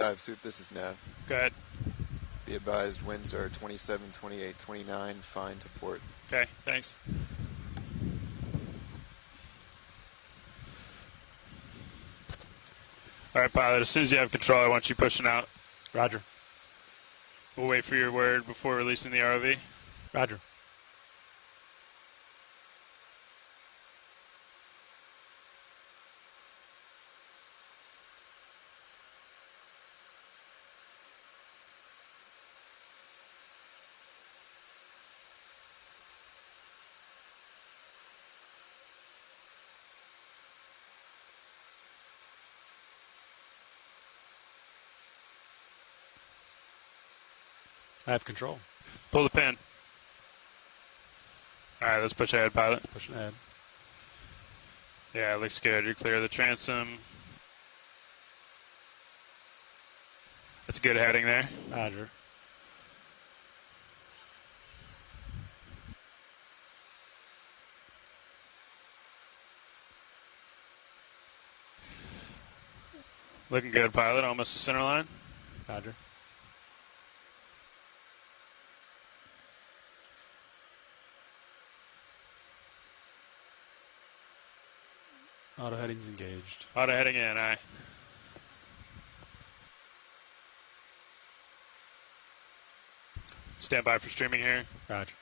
Dive Soup, this is Nav. Go ahead. Be advised, winds are 27, 28, 29, fine to port. Okay, thanks. All right, pilot, as soon as you have control, I want you pushing out. Roger. We'll wait for your word before releasing the ROV. Roger. I have control. Pull the pin. All right, let's push ahead, pilot. Pushing ahead. Yeah, it looks good. You're clear of the transom. That's a good heading there. Roger. Looking good, pilot. Almost the center line. Roger. Auto heading's engaged. Auto heading in, aye. Stand by for streaming here. Roger.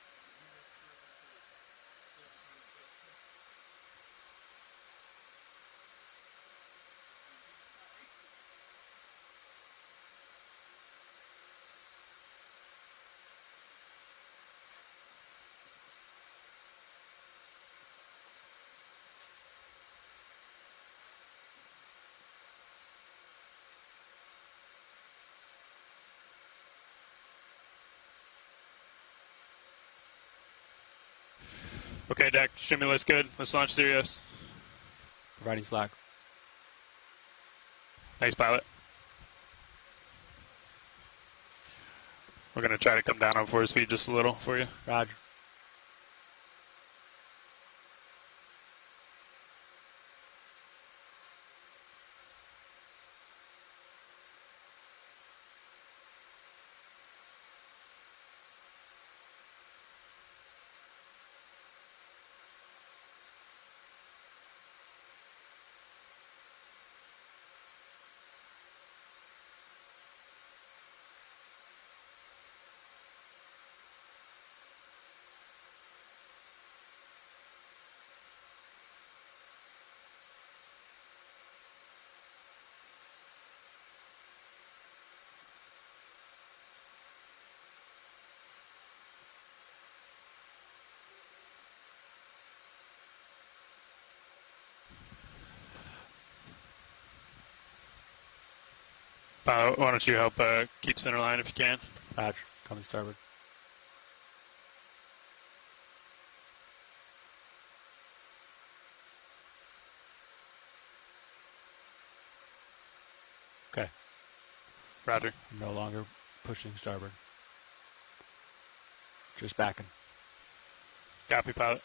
Okay, deck. Streaming looks good. Let's launch Sirius. Providing slack. Thanks, pilot. We're going to try to come down on force speed just a little for you. Roger. Why don't you help keep center line if you can? Roger. Coming starboard. Okay. Roger. No longer pushing starboard. Just backing. Copy, pilot.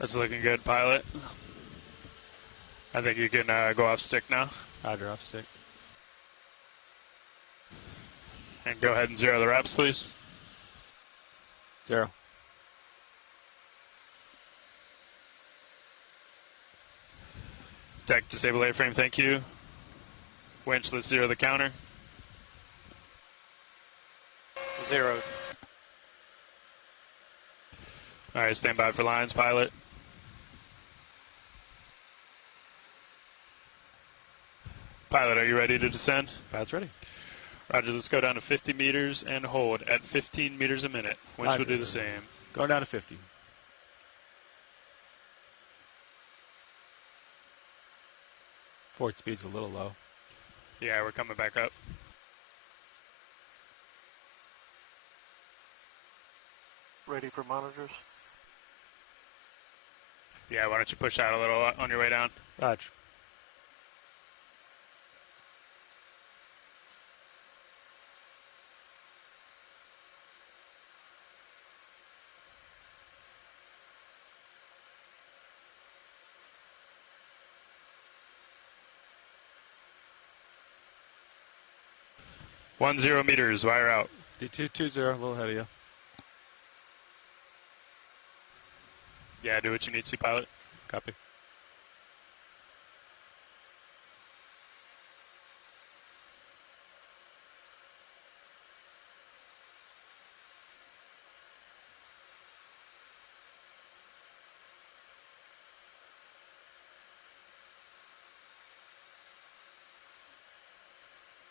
That's looking good, pilot. I think you can go off stick now. Roger, off stick. And go ahead and zero the wraps, please. 0. Deck disable A-frame, thank you. Winch, let's zero the counter. Zeroed. All right, stand by for lines, pilot. Pilot, are you ready to descend? Pilot's ready. Roger, let's go down to 50 meters and hold at 15 meters a minute. Winch will do the same. Going down to 50. Forward speed's a little low. Yeah, we're coming back up. Ready for monitors? Yeah, why don't you push out a little on your way down? Roger. One 0 meters, wire out. D220, a little ahead of you. Yeah, do what you need to, pilot. Copy.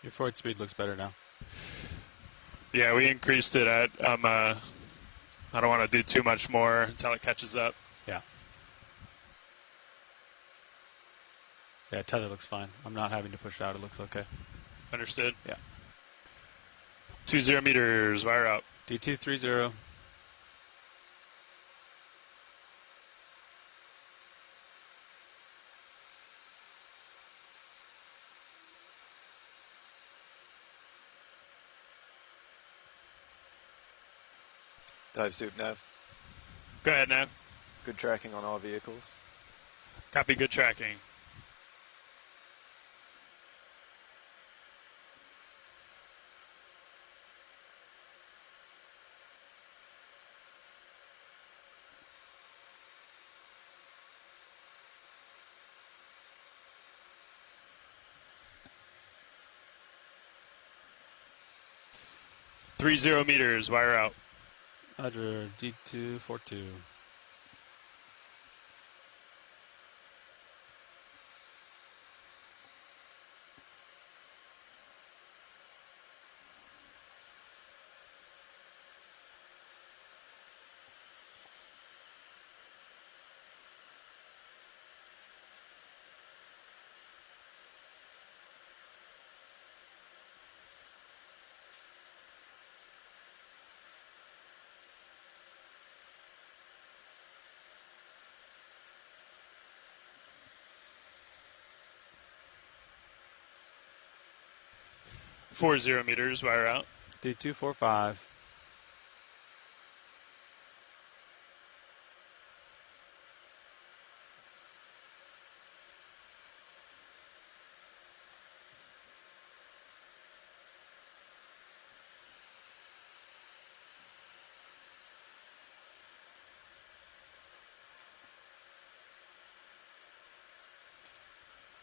Your forward speed looks better now. Yeah, we increased it at, I don't want to do too much more until it catches up. Yeah. Yeah, tether looks fine. I'm not having to push out. It looks okay. Understood? Yeah. 20 meters, wire out. D230. Dive suit, nav. Go ahead, Nav. Good tracking on all vehicles. Copy, good tracking. Three 0 meters, wire out. Roger, D242. Four 0 meters, wire out. D245.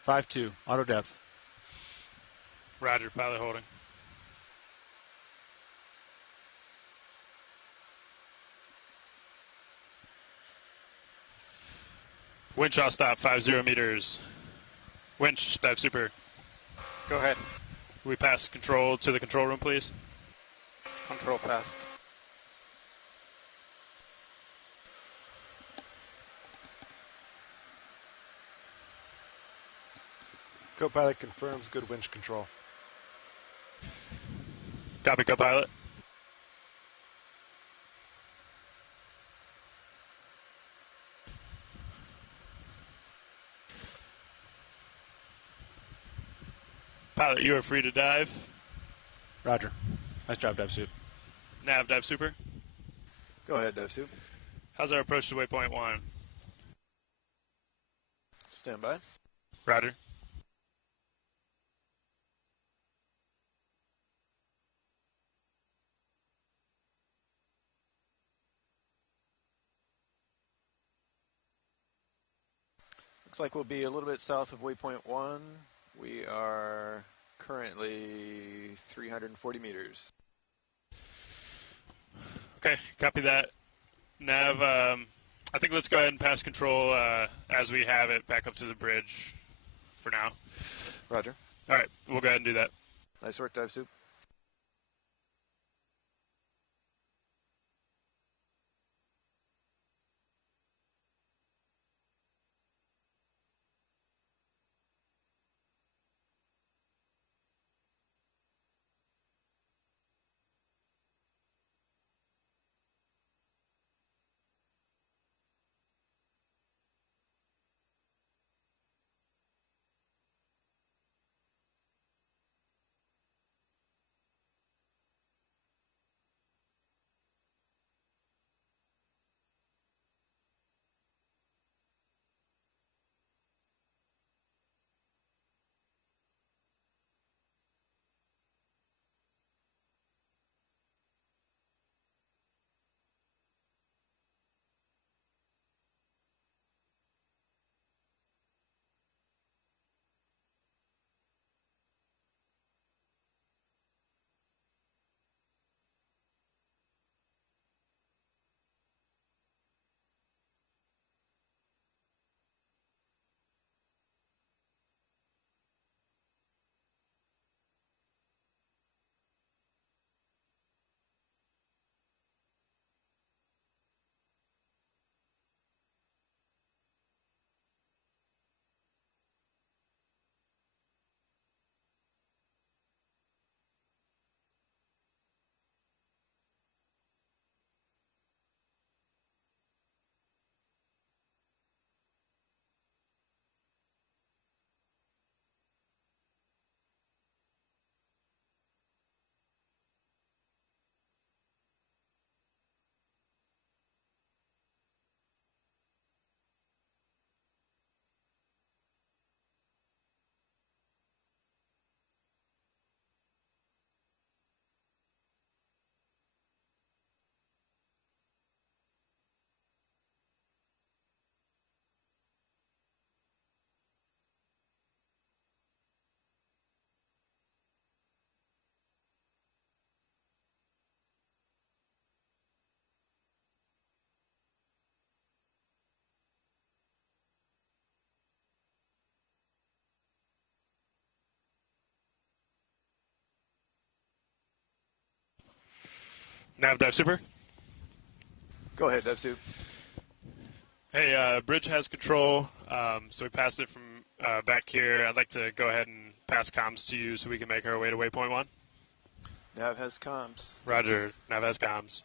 Five two, auto depth. Roger, pilot holding. Winch, I'll stop, 50 meters. Winch, dive super. Go ahead. We pass control to the control room, please. Control passed. Co-pilot confirms good winch control. Copy, co-pilot. Pilot, you are free to dive. Roger. Nice job, dive suit. Nav, dive super. Go ahead, dive suit. How's our approach to waypoint 1? Stand by. Roger. Looks like we'll be a little bit south of waypoint 1. We are currently 340 meters. Okay, copy that. Nav, I think let's go ahead and pass control as we have it back up to the bridge for now. Roger. All right, we'll go ahead and do that. Nice work, Dive Soup. Nav, Dive Super. Go ahead, Dive Soup. Hey, bridge has control, so we passed it from back here. I'd like to go ahead and pass comms to you so we can make our way to waypoint 1. Nav has comms. Roger, Nav has comms.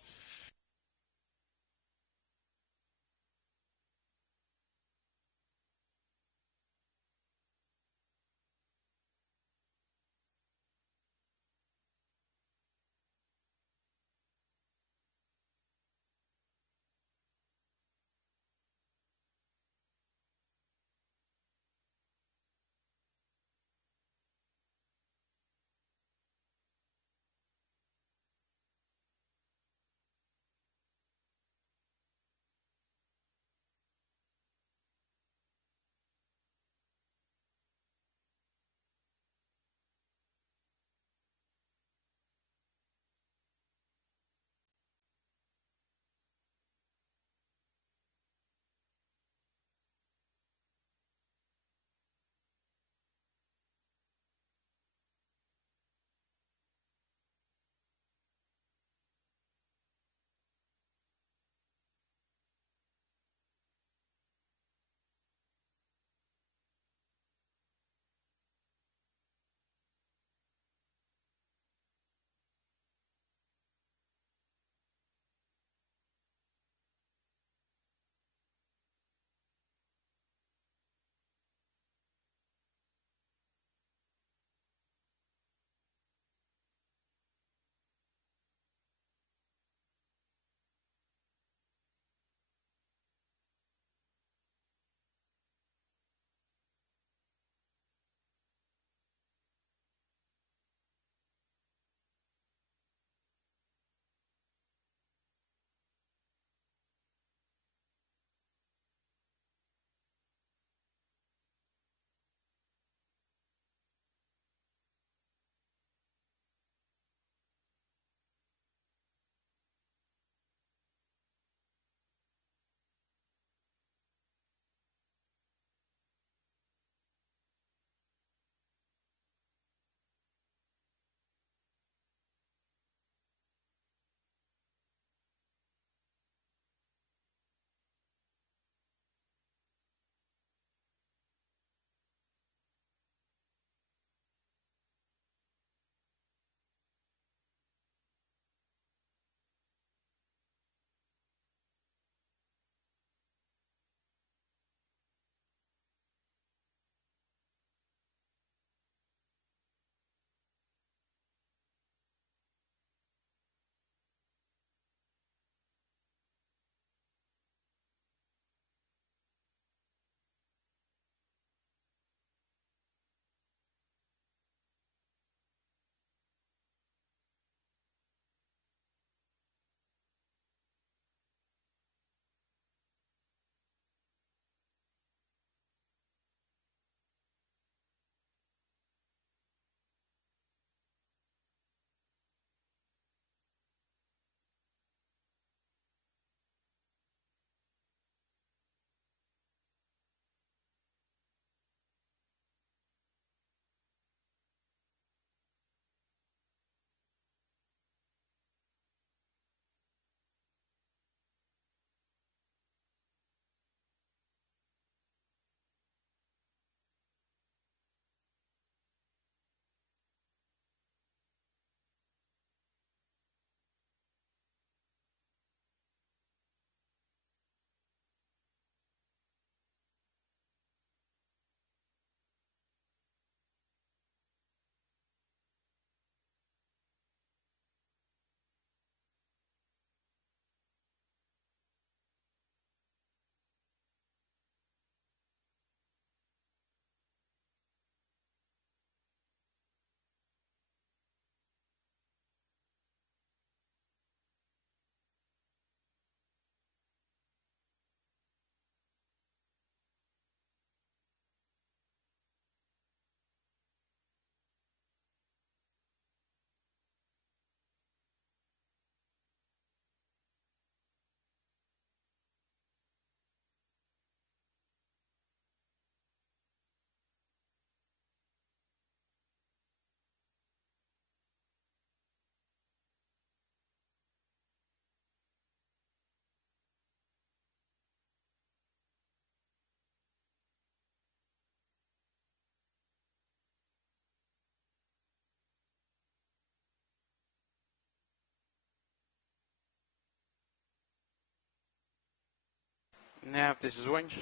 Nav, this is Winch.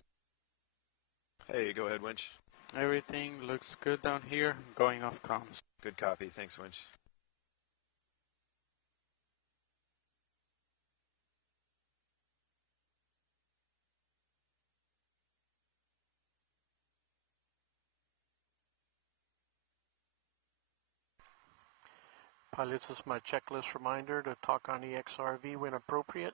Hey, go ahead, Winch. Everything looks good down here. Going off comms. Good copy. Thanks, Winch. Pilots, this is my checklist reminder to talk on EXRV when appropriate.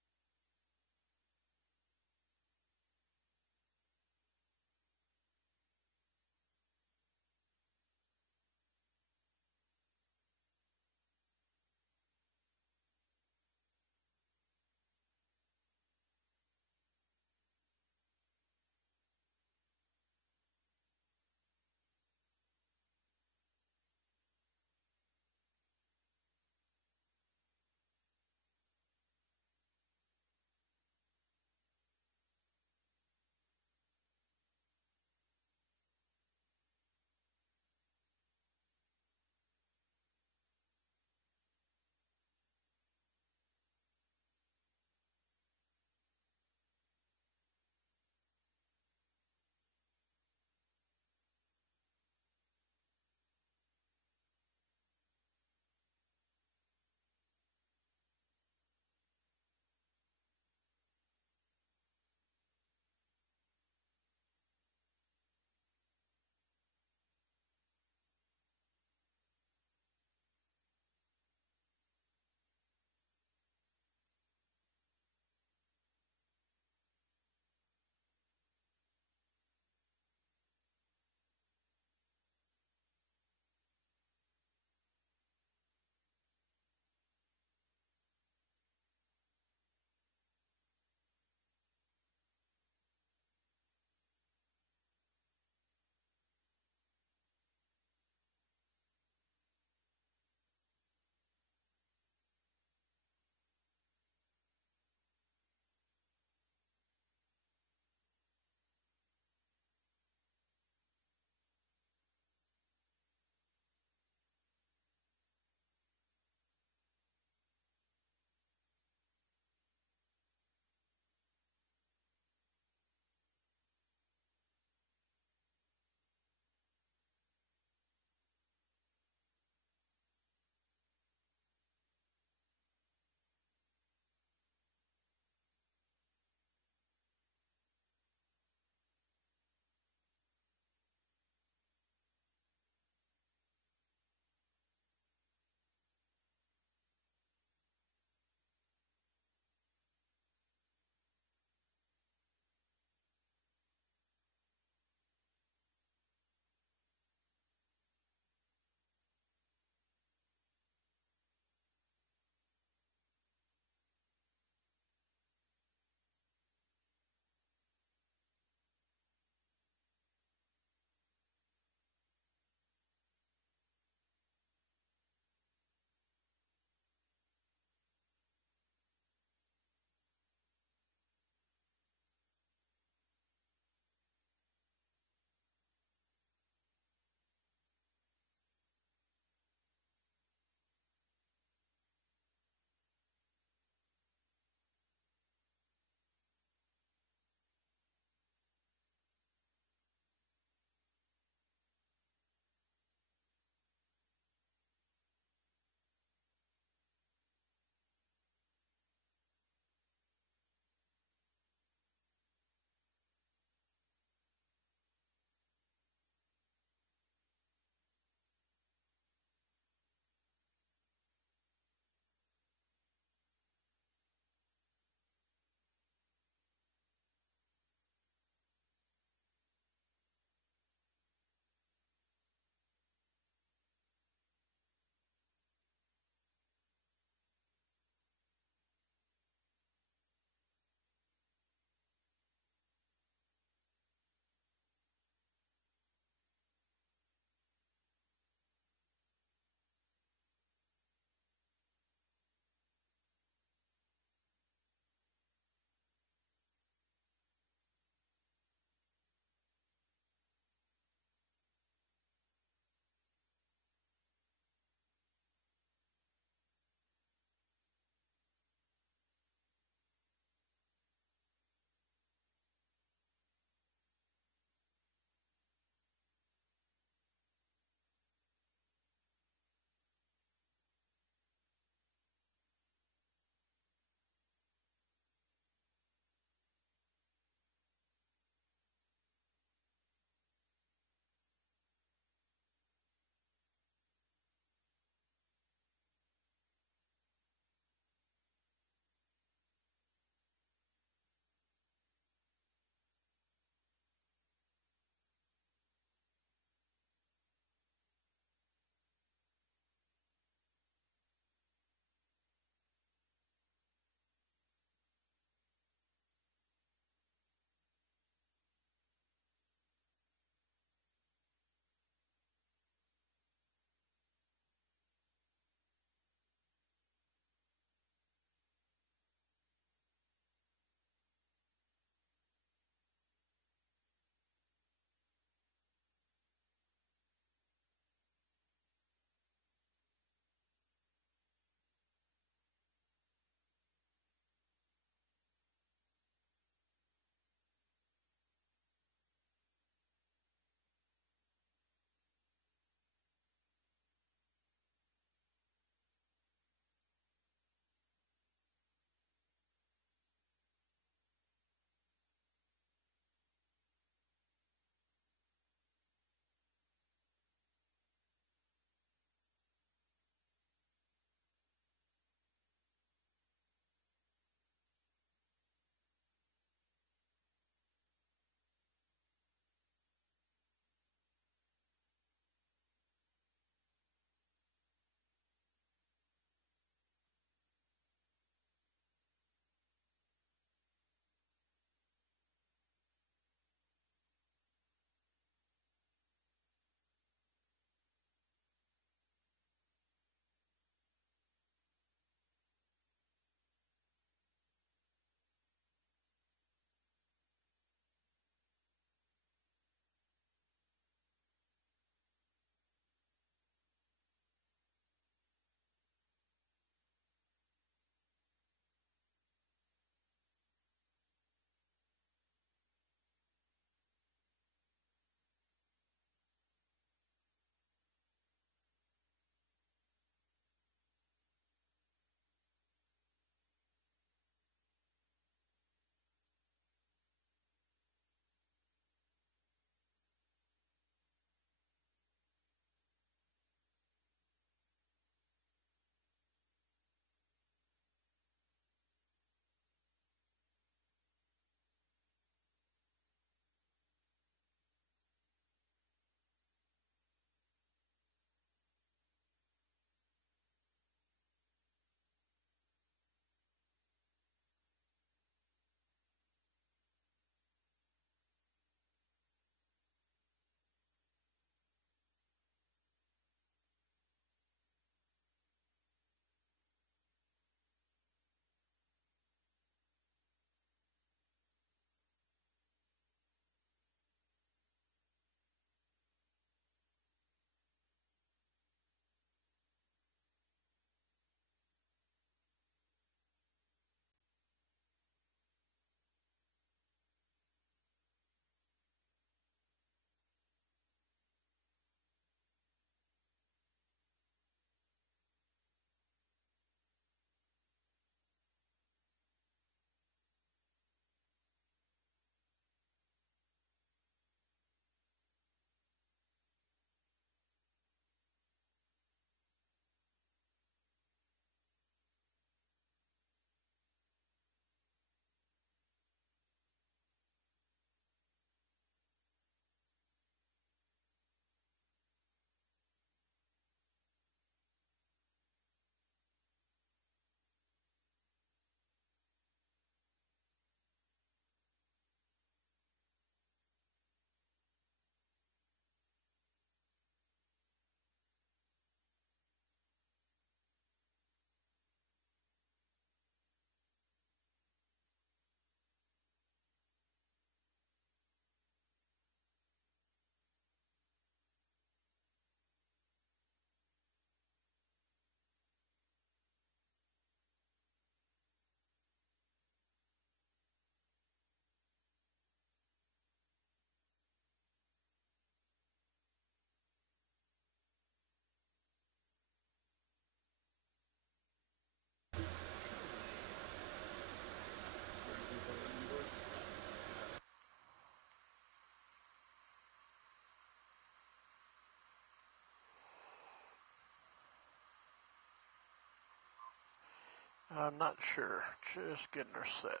I'm not sure. Just getting her set.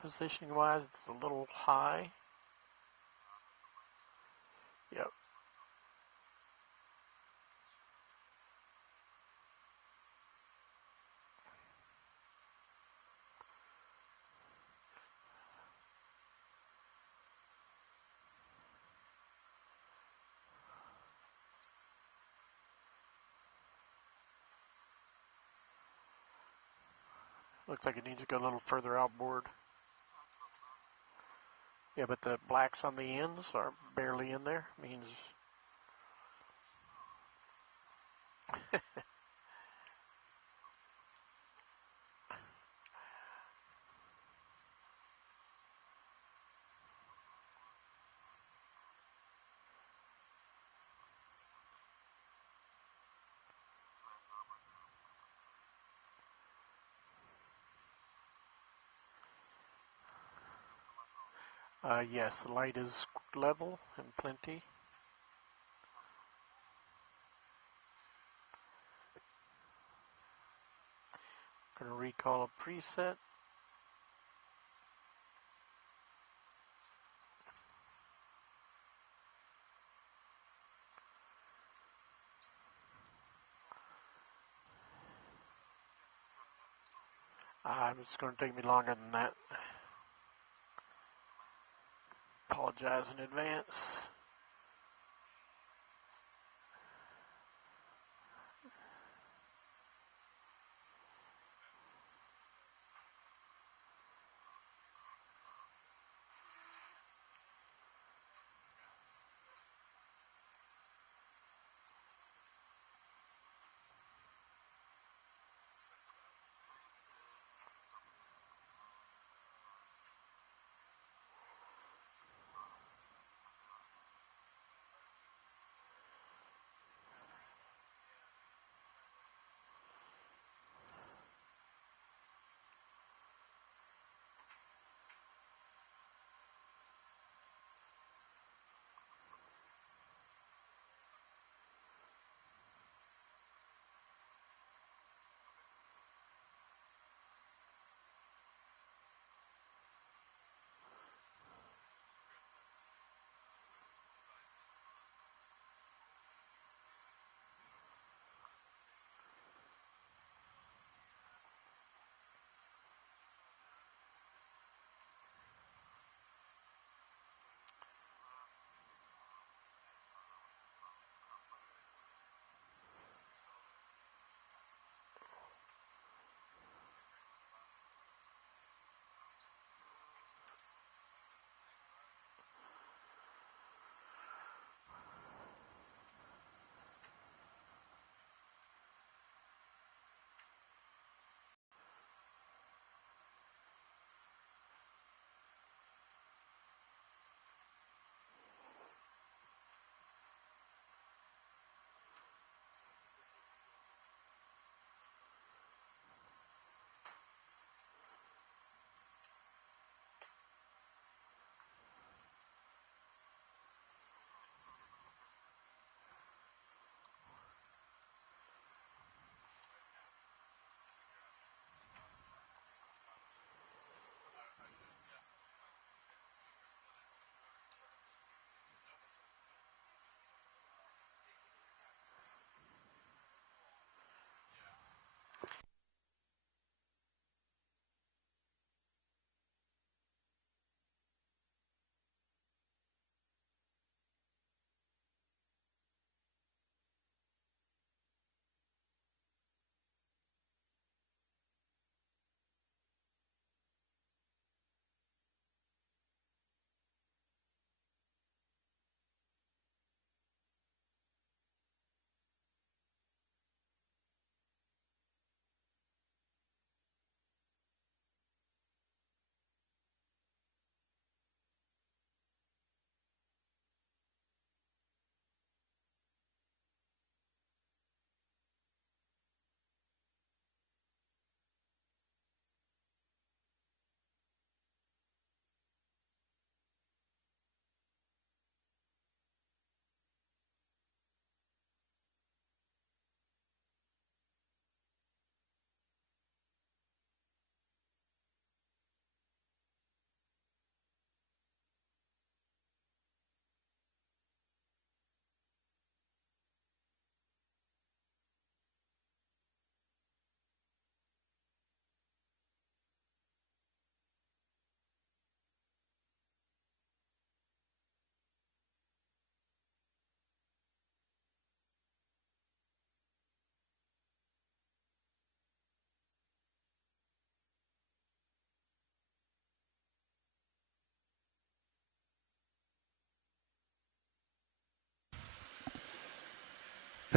Positioning wise, it's a little high. Yep. Looks like it needs to go a little further outboard. Yeah, but the blacks on the ends are barely in there. Means yes, the light is level and plenty. Gonna recall a preset. It's going to take me longer than that. Apologize in advance.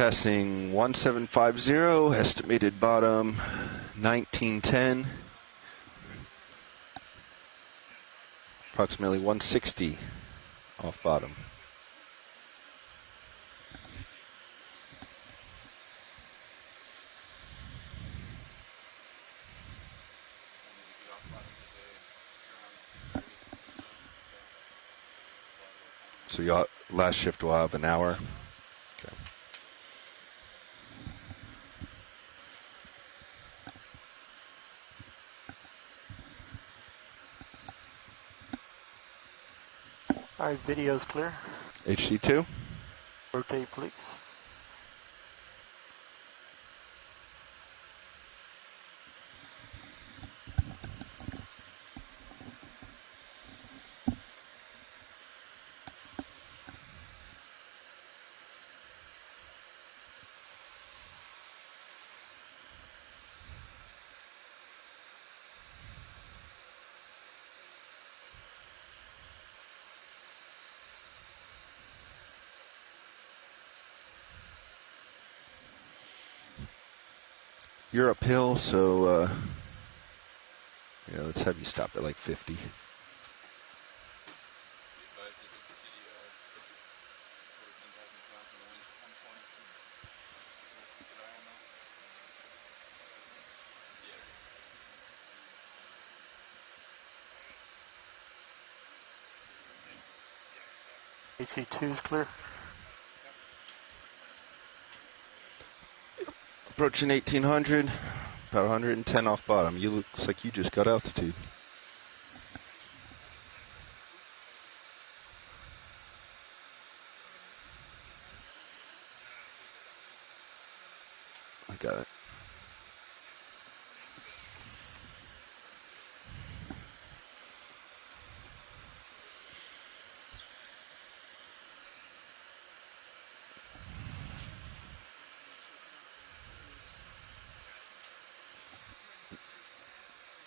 Passing 1750, estimated bottom 1910. Approximately 160 off bottom. So your last shift will have an hour. Okay. All right, video's clear. HC2. Rotate, please. You're uphill, so yeah, let's have you stop at like 50. HC2's clear. Approaching 1800, about 110 off bottom. You looks like you just got altitude. I got it.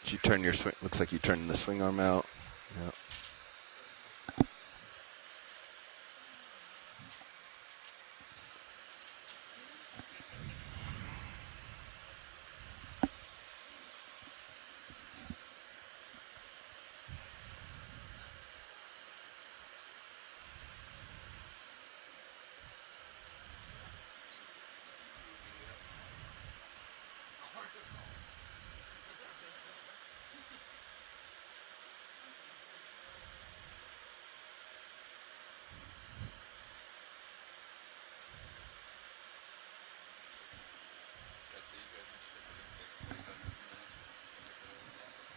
Did you turn your swing? Looks like you turned the swing arm out. Yeah.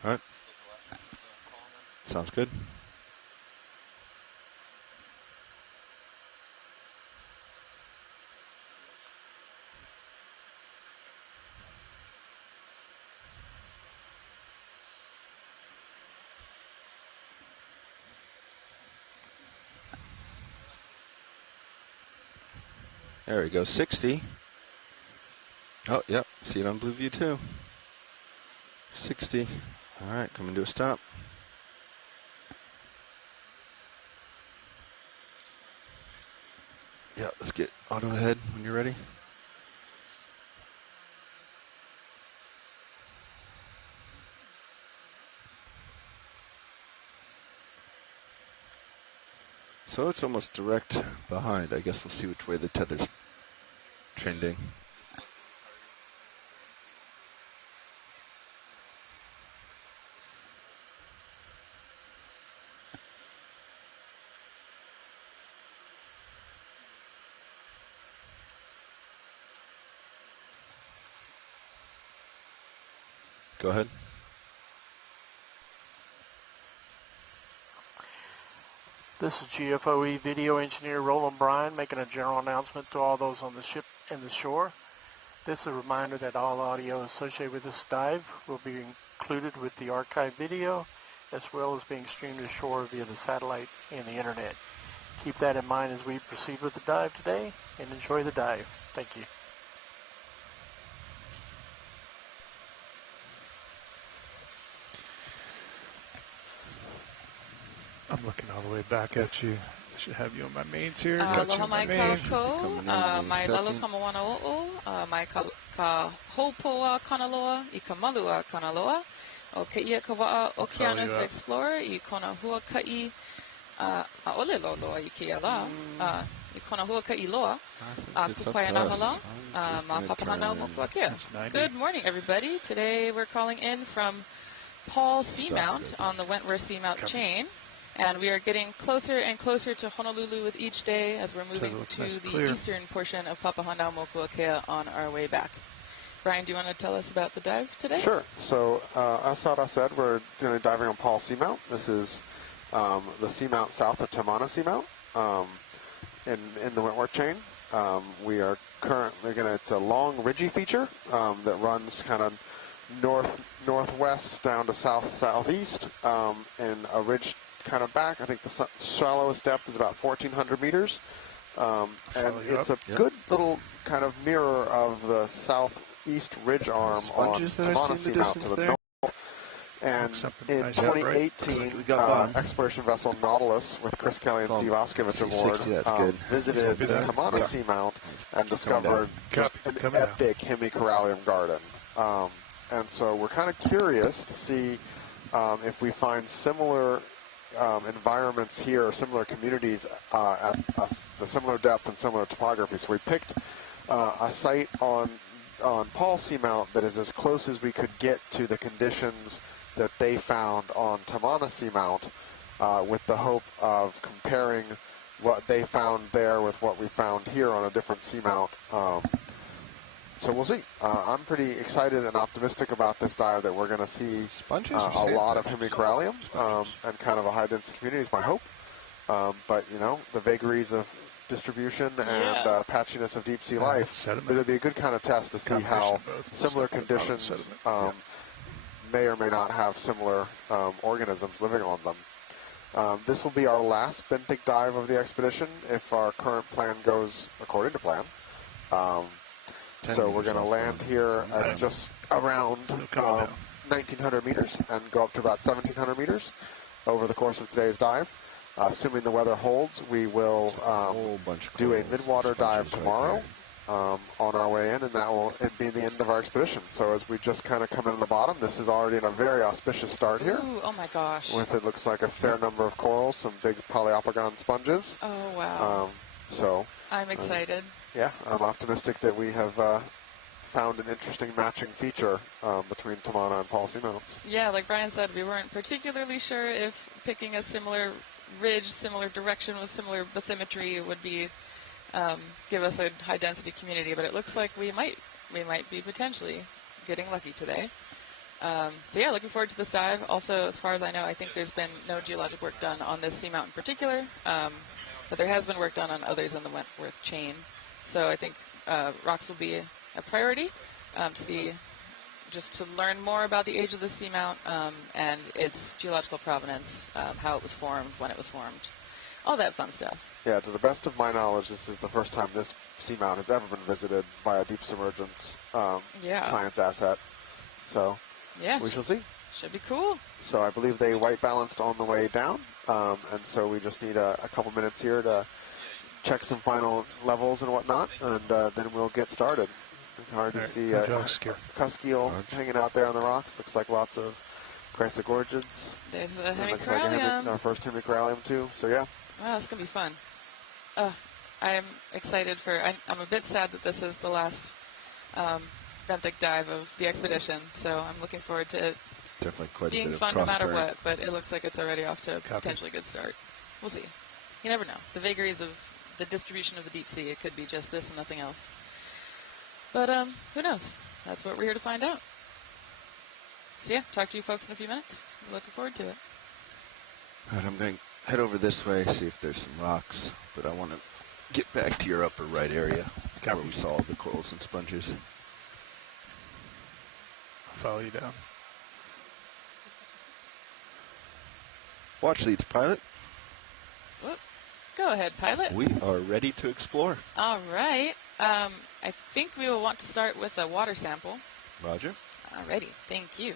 All right. Sounds good. There we go, 60. Oh, yep, see it on blue view too. 60. All right, coming to a stop. Yeah, let's get auto ahead when you're ready. So it's almost direct behind. I guess we'll see which way the tether's trending. Go ahead. This is GFOE video engineer Roland Bryan making a general announcement to all those on the ship and the shore. This is a reminder that all audio associated with this dive will be included with the archive video, as well as being streamed ashore via the satellite and the internet. Keep that in mind as we proceed with the dive today, and enjoy the dive. Thank you. I'm looking all the way back at you. Should have you on my mains here. Aloha mai kākou, mai lalo second. kamawana o'o, mai ka haupoa kanaloa, I ka malua kanaloa, o ke ia ka waa Okeanos Explorer, I kona huaka'i, a ole loa I ke ala, I kona huaka'i loa, a kupai anahala, ma papahana moku akea. Good morning, everybody. Today we're calling in from Paul Seamount on the Wentworth Seamount Chain. And we are getting closer and closer to Honolulu with each day as we're moving to the eastern portion of Papahanaumokuakea on our way back. Brian, do you want to tell us about the dive today? Sure. So, as Sada said, we're going to be diving on Paul Seamount. This is the seamount south of Tamana Seamount in the Wentworth Chain. We are currently it's a long ridgy feature that runs kind of northwest down to southeast in a ridge kind of back. I think the shallowest depth is about 1,400 meters. And it's a good little kind of mirror of the southeast ridge arm on Tamana Seamount to the north. And in 2018, Exploration Vessel Nautilus with Chris Kelly and Steve Oskevich aboard visited Tamana Seamount and discovered just an epic Hemicorallum garden. And so we're kind of curious to see if we find similar environments here, or similar communities at the similar depth and similar topography. So we picked a site on Paul Seamount that is as close as we could get to the conditions that they found on Tamana Seamount, with the hope of comparing what they found there with what we found here on a different seamount. So we'll see. I'm pretty excited and optimistic about this dive that we're going to see a lot of Hemicorallum and kind of a high-density community is my hope. But, you know, the vagaries of distribution and patchiness of deep-sea life, it'll be a good kind of test to see how similar conditions may or may not have similar organisms living on them. This will be our last benthic dive of the expedition if our current plan goes according to plan. So we're going to land here at just around 1,900 meters and go up to about 1,700 meters over the course of today's dive. Assuming the weather holds, we will do a mid-water dive tomorrow on our way in, and that will be the end of our expedition. So as we just kind of come in the bottom, this is already in a very auspicious start here. Ooh, oh my gosh. With it looks like a fair number of corals, some big polyopogon sponges. Oh, wow. So I'm excited. Yeah, I'm optimistic that we have found an interesting matching feature between Tamana and Paul Seamounts. Yeah, like Brian said, we weren't particularly sure if picking a similar ridge, similar direction with similar bathymetry would be give us a high-density community, but it looks like we might be potentially getting lucky today. So yeah, looking forward to this dive. Also, as far as I know, I think there's been no geologic work done on this seamount in particular, but there has been work done on others in the Wentworth chain. So I think rocks will be a priority just to learn more about the age of the seamount and its geological provenance, how it was formed, when it was formed, all that fun stuff. Yeah, to the best of my knowledge, this is the first time this seamount has ever been visited by a deep submergence science asset. So we shall see. Should be cool. So I believe they white balanced on the way down, and so we just need a couple minutes here to check some final levels and whatnot, and then we'll get started. It's hard to see Cuskeel hanging out there on the rocks. Looks like lots of Chrysogorgids. There's a Hemicorallum. Looks like our first Hemicorallum too. So yeah. Wow, it's gonna be fun. I'm excited for. I'm a bit sad that this is the last benthic dive of the expedition. So I'm looking forward to it being fun no matter what. But it looks like it's already off to a potentially good start. We'll see. You never know. The vagaries of the distribution of the deep sea. It could be just this and nothing else. But who knows? That's what we're here to find out. So yeah, talk to you folks in a few minutes. I'm looking forward to it. All right, I'm going to head over this way, see if there's some rocks, but I want to get back to your upper right area where we saw the corals and sponges. I'll follow you down. Watch leads, pilot. Whoop. Go ahead, pilot. We are ready to explore. All right. I think we will want to start with a water sample. Roger. Alrighty. Thank you.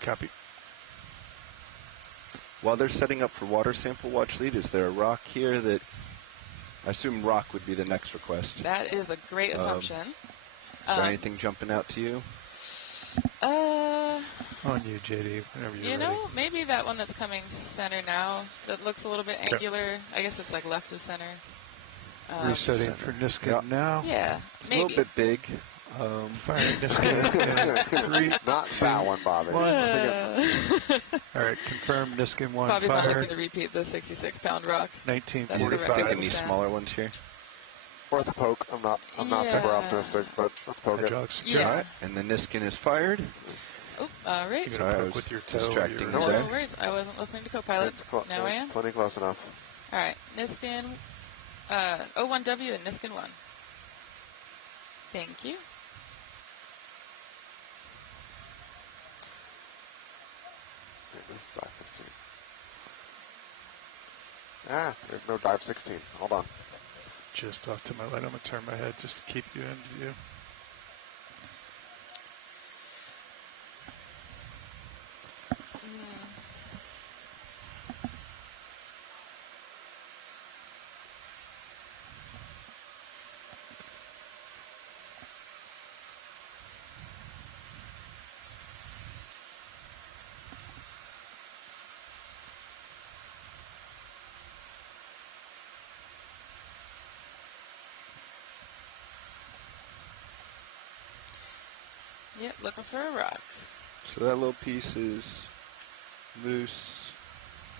Copy. While they're setting up for water sample watch lead, is there a rock here that... I assume rock would be the next request. That is a great assumption. Is there anything jumping out to you? On you, JD, whenever you're You ready. know, maybe that one that's coming center now, that looks a little bit angular. I guess it's like left of center. Resetting for Niskin now. Yeah, It's maybe. a little bit big. Firing Niskin. 3, Not that one, Bobby. one. I think All right, confirm Niskin 1 Bobby's not fired. looking to repeat the 66-pound rock. 1945. Thinking these smaller ones here. worth a poke. I'm not super Yeah. optimistic, but let's poke it. Hydraulic secure. Yeah. All right, and the Niskin is fired. Oh, all right. You're Sorry, I gonna was poke with your toe. distracting Your you No there. worries. I wasn't listening to Copilot. Now I It's am. plenty close enough. All right. Niskin, O1W and Niskin 1. Thank you. Okay, this is dive 15. No dive 16. Hold on. Just off to my right. I'm gonna turn my head just to keep you in view. Yep, looking for a rock. So that little piece is loose.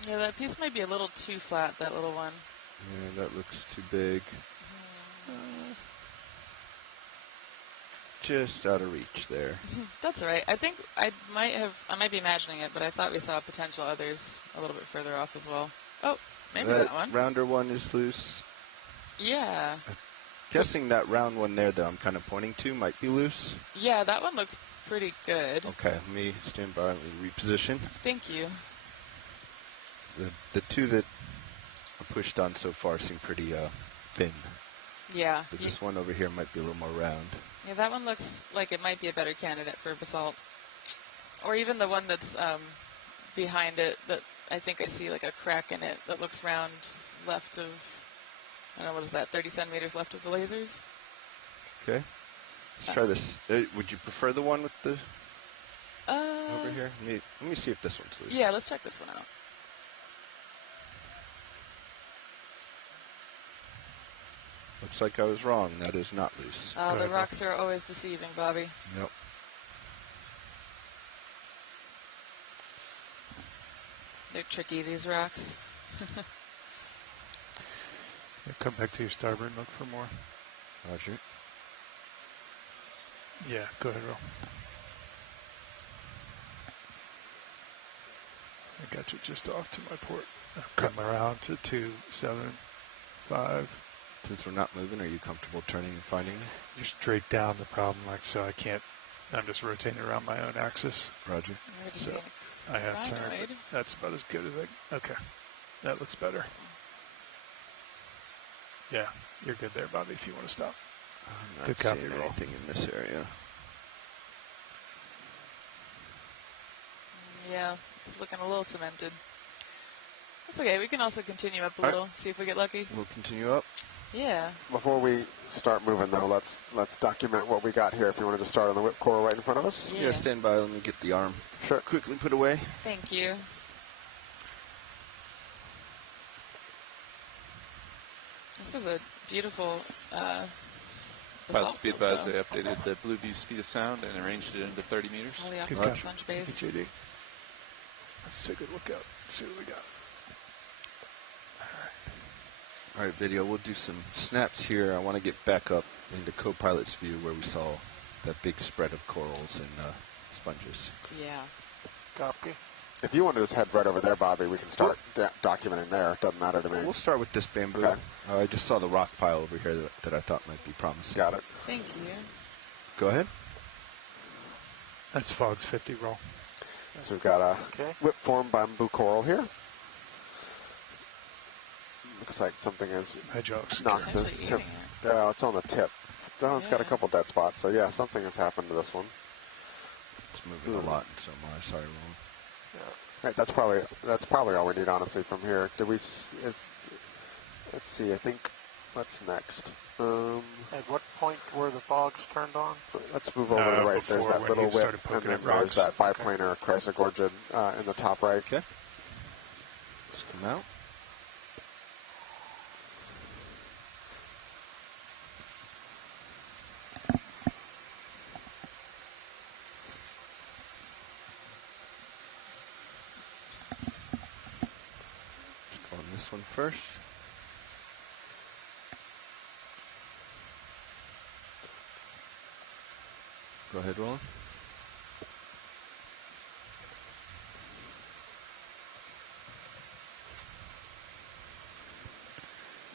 Yeah, that piece might be a little too flat, that little one. Yeah, that looks too big. Just out of reach there. That's all right. I think I might be imagining it, but I thought we saw potential others a little bit further off as well. Oh, maybe that one. Rounder one is loose. Yeah. Guessing that round one there that I'm kind of pointing to might be loose. Yeah, that one looks pretty good. Okay, let me stand by and reposition. Thank you. The two that are pushed on so far seem pretty thin. Yeah. But this one over here might be a little more round. Yeah, that one looks like it might be a better candidate for basalt. Or even the one that's behind it that I think I see like a crack in it that looks round left of, I don't know, what is that, 30 centimeters left of the lasers? Okay. Let's try this. Would you prefer the one with the over here? Let me see if this one's loose. Yeah, let's check this one out. Looks like I was wrong. That is not loose. Oh, the rocks are always deceiving, Bobby. Yep. They're tricky, these rocks. Yeah, come back to your starboard and look for more. Roger. Yeah, go ahead, roll. I got you just off to my port. Come around to 275. Since we're not moving, are you comfortable turning and finding me? You're straight down the problem, like so. I can't. I'm just rotating around my own axis. Roger. We're just So seeing I have turned. Rhinoid. But that's about as good as I. Okay, that looks better. Yeah, you're good there, Bobby. If you want to stop. I'm not Good copy, seeing roll. anything in this area. Yeah, it's looking a little cemented. That's okay. We can also continue up a All right. little, see if we get lucky. We'll continue up. Yeah. Before we start moving, though, let's document what we got here. If you want to just start on the whip coral right in front of us. Yeah. Yeah, stand by. Let me get the arm Sure. quickly put away. Thank you. This is a beautiful Pilots be basalt advised field, they updated the blue view speed of sound and arranged it into 30 meters. though. All the Good aqua catch. sponge Thank base. you, JD. Let's take a look out. See what we got. All right, video. We'll do some snaps here. I want to get back up into co-pilot's view where we saw that big spread of corals and sponges. Yeah. Copy. If you want to just head right over there, Bobby, we can start documenting there. Doesn't matter to me. We'll start with this bamboo. Okay. I just saw the rock pile over here that I thought might be promising. Got it. Thank you. Go ahead. That's Fog's 50 roll. So we've got a Okay. whip form bamboo coral here. Looks like something is Hydraulics. knocked It's the actually tip. eating it. It's on the tip. Oh, it's got a Yeah. couple dead spots. So yeah, something has happened to this one. It's moving a lot in so much. Sorry, Roland. Right, that's probably all we need, honestly, from here. Did we? Let's see. I think what's next? At what point were the fogs turned on? Let's move over to the right. There's before that when little you whip, started and poking then at there's rocks. that biplanar chrysogorgid in the top right. Okay. Let's come out. Let's go on this one first. Go ahead, Roland.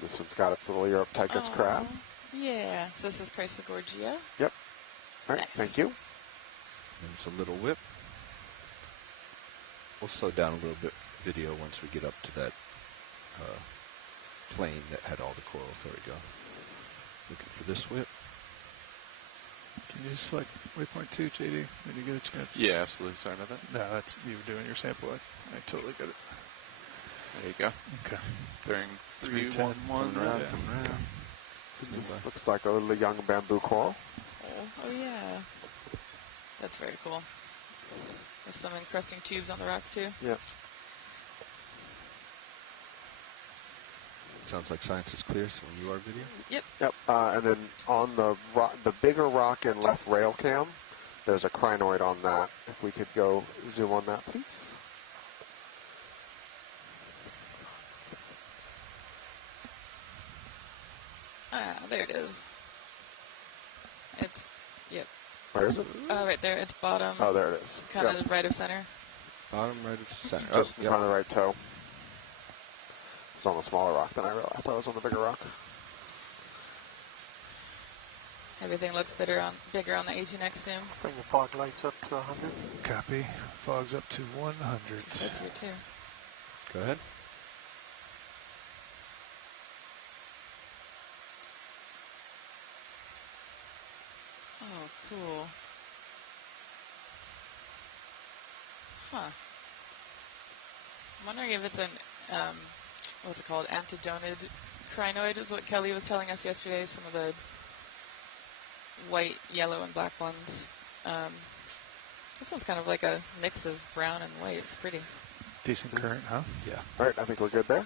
This one's got its little Europtychus Aw, crab. Yeah. So this is Chrysogorgia. Yep. All right, Nice. thank you. There's a little whip. We'll slow down a little bit video once we get up to that plane that had all the corals. There we go. Looking for this whip. Can you select waypoint 2, JD, when you get a chance? Yeah, absolutely. Sorry about that. No, that's you were doing your sample. I totally got it. There you go. Okay. Bearing 310. 311. Coming around, yeah. coming around. This looks like a little young bamboo coral. Oh yeah. That's very cool. With some encrusting tubes on the rocks too. Yep. Sounds like science is clear, so when you are video. Yep. Yep. And then on the bigger rock in left rail cam, there's a crinoid on that. If we could go zoom on that, please. Ah, there it is. It's, yep. Where is it? Right there. It's bottom. Oh, there it is. Kind Yep. of right of center. Bottom right of center. Just oh, in front of the right toe. It's on the smaller rock than I realized. I thought it was on the bigger rock. Everything looks bigger on the AT-Next zoom. Bring the fog lights up to 100. Copy. Fog's up to 100. So that's here too. Go ahead. Oh, cool. Huh. I'm wondering if it's an, what's it called? Antedonid crinoid is what Kelly was telling us yesterday. Some of the white, yellow, and black ones. This one's kind of like a mix of brown and white. It's pretty. Decent current, huh? Yeah. All right, I think we're good there.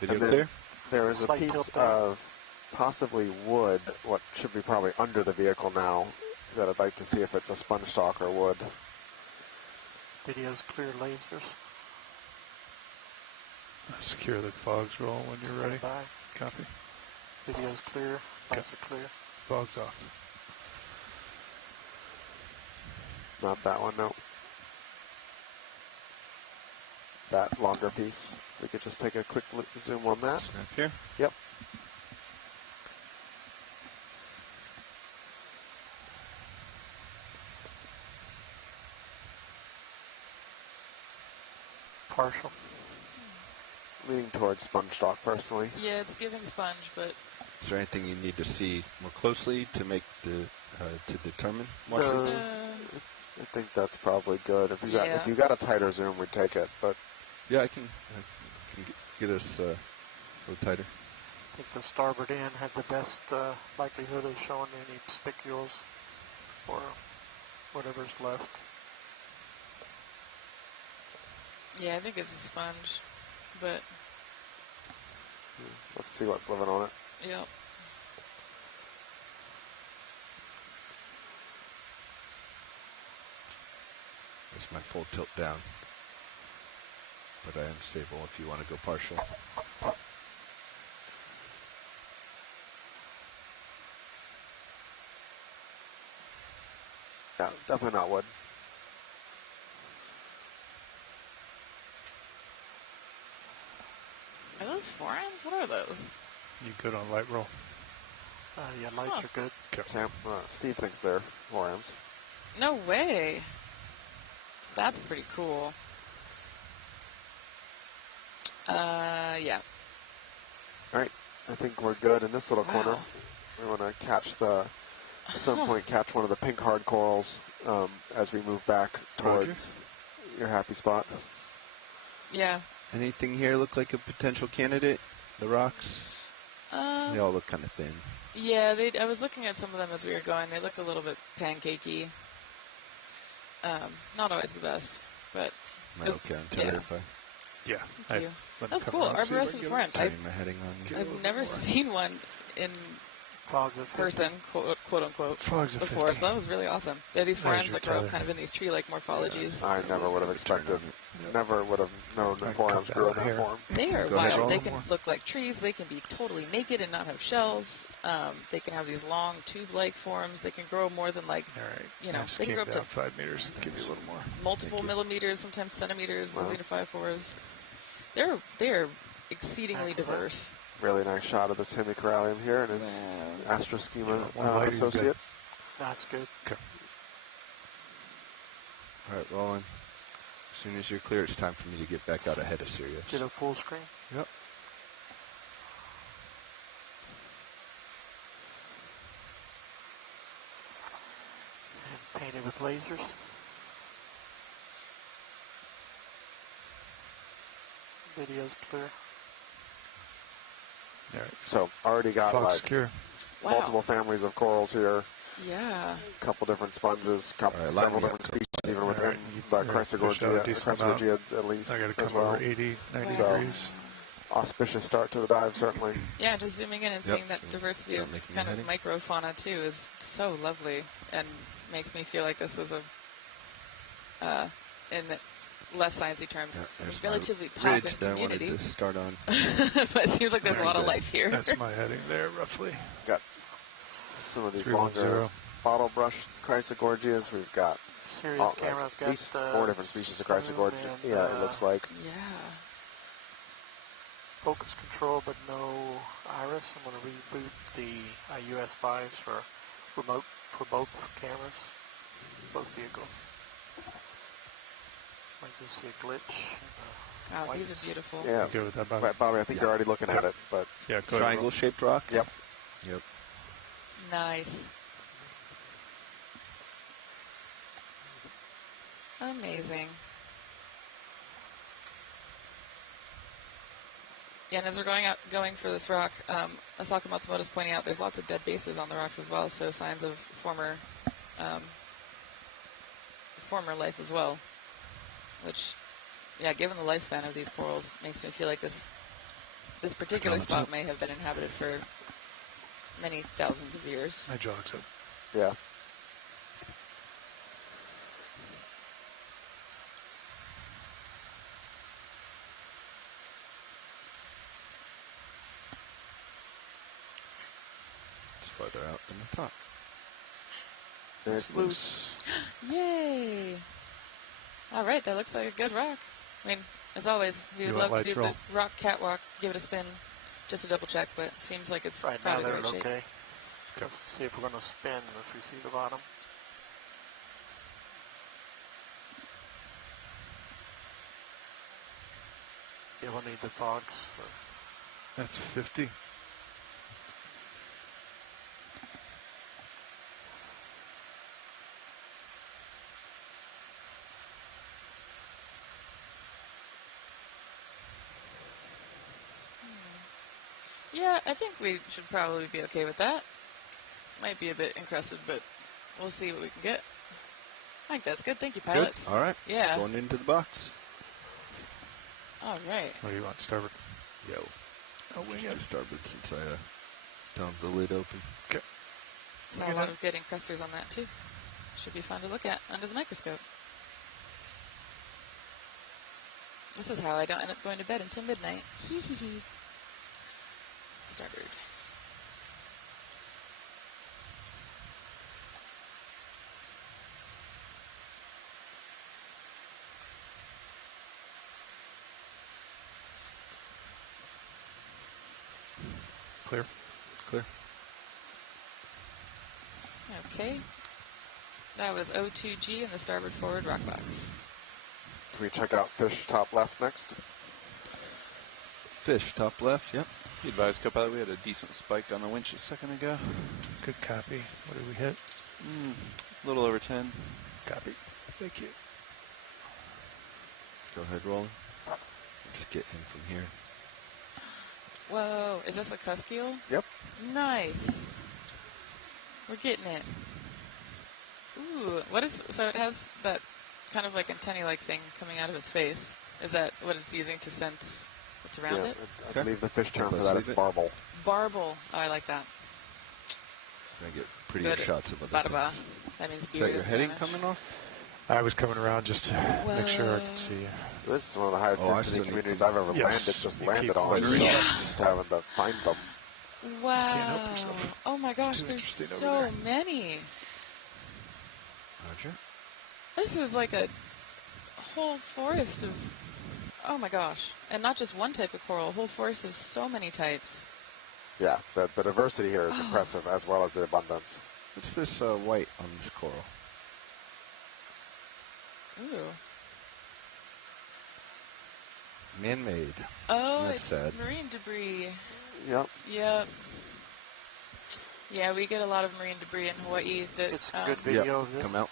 Video And then clear? There is a Slight piece tilt down. of possibly wood, what should be probably under the vehicle now, that I'd like to see if it's a sponge stock or wood. Video's clear lasers. Secure the fogs roll when you're ready. Stand by. Copy. Video's clear. Lights are clear. Fogs off. Not that one, no. That longer piece. We could just take a quick zoom on that. Snap here. Yep. Partial. Leaning towards sponge stock, personally. Yeah, it's giving sponge, but Is there anything you need to see more closely to make the to determine more No. seeds? I think that's probably good. If Yeah. you got a tighter zoom, we'd take it. But Yeah, I can get us a little tighter. I think the starboard end had the best likelihood of showing any spicules or whatever's left. yeah, I think it's a sponge. But, let's see what's living on it. yep. That's my full tilt down. But I am stable if you want to go partial. Yeah, definitely not wood. Are those forams? What are those? You good on light roll? Yeah, lights Huh. are good. Sam, Steve thinks they're forams. No way. That's pretty cool. Yeah. All right, I think we're good in this little corner. Wow. We want to catch at some point, catch one of the pink hard corals as we move back towards your happy spot. Yeah. Anything here look like a potential candidate? The rocks? They all look kind of thin. Yeah, I was looking at some of them as we were going. They look a little bit pancakey. Not always the best, but... Am I okay on tether if I... Yeah. Thank you. That was cool. Arborescent forms. Turning my heading on you. I've never seen one in person, quote unquote, Frogs before, so that was really awesome. They have these forms that grow kind of in these tree-like morphologies. I never would have expected, never would have known that forms grew in that form. They are wild. They can look like trees. They can be totally naked and not have shells. They can have these long tube-like forms. They can grow more than like, they can grow up to 5 meters and give you a little more. Multiple millimeters, sometimes centimeters. The xenophyphores. They're exceedingly diverse. Really nice shot of this Hemicorallum here and his Astroschema associate. That's good. Okay. All right, Roland. As soon as you're clear, it's time for me to get back out ahead of Sirius. Get a full screen. Yep. And paint it with lasers. Video's clear. All right. So already got multiple families of corals here. Yeah. A couple different sponges, several different species, even within the Chrysogorgiids at least. I got to come as well. over 80, 90 degrees. Auspicious start to the dive, certainly. Yeah, just zooming in and seeing that diversity of kind of microfauna too is so lovely and makes me feel like this is in less sciencey terms, a relatively poppin' community. I wanted to start on. But it seems like there's a lot of life here. That's my heading there, roughly. Got some of these longer bottle brush Chrysogorgias. We've got Serious camera. I've got at least 4 different species of Chrysogorgia. Yeah, it looks like. Yeah. Focus control, but no iris. I'm going to reboot the US5s for remote for both cameras, both vehicles. Might just see a glitch. Wow, these are beautiful. Yeah, good with that, Bobby. Bobby, I think you're already looking at it, but yeah, triangle-shaped rock. Yep. Yep. Nice. Amazing. Yeah, and as we're going for this rock, Asaka Matsumoto's pointing out there's lots of dead bases on the rocks as well, so signs of former life as well. Which, yeah, given the lifespan of these corals, makes me feel like this particular spot may have been inhabited for many thousands of years. My jog's up. Yeah. It's farther out than I thought. It's loose. Yay! All right, that looks like a good rock. I mean, as always, we would love to do the rock catwalk, give it a spin, just to double check, but it seems like it's right now. They're okay. Okay. See if we're going to spin if we see the bottom. Yeah, we'll need the fogs. That's 50. Yeah, I think we should probably be okay with that. Might be a bit encrusted, but we'll see what we can get. I think that's good. Thank you, pilots. Good. All right. Yeah. Going into the box. All right. What do you want, starboard? Yo. I'll wing it starboard since I don't have the lid open. Okay. Saw a lot of good encrusters on that too. Should be fun to look at under the microscope. This is how I don't end up going to bed until midnight. Hee hee hee. Starboard. Clear. Clear. Okay. That was O2G in the starboard forward rock box. Can we check out fish top left next? Fish top left, yep. Be advised, co-pilot, we had a decent spike on the winch a second ago. Good copy. What did we hit? A little over 10. Copy. Thank you. Go ahead, Roland. Just get in from here. Whoa, is this a cusk eel? Yep. Nice. We're getting it. Ooh, so it has that kind of like antennae-like thing coming out of its face. Is that what it's using to sense what's around it? I believe the fish term for that is barbel. Barbel. Oh, I like that. I get prettier Good. shots of other Ba-da-ba. things. That means Is beard that your in heading Spanish. coming off? I was coming around just to make sure I could see you. This is one of the highest Oh, I density still need communities to- I've ever Yes, just you landed keep on. flickering So Yeah. just having to find them. Wow. can't help yourself. Oh my gosh, too there's interesting over so there. many. Roger. This is like a whole forest of, oh my gosh. And not just one type of coral, a whole forest of so many types. Yeah, the diversity here is Oh. impressive, as well as the abundance. What's this white on this coral? Ooh. Man-made. Oh, That's it's sad. marine debris. Yep. Yep. Yeah, we get a lot of marine debris in Hawaii that It's a good video of this. Come out.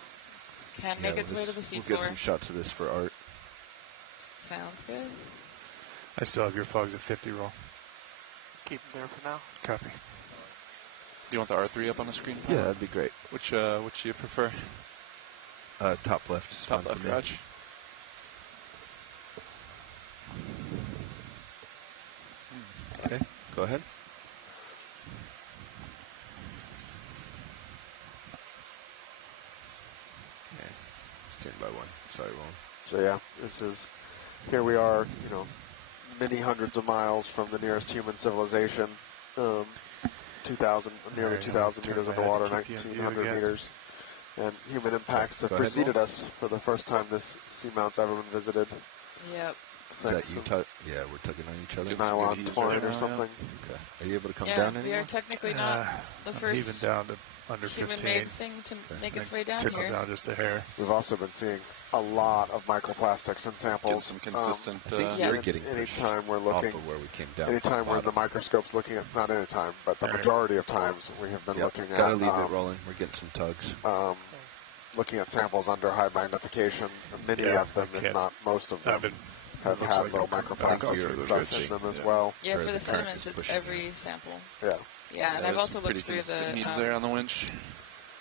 can make its way to the We'll seafloor. get some shots of this for art. Sounds good. I still have your fogs at 50 roll. Keep them there for now. Copy. Do you want the R3 up on the screen? Yeah, that'd be great. Which do you prefer? Top left. Is Top fine left, for me. Raj. Okay, go ahead. Okay, stand by one. Sorry, Roland. So yeah, here we are, many hundreds of miles from the nearest human civilization. 2,000, nearly Alright, 2,000 turn meters my head underwater, to keep you in view 1,900 again. meters. And human impacts have Go ahead, preceded Roland. us for the first time this seamount's ever been visited. Yep. Is that you yeah, we're tugging on each other. Get some Nylon good ease twine right or now, yeah. something. Okay. Are you able to come Yeah, down we anymore? are technically not the I'm first even down to under 15. human-made thing to make its way down Tickle here. down just a hair. We've also been seeing a lot of microplastics in Get samples. some consistent. I think Yeah. you're getting pushed anytime we're off looking, of where we came down. anytime from we're in the bottom. microscopes looking at, not anytime, but the All right. majority of times we have been Yep, looking gotta at leave it rolling. We're getting some tugs. looking at samples under high magnification. Many Yeah, of them, I if can't- not most of them, I've been, have looks had like little a back microplastics here and is stuff good in them thing. as Yeah. well. Yeah, Or for the the current sediments, is it's pushing every sample. Yeah. Yeah, and I've also looked through the, needs there on the winch.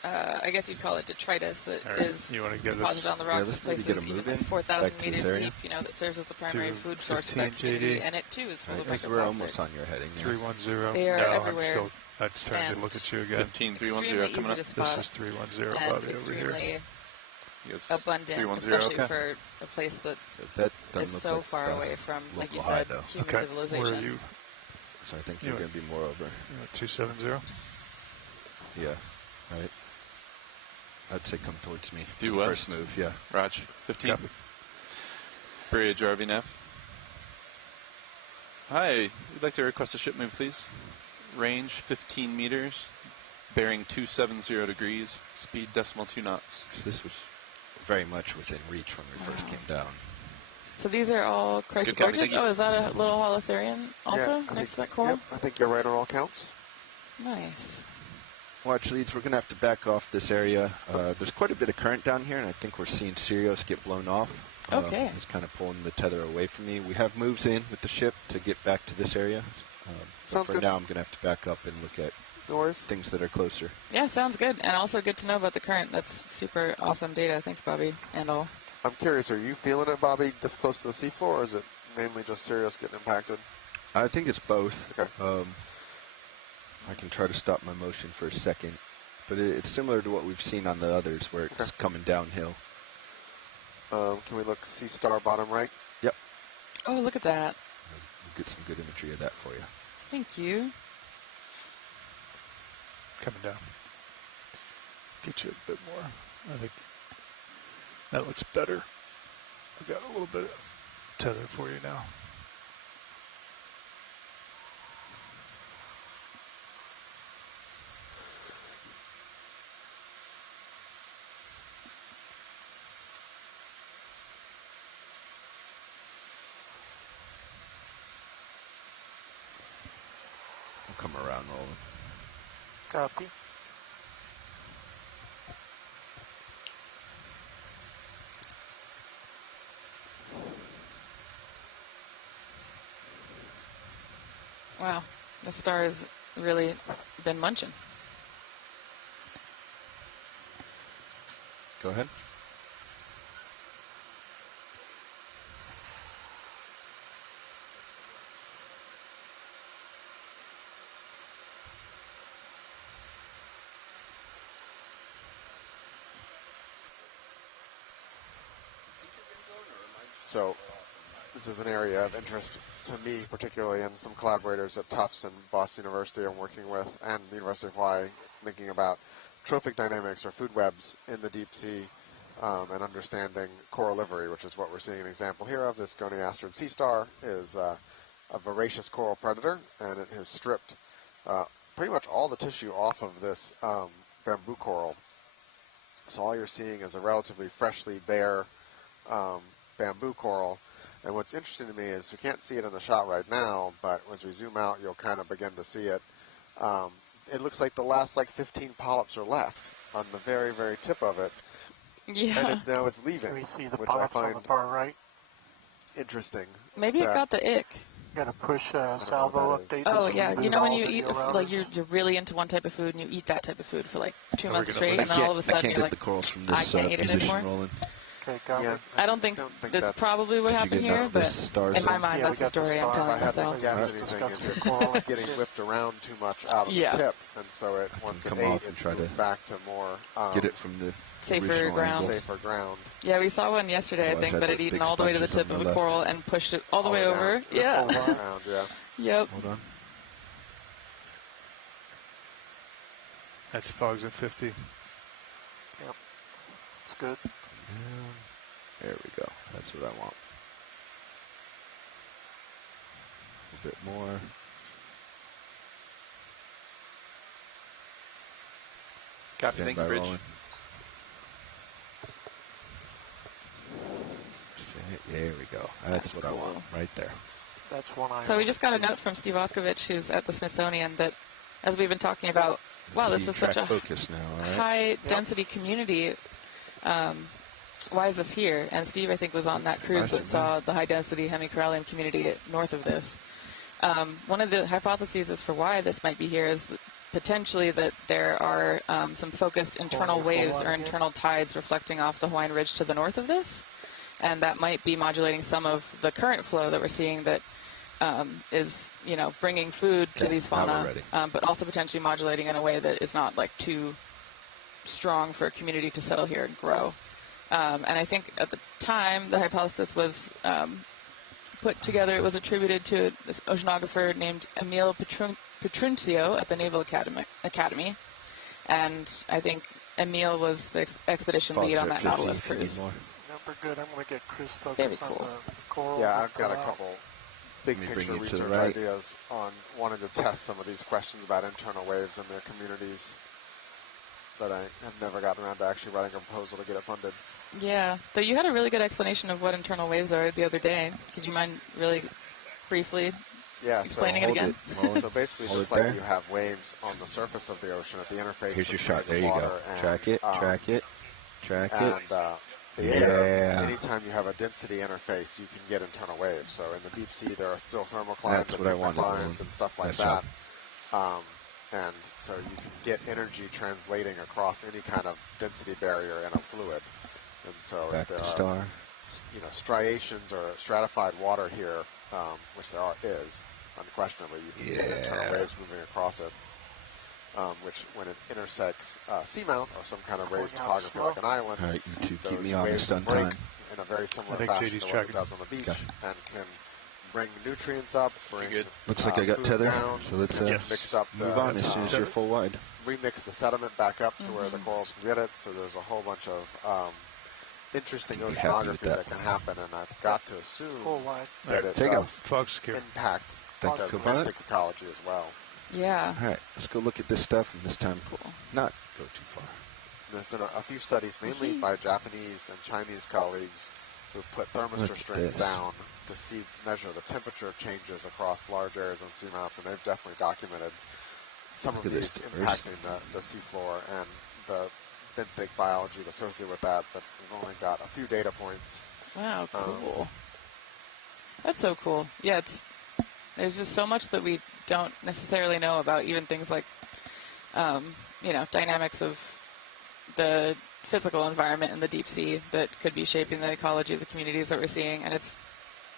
I guess you'd call it detritus that All right, is you want to get deposited us on the rocks let's in maybe places get a move even in 4,000 back to this meters area. deep, that serves as the primary To food source for that 15 community, JD. and it too is full Right, of because we're almost on microplastics. your heading. Yeah. 310. They are no, everywhere. I was trying to look at you again. 15310 Extremely coming easy up. to This spot is 310, and Bobby, over here. extremely Yes. abundant, 310, especially okay. for a place that That is doesn't look so like far the away from, like you local high, said, though. human Okay, civilization. where are you? So I think You you're went- going to be more over. 270? Yeah, right. I'd say come towards me. Due The west. First move, yeah. Raj, 15. Copy. Bridge RV nav. Hi, we'd like to request a ship move, please. Range 15 meters, bearing 270 degrees, speed decimal 2 knots. 'Cause this was very much within reach when we first came down. So these are all Good copy, Chrysogorgias? thank you. Oh, is that a little holothurian also Yeah, I next to think- that coral? Yep, I think you're right on all counts. Nice. Watch leads, we're going to have to back off this area. There's quite a bit of current down here, and I think we're seeing Sirius get blown off. Okay. He's kind of pulling the tether away from me. We have moves in with the ship to get back to this area. So Sounds for good. now, I'm going to have to back up and look at No worries. things that are closer. Yeah, sounds good. And also good to know about the current. That's super awesome data. Thanks, Bobby, and all. I'm curious, are you feeling it, Bobby, this close to the seafloor, or is it mainly just Sirius getting impacted? I think it's both. Okay. I can try to stop my motion for a second, but it's similar to what we've seen on the others where it's Okay. coming downhill. Can we look sea star bottom right? Yep. Oh, look at that. We'll get some good imagery of that for you. Thank you. Coming down. Get you a bit more. I think that looks better. I've got a little bit of tether for you now. We'll come around rolling. Copy. Wow, the star has really been munching. Go ahead. So this is an area of interest to me, particularly, and some collaborators at Tufts and Boston University I'm working with, and the University of Hawaii, thinking about trophic dynamics or food webs in the deep sea, and understanding coral livery, which is what we're seeing an example here of. This goniasterid sea star is a voracious coral predator, and it has stripped pretty much all the tissue off of this bamboo coral. So all you're seeing is a relatively freshly bare bamboo coral. And what's interesting to me is we can't see it in the shot right now, but as we zoom out, you'll kind of begin to see it. It looks like the last 15 polyps are left on the very, very tip of it. Yeah. And now it's leaving, Can we see the which I polyps on find the far right? interesting. Maybe it got the ick. Got to push salvo what that is. update. Oh this yeah, and you know when you move eat, all the like video you're really into one type of food and you eat that type of food for like 2 months gonna straight, look- and then all of a I sudden can't you're get like, the corals from I this can't eat it position anymore. rolling. Okay, copy. Yeah. I don't think that's probably what Did you happened get here, enough of this but stars in my in? mind, Yeah, we that's the got the story I'm star. telling If I had to myself. guess Let's anything, discuss it's the coral. it's getting whipped around too much out of Yeah. the tip, and so it once it come ate, off and it try to moves back to more Get it from the Safer original ground. angles. safer ground. Yeah, we saw one yesterday, I Otherwise, think, had that had those eaten big all the way to the sponges tip on of the a left. coral and pushed it all the way down over. to the Yeah. silver ground, yeah. Yep. Hold on. That's fogs at 50. It's good. There we go. That's what I want. A bit more. Copy, Stand thank you, by Bridge. rolling. There we go. That's what I want cool. right there. That's one I So we want just to got a see. note from Steve Oskovich, who's at the Smithsonian, that as we've been talking about, wow, this is such a focus now, all right? high-density community. Why is this here? And Steve, I think, was on that cruise that saw the high-density Hemicorallum community north of this. One of the hypotheses as for why this might be here is that potentially that there are some focused internal waves or internal tides reflecting off the Hawaiian Ridge to the north of this. And that might be modulating some of the current flow that we're seeing that is, bringing food to these now we're fauna, ready. but also potentially modulating in a way that is not too strong for a community to settle here and grow. And I think at the time the hypothesis was put together. It was attributed to this oceanographer named Emil Petruncio at the Naval Academy. And I think Emil was the expedition lead on that Nautilus cruise. Number good. I'm going to get Chris Very focused cool. on the coral. Yeah, I've got a couple big Let me bring picture you to the research right. ideas on wanting to test some of these questions about internal waves in their communities that I have never gotten around to actually writing a proposal to get it funded. Yeah, though you had a really good explanation of what internal waves are the other day. Could you mind really briefly Yeah, explaining so it again? So basically, Hold just it like there. you have waves on the surface of the ocean at the interface. Here's your between shot. the There you go. water and, Track it. Track it. Track it. And the air. Yeah. Anytime you have a density interface, you can get internal waves. So in the deep sea, there are still thermoclines That's and what I wanted, microclines Roland. and stuff like Nice that. job. And so you can get energy translating across any kind of density barrier in a fluid. And so Back if there to are star. striations or stratified water here, which there is unquestionably, you can get internal waves moving across it, which when it intersects seamount or some kind of raised topography like an island, All right, you two, keep those me honest waves on break time. in a very similar I think fashion JD's to what it tracking. does on the beach, Okay. and can bring nutrients up, bring good. Looks like I got food tether, down, so let's and Yes. mix up move on as soon as you're tether. full wide. remix the sediment back up to where the corals can get it. So there's a whole bunch of interesting You'd be happy with oceanography that. that can happen, and I've got to assume Full wide. that it Take 'em. does Fogs secure. impact Thank the you, Phil. benthic ecology as well. Yeah. All right, let's go look at this stuff, and this time Cool. not go too far. There's been a few studies, mainly by Japanese and Chinese colleagues, who've put Look thermistor at strings this. down to measure the temperature changes across large areas on seamounts, and they've definitely documented some Look of at this these diversity. impacting the seafloor and the benthic biology associated with that, but we've only got a few data points. Wow, cool. That's so cool. Yeah, there's just so much that we don't necessarily know about, even things like, dynamics of the physical environment in the deep sea that could be shaping the ecology of the communities that we're seeing. And it's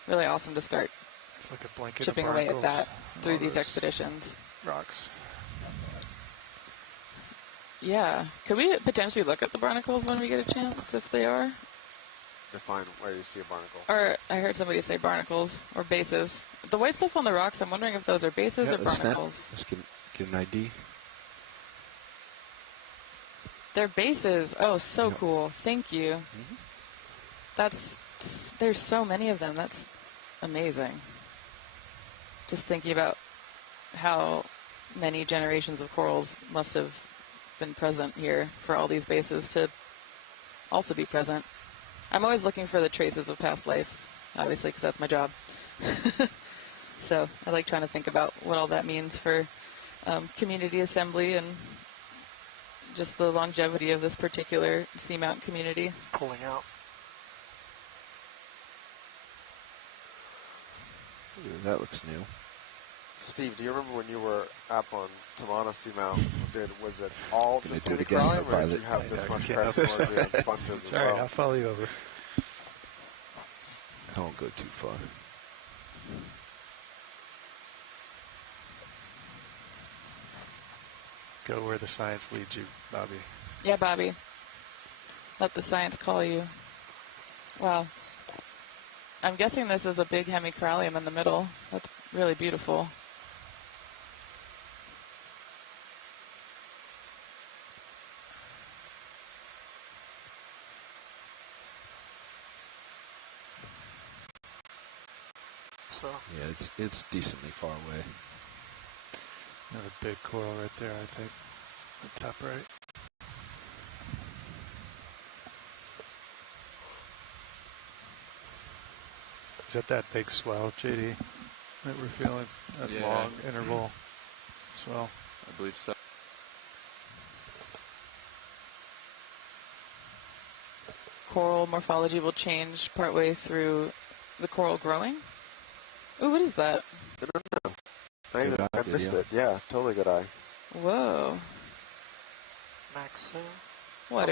really awesome to start It's like a blanket chipping of away at barnacles that and through all these those expeditions. Rocks. Yeah. Could we potentially look at the barnacles when we get a chance, if they are? Define where you see a barnacle. Or I heard somebody say barnacles or bases. The white stuff on the rocks, I'm wondering if those are bases or let's barnacles. Let's get an ID. They're bases. Oh, so Yep. cool. Thank you. There's so many of them. That's amazing. Just thinking about how many generations of corals must have been present here for all these bases to also be present. I'm always looking for the traces of past life, obviously, because that's my job. So I like trying to think about what all that means for community assembly and just the longevity of this particular seamount community. Pulling out. Ooh, that looks new. Steve, do you remember when you were up on Tamana Seamount? Was it all Gonna just do it again, Hemicorallum, or pilot. did you have this much Get up. crestmorphia and sponges as Sorry, well? I'll follow you over. I won't go too far. Go where the science leads you, Bobby. Yeah, Bobby. Let the science call you. Wow. I'm guessing this is a big hemicorallum in the middle. That's really beautiful. So Yeah, it's decently far away. Another big coral right there, I think. The top right. Is that big swell, JD, that we're feeling? That Yeah. long interval swell? I believe so. Coral morphology will change partway through the coral growing. Ooh, what is that? I don't know. Good eye, I missed video. it. Yeah, totally good eye. Whoa. Max soon. What?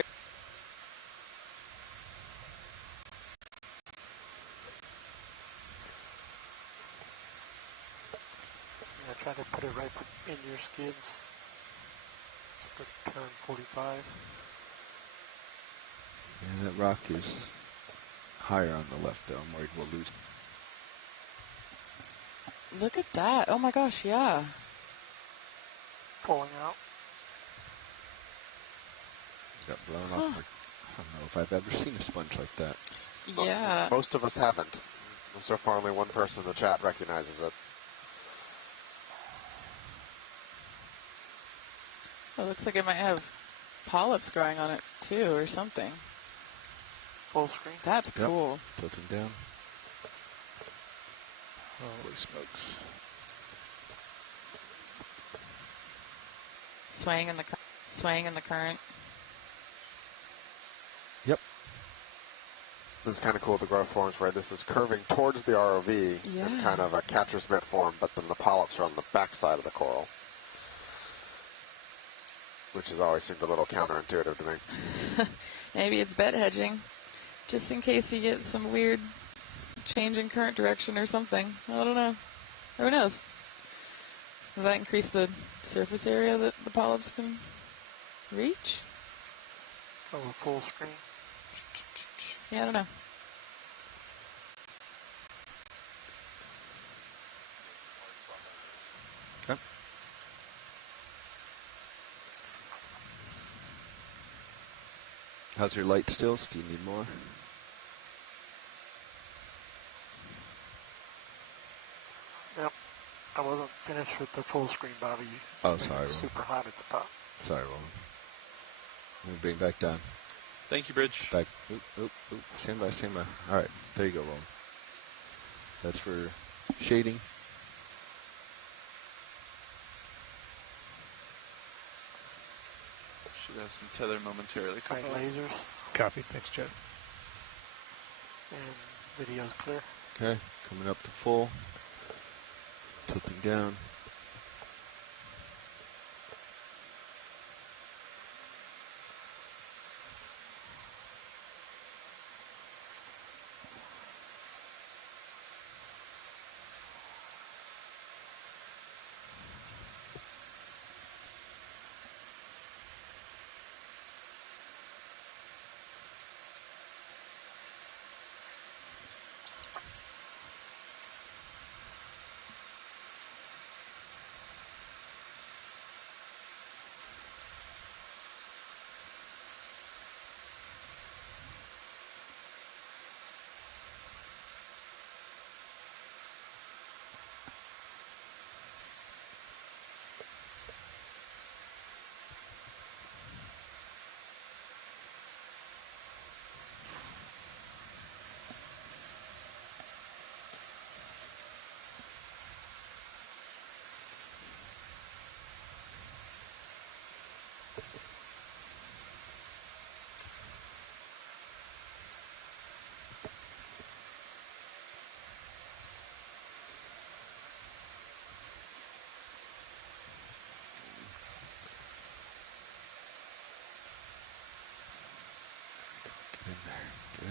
Yeah, try to put it right in your skids. So go turn 45. Yeah, that rock is higher on the left, though. I'm worried we'll lose. Look at that. Oh my gosh, yeah. Pulling out. Got blown off. I don't know if I've ever seen a sponge like that. Yeah. Most of us haven't. So far, only one person in the chat recognizes it. It looks like it might have polyps growing on it too or something. Full screen. That's Yep. cool. Tilting down. Holy smokes. Swaying in the current. Yep. This is kind of cool, the growth forms where this is curving towards the ROV in Yeah. kind of a catcher's mitt form, but then the polyps are on the backside of the coral, which has always seemed a little counterintuitive to me. Maybe it's bed hedging, just in case you get some weird change in current direction or something. I don't know. Who knows? Does that increase the surface area that the polyps can reach? Over full screen. Yeah, I don't know. Okay. How's your light stills? Do you need more? Yep. I wasn't finished with the full screen, Bobby. Oh, It's sorry, Ron. super hot at the top. Sorry, Roland. Let me bring it back down. Thank you, Bridge. Back. Oop, oop, oop. Stand by, stand by. All right. There you go, Roland. That's for shading. Should have some tether momentarily. Right lasers. Copy. Thanks, Chad. And video's clear. Okay. Coming up to full. Tilting down.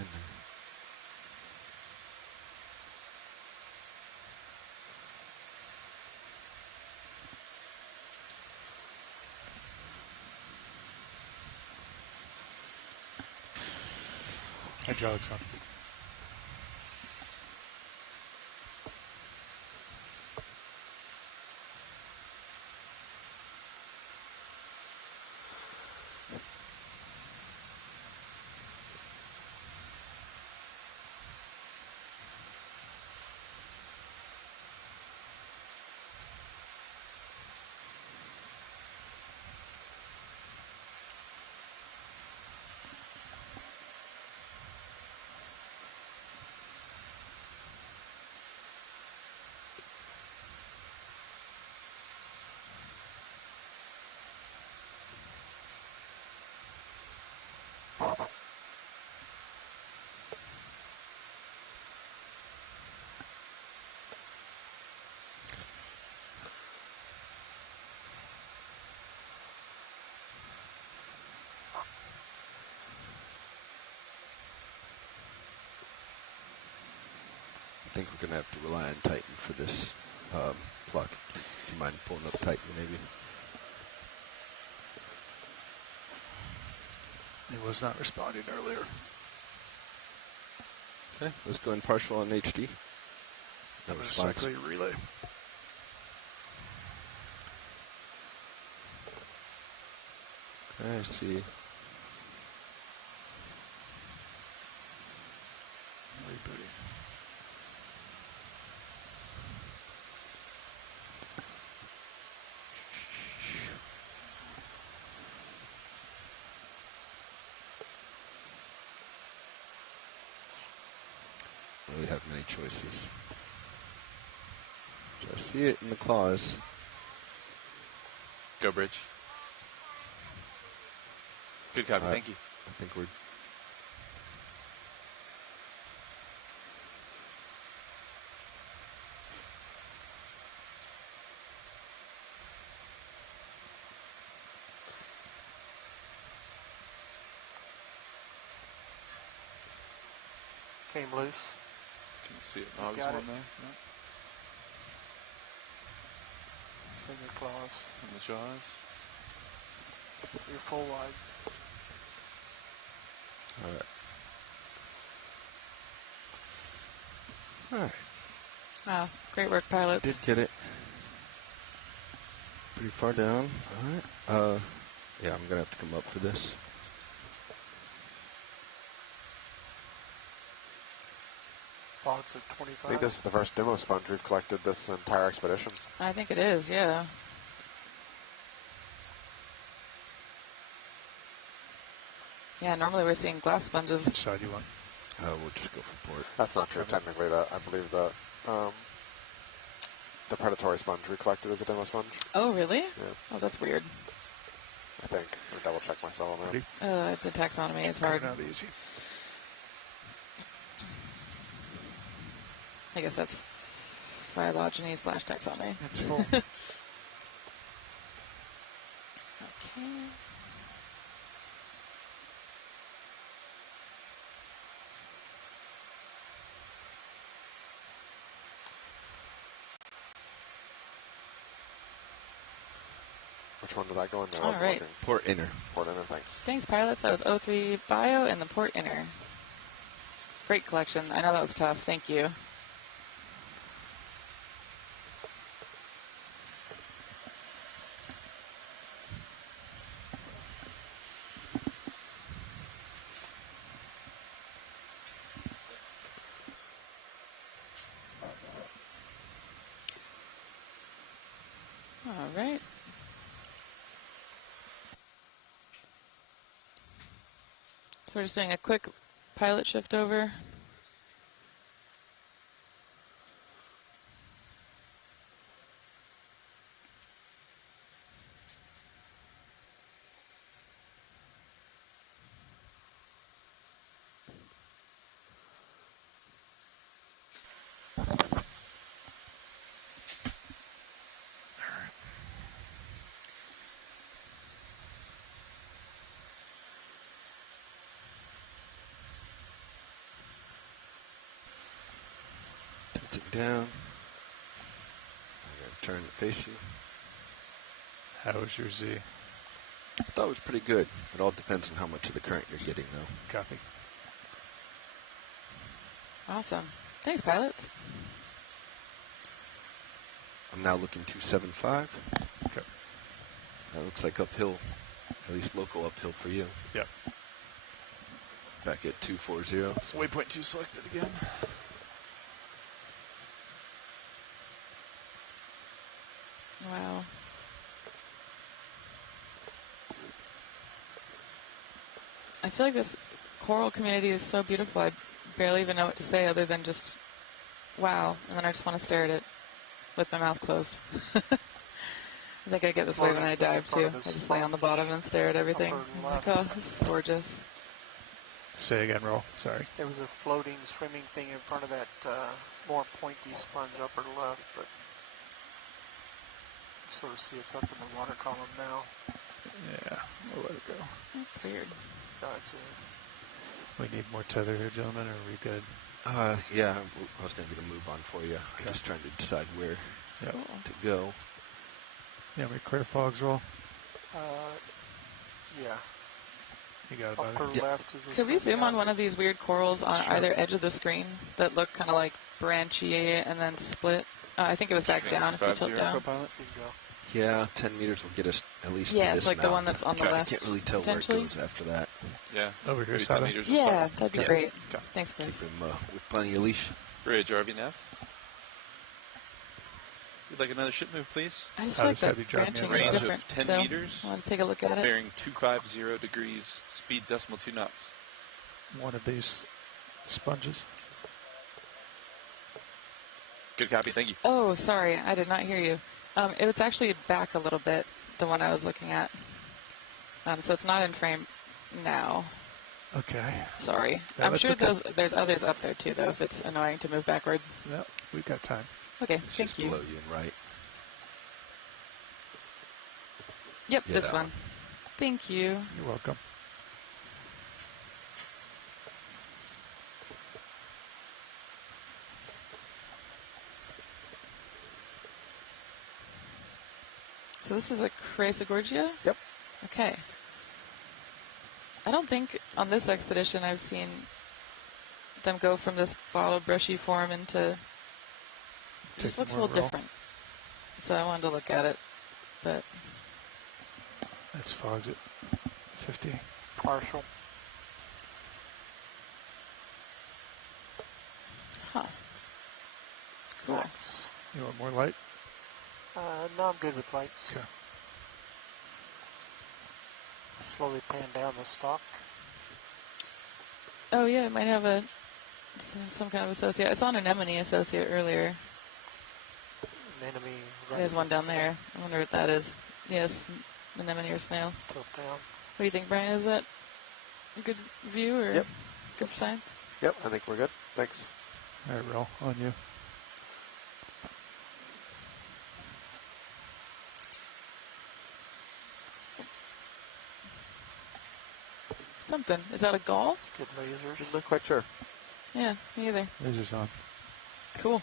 there. Hydraulics on. I think we're going to have to rely on Titan for this pluck. Do you mind pulling up Titan maybe? It was not responding earlier. Okay, let's go in partial on HD. No I'm going to response. cycle your relay. Okay, I see. Rebooting. Really have many choices. So I see it in the claws. Go, Bridge. Good copy, thank you. I think we're... Came loose. Can see it. You Nogs got one it. there. Yep. It's in your claws. It's in the jaws. You're full wide. All right. All right. Wow, great work, pilots. Did get it. Pretty far down. All right. Yeah, I'm going to have to come up for this. Fogs at I 25. think this is the first demo sponge we've collected this entire expedition. I think it is, yeah. Yeah, normally we're seeing glass sponges. Which side do you want? We'll just go for port. That's not true, technically. That I believe that the predatory sponge we collected is a demo sponge. Oh, really? Yeah. Oh, that's weird. I think. I'm gonna double check myself on that. The taxonomy is hard. Coming out easy. I guess that's phylogeny / taxonomy. It's full. Okay. Which one did I go in there? I All wasn't right. looking. Port inner. Port inner, thanks. Thanks, pilots. That was O3 Bio and the port inner. Great collection. I know that was tough. Thank you. All right. So we're just doing a quick pilot shift over. down. I'm going to turn to face you. How was your Z? I thought it was pretty good. It all depends on how much of the current you're getting, though. Copy. Awesome. Thanks, pilots. I'm now looking 275. Okay. That looks like uphill, at least local uphill for you. Yep. Back at 240. So Waypoint 2 selected again. Wow. I feel like this coral community is so beautiful. I barely even know what to say other than just, wow. And then I just want to stare at it with my mouth closed. I think I get this way when I dive, too. I just lay on the bottom and stare at everything. I'm like, oh, this is gorgeous. Say again, roll. Sorry. There was a floating swimming thing in front of that more pointy sponge upper left, but you sort of see it's up in the water column now. Yeah, we'll let it go. That's weird. Gotcha. We need more tether here, gentlemen, or are we good? yeah, I was going to get a move on for you. Okay. I'm just trying to decide where Yep. to go. Yeah, we clear fogs roll. Yeah. You got it, Upper buddy. left is a Could we swimming zoom on outlet. one of these weird corals on Sure. either edge of the screen that look kind of like branchy and then split? I think it was back down if you tilt 50 down. co-pilot. You can go. Yeah, 10 meters will get us at least to Yeah, this it's like the one mound. that's on the Okay. I left. can't really tell where it potentially. goes after that. Yeah. Over here, Maybe 10 Sada. meters or Yeah, so. that'd be Okay. great. Okay. Thanks, Keep guys. him with plenty of leash. Bridge, RV nav. We'd like another ship move, please. I just How feel like does that heavy driving branching is? is Range of different. 10 so meters. I want to take a look at it. Bearing 250 degrees, speed decimal 2 knots. One of these sponges. Good copy, thank you. Oh, sorry, I did not hear you. It was actually back a little bit, the one I was looking at. So it's not in frame now. Okay. Sorry. Yeah, I'm that's sure okay. there's others up there too, though, if it's annoying to move backwards. Yep, we've got time. Okay, It's thank just you. below you and right. Yep, Yeah, this that one. one. Thank you. You're welcome. So this is a Chrysogorgia? Yep. Okay. I don't think on this expedition I've seen them go from this bottle brushy form into... It just Take looks a more little roll. different. So I wanted to look at it, but... That's fogs at 50. Partial. Huh. Cool. Nice. You want more light? No, I'm good with lights. Okay. Slowly pan down the stalk. Oh yeah, it might have some kind of associate. I saw an anemone associate earlier. An enemy. Right There's one down against there. I wonder what that is. Yes, anemone or snail. the Tilt down. What do you think, Brian? Is that a good view or Yep. good for science? Yep, I think we're good. Thanks. All right, roll on you. Something. Is that a gull? It's good lasers. I'm not quite sure. Yeah, me either. Lasers on. Cool.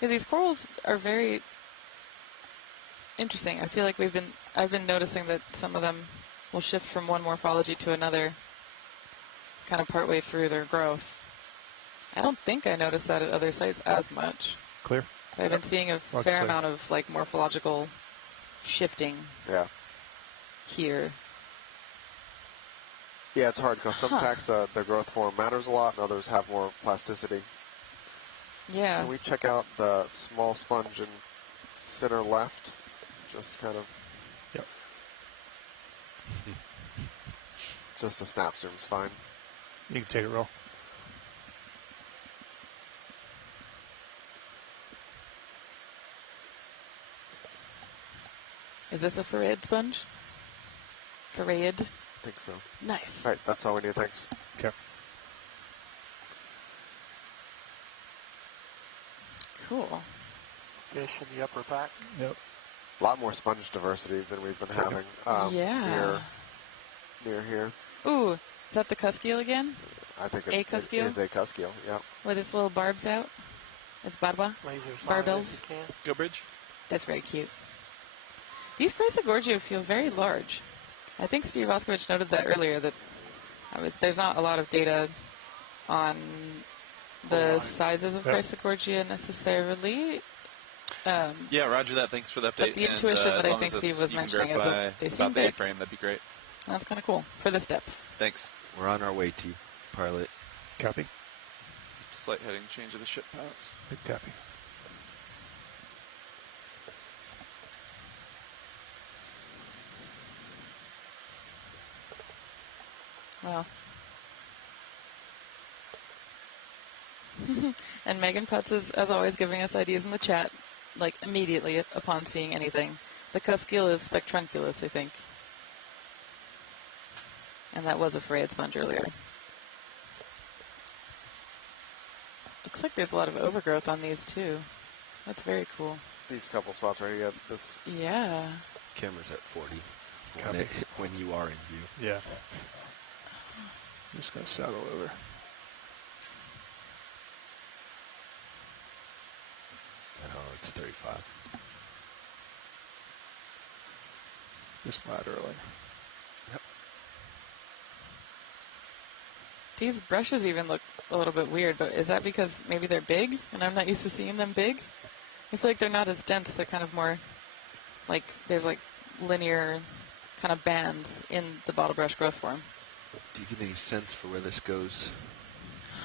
Yeah, these corals are very interesting. I feel like I've been noticing that some of them will shift from one morphology to another kind of partway through their growth. I don't think I noticed that at other sites as much. Clear? I've been seeing a Looks fair clear. amount of like morphological shifting Yeah. here. Yeah, it's hard because some Huh. taxa, their growth form matters a lot, and others have more plasticity. Yeah. Can we check out the small sponge in center left? Just kind of. Yep. Just a snap zoom's fine. You can take a roll. Is this a farad sponge? Farad. I think so. Nice. All right, that's all we need. Thanks. Okay. Cool. Fish in the upper back. Yep. A lot more sponge diversity than we've been Okay. having Yeah. near here. Ooh, is that the cuskeel again? I think A it cuskeel? is a cuskeel. Yep. With its little barbs out. It's barba. Lasers Barbells. if you can. Go Bridge. That's very cute. These Chrysogorgia feel very large. I think Steve Oskovich noted that earlier, that there's not a lot of data on the sizes of Chrysogorgia necessarily. Yeah, roger that. Thanks for the update. But the intuition that I think Steve was mentioning is that they seem about the big. A-frame, that'd be great. That's kind of cool for this depth. Thanks. We're on our way to pilot. Copy. Slight heading change of the ship pilots. Big copy. Wow. And Megan Putz is, as always, giving us ideas in the chat, like immediately upon seeing anything. The cuskeel is spectrunculus, I think. And that was a farreid sponge earlier. Looks like there's a lot of overgrowth on these, too. That's very cool. These couple spots right here. This. Yeah. Camera's at 40 Copy. when you are in view. Yeah. Just gonna saddle over. Oh, it's 35. Just laterally. Yep. These brushes even look a little bit weird, but is that because maybe they're big and I'm not used to seeing them big? I feel like they're not as dense. They're kind of more like there's like linear kind of bands in the bottle brush growth form. Do you get any sense for where this goes?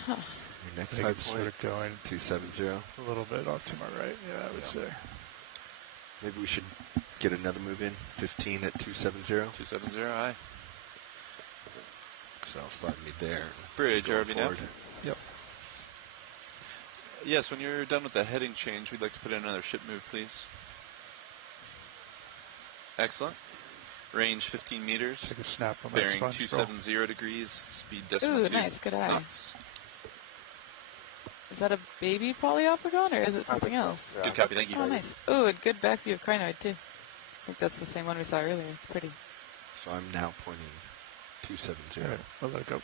Huh. Your next I high think it's point? sort of going 270. a little bit off to my right. Yeah, I would say. Maybe we should get another move in. 15 at 270. 270, aye. So I'll slide me there. Bridge, Going RV now. forward. Yep. Yes, when you're done with the heading change, we'd like to put in another ship move, please. Excellent. Range 15 meters. Take a snap on that Bearing sponge. 270 degrees. Speed decimal Ooh, 2 nice, good eye. knots. Is that a baby polyopogon or is it something think so, else? yeah. Good copy, thank you. Oh, nice. Ooh, a good back view of crinoid, too. I think that's the same one we saw earlier. It's pretty. So I'm now pointing 270. All right, I'll let it go.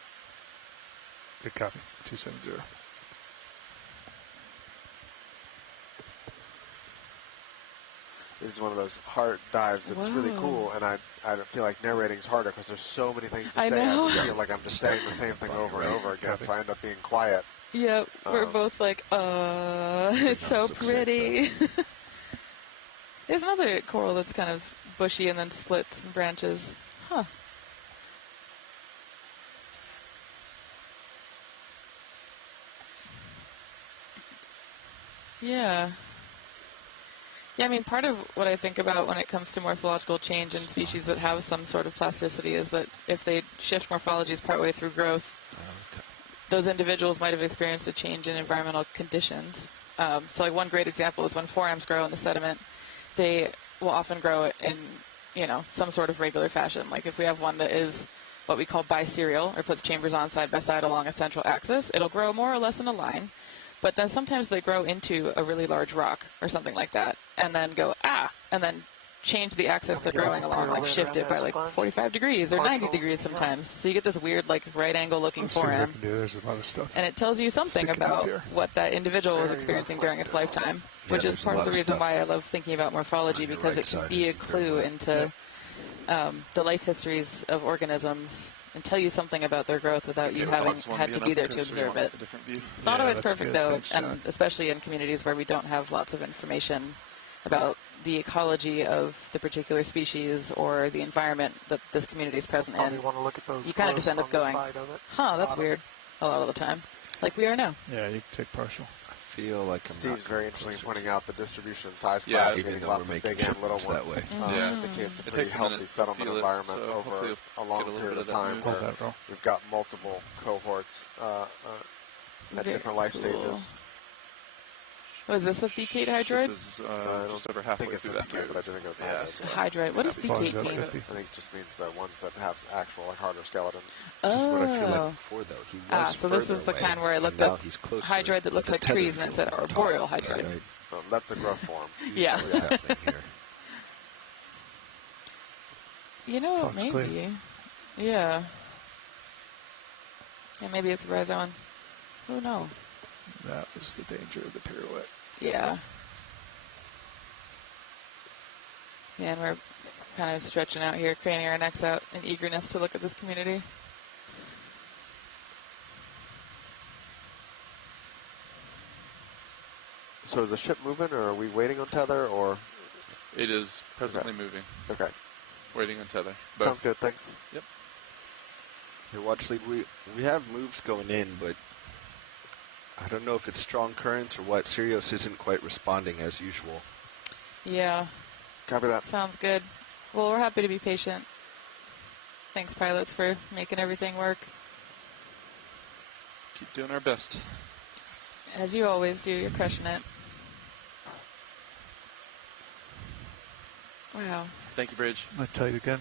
Good copy. 270. This is one of those hard dives that's really Whoa. cool, and I feel like narrating's harder because there's so many things to I say. know. I just feel like I'm just saying the same thing over and over again, so I end up being quiet. Yeah, we're both like, it's so looks sick, pretty. There's another coral that's kind of bushy and then splits and branches. Huh. Yeah. Yeah, I mean, part of what I think about when it comes to morphological change in species that have some sort of plasticity is that if they shift morphologies partway through growth, those individuals might have experienced a change in environmental conditions. So like one great example is when forearms grow in the sediment, they will often grow in, some sort of regular fashion. Like if we have one that is what we call biserial, or puts chambers on side by side along a central axis, it'll grow more or less in a line. But then sometimes they grow into a really large rock or something like that, and then go, and then change the axis they're growing along, like shift it by like 45 degrees or 90 degrees sometimes. So you get this weird like right angle looking Let's see what I forearm. can do. There's a lot of stuff. And it tells you something Sticking up about here. what that individual was experiencing during its lifetime, Yeah, which is there's a part of lot the of reason stuff why I love thinking about morphology, on your because right it can side be a is the third clue one. into the life histories of organisms and tell you something about their growth without you having had to be there to observe it. It's not Yeah, always that's perfect, good. though, Thanks, and John. especially in communities where we don't have lots of information about the ecology of the particular species or the environment that this community is present Probably in. want to look at those You kind of just growths end up on the going, side of it. huh, that's Bottom. weird, a lot of the time, like we are now. Yeah, you can take partial. I feel like I'm Steve's not very coming interesting closer pointing to out the distribution size Yeah, class, even getting though lots we're of making big and ship little moves that ones. way. Yeah. Indicates a It pretty takes a healthy minute to settlement feel it, environment so over hopefully a long get a little period bit of of that time move. Hold where that roll. we've got multiple cohorts at Very different life cool. stages. Was this a thecate hydroid? Is, I just over don't halfway think it's through a that decade, move. but I do think it's Yeah, a so- Hydroid. What does Happy Falls thecate up mean? 50. I think it just means the ones that have actual like harder skeletons. This is what I feel Oh. like before, though. He was So this further is the away, kind where I and looked now up he's closer, hydroid that but looks the like tether trees, and it feels said more arboreal taut, hydroid. right? That's a growth form. Yeah. What's happening here? You know, Fog's clear. maybe. Yeah. Yeah, maybe it's a bryozoan. Oh no. That was the danger of the pirouette. Yeah. Yeah, and we're kind of stretching out here, craning our necks out in eagerness to look at this community. So is the ship moving, or are we waiting on tether, or? It is presently moving. Okay. Waiting on tether. Both. Sounds good, thanks. Yep. Hey, watch lead. We have moves going in, but I don't know if it's strong currents or what. Sirius isn't quite responding as usual. Yeah. Copy that. Sounds good. Well, we're happy to be patient. Thanks, pilots, for making everything work. Keep doing our best. As you always do, you're crushing it. Wow. Thank you, Bridge. Am I tight again?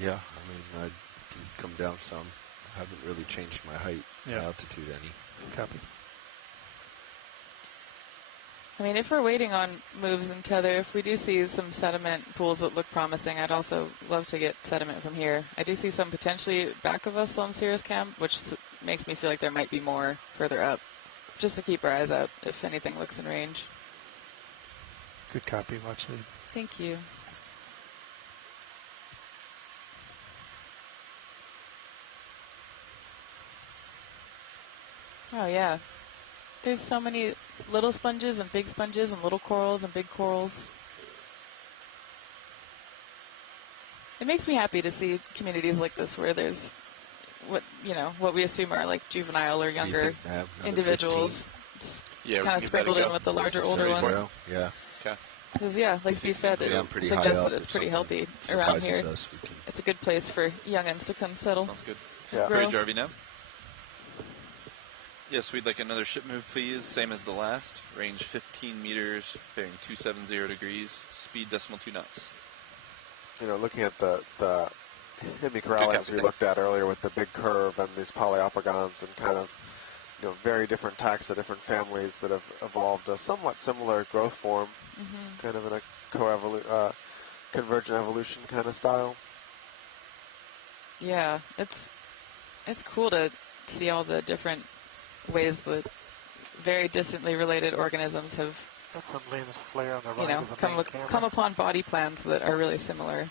Yeah, I mean, I can come down some. I haven't really changed my height, my altitude any. Copy. I mean, if we're waiting on moves in tether, if we do see some sediment pools that look promising, I'd also love to get sediment from here. I do see some potentially back of us on Cirrus Cam, which makes me feel like there might be more further up, just to keep our eyes out if anything looks in range. Good copy, watch lead. Thank you. Oh, yeah. There's so many little sponges and little corals and big corals. It makes me happy to see communities like this where there's what we assume are like juvenile or younger individuals kind of sprinkled in with the larger, older ones. Yeah. Okay. Because, like Steve said, it suggests that it's pretty healthy around here. It's a good place for youngins to come settle. Sounds good. Yeah. Bridge RV now. Yes, we'd like another ship move, please. Same as the last. Range 15 meters, bearing 270 degrees, speed .2 knots. You know, looking at the Hemicorallum we looked at earlier with the big curve and these polyopagons and kind of, very different taxa, different families that have evolved a somewhat similar growth form, kind of in a convergent evolution kind of style. Yeah, it's cool to see all the different ways that very distantly related organisms have That's some lens flare on the right of the come upon body plans that are really similar,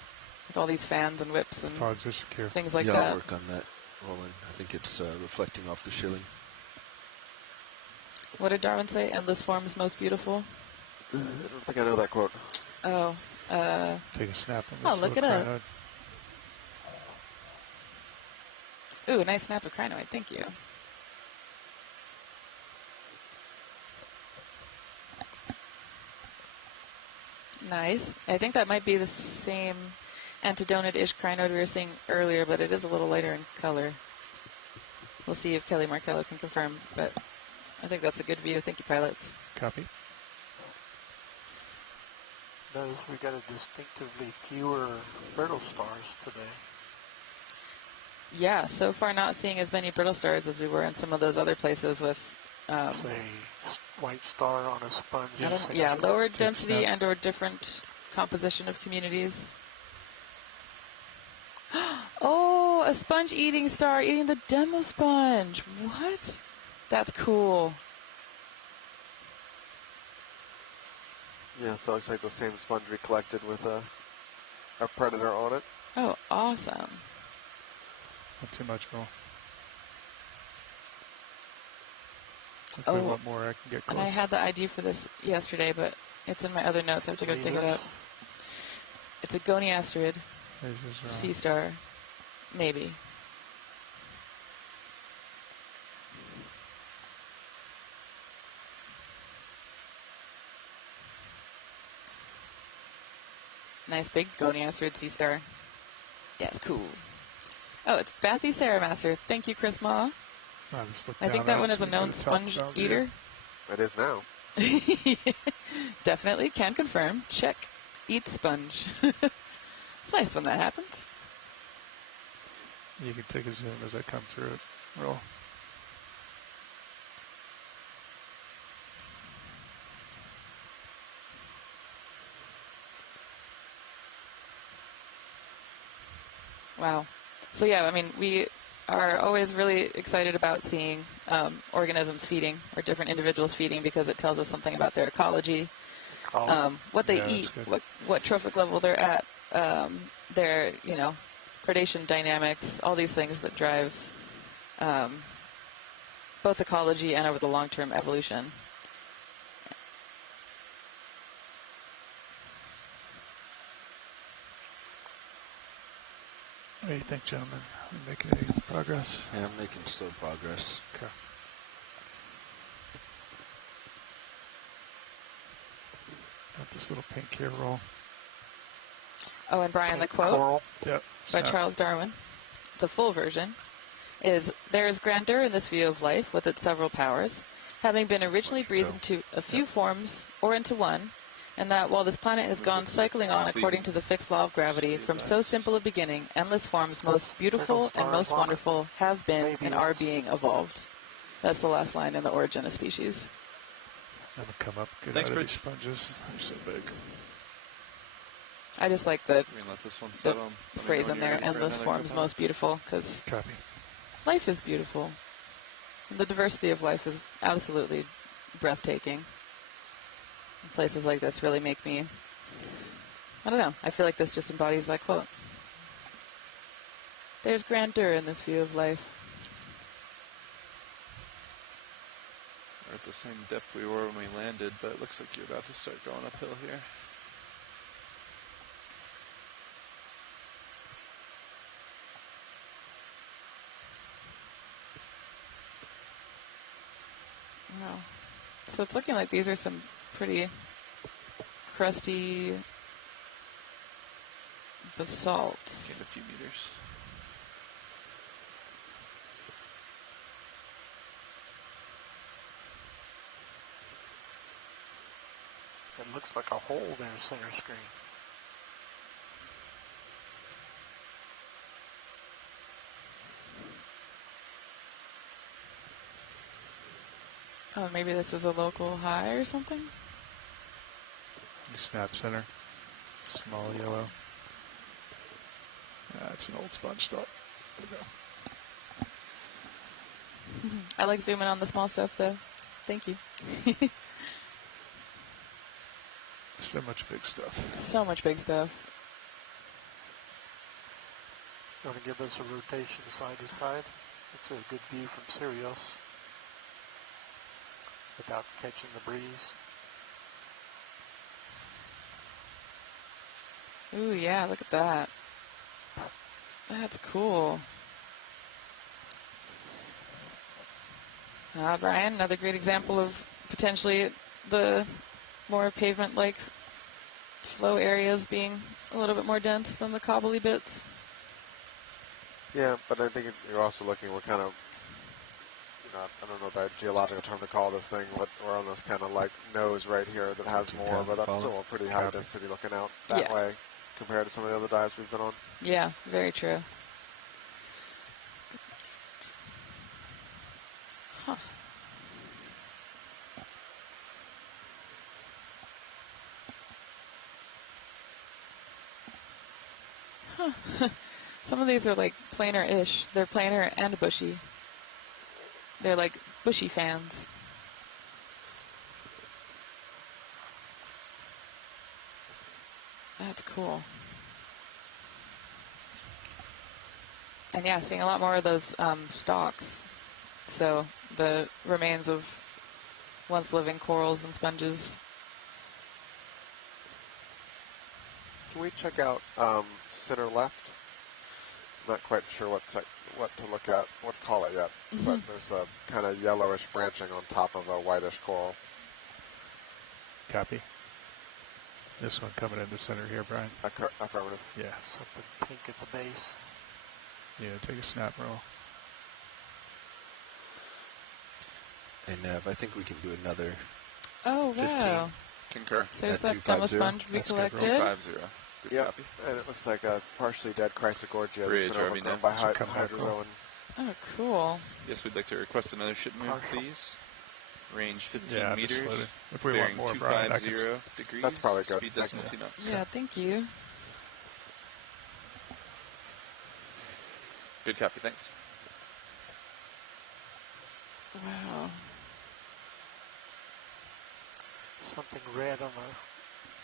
like all these fans and whips and Fogs are secure. things like I'll that. work on that, Roland. I think it's reflecting off the shilling. What did Darwin say? Endless forms most beautiful? I don't think I know that quote. Oh. Take a snap on this. Look it up. Ooh, a nice snap of crinoid. Thank you. Nice. I think that might be the same antedonid-ish crinoid we were seeing earlier, but it is a little lighter in color. We'll see if Kelly Markello can confirm, but I think that's a good view. Thank you, pilots. Copy. Notice we got a distinctively fewer brittle stars today. Yeah, so far not seeing as many brittle stars as we were in some of those other places with... say, white star on a sponge. Lower density and or different composition of communities. Oh, a sponge eating star eating the demo sponge. What? That's cool. Yeah, so it looks like the same sponge we collected with a predator on it. Oh, awesome. Not too much, Bill. Oh, what more I can get close. And I had the ID for this yesterday, but it's in my other notes. I have to go dig it up. It's a goniasterid sea star, maybe. Nice big goniasterid sea star. That's cool. Oh, it's Bathyceramaster. Thank you, Chris Ma. I think that one is a known sponge eater. It is now. Definitely, can confirm. Check. Eat sponge. It's nice when that happens. You can take a zoom as I come through it. Roll. Wow. So yeah, I mean, are always really excited about seeing organisms feeding or different individuals feeding because it tells us something about their ecology, what they eat, what trophic level they're at, their predation dynamics, all these things that drive both ecology and over the long-term evolution. What do you think, gentlemen? Are we making any progress? Yeah, I'm making slow progress. Okay. Got this little pink here roll. Oh, and Brian, the quote Coral. Yep. by Charles Darwin, the full version, is, "There is grandeur in this view of life with its several powers, having been originally breathed into a few forms or into one, and that while this planet has gone cycling on according to the fixed law of gravity, from so simple a beginning, endless forms, most beautiful and most wonderful, have been and are being evolved." That's the last line in The Origin of Species. I'm going to come up good Thanks, out of Bridge. these sponges. They're so big. I just like the We're gonna let this one settle. Let me know phrase when in you're there, ready for endless another forms, compound. most beautiful, because Copy. life is beautiful. The diversity of life is absolutely breathtaking. And places like this really make me, I don't know, I feel like this just embodies that quote. There's grandeur in this view of life. We're at the same depth we were when we landed, but it looks like you're about to start going uphill here. Wow. So it's looking like these are some pretty crusty basalts. Gained a few meters. It looks like a hole there, center screen. Oh, maybe this is a local high or something? Snap center. Small yellow. It's an old sponge stop. There we go. I like zooming on the small stuff, though. Thank you. So much big stuff. So much big stuff. Going to give us a rotation side to side. It's a good view from Sirius without catching the breeze. Ooh, yeah, look at that. That's cool. Brian, another great example of potentially the more pavement-like flow areas being a little bit more dense than the cobbly bits. Yeah, but I think you're also looking, we're kind of, I don't know the geological term to call this thing, but we're on this kind of like nose right here that has more, but that's still a pretty high density looking out that way compared to some of the other dives we've been on. Yeah, very true. Huh. Huh. Some of these are like planar-ish. They're planar and bushy. They're like bushy fans. That's cool. And yeah, seeing a lot more of those stalks. So the remains of once living corals and sponges. Can we check out center left? I'm not quite sure what to look at, what to call it yet, but there's a kind of yellowish branching on top of a whitish coral. Copy. This one coming into center here, Brian. Affirmative. Yeah. Something pink at the base. Yeah, take a snap roll. Hey, Nev, I think we can do another Oh, 15. wow. Concur. So there's At that demo 250. sponge we That's good roll. collected. 250. Good Yep, copy. and it looks like a partially dead Chrysogorgia Bridge, that's been Army overgrown Nev. by Should come back hydrozoan. Oh, cool. Yes, we'd like to request another ship move, Partial. please. Range 15 Yeah, just meters. floated. If we bearing want more, Brian, I can 250 degrees. That's probably good. Speed decimal Thanks. 2 knots. Yeah, thank you. Good copy, thanks. Wow. Something red on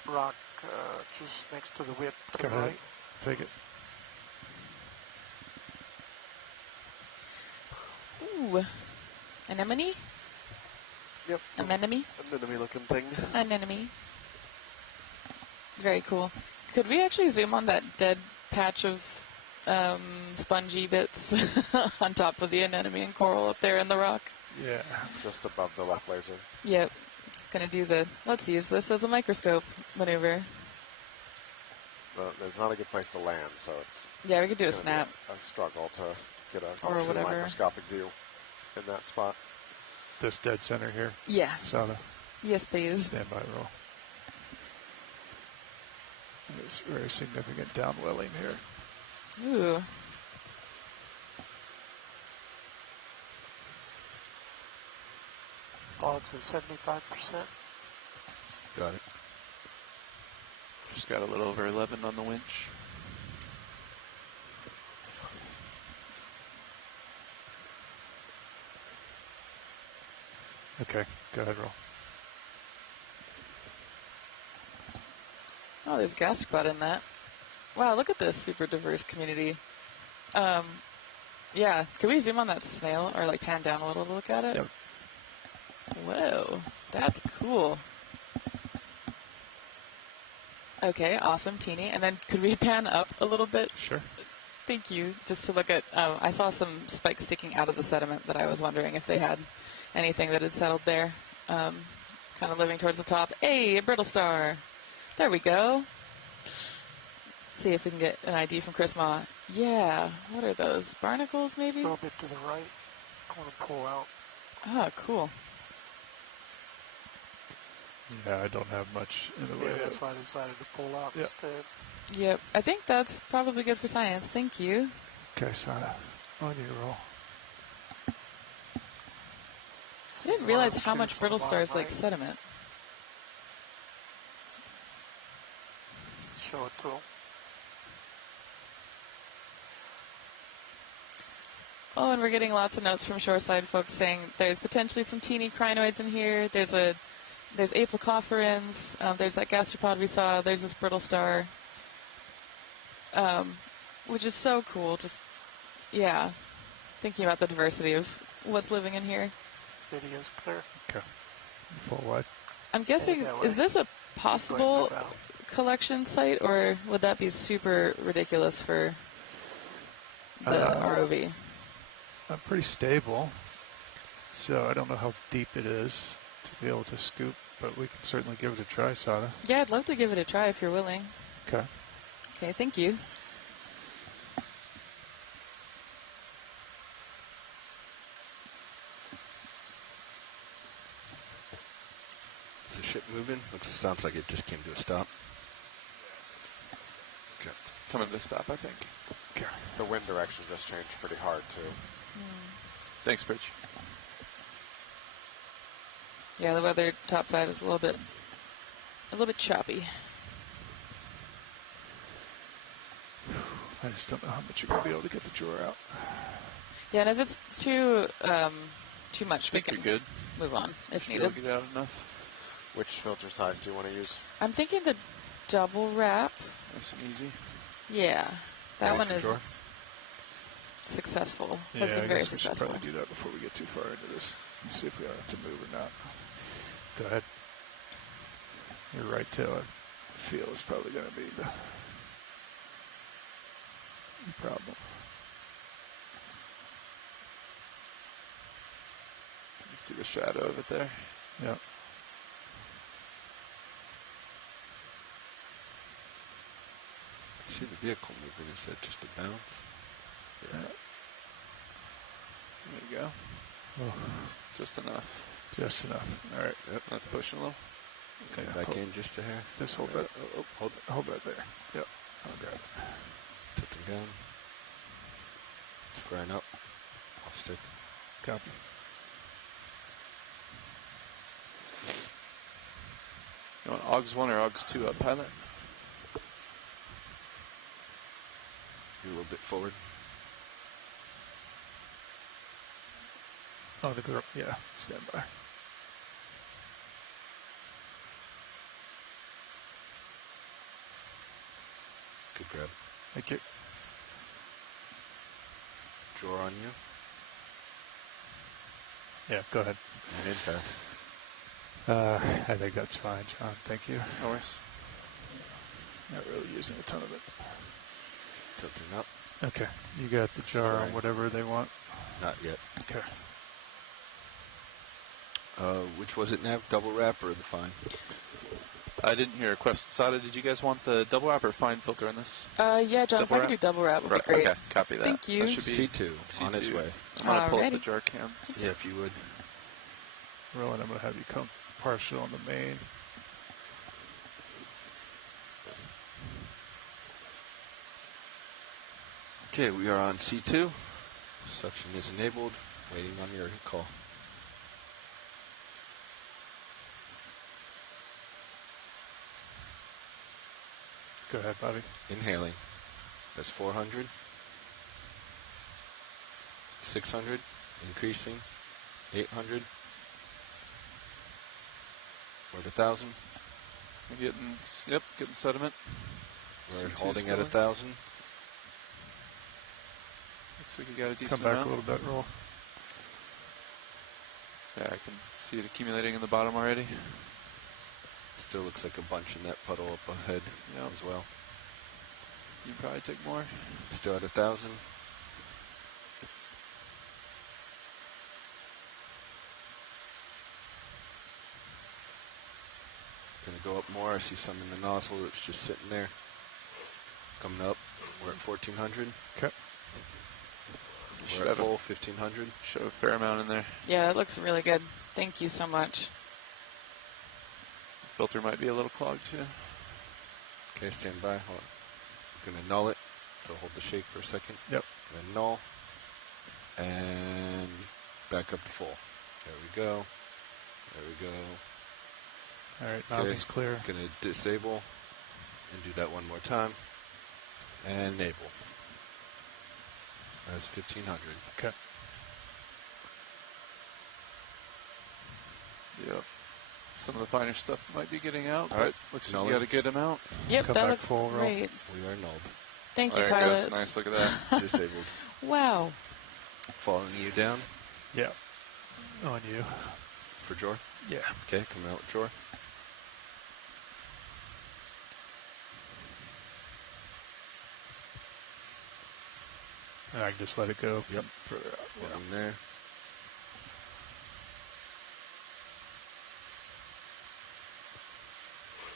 the rock just next to the whip to Go the ahead. right. Take it. Ooh. Anemone? Yep. Anemone? Anemone looking thing. Anemone. Very cool. Could we actually zoom on that dead patch of spongy bits on top of the anemone and coral up there in the rock? Yeah. Just above the left laser. Yep. Gonna do the, let's use this as a microscope maneuver. But there's not a good place to land, so it's Yeah, we could do a it's gonna snap. be a struggle to get a Or true whatever. microscopic view in that spot. This dead center here. Yeah. Sada, Yes, please. standby roll. There's very significant downwelling here. Ooh. Logs at 75%. Got it. Just got a little over 11 on the winch. Okay, go ahead, roll. Oh, there's gastropod in that. Wow, look at this super diverse community. Yeah, can we zoom on that snail or like pan down a little to look at it? Yep. Whoa, that's cool. Okay, awesome, teeny. And then could we pan up a little bit? Sure. Thank you. Just to look at, I saw some spikes sticking out of the sediment that I was wondering if they had anything that had settled there. Kind of living towards the top. Hey, a brittle star. There we go. See if we can get an ID from Chris Ma. Yeah, what are those? Barnacles, A maybe? little bit to the right. I want to pull out. Oh, cool. Yeah, I don't have much in the way Yeah, that's of... why I decided to pull out Yep. instead. Yep, I think that's probably good for science. Thank you. Okay, Sada, on your roll. I didn't realize how Two much from brittle the bottom stars like right. sediment. Show it to them. Oh, and we're getting lots of notes from shoreside folks saying there's potentially some teeny crinoids in here. There's aplocophorans. There's that gastropod we saw. There's this brittle star, which is so cool. Just, yeah, thinking about the diversity of what's living in here. Video's clear. Okay. Full wide. I'm guessing, that way. is this a Go ahead possible and move out. collection site, or would that be super ridiculous for the ROV? Pretty stable. So I don't know how deep it is to be able to scoop, but we can certainly give it a try, Sada. Yeah, I'd love to give it a try if you're willing. Okay. Okay, thank you. Is the ship moving? Sounds like it just came to a stop. Okay. Coming to a stop, I think. Okay. The wind direction just changed pretty hard too. Thanks, Bridge. Yeah, the weather topside is a little bit choppy. I just don't know how much you're going to be able to get the drawer out. Yeah, and if it's too much, I think we you're can good. move on if Should be able needed. to get out enough. Which filter size do you want to use? I'm thinking the double wrap. Nice and easy. Yeah, that Ready one for is drawer? successful. Yeah, Has been I very guess we should successful. probably do that before we get too far into this and see if we have to move or not. Go ahead. Your right tail, I feel, is probably going to be the problem. You see the shadow of it there. Yep. See the vehicle moving. Is that just a bounce? Yeah. There you go. Oh, Just enough. just enough. All right. Yep. That's pushing a little. Come Yeah, back hold- in just a hair. Just hold that. Hold that there. Yep. I'll grab it. Tilting down. Squaring up. Off stick. Copy. You want AUX 1 or AUX 2 up, pilot? You're a little bit forward. Oh, the girl. Yeah, stand by. Good grab. Thank you. Draw on you. Yeah, go ahead. And impact. I think that's fine, John. Thank you. No worries. Not really using a ton of it. Tilting up. Okay, you got the jar on whatever they want. Not yet. Okay. Which was it, Nav? Double wrap or the fine? I didn't hear a request. Sada, did you guys want the double wrap or fine filter in this? Yeah, John, if I could do double wrap, would be great. Okay, copy that. Thank you. That should be C2, on its way. I'm going to pull up Alrighty. the jar cam. Yeah, if you would. Rowan, I'm going to have you come partial on the main. Okay, we are on C2. Suction is enabled. Waiting on your call. Go ahead, Bobby. Inhaling. That's 400. 600. Increasing. 800. We're at 1,000. We're getting, yep, getting sediment. We're C2's holding at filling. 1,000. Looks like you got a decent Come back amount. a little bit, roll. Yeah, I can see it accumulating in the bottom already. Still looks like a bunch in that puddle up ahead as well. You can probably take more. Still at 1,000. Gonna go up more. I see some in the nozzle that's just sitting there. Coming up. We're at 1,400. Okay. We're at full 1,500. Show a fair amount in there. Yeah, it looks really good. Thank you so much. Filter might be a little clogged too. Okay, stand by. Hold on. Gonna null it. So hold the shake for a second. Yep. Then null. And back up to full. There we go. There we go. All right, nozzle's clear. Gonna disable and do that one more time. And enable. That's 1,500. Okay. Yep. Some of the finer stuff might be getting out, All but right. looks Null like you got it. a good amount. Yep, Come that back looks full roll. great. We are nulled. Thank you, There it pilots. goes. Nice, look at that. Disabled. Wow. Following you down Yeah. On you. for Jor. Yeah. Okay, coming out with Jor. And I can just let it go. Yep. Further out. Yeah. One in there.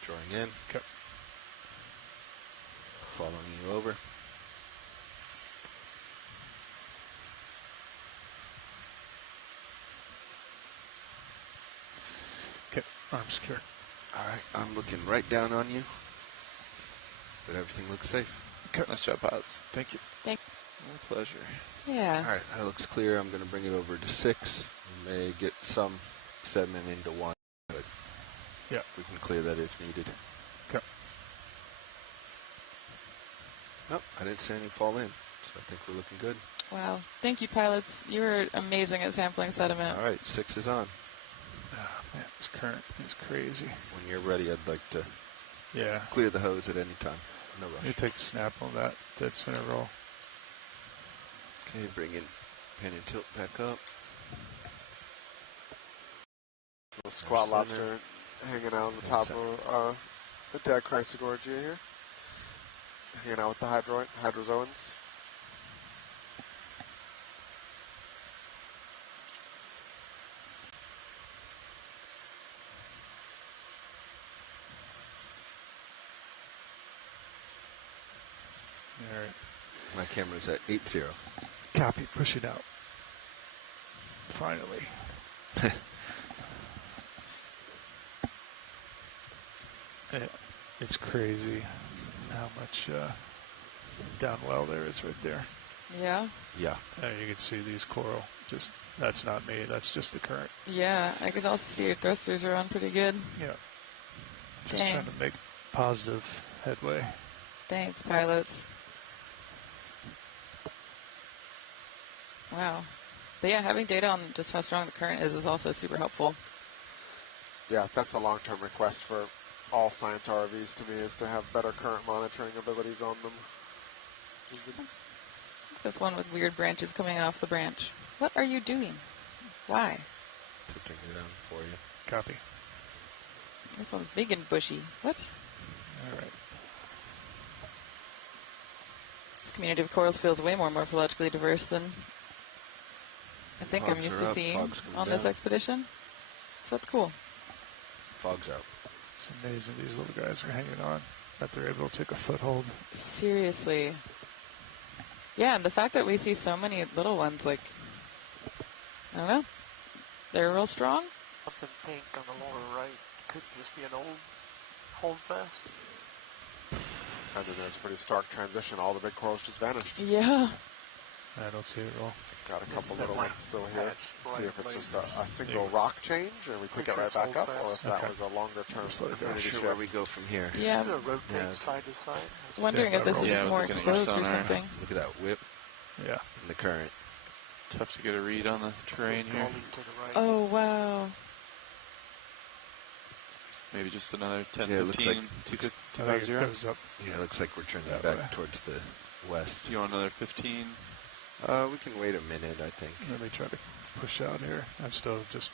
Drawing in. Okay. Following you over. Okay. Arms secure. All right, I'm looking right down on you, but everything looks safe. Okay. Nice job, pilots. Thank you. My pleasure. Yeah. All right, that looks clear. I'm going to bring it over to 6. We may get some sediment into 1, but yeah, we can clear that if needed. Okay. Nope, I didn't see any fall in, so I think we're looking good. Wow. Thank you, pilots. You were amazing at sampling sediment. All right, 6 is on. Oh, man, this current is crazy. When you're ready, I'd like to Yeah. clear the hose at any time. No rush. You take a snap on that dead center roll. Okay, bring in pin and tilt back up. Little squat Center. lobster hanging out on the top of the dead Chrysogorgia here. Hanging out with the hydrozoans. All right. My camera's at 80. Copy. Push it out. Finally. It's crazy how much down well there is right there. Yeah. Yeah. You can see these coral. Just that's not me. That's just the current. Yeah, I could also see your thrusters are on pretty good. Yeah. Just Dang. trying to make positive headway. Thanks, pilots. Wow. But yeah, having data on just how strong the current is also super helpful. Yeah, that's a long-term request for all science ROVs to me, is to have better current monitoring abilities on them. This one with weird branches coming off the branch. What are you doing? Why? Putting it on for you. Copy. This one's big and bushy. What? All right. This community of corals feels way more morphologically diverse than I think I'm Fogs used are to up, seeing fogs coming on this down. expedition. So that's cool. Fog's out. It's amazing these little guys are hanging on, that they're able to take a foothold. Seriously. Yeah, and the fact that we see so many little ones, like, I don't know, they're real strong. Something pink on the lower right. Could just be an old holdfast. And then there's a pretty stark transition. All the big corals just vanished. Yeah. I don't see it at all. Got a couple that little white ones still here. patch See right if it's just later. a single rock change and we pick it right back up, or if that Okay. was a longer term Just let it go. Not community sure shift. where we go from here. Yeah, Just gonna rotate Yeah. side to side. wondering if this is Yeah, I was more looking at your exposed or sonar. something. Look at that whip Yeah. and the current. Tough to get a read on the terrain here. Gully to the right. Oh, wow. Maybe just another 10, Yeah, it looks 15, like- 250. It goes up. Yeah, it looks like we're turning That back way. towards the west. Do you want another 15? We can wait a minute, I think. Let me try to push out here. I'm still just...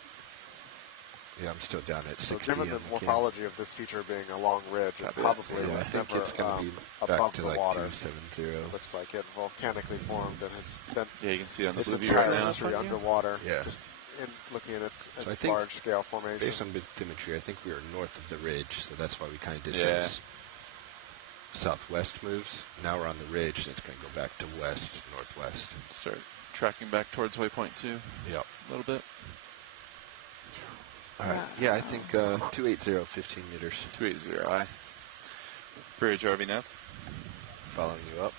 Yeah, I'm still down at So 60 given the on the morphology of this feature being a long ridge, it Copy that. probably So Yeah, I was think never it's going to be above back to the like water. 270. Looks like it volcanically formed and has been Yeah, you can see on the its blue view entire right now. history underwater. Yeah. Just in looking at its I think large scale formation. Based on bathymetry, I think we were north of the ridge, so that's why we kind of did Yeah. those southwest moves. Now we're on the ridge, and it's going to go back to west, northwest. Start tracking back towards waypoint 2 Yep. a little bit. All right. Yeah, I think 280, 15 meters. 280 I. Bridge RV nav. Following you up.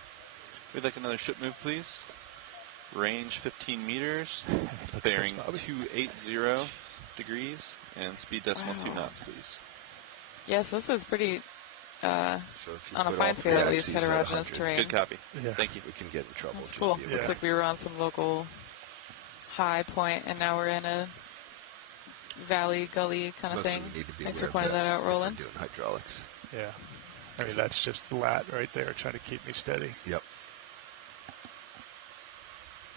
We'd like another ship move, please. Range 15 meters, Look at bearing this, Bobby. 280 degrees, and speed decimal 2 Wow. knots, please. Yes, this is pretty, So if you on a put fine all scale three at least, axes at heterogeneous 100, terrain. Good copy. Yeah. Thank you. we can get in trouble. That's Just cool. be Yeah. aware. Looks like we were on some local high point, and now we're in a valley, gully kind of Mostly thing. we need to be Thanks aware for of pointing that out, if we're Roland. doing hydraulics. Yeah. I mean, that's just lat right there trying to keep me steady. Yep.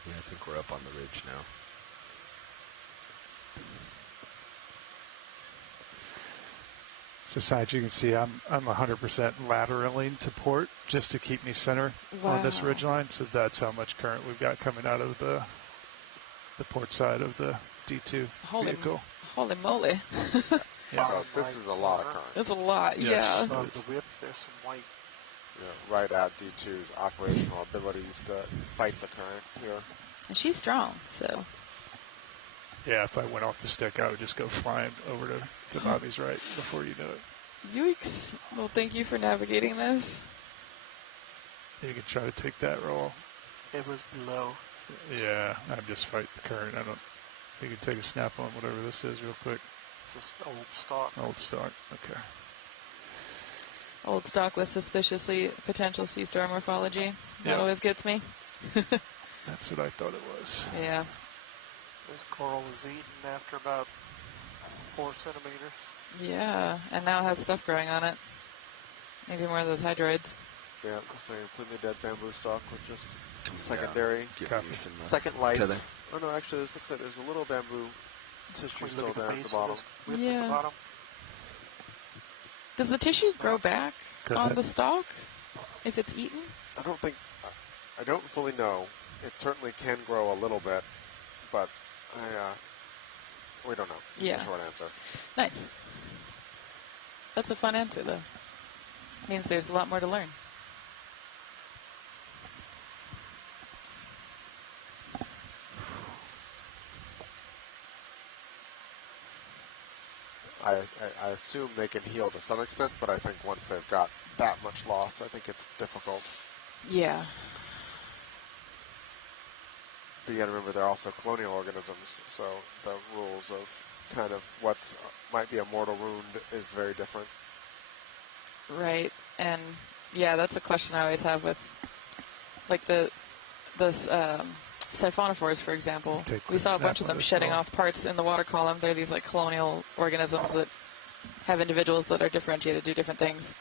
Yeah, I think we're up on the ridge now. So side, you can see I'm 100% lateraling to port just to keep me center on this Wow. ridge line. So that's how much current we've got coming out of the port side of the D2 Holy, vehicle. holy moly. Yeah. So this is a lot of current. That's a lot, Yes. yeah. Above the whip, there's some white. Right at D2's operational abilities to fight the current here. And she's strong, so. Yeah, if I went off the stick, I would just go flying over to Bobby's right before you know it. Yikes. Well, thank you for navigating this. You can try to take that roll. It was below. Yeah, I'm just fighting the current. You can take a snap on whatever this is real quick. It's just old stock. Old start. Okay. Old stock with suspiciously potential sea star morphology. That Yeah. always gets me. That's what I thought it was. Yeah. This coral was eaten after about 4 centimeters. Yeah, and now it has stuff growing on it. Maybe more of those hydroids. Yeah, so completely dead bamboo stalk with just Come secondary, Give Copy. me some, second life. tether. Oh no, actually, this looks like there's a little bamboo tissue Can we still look at there the at the base of bottom. this whip at Yeah. the bottom? Does the tissue grow back Go on ahead. the stalk if it's eaten? I don't think, I don't fully know. It certainly can grow a little bit, but we don't know. It's Yeah. a short answer. Nice. That's a fun answer, though. Means there's a lot more to learn. I assume they can heal to some extent, but I think once they've got that much loss, I think it's difficult. Yeah. But you got to remember they're also colonial organisms, so the rules of kind of what might be a mortal wound is very different. Right. And yeah, that's a question I always have with like the siphonophores, for example. Take We a saw a bunch of snap them of this shedding roll. off parts in the water column. They're these like colonial organisms that have individuals that are differentiated, do different things.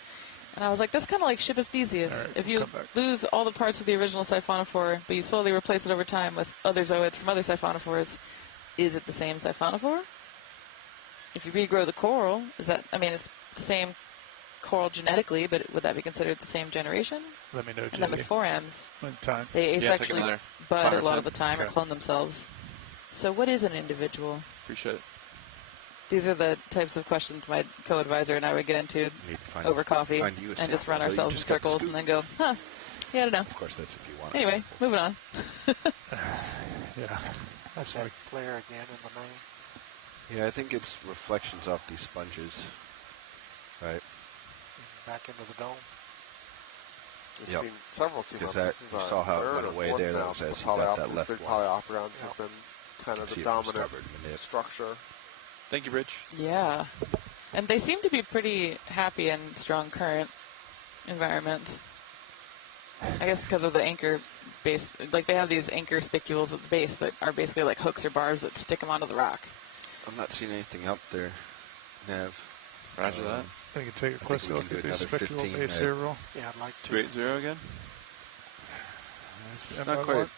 And I was like, that's kind of like ship of Theseus. All right, If we'll you come back. lose all the parts of the original siphonophore, but you slowly replace it over time with other zooids from other siphonophores, is it the same siphonophore? If you regrow the coral, is that, I mean, it's the same coral genetically, but would that be considered the same generation? Let me know, And then with JD. forams, One time. they Yeah, take asexually another bud fire a lot time. of the time or Okay. clone themselves. So what is an individual? Appreciate it. These are the types of questions my co-advisor and I would get into Need to find, over coffee find you a and just sample, run but you ourselves in just got the circles scoop. and then go, huh, yeah, I don't know. Of course, that's if you want. a Anyway, sample. moving on. Yeah. That's that flare again in the main. Yeah, I think it's reflections off these sponges, right? Back into the dome. We've Yep. seen several seamounts. Because that- This is you our saw how it third went or away fourth there, that now was that as the you got that Polyops, left big one. polyoperons have Yep. been kind You of can see the it from dominant starboard manip. structure. Thank you, Bridge. Yeah. And they seem to be pretty happy in strong current environments. I guess because of the anchor base. Like they have these anchor spicules at the base that are basically like hooks or bars that stick them onto the rock. I'm not seeing anything out there, Nav. Roger that. I can take a think closer we look can at do these another speculal 15, base right? here roll. Yeah, I'd like to. 280 again? It's Am not I quite. wrong?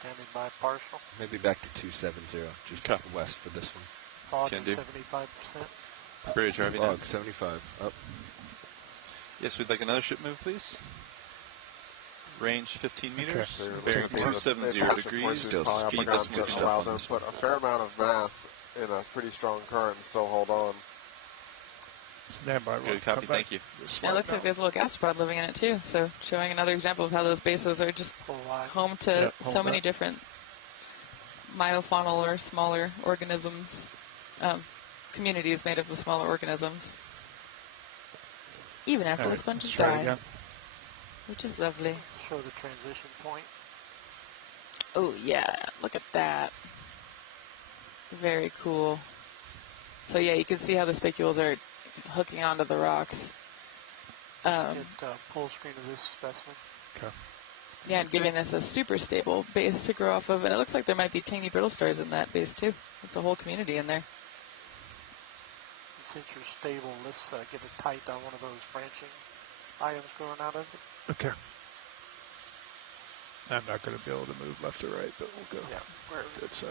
Standing by partial. Maybe back to 270, just Okay. west for this one. Fog Can is do. 75%. Bridge, RV now. Fog, 75. Up. Yes, we'd like another ship move, please. Range 15 meters. So you're Bearing looking at the 270 attachment degrees. points, Still high Speed upper ground decimal to two allow knots. them to put a fair amount of mass in a pretty strong current and still hold on. Stand by. Good copy, thank you. It looks like there's a little gastropod living in it too. So showing another example of how those bases are just Full wide. home to Yep, so hold many up. different myofaunal or smaller organisms, communities made up of smaller organisms. Even after the sponges let's try it die, again. which is lovely. Show the transition point. Oh yeah, look at that. Very cool. So yeah, you can see how the spicules are hooking onto the rocks. Let's get full screen of this specimen. Okay. Yeah, and giving this a super stable base to grow off of. And it looks like there might be tiny brittle stars in that base too. It's a whole community in there. And since you're stable, let's get it tight on one of those branching items growing out of it. Okay. I'm not going to be able to move left or right, but we'll go. Yeah, where That's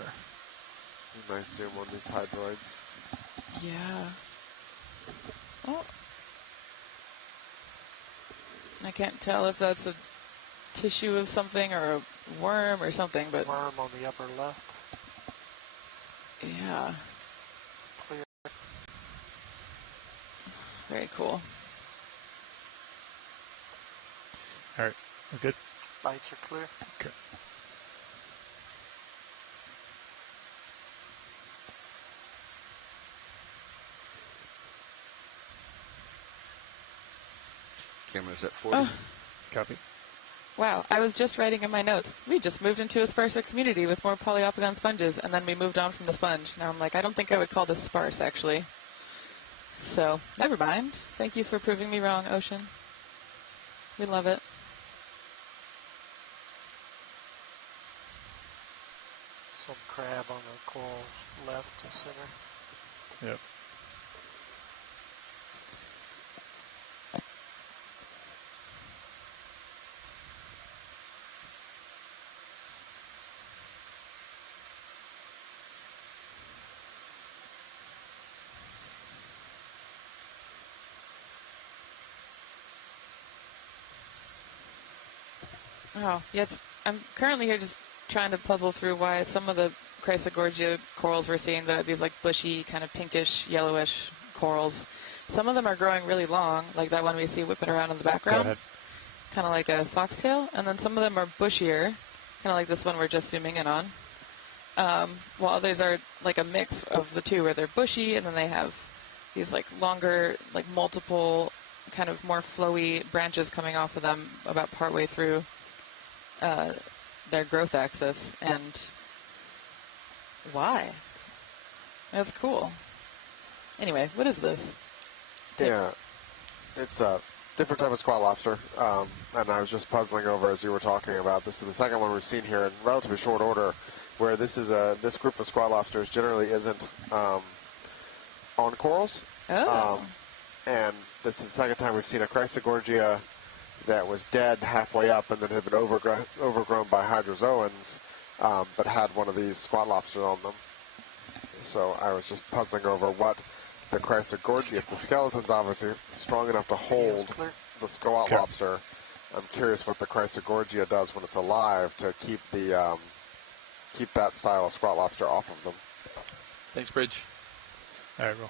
Nice zoom on these hydroids. Yeah. Oh. I can't tell if that's a tissue of something or a worm or something, but worm on the upper left. yeah. Clear. Very cool. all right. We're good. Lights are clear. Okay. Camera's at 40. Oh. Copy. Wow, I was just writing in my notes. We just moved into a sparser community with more polyopogon sponges, and then we moved on from the sponge. Now I'm like, I don't think I would call this sparse, actually. So, never mind. Thank you for proving me wrong, Ocean. We love it. Some crab on the corals left to center. Yep. Oh, yeah, I'm currently here just trying to puzzle through why some of the Chrysogorgia corals we're seeing, that are these like bushy, kind of pinkish, yellowish corals. Some of them are growing really long, like that one we see whipping around in the Go background, ahead. kind of like a foxtail. And then some of them are bushier, kind of like this one we're just zooming in on. While others are like a mix of the two, where they're bushy and then they have these like longer, like multiple, kind of more flowy branches coming off of them about partway through their growth axis. And why? That's cool. Anyway, what is this? Yeah, it's a different type of squat lobster, and I was just puzzling over as you were talking about. This is the second one we've seen here in relatively short order, where this group of squat lobsters generally isn't on corals. Oh. And this is the second time we've seen a Chrysogorgia that was dead halfway up and then had been overgrown by hydrozoans, but had one of these squat lobsters on them. So I was just puzzling over what the Chrysogorgia, if the skeleton's obviously strong enough to hold the squat lobster, I'm curious what the Chrysogorgia does when it's alive to keep the keep that style of squat lobster off of them. Thanks, Bridge. All right, roll.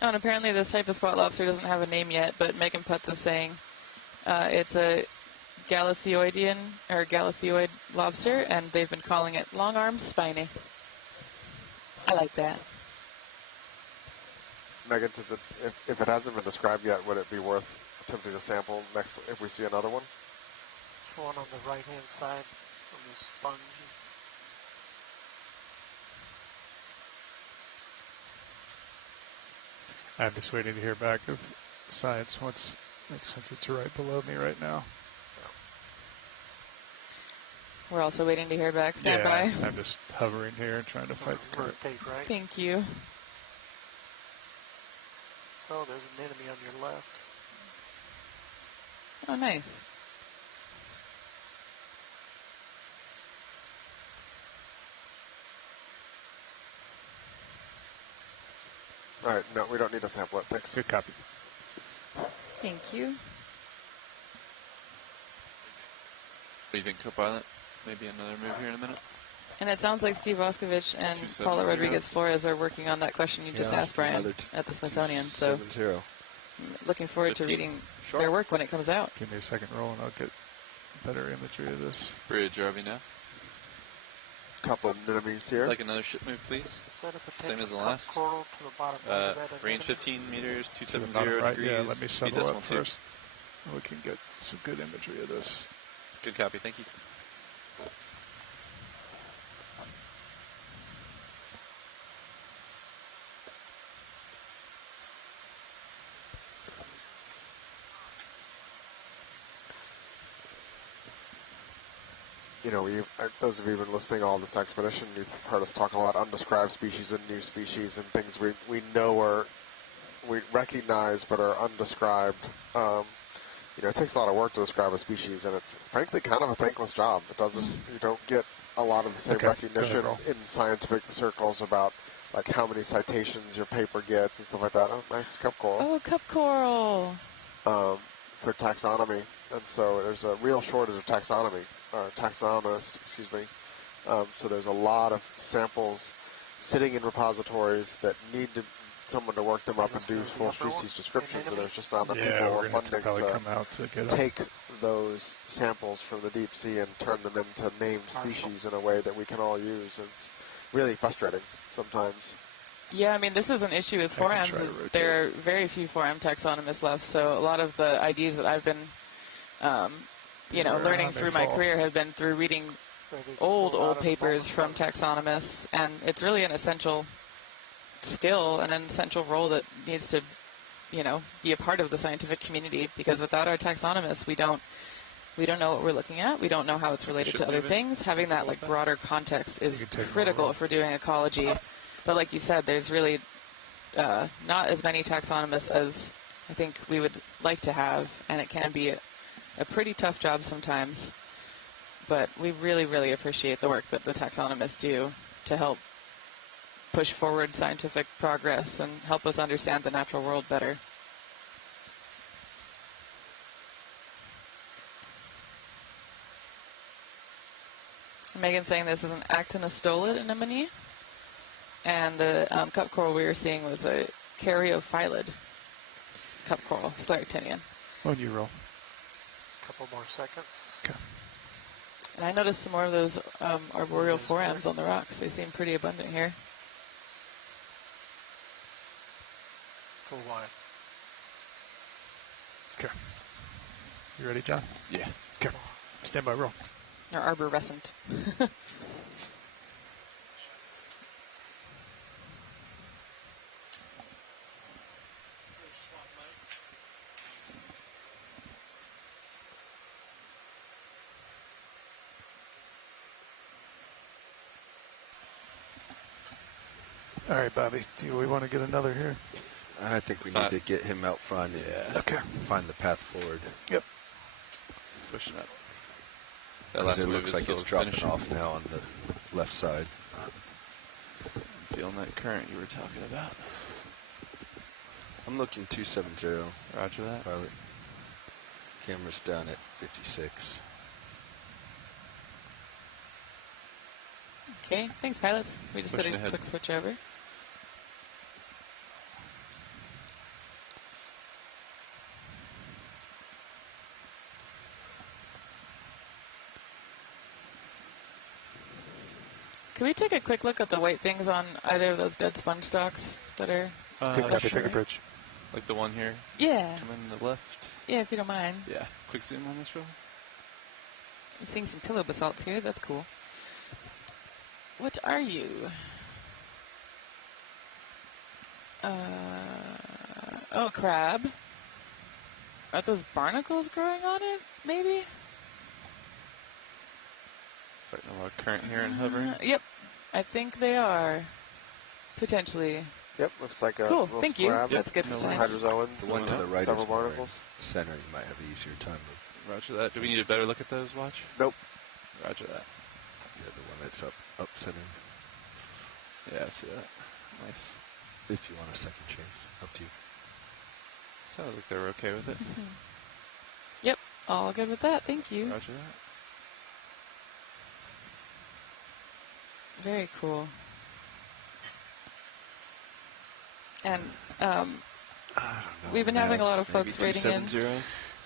Oh, and apparently this type of squat lobster doesn't have a name yet, but Megan Putz is saying it's a Galathioidian or Galathioid lobster, and they've been calling it long armed spiny. I like that. Megan, since if it hasn't been described yet, would it be worth attempting to sample next if we see another one? There's one on the right-hand side on the sponge. I'm just waiting to hear back of science since it's right below me right now. We're also waiting to hear back. Stand by. I'm just hovering here and trying to fight the current. Right? Thank you. Oh, there's an enemy on your left. Oh, nice. All right, no, we don't need to sample it. Thanks. Good copy. Thank you. What do you think, co-pilot? Maybe another move here in a minute? And it sounds like Steve Voskovich and Paula Rodriguez Flores are working on that question you just asked, Brian, at the Smithsonian. So looking forward to reading their work when it comes out. Give me a second roll and I'll get better imagery of this. Bridge, RV now. Couple of enemies here. Like another ship move, please. Same as the last. Range 15 meters, 270 right. degrees. Yeah, let me speed settle decimal up 2. first. We can get some good imagery of this. Good copy, thank you. You know, those of you who've been listening all this expedition, you've heard us talk a lot undescribed species and new species and things we know we recognize but are undescribed. You know, it takes a lot of work to describe a species, and it's frankly kind of a thankless job. You don't get a lot of the same recognition in scientific circles about like how many citations your paper gets and stuff like that. Oh, nice cup coral. Oh, cup coral. For taxonomy, and so there's a real shortage of taxonomists, excuse me. So there's a lot of samples sitting in repositories that need someone to work them up and do full species descriptions, and there's just not enough people or funding to take those samples from the deep sea and turn them into named species in a way that we can all use. It's really frustrating sometimes. Yeah, I mean, this is an issue with forams. There are very few foram taxonomists left, so a lot of the ideas that I've been, learning through my career have been through reading old papers from taxonomists, and it's really an essential skill and an essential role that needs to, be a part of the scientific community, because without our taxonomists, we don't know what we're looking at. We don't know how it's related to other things. Having that broader context is critical if we're doing ecology. But like you said, there's really not as many taxonomists as I think we would like to have, and it can be a pretty tough job sometimes. But we really, really appreciate the work that the taxonomists do to help push forward scientific progress and help us understand the natural world better. Megan's saying this is an actinostolid anemone. And the cup coral we were seeing was a caryophyllid cup coral, scleractinian. When you roll. Couple more seconds. Okay. And I noticed some more of those arboreal forams on the rocks. They seem pretty abundant here. For what? Okay. You ready, John? Yeah. Okay. Stand by, roll. Or arborescent. All right, Bobby. Do we want to get another here? I think we need to get him out front and Okay. find the path forward. Yep. Pushing up. Because it looks like it's dropping off now on the left side. Feeling that current you were talking about. I'm looking 270. Roger that. Pilot. Camera's down at 56. Okay, thanks, pilots. We just did Pushing a ahead. quick switch over. Can we take a quick look at the white things on either of those dead sponge stalks that are... Good copy, sure. take a bridge. Like the one here? Yeah. Coming to the left? Yeah, if you don't mind. Yeah. Quick zoom on this roll. I'm seeing some pillow basalts here. That's cool. What are you? Oh, crab. Are those barnacles growing on it, maybe? Fighting a lot of current here and hovering. Yep. I think they are. Potentially. Yep, looks like a Cool, little thank you. scrab. That's good for Some science. hydrozoans. The one to the right several is more barnacles. center. You might have an easier time of. Roger that. Do we need a better look at those, Watch? Nope. Roger that. Yeah, the one that's up center. Yeah, I see that. Nice. If you want a second chase, up to you. Sounded like they were okay with it. Yep, all good with that. Thank you. Roger that. Very cool. And we've been having a lot of folks rating in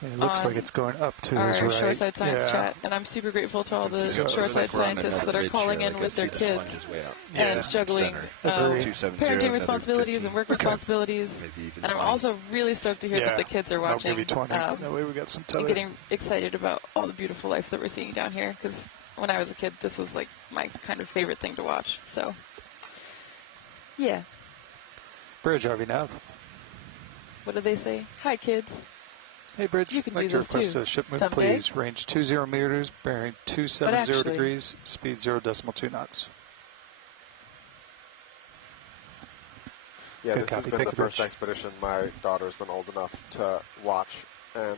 It looks like it's going up to his our right. Shoreside Science Yeah. chat, and I'm super grateful to all the So it looks Shoreside like we're on scientists another that are ridge calling here. in Like, with I their see the kids sponges way out. and juggling Agree. 270, parenting another responsibilities 50. and work responsibilities. Maybe even And I'm 20. also really stoked to hear that Yeah. the kids are I'll watching give you 20. That way we got some and tether. getting excited about all the beautiful life that we're seeing down here. Because when I was a kid, this was like my kind of favorite thing to watch. So, yeah. Bridge, RV Nav. What do they say? Hi, kids. Hey, Bridge. You can I'd like do to this request too. a ship move, Someday. please. Range 20 meters, bearing 270 actually- degrees, speed 0.2 knots. Yeah, Good this has copy. been Take the a first bridge. expedition my daughter's been old enough to watch and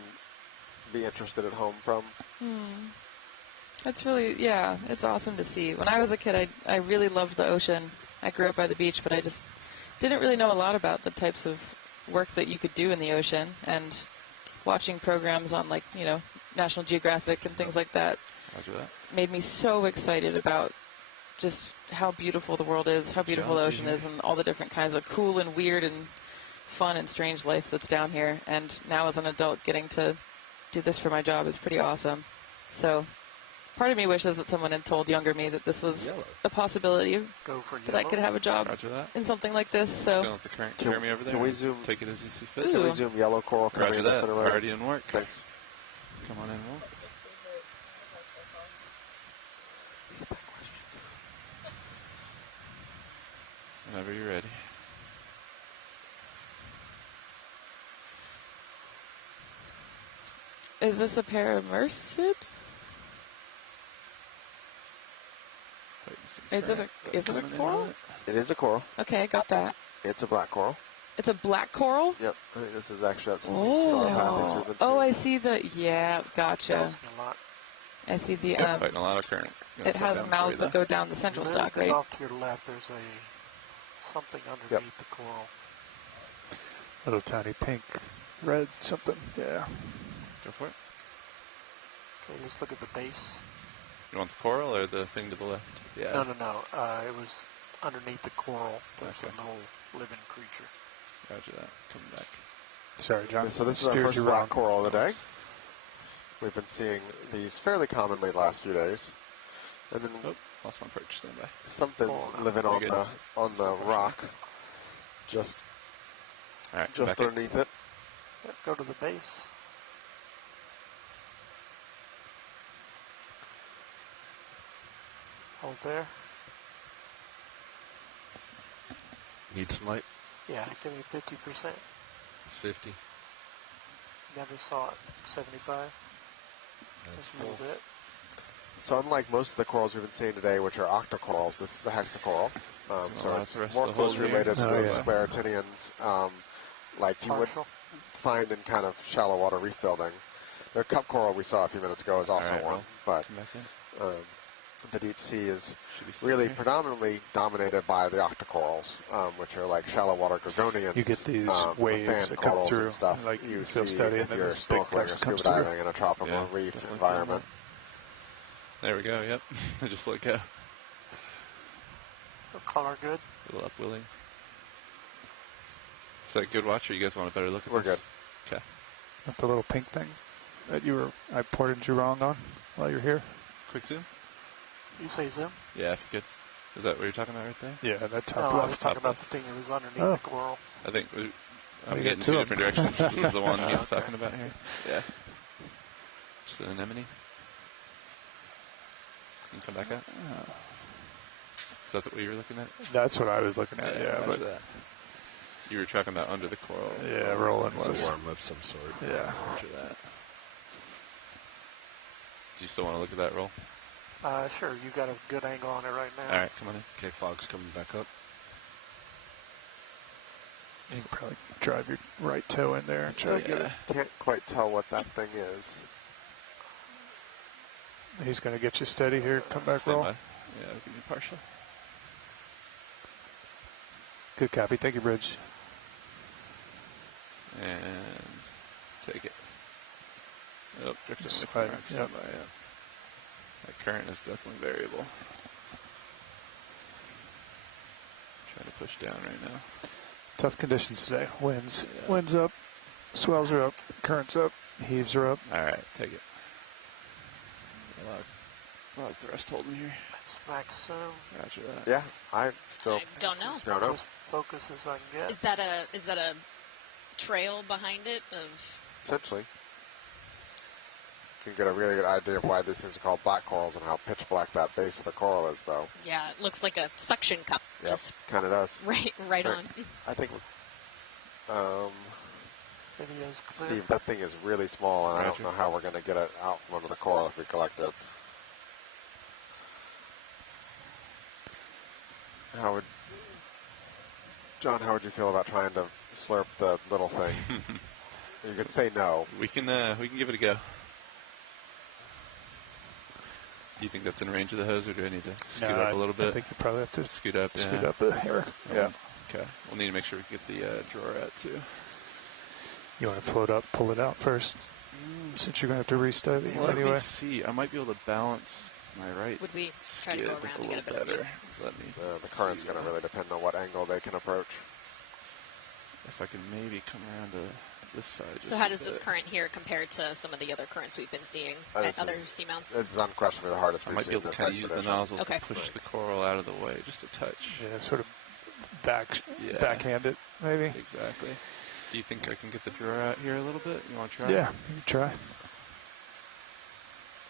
be interested at home from. That's really, yeah, it's awesome to see. When I was a kid, I really loved the ocean. I grew up by the beach, but I just didn't really know a lot about the types of work that you could do in the ocean. And watching programs on, like, you know, National Geographic and things like that Roger that. made me so excited about just how beautiful the world is, how beautiful the Geology ocean here. is, and all the different kinds of cool and weird and fun and strange life that's down here. And now as an adult, getting to do this for my job is pretty awesome. So part of me wishes that someone had told younger me that this was a possibility Go for that I could have a job Roger that. in something like this. Just So gonna let the current carry me over there. Can we and zoom? Take it as you see fit. Ooh. Can we zoom yellow coral coming Roger in the that. center layer? Already in work. Thanks. Come on in, roll. Whenever you're ready. is this a paramercid? Is it a coral? It is a coral. Okay, got that. It's a black coral. It's a black coral? Yep. I think this is actually that star path we've been seeing. Oh, I see the, yeah, gotcha. Asking a lot. I see the, Fighting a lot of current. Gonna it slow has down for mouths you that there. go down the central And stalk, then right? off to your left, there's something underneath the coral. Little tiny pink, red, something. Yeah. Go for it. Okay, let's look at the base. You want the coral or the thing to the left? Yeah. No. It was underneath the coral. There's Okay. a little living creature. Roger that. Coming back. Sorry, John. Okay, so this is our Steered first you black wrong. coral of the day. We've been seeing these fairly commonly the last few days. And then Oh, lost one perch. Stand by. something's Oh, living very on good. the rock just All right. Come back in. underneath it. Yep, go to the base. Hold there. Need some light? Yeah, give me 50%. It's 50. Never saw it. 75. That's Just a little full. bit. So unlike most of the corals we've been seeing today, which are octocorals, this is a hexacoral. So it's more closely related to the sclerotinians, like you would find in kind of shallow water reef building. The cup coral we saw a few minutes ago is also one, but the deep sea is really predominantly dominated by the octocorals, which are like shallow water gorgonians. You get these waves that come through, and stuff like you feel see steady, if and you're then big snorkeling or gust scuba comes diving through. in a tropical reef environment. There we go, yep. I just let go. The color good. A little upwilling. Is that a good watch, or you guys want a better look at We're this? good. Okay. Not the little pink thing that I pointed you wrong on while you're here. Quick zoom? You say zoom? Yeah, if you could. Is that what you're talking about right there? Yeah, that top No, left. I was talking about the thing that was underneath the coral. I think I'm you getting got two two different of them. directions. This is the one he's talking about here. Yeah. Just an anemone. You can come back out. Is that what you were looking at? That's what I was looking at, yeah. Roger But that. You were talking about under the coral. yeah, Roland It's was. a worm of some sort. Yeah. Roger that. Do you still want to look at that roll? Sure, you got a good angle on it right now. All right, come on in. Okay, fog's coming back up. You can probably drive your right toe in there and try to get it. Can't quite tell what that thing is. He's going to get you steady here. Come back, Stand roll. by. Yeah, I'll give you partial. Good copy. Thank you, Bridge. And take it. Oh, drifting Just away from right, the rock. Stand by, yeah. That current is definitely variable. Trying to push down right now. Tough conditions today. Winds. Winds up. Swells are up. Currents up. Heaves are up. All right, take it. A lot of thrust holding here. Max zoom. Roger that. Yeah, I still I don't know. don't know. As focus as I can get. Is that a trail behind it of? Potentially. You can get a really good idea of why these things are called black corals and how pitch black that base of the coral is, though. Yeah, it looks like a suction cup. Yep, Just kind of does. right on. I think, Video's clear. Steve, that thing is really small, and I don't know how we're going to get it out from under the coral if we collect it. John, how would you feel about trying to slurp the little thing? You could say no. We can give it a go. Do you think that's in range of the hose, or do I need to scoot up a little bit? I think you probably have to scoot up. Scoot up a hair. Yeah. Okay. We'll need to make sure we get the drawer out too. You want to float up, pull it out first, since you're going to have to restart it Let anyway. me see. I might be able to balance my right. Would we try to go skid around to get a little bit of better. Let me. The current's going to really depend on what angle they can approach. If I can maybe come around to this side. So how does this current here compare to some of the other currents we've been seeing at other seamounts? This is unquestionably the hardest I we've might seen be able to this kind of use the expedition. nozzle Okay. to push the coral out of the way, just a touch. Yeah, sort of backhand it, maybe. Exactly. Do you think I can get the drawer out here a little bit? You want to try? Yeah, you can try.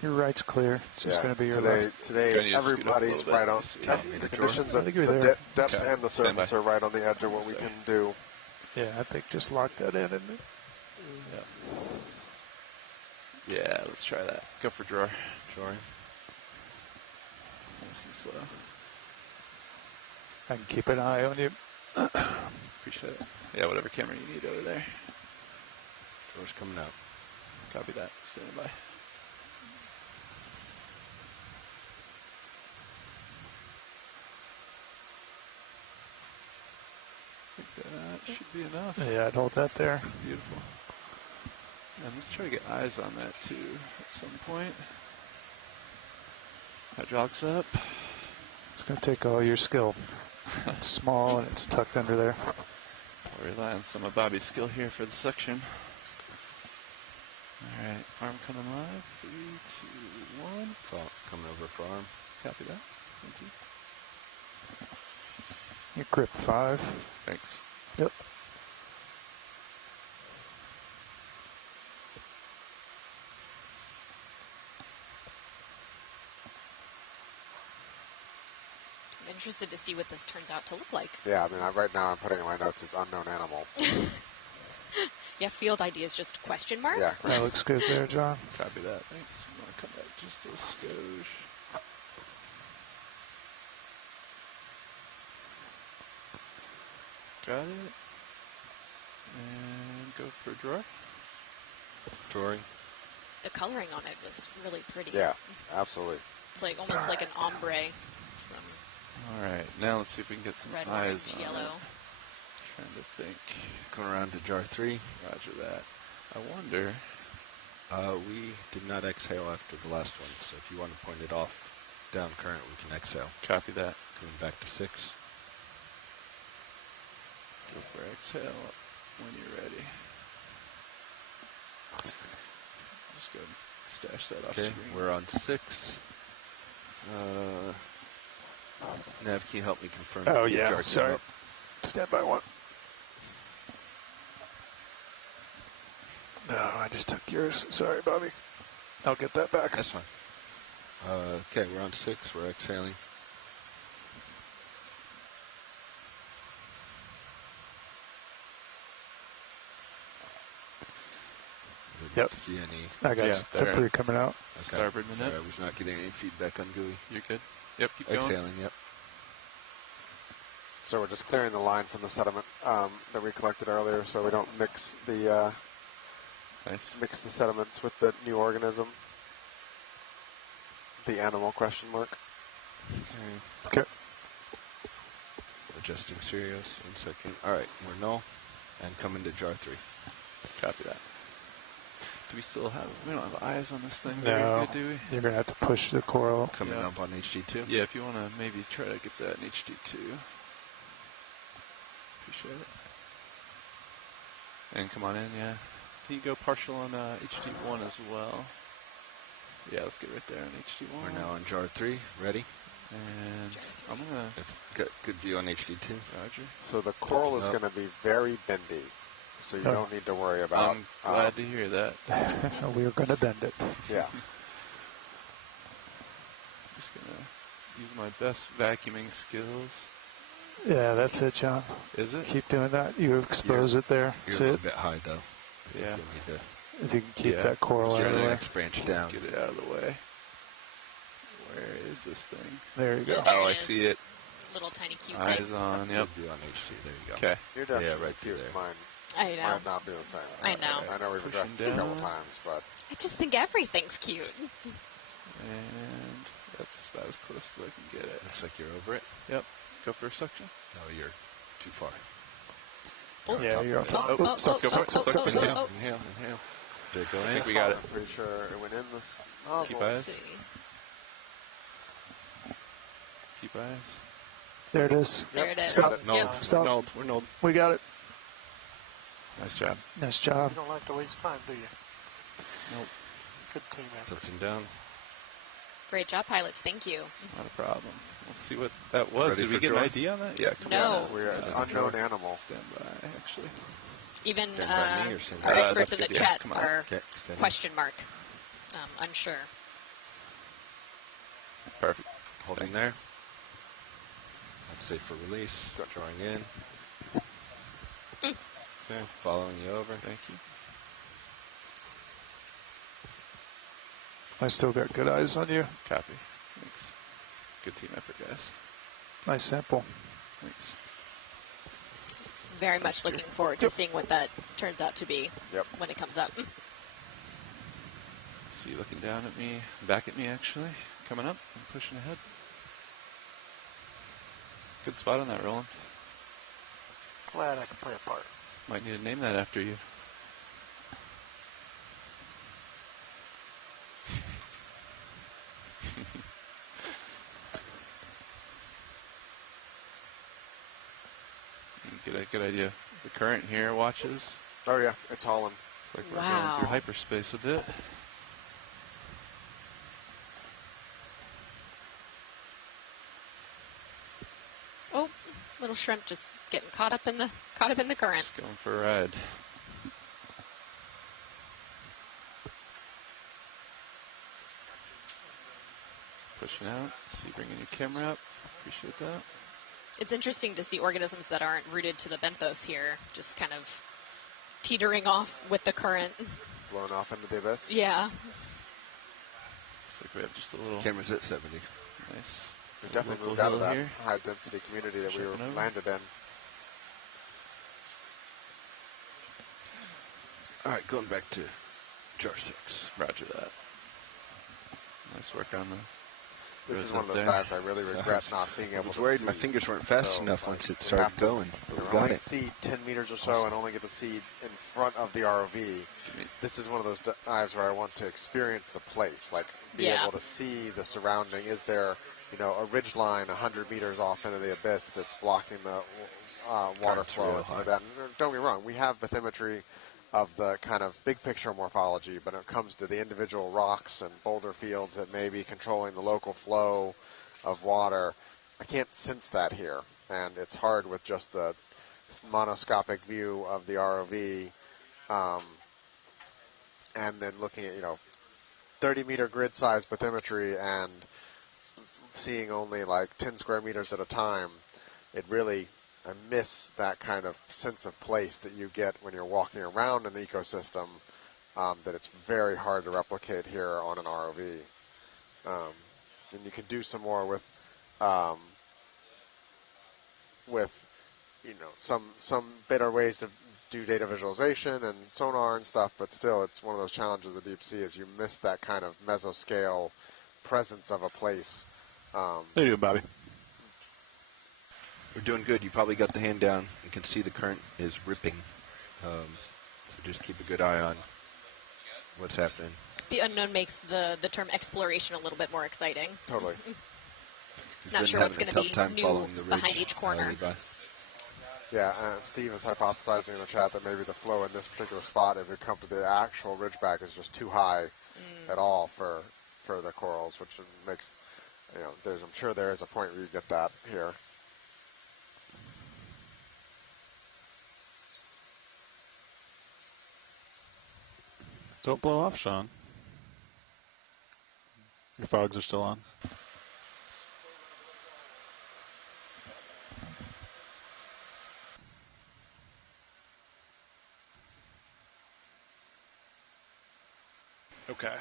Your right's clear. It's just going to be your left. Today, everybody's right on. The conditions of the depth and the surface are right on the edge of what we can do. Yeah, I think just lock that in, isn't it? Yeah, let's try that. Go for drawer. Drawing. Nice and slow. I can keep an eye on you. Appreciate it. Yeah, whatever camera you need over there. Drawer's coming out. Copy that. Stand by. I think that should be enough. Yeah, I'd hold that there. Beautiful. And let's try to get eyes on that too at some point. Hydraulics up. It's going to take all your skill. It's small and it's tucked under there. I'll rely on some of Bobby's skill here for the suction. All right, arm coming live. 3, 2, 1. Fall coming over for arm. Copy that. Thank you. You grip 5. Thanks. Yep. I'm interested to see what this turns out to look like. Yeah, I mean, right now I'm putting in my notes as unknown animal. Yeah, field ID is just question mark. Yeah. That looks good there, John. Copy that. Thanks. I'm going to come back Just a skosh. Got it. And go for a drawer. Drawing. The coloring on it was really pretty. Yeah, absolutely. It's like almost like an ombre from All right, now let's see if we can get some red, eyes orange, on yellow. it. Trying to think. Going around to jar 3. Roger that. I wonder. We did not exhale after the last one, so if you want to point it off down current, we can exhale. Copy that. Coming back to 6. Go for exhale when you're ready. Just go and stash that off Okay, screen. we're on 6. Nav, can you help me confirm? Oh, the yeah, jar came sorry. up? Stand by one. No, I just took yours. Sorry, Bobby. I'll get that back. That's fine. Okay, we're on 6. We're exhaling. Yep. See any? I got the there. pre coming out. Okay. Starboard Sorry, minute. I was not getting any feedback on GUI. You're good? Yep, keep going. Exhaling, yep. So we're just clearing the line from the sediment that we collected earlier, so we don't mix the Nice. mix the sediments with the new organism. The animal question mark. Okay. Adjusting Sirius. 1 second. All right, we're null. And coming to jar 3. Copy that. Do we still have, we don't have eyes on this thing No, very good, do we? you're going to have to push the coral. Coming Yeah. up on HD2. Yeah, if you want to maybe try to get that in HD2. Appreciate it. And come on in, yeah. Can you go partial on HD1 as well? Yeah, let's get right there on HD1. We're now on jar 3. Ready? And I'm going to... It's got good view on HD2. Roger. So the coral is Up. going to be very bendy, so you Oh. don't need to worry about. I'm glad to hear that. We are going to bend it. Yeah. Just going to use my best vacuuming skills. Yeah, that's it, John. Is it? Keep doing that. You expose it there. You're a See little it? bit high, though. I think Yeah. you'll need to If you can keep Yeah. that coral out get of the the way. next branch down. Get it out of the way. Where is this thing? There you go. Yeah. There Oh, it I is. see it. little tiny cube Eyes thing. on, yep. Good view on HD. There you go. Okay. You're definitely right cute. there. Mine I know. might not be the same. I know. I know we've Pushing addressed this a couple down. times, but I just think everything's cute. And that's about as close as I can get it. Looks like you're over it. Yep. Go for a suction. No, you're too far. Oh. Yeah, you're on top. Oh, oh, suck, oh, suck, oh, suck, oh, suck, oh, suck. oh, oh. Inhale, inhale. Did it go I in? think we got it. I'm pretty sure it went in this. Keep Let's eyes. see. Keep eyes. There it is. There it is. Stop. Null. Yep. Stop. Null. We're null. We got it. Nice job. Nice You job. don't like to waste time, do you? Nope. Good team effort. Tilting down. Great job, pilots. Thank you. Not a problem. Let's see what that was. Ready Did we for get an draw? ID on that? Yeah, come No. on. We're an unknown animal. Stand by, actually. Even Stand by me or stand our by- experts that's in the good, yeah. chat Come on. are Okay, steady. question mark, unsure. Perfect. Holding Thanks. there. That's safe for release. Drawing in. Okay, following you over. Thank you. I still got good eyes on you. Copy. Thanks. Good team effort, guys. Nice sample. Thanks. Very much looking forward to seeing what that turns out to be Yep. when it comes up. See you looking down at me, back at me actually. Coming up and pushing ahead. Good spot on that, Roland. Glad I could play a part. Might need to name that after you. You get a good idea. The current here watches. Oh yeah, it's hauling. It's like we're Wow. going through hyperspace a bit. Oh, little shrimp just getting caught up in the current. Just going for a ride. Pushing out. See, bringing your camera up. Appreciate that. It's interesting to see organisms that aren't rooted to the benthos here, just kind of teetering off with the current. Blown off into the abyss. Yeah. Looks like we have just a little. Camera's at 70. Nice. We definitely Local moved out of hill that here. high density community that we were Checking over. landed in. All right, going back to jar 6. Roger that. Nice work on the. This is Goes one up of those there. dives I really regret not being able I was to worried see. my fingers weren't fast So, enough like, once it we started have to- going. We But we can got only it. see 10 meters or so and only get to see in front of the ROV. This is one of those dives where I want to experience the place, like be Yeah. able to see the surrounding. Is there, a ridge line 100 meters off into the abyss that's blocking the water Current's flow real and stuff high. like that? And don't get me wrong, we have bathymetry of the kind of big picture morphology, but when it comes to the individual rocks and boulder fields that may be controlling the local flow of water, I can't sense that here, and it's hard with just the monoscopic view of the ROV, and then looking at 30-meter grid-size bathymetry and seeing only like 10 square meters at a time. I miss that kind of sense of place that you get when you're walking around an ecosystem that it's very hard to replicate here on an ROV. And you can do some more with some better ways to do data visualization and sonar and stuff, but still it's one of those challenges of deep sea is you miss that kind of mesoscale presence of a place. How you doing, Bobby? We're doing good. You probably got the hand down. You can see the current is ripping. So just keep a good eye on what's happening. The unknown makes the term exploration a little bit more exciting. Totally. Not sure what's going to be new behind each corner. Yeah, and Steve is hypothesizing in the chat that maybe the flow in this particular spot, if we come to the actual ridgeback, is just too high at all for the corals, which makes, I'm sure there is a point where you get that here. Don't blow off, Sean. Your fogs are still on. Okay.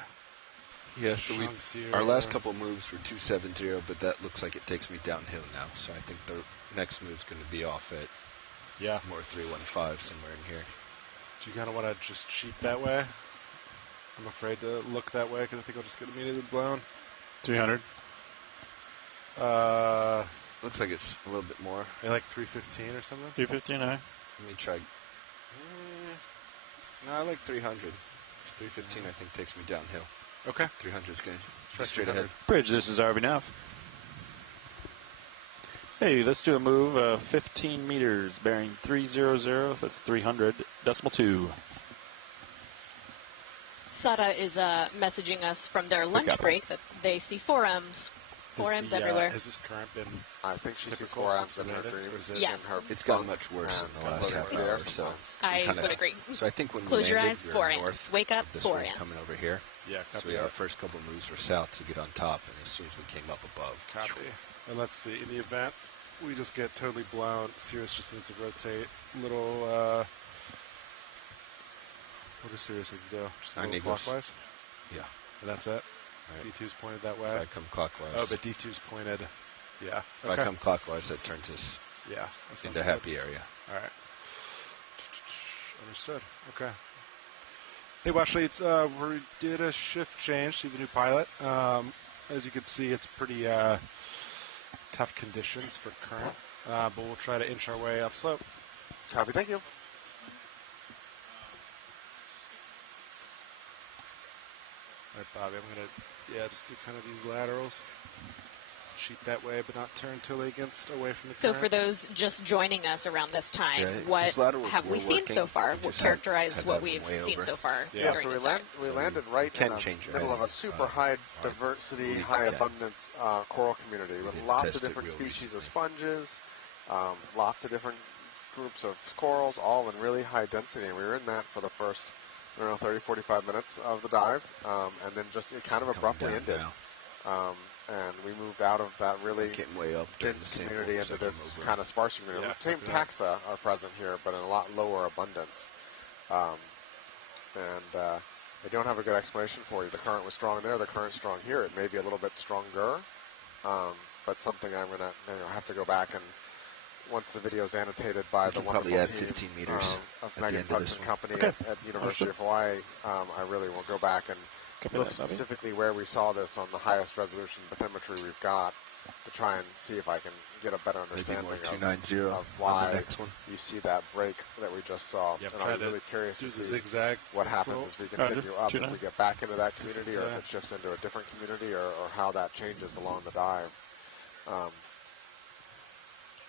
Yeah, so Sean's here. our last couple moves were 270, but that looks like it takes me downhill now. So I think the next move's going to be off at more 315 somewhere in here. Do you kind of want to just cheat that way? I'm afraid to look that way because I think I'll just get immediately blown. 300. Looks like it's a little bit more. Maybe like 315 or something? 315, Let me try. No, I like 300. 315, I think, takes me downhill. Okay. 300 is good. Try Straight 300. ahead. Bridge, this is RV Nav. Hey, let's do a move 15 meters, bearing 300, that's 300.2. Sada is messaging us from their lunch break that they see 4Ms. 4Ms everywhere. Has this current been? I think she sees typical 4Ms since in we her landed, or dreams. is it- Yes. It's gotten much worse in the last half hour or so. I would agree. So I think when we Close your landed, eyes, we were 4 north Ms. Wake up, of this 4 one's Ms. coming over here. Yeah, So copy. our first couple moves were south to get on top, and as soon as we came up above, Copy. And let's see. In the event we just get totally blown, Sirius just needs to rotate a little. What does Sirius need to do? Just a 9 little eagles. clockwise? Yeah. And that's it? Right. D2's pointed that way? If I come clockwise. Oh, but D2's pointed. Yeah. If I come clockwise, that turns us Yeah. That sounds into good. happy area. All right. Understood. Okay. Hey, Watchleads, we did a shift change to the new pilot. As you can see, it's pretty tough conditions for current, but we'll try to inch our way upslope. Copy, thank you. All right, Bobby, I'm going to, just do kind of these laterals. Cheat that way, but not turn totally away from the So current. for those just joining us around this time, Yeah, what these laterals have we were seen working. so far? We We'll just characterize had what to have them we've way seen over. so far Yeah, during so this we, dive. we landed right can in the change your middle of head. a super high diversity, high yeah. abundance coral community with did lots test of it different real species of recently. sponges, lots of different groups of corals, all in really high density. And we were in that for the first, 30, 45 minutes of the dive, and then just it kind of Coming abruptly down ended. now. And we moved out of that really Getting way up during dense the sample, community into so I this come over. kind of sparse community. Yeah, Same copy that. taxa are present here, but in a lot lower abundance. I don't have a good explanation for you. The current was strong there, the current's strong here. It may be a little bit stronger, but something I'm going to have to go back and once the video is annotated by the wonderful probably add team 15 meters of at the Megan end of Pugs this and one. Company Okay. at the University of Hawaii, I really will go back and look specifically where we saw this on the highest resolution bathymetry we've got to try and see if I can get a better Maybe understanding more of 290 on why the next one. you see that break that we just saw. Yep, And try I'm to really curious do to the see zigzag what happens slope. as we continue up, if 290. we get back into that community or Yeah. if it shifts into a different community or how that changes along the dive.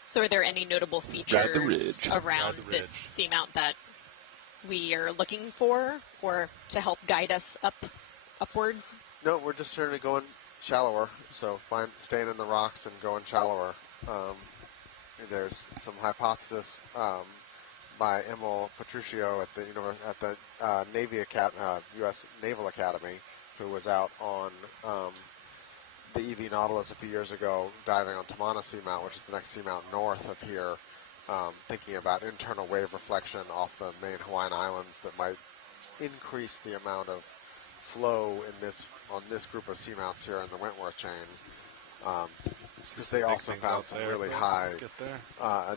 So are there any notable features ridge. around Ride the this ridge. seamount that we are looking for or to help guide us upwards? No, we're just certainly going shallower, so staying in the rocks and going shallower. There's some hypothesis by Emil Petruccio at the U.S. Naval Academy, who was out on the EV Nautilus a few years ago, diving on Tamana Seamount, which is the next seamount north of here, thinking about internal wave reflection off the main Hawaiian Islands that might increase the amount of flow on this group of seamounts here in the Wentworth chain. Because they also found some really high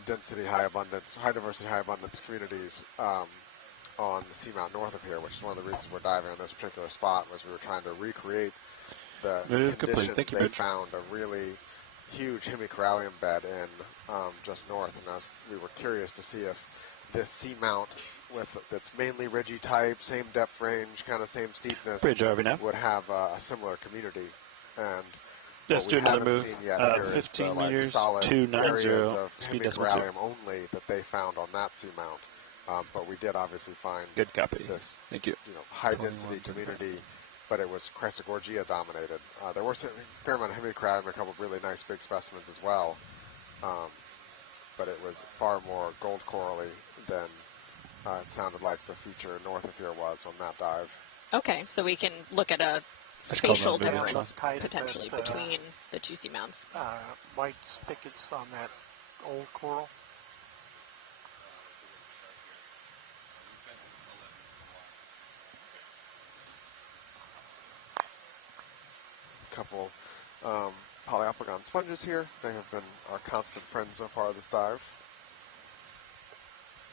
density, high abundance, high diversity, high abundance communities on the seamount north of here, which is one of the reasons we're diving on this particular spot, was we were trying to recreate the conditions they found a really huge Hemicorallum bed in just north, and we were curious to see if this seamount that's mainly ridgy type, same depth range, kind of same steepness, would have a similar community. And let's do another move. Seen yet here 15 is meters, solid 290, areas of speed decimal 2. Hemicorallum only that they found on that seamount. But we did obviously find Good copy. this Thank you. high density community, but it was Chrysogorgia dominated. There were a fair amount of Hemicorallum, a couple of really nice big specimens as well. But it was far more gold corally than it sounded like the feature north of here was on that dive. Okay, so we can look at a spatial call them a difference video. potentially between the two seamounts. White spigots on that old coral. Couple polyopogon sponges here. They have been our constant friends so far this dive.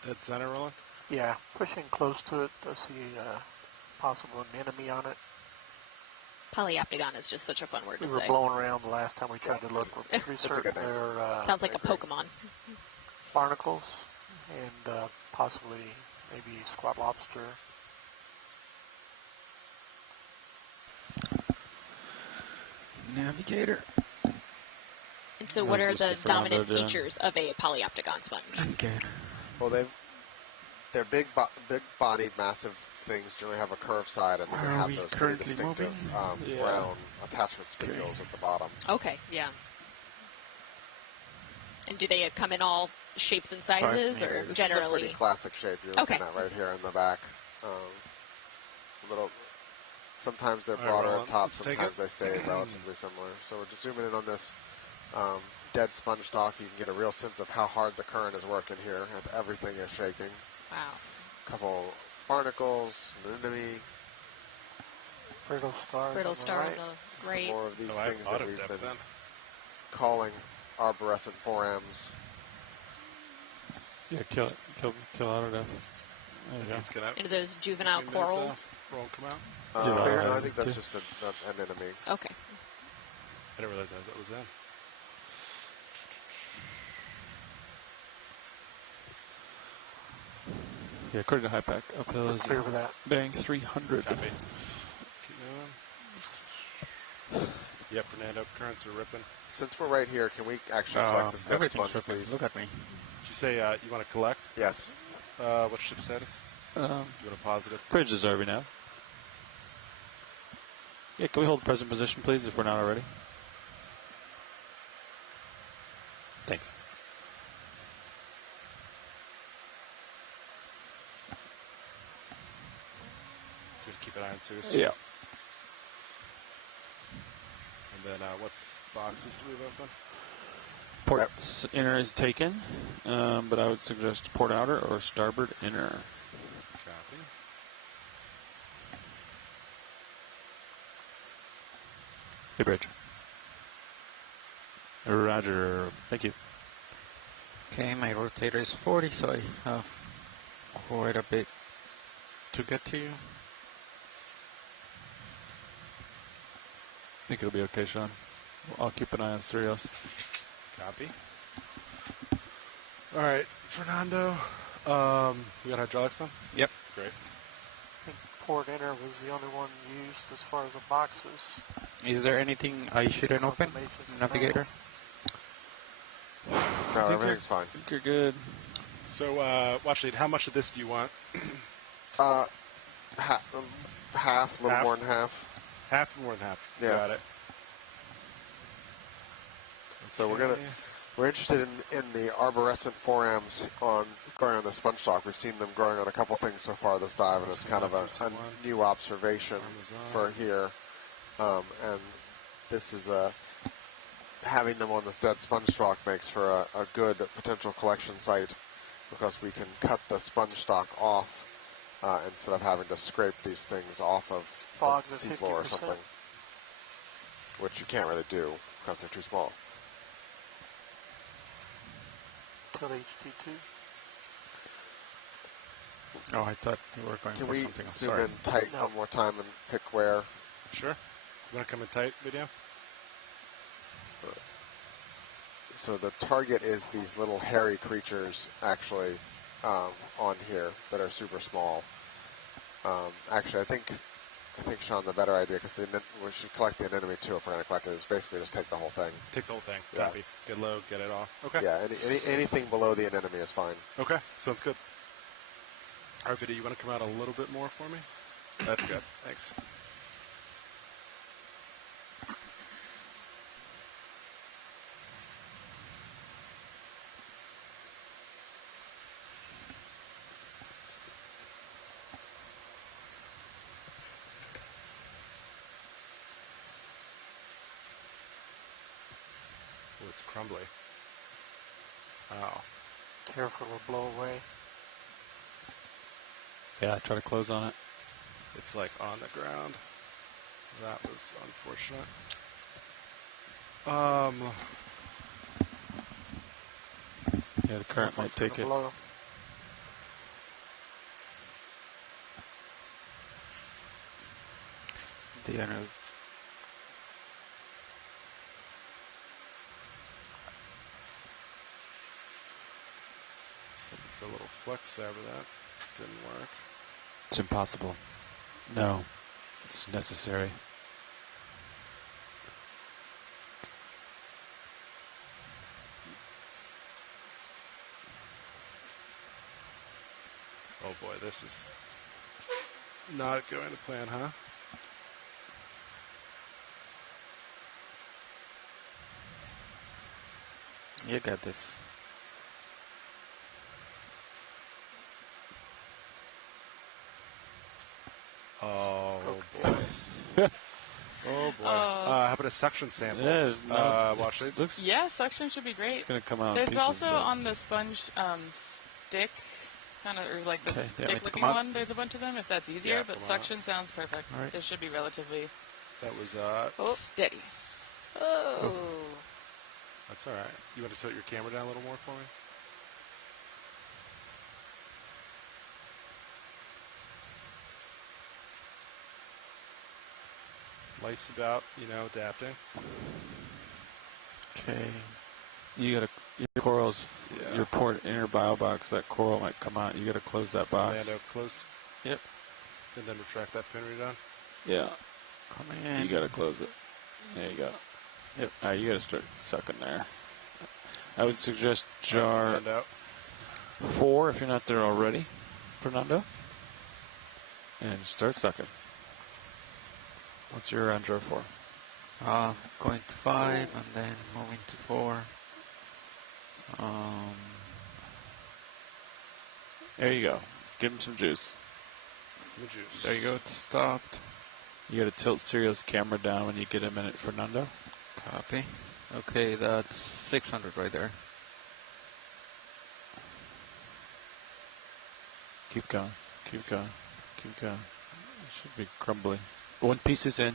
Dead center, Roland? Yeah, pushing close to it to see possible anemone on it. Polyopticon is just such a fun word We to were say. blowing around the last time we tried to look. We're pretty certain name. they're Sounds like a Pokemon. barnacles and possibly maybe squat lobster. Navigator. And so what are the Lucifer dominant Fernando doing? features of a polyopticon sponge? Okay. Well, they're big-bodied, massive things. Generally have a curved side, and then they Are have we those pretty currently distinctive moving? Yeah. brown attachment spindules at the bottom. Okay, yeah. And do they come in all shapes and sizes, or This is a generally? pretty classic shape you're Okay. looking at right here in the back. Sometimes they're All right, broader Roland, at top, let's take sometimes it. they stay relatively similar. So we're just zooming in on this dead sponge stock. You can get a real sense of how hard the current is working here, and everything is shaking. Wow. A couple barnacles, anemone, Brittle stars. Brittle on the star right. on the some right. more of these Oh, I things bottom that we've depth been then. calling arborescent forams. Yeah, kill it. Kill Autodesk. There you go. Let's get out. Into those juvenile Maybe corals. Roll come out. Yeah, No, I think that's too. just an enemy. Okay. I didn't realize that was in. Yeah, according to Hypack, uphill is Clear for that. bearing 300. Copy. Keep moving. Yep, Fernando, currents are ripping. Since we're right here, can we actually collect this dead Everything's sponge, ripping. please? Look at me. Did you say you want to collect? Yes. What's shift status? You want a positive? Bridge is RV now. Yeah, can we hold present position, please, if we're not already? Thanks. Good to keep an eye on Sirius. Yeah. And then what's boxes to move open? Port inner is taken, but I would suggest port outer or starboard inner. Copy. Hey, Bridge. Roger. Thank you. Okay, my rotator is 40, so I have quite a bit to get to you. I think it'll be okay, Sean. I'll keep an eye on Sirius. Copy. All right, Fernando. We got hydraulics done? Yep. Great. I think port enter was the only one used as far as the boxes. Is there anything I shouldn't open, Confirmation to Navigator? No, everything's fine. I think you're good. So, watch lead, how much of this do you want? Half, a little Half? more than half. Half, more than half. Yeah. Got it. So we're interested in the arborescent forams growing on the sponge stock. We've seen them growing on a couple things so far this dive, and it's kind of a new observation for here. And this is having them on this dead sponge stock makes for a good potential collection site, because we can cut the sponge stock off instead of having to scrape these things off of the seafloor or something, which you can't really do because they're too small. Till HT2. Oh, I thought you were going Can for we something else. zoom Sorry. in tight one more time and pick where? Sure. You want to come in tight, video? So the target is these little hairy creatures, actually, on here that are super small. Actually, I think Sean, the better idea, because we should collect the anemone too if we're going to collect it, is basically just take the whole thing. Take the whole thing. Yeah. Copy. Get low, get it off. Okay. Yeah, anything below the anemone is fine. Okay, sounds good. All right, video, you want to come out a little bit more for me? That's good. Thanks. Oh, it's crumbly. Oh. Careful or blow away. Yeah, try to close on it. It's like on the ground. That was unfortunate. Yeah, the current might take it. Blow. The other So for a little flex there, but that didn't work. It's impossible. No, it's necessary. Oh boy, this is not going to plan, huh? You got this. Oh boy. Oh boy. How about a suction sample? Yeah, there's no, wash leads? looks, Yeah, suction should be great. it's going to come out in There's pieces, also but- on the sponge stick, kind of, or like the Okay, do you want me to stick-looking come out? one. There's a bunch of them, if that's easier. Yeah, but come on suction sounds perfect. All right. It should be relatively That was steady. Oh. that's all right. You want to tilt your camera down a little more for me? Life's about, adapting. Okay. You gotta, your corals, Yeah. your port inner bio box, that coral might come out. You gotta close that box. Lando, close. Yep. And then retract that pin down. Yeah. Coming in. You gotta close it. There you go. Yep. You gotta start sucking there. I would suggest jar Lando. 4 if you're not there already, Fernando. And start sucking. What's your jar 4? Going to 5 and then moving to 4. There you go. Give him some juice. The juice. There you go. It's stopped. You gotta tilt Serial's camera down when you get a minute, Fernando. Copy. Okay, that's 600 right there. Keep going. Keep going. Keep going. It should be crumbling. One piece is in.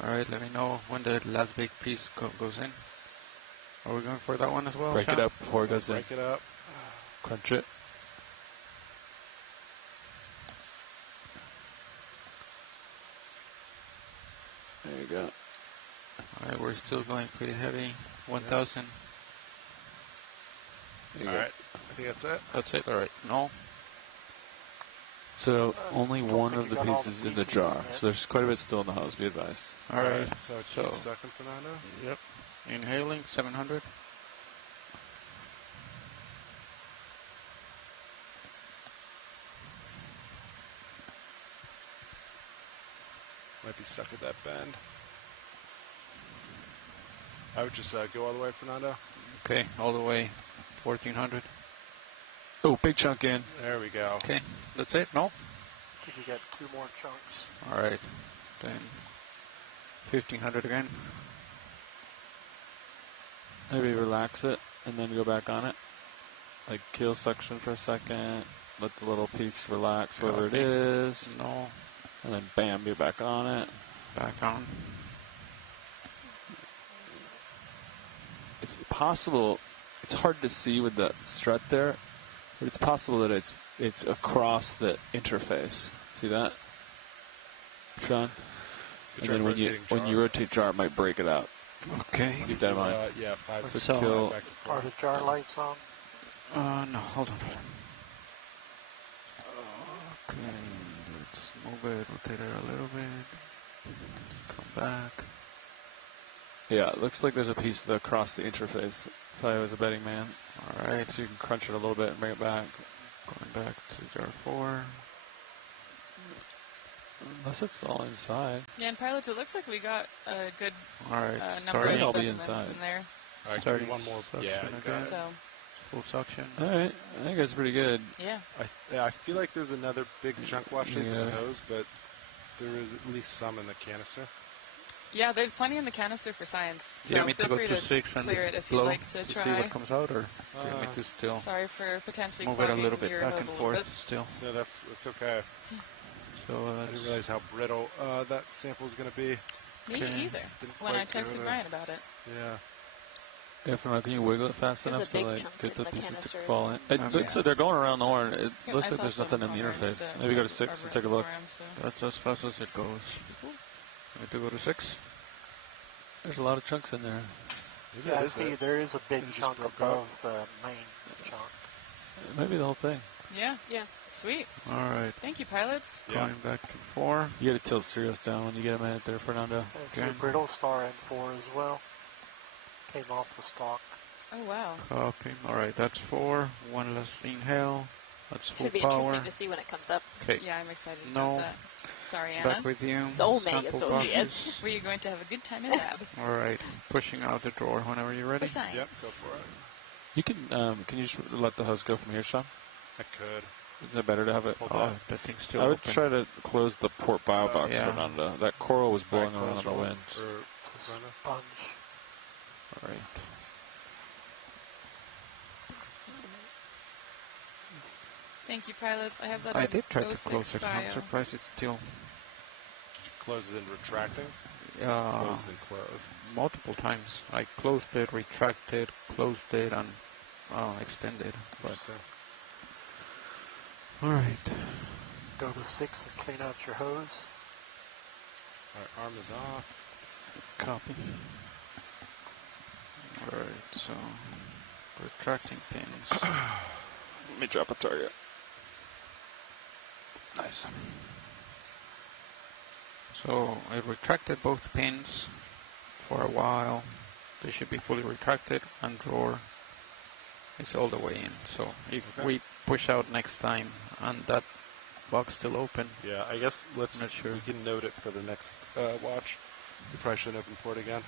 Alright, let me know when the last big piece goes in. Are we going for that one as well? Break Sean? it up before it goes in. Break it up. Crunch it. There you go. Alright, we're still going pretty heavy. 1,000. All right, I think that's it. That's it? Alright. No? So only don't one think of you the got all pieces the in the pieces in jar. yet. So there's quite a bit still in the hose, be advised. Alright. So So, keep sucking, Fernando. yep. Inhaling, 700. Might be stuck at that bend. I would just go all the way, Fernando. Okay, all the way. 1,400. Oh, big chunk in. There we go. Okay, that's it? No? I think you got 2 more chunks. Alright. Then 1,500 again. Maybe relax it and then go back on it. Like keel suction for a second. Let the little piece relax, whatever it Okay. is. No. And then bam, be back on it. Back on. It's possible, it's hard to see with that strut there, but it's possible that it's across the interface. See that, Sean? Good And job then when you rotating rotate jar, it might break it out. Okay. Keep that in mind. Yeah, 5 So So- kill. back and Are forth. the jar lights on? No, hold on. Okay, let's move it, rotate it a little bit. Let's come back. Yeah, it looks like there's a piece across the interface. If I was a betting man. Alright, So you can crunch it a little bit and bring it back. going back to jar 4. Unless it's all inside. Yeah, and pilots, it looks like we got a good Alright, number Starting. of I'll be specimens inside. in there. All right, give starting me one more. suction Yeah, you got again. it. So, Full suction. All right, I think that's pretty good. yeah. I feel like there's another big chunk washing through the Yeah. hose, but there is at least some in the canister. Yeah, there's plenty in the canister for science. Do you So want me feel to go free to 6 and clear it if blow you'd like to see try. what comes out, or do you want me to still Sorry for potentially move it a clogging little bit your back hose and a little forth bit. still? No, that's okay. So I didn't realize how brittle that sample was going to be. Me Okay. either. Didn't When I quite texted do it. Brian about it. Yeah. Yeah, Fernando, can you wiggle it fast There's a enough to big like chunk get in the the pieces canister to as fall well. in? It Okay. looks like they're going around the horn. It Yeah, looks I like saw there's some nothing in the on there interface. that Maybe go to are 6 and take a versatile look. around, so. that's as fast as it goes. Need to go to 6. There's a lot of chunks in there. Maybe Yeah, that I is see it. there is a big It just chunk broke above the main chunk. Maybe the whole thing. Yeah. Yeah. Sweet. Alright, Thank you, pilots. Yeah. going back to 4. You got to tilt Sirius down when you get a minute there, Fernando. I see a Okay. brittle star in 4 as well. Came off the stalk. Oh, wow. Copy. Alright, that's 4. One last inhale. That's full Should be power. interesting to see when it comes up. Okay, Yeah, I'm excited No. about that. Sorry, Anna. back with you. So many Sample associates. boxes. Were you going to have a good time in lab? Alright, pushing out the drawer whenever you're ready. For science. Yep, go for it. You can you just let the hose go from here, Sean? I could. Is it better to have it? Hold Oh, that. that thing's still I would open. try to close the port bio box, yeah. Fernando. That coral was blowing Back around close on the roll, wind. or Brenda? Sponge. All right. Thank you, pilots. I have that I as did try to 06 close it. I'm bio. surprised it's still Closes and retracting. uh, And close. multiple times. I closed it, retracted, closed it, and extended. But Interesting. alright. Go to 6 and clean out your hose. All right, arm is off. Copy. Alright, so retracting pins. Let me drop a target. Nice. So I retracted both pins for a while. They should be fully retracted, and drawer is all the way in. So if Okay. we push out next time and that box still open, Yeah, I guess let's. Not sure. We can note it for the next watch. We probably shouldn't open port again.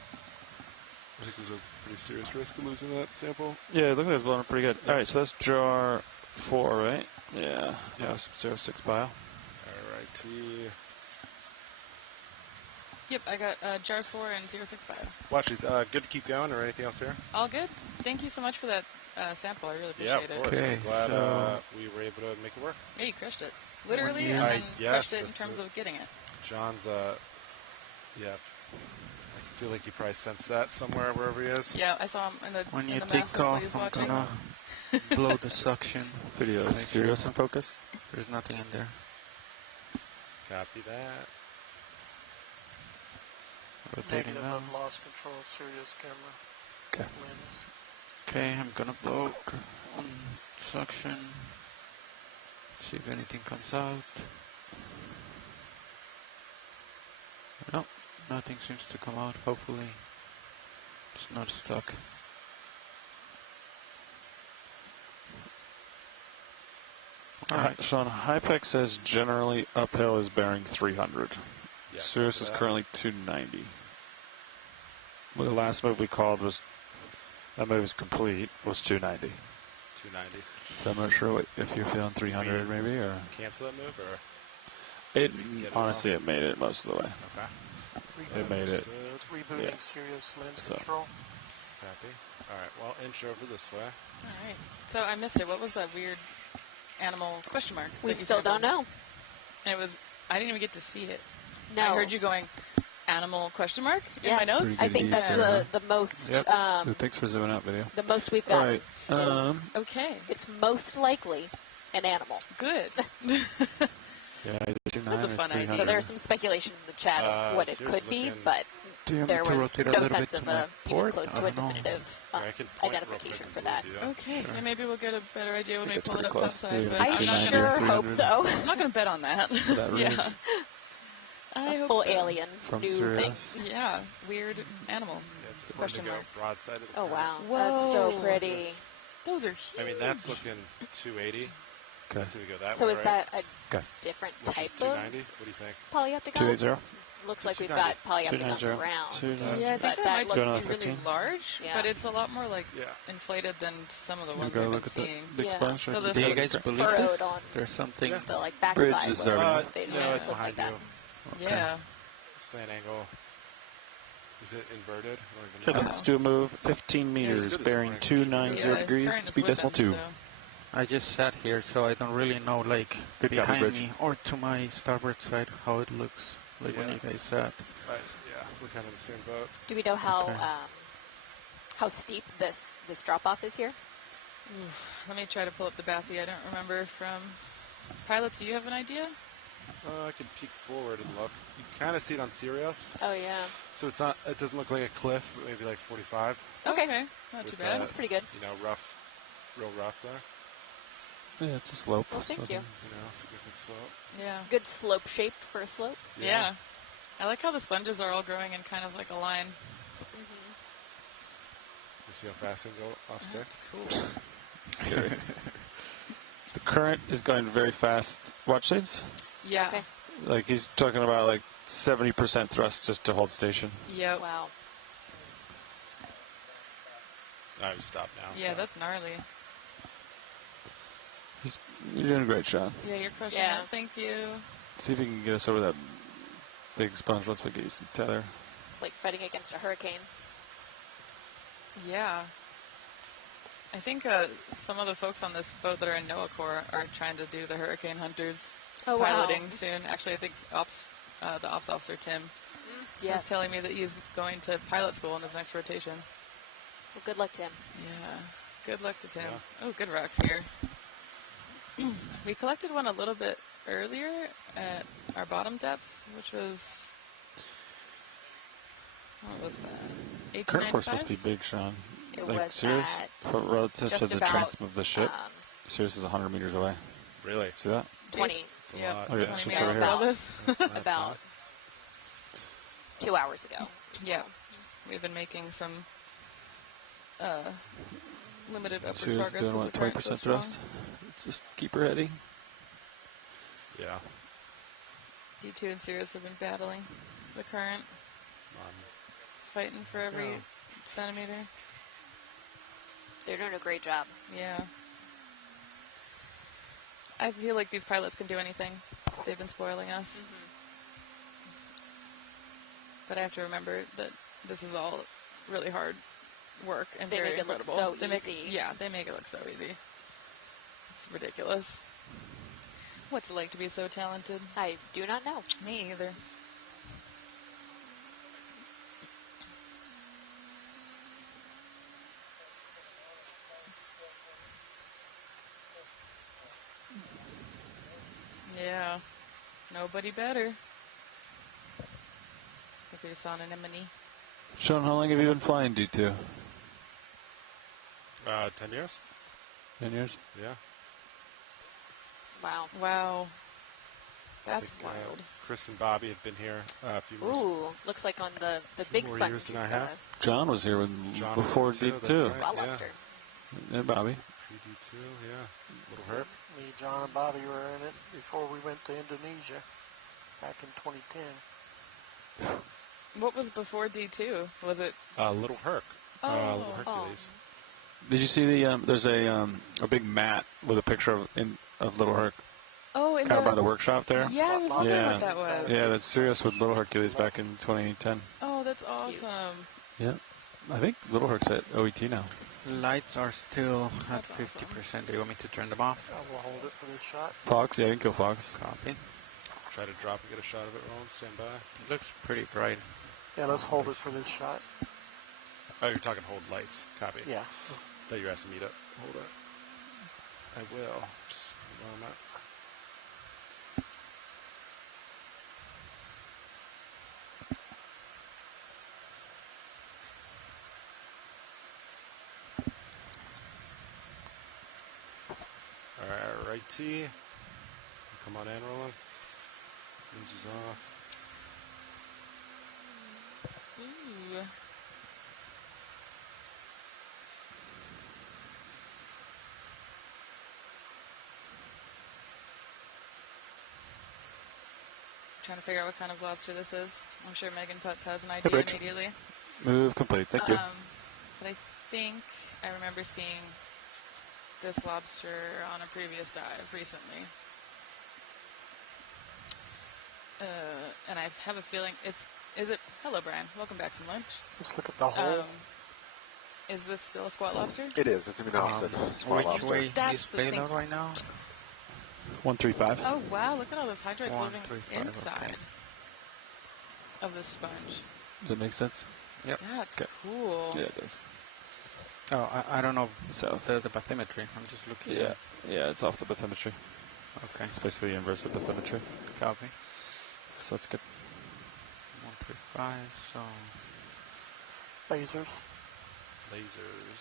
I think there's a pretty serious risk of losing that sample. Yeah, it looks like it's blowing up pretty good. All right, so that's jar 4, right? Yeah. Yeah. That's 06 bio. Alrighty. Yep, I got jar 4 and 06 bio. Watch, it's good to keep going, or anything else here? All good. Thank you so much for that sample. I really Yeah, appreciate of it. course. Okay, I'm glad so- we were able to make it work. Yeah, you crushed it. Literally, year. and then Yes, crushed it in that's terms it. of getting it. John's, yeah, feel like you probably sense that somewhere, wherever he is. Yeah, I saw him in the When in you the take massive while off, he was I'm watching. gonna blow the suction. Video Make is sure serious in focus. There's nothing in there. Copy that. Rotating Negative, down. I've lost control of Sirius camera. Okay. Lens. Okay, I'm gonna blow on suction. See if anything comes out. No, nothing seems to come out. Hopefully, it's not stuck. Alright. Sean, Hypex says generally uphill is bearing 300. Yeah, Sirius copy is that. currently 290. Well, the last move we called was, that move is complete, was 290. 290. So I'm not sure if you're feeling 300 maybe, or... Cancel that move, or? It, Get it honestly, it made it most of the way. Okay. It made it. Rebooting Yeah. Sirius lens So. control. Copy. All right. Well, inch over this way. All right. So I missed it. What was that weird animal question mark? We that you still sampled? don't know. And it was. I didn't even get to see it. No. I heard you going, animal question mark in Yes. my notes. I think that's the most Yep. Thanks for zooming out video. the most we've All got. right. is Okay. it's most likely an animal. Good. Yeah, That's a fun idea. So there's some speculation in the chat of what it Sirius could be, looking- but Do you want there me to was rotate a no little sense bit of to my even port? close I to a don't know. definitive Yeah, I can point real identification quick for and that. do that. Okay. Sure. Yeah, maybe we'll get a better idea when I we think pull it's it up pretty close topside. to But I I'm not 290 sure or hope 300. so. I'm not going to bet on that. That really- Yeah. I A hope full so. alien From new Sirius. thing. Yeah. Weird animal. Yeah, it's important Question to go mark. broadside of the Oh current. wow, Whoa. that's so Look at pretty. this. Those are huge. I mean, that's looking 280. Okay. So we go that So way, is right? that a Okay. different Which is type of 290. What do you think? polyopticon? 280. Looks So like we've 290. got polyopticons 290. around. 290. Yeah, I think But that that might looks just be really 215. large, Yeah. but it's a lot more like Yeah. inflated than some of the You ones go we've been look at the seeing. big Yeah. sponge. So right? the- Do you So guys it's believe furrowed this? on There's something. Yeah. the like backside. Bridge is where already- they no, don't it's look like behind that. you. Yeah. Slant angle. Is it inverted? I don't even Yep, know. let's do a move. 15 Yeah, it was meters, good this bearing morning. 290 Yeah, degrees, current is speed decimal whipping, 2. so- I just sat here, so I don't really know, like, Good copy, behind Bridge. me or to my starboard side how it looks, like when Yeah. you guys sat. Yeah, we're kind of in the same boat. Do we know Okay. how steep this drop off is here? Oof. Let me try to pull up the bathy. I don't remember from pilots. Do you have an idea? I can peek forward and look. You kind of see it on Sirius. Oh yeah. So it's not. It doesn't look like a cliff, but maybe like 45. Okay. Not too With bad. That's pretty good. You know, rough, real rough there. Yeah, it's a slope. Well, thank so you. You know, significant slope. Yeah. Good slope shaped for a slope. Yeah. I like how the sponges are all growing in kind of like a line. You see how fast they can go off stick? That's cool. Scary. The current is going very fast. Watch shades? Yeah. Okay. Like he's talking about like 70% thrust just to hold station. Yep. Wow. I've stopped now. Yeah, so. that's gnarly. You're doing a great job. Yeah, you're crushing Yeah. it. Thank you. See if you can get us over that big sponge once we get you some tether. It's like fighting against a hurricane. Yeah. I think some of the folks on this boat that are in NOAA Corps are trying to do the Hurricane Hunters Oh, wow. piloting soon. Actually, I think the ops officer, Tim, Yes. was telling me that he's going to pilot school in his next rotation. Well, good luck, Tim. Yeah. Good luck to Tim. Yeah. Oh, good rocks here. We collected one a little bit earlier at our bottom depth, which was... What was that? Current force 1895? must be big, Sean. It Like was Sirius, at but relative to just the about, transom of the ship, um, Sirius is 100 meters away. Really? See that? 20 It's a Yep. lot. Oh, yeah, 20 she's meters over here. below this. That's nuts, about 2 hours ago. Yeah. We've been making some limited upward Sirius progress doing because what, the current's so 20% strong. thrust? Just keep her heading. Yeah. D2 and Sirius have been battling the current, fighting for every Yeah. centimeter. They're doing a great job. Yeah. I feel like these pilots can do anything. They've been spoiling us. But I have to remember that this is all really hard work and They very make it look incredible. so They make- easy. yeah, they make it look so easy. It's ridiculous. What's it like to be so talented? I do not know. Me either. Nobody better. I think we just saw an anemone. Sean, how long have you been flying D2? 10 years. 10 years? Yeah. Wow. Wow. I That's think, wild. Chris and Bobby have been here a few more. Ooh, looks like on the big more sponge. years than I have. John was here John before was here too, D2. that's right. Spot Yeah. lobster. And Bobby. PD2, yeah. Little Herb. Me, John, and Bobby were in it before we went to Indonesia back in 2010. What was before D2? Was it? Little Herc. Oh. Little Hercules. Did you see the? There's a big mat with a picture of Little Herc, Oh, in kind of by the workshop there. Yeah, I was wondering Yeah. what that was. Yeah, that's serious with Little Hercules back in 2010. Oh, that's awesome. Yeah, I think Little Herc's at OET now. Lights are still at That's 50%. Do you want me to turn them off? I will hold it for this shot. Fox, yeah, you can kill Fox. Copy. Try to drop and get a shot of it, Roland. Stand by. It looks pretty bright. Yeah, let's hold it for this shot. Oh, you're talking hold lights. Copy. Yeah. Thought you were asking me to hold it. I will. Just a moment. Alright, right T. Come on in, Roland. Lasers off. Ooh. Trying to figure out what kind of lobster this is. I'm sure Megan Putz has an idea Bridge. immediately. Move complete. Thank you. But I think I remember seeing this lobster on a previous dive recently. And I have a feeling is it, hello Brian, welcome back from lunch. Let's look at the hole. Is this still a squat lobster? It is. It's an opposite. Small Which lobster. way That's is the payload thing. right now? 135. Oh wow, look at all those hydrides living 135, inside okay. of the sponge. Does that make sense? Yep. That's Okay. cool. Yeah, it does. Oh, I don't know South. the bathymetry. I'm just looking. Yeah, yeah, it's off the bathymetry. Okay. It's basically the inverse of bathymetry. Copy. So that's good. 135. So Lasers. Lasers.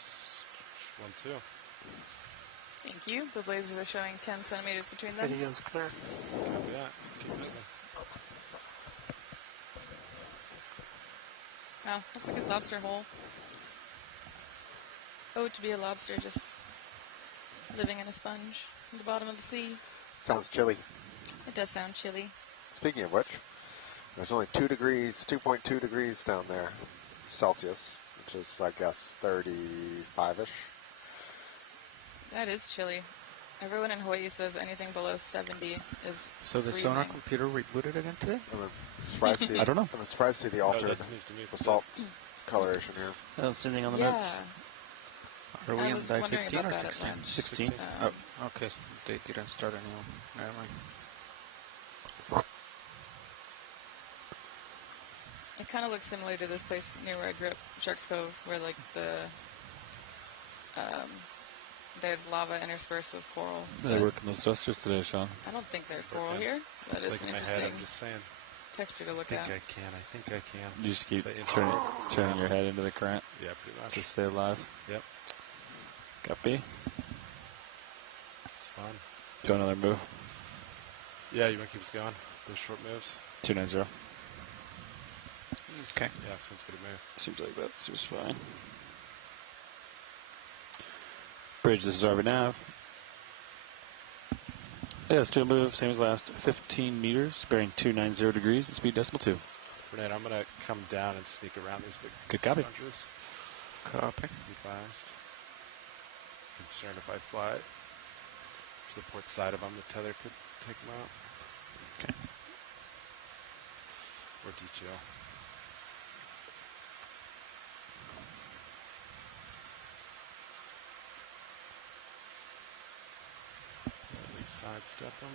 1, 2. Thank you. Those lasers are showing 10 centimeters between them. Video's clear. Copy that. Keep moving. Wow, that's a good lobster hole. Oh, to be a lobster just living in a sponge at the bottom of the sea. Sounds chilly. It does sound chilly. Speaking of which, there's only 2.2 degrees down there Celsius, which is, I guess, 35-ish. That is chilly. Everyone in Hawaii says anything below 70 is So the freezing. sonar computer rebooted again today? I'm surprised to see, I don't know. I'm surprised to see the altered that's news to me. basalt coloration here. Oh, sitting on the Yeah. maps. Are we I on was dive wondering 15 about or that at 16? lunch. 16. Okay, so they didn't start anyone. Never mind. It kind of looks similar to this place near where I grew up, Sharks Cove, where like there's lava interspersed with coral. They're working those thrusters today, Sean. I don't think there's coral here. That is Like an in my head, interesting I'm just saying. texture to look I at. think I can. You just keep Is that turning your head into the current Yeah, pretty much. to stay alive. Yep. Copy. It's fun. Do another move. Yeah, you want to keep us going? Those short moves? 290. Okay. Yeah, sounds good to me. Seems like that seems fine. Bridge, this is RV Nav. Yeah, it's two move, same as last. 15 meters, bearing 290 degrees, and speed decimal 2. Bernard, I'm going to come down and sneak around these big Good copy. sponges. Copy. Be fast. Concerned if I fly to the port side of them, the tether could take them out. Okay. Or DTO. At least sidestep them.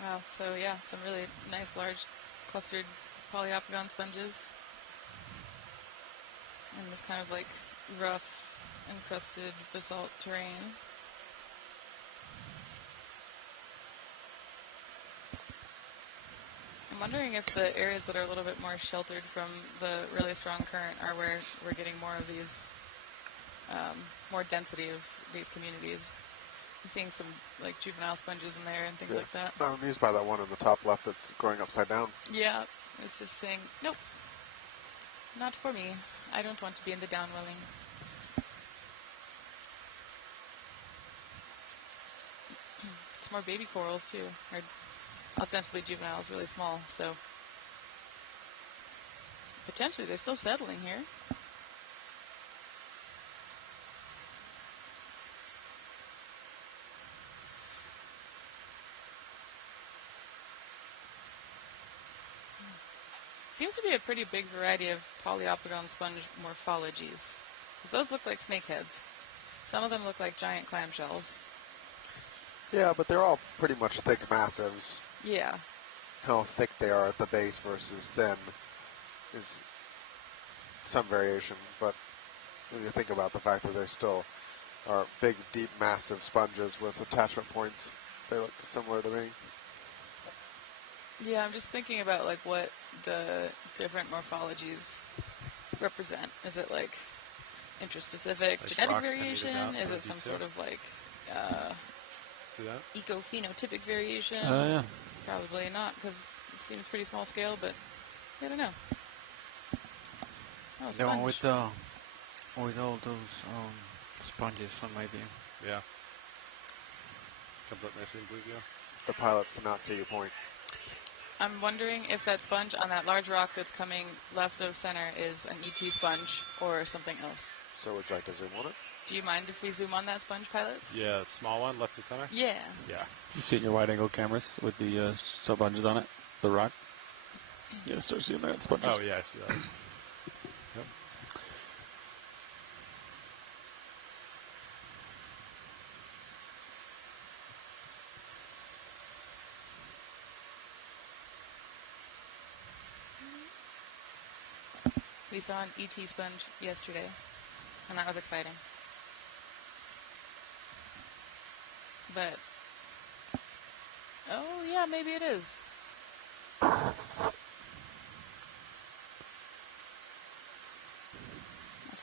Wow, Wow. So yeah, some really nice large clustered polyopogon sponges. And this kind of like rough encrusted basalt terrain. I'm wondering if the areas that are a little bit more sheltered from the really strong current are where we're getting more of these, more density of these communities. I'm seeing some like juvenile sponges in there and things like that. I'm amused by that one in the top left that's going upside down. Yeah, it's just saying, nope, not for me. I don't want to be in the downwelling. It's more baby corals too, or ostensibly juveniles, really small, so potentially they're still settling here. Seems to be a pretty big variety of polyopogon sponge morphologies. Those look like snakeheads. Some of them look like giant clamshells. Yeah, but they're all pretty much thick massives. Yeah. How thick they are at the base versus thin is some variation, but when you think about the fact that they still are big, deep, massive sponges with attachment points, they look similar to me. Yeah, I'm just thinking about like what the different morphologies represent. Is it like interspecific Nice genetic rock, 10 variation? meters out Is for it some detail. sort of like See that? eco-phenotypic variation? Oh, yeah. Probably not, because it seems pretty small scale, but I don't know. Oh, The one sponge. with all those sponges on my view. Yeah. Comes up nicely in blue view. The pilots cannot see you point. I'm wondering if that sponge on that large rock that's coming left of center is an ET sponge or something else. So would you like to zoom on it? Do you mind if we zoom on that sponge, pilots? Yeah, small one, left to center? Yeah. Yeah. You see it in your wide-angle cameras with the sponges on it, the rock. Yeah, start zooming at sponges. Oh, yeah, I see those. Yep. We saw an ET sponge yesterday, and that was exciting. But, oh yeah, maybe it is. Let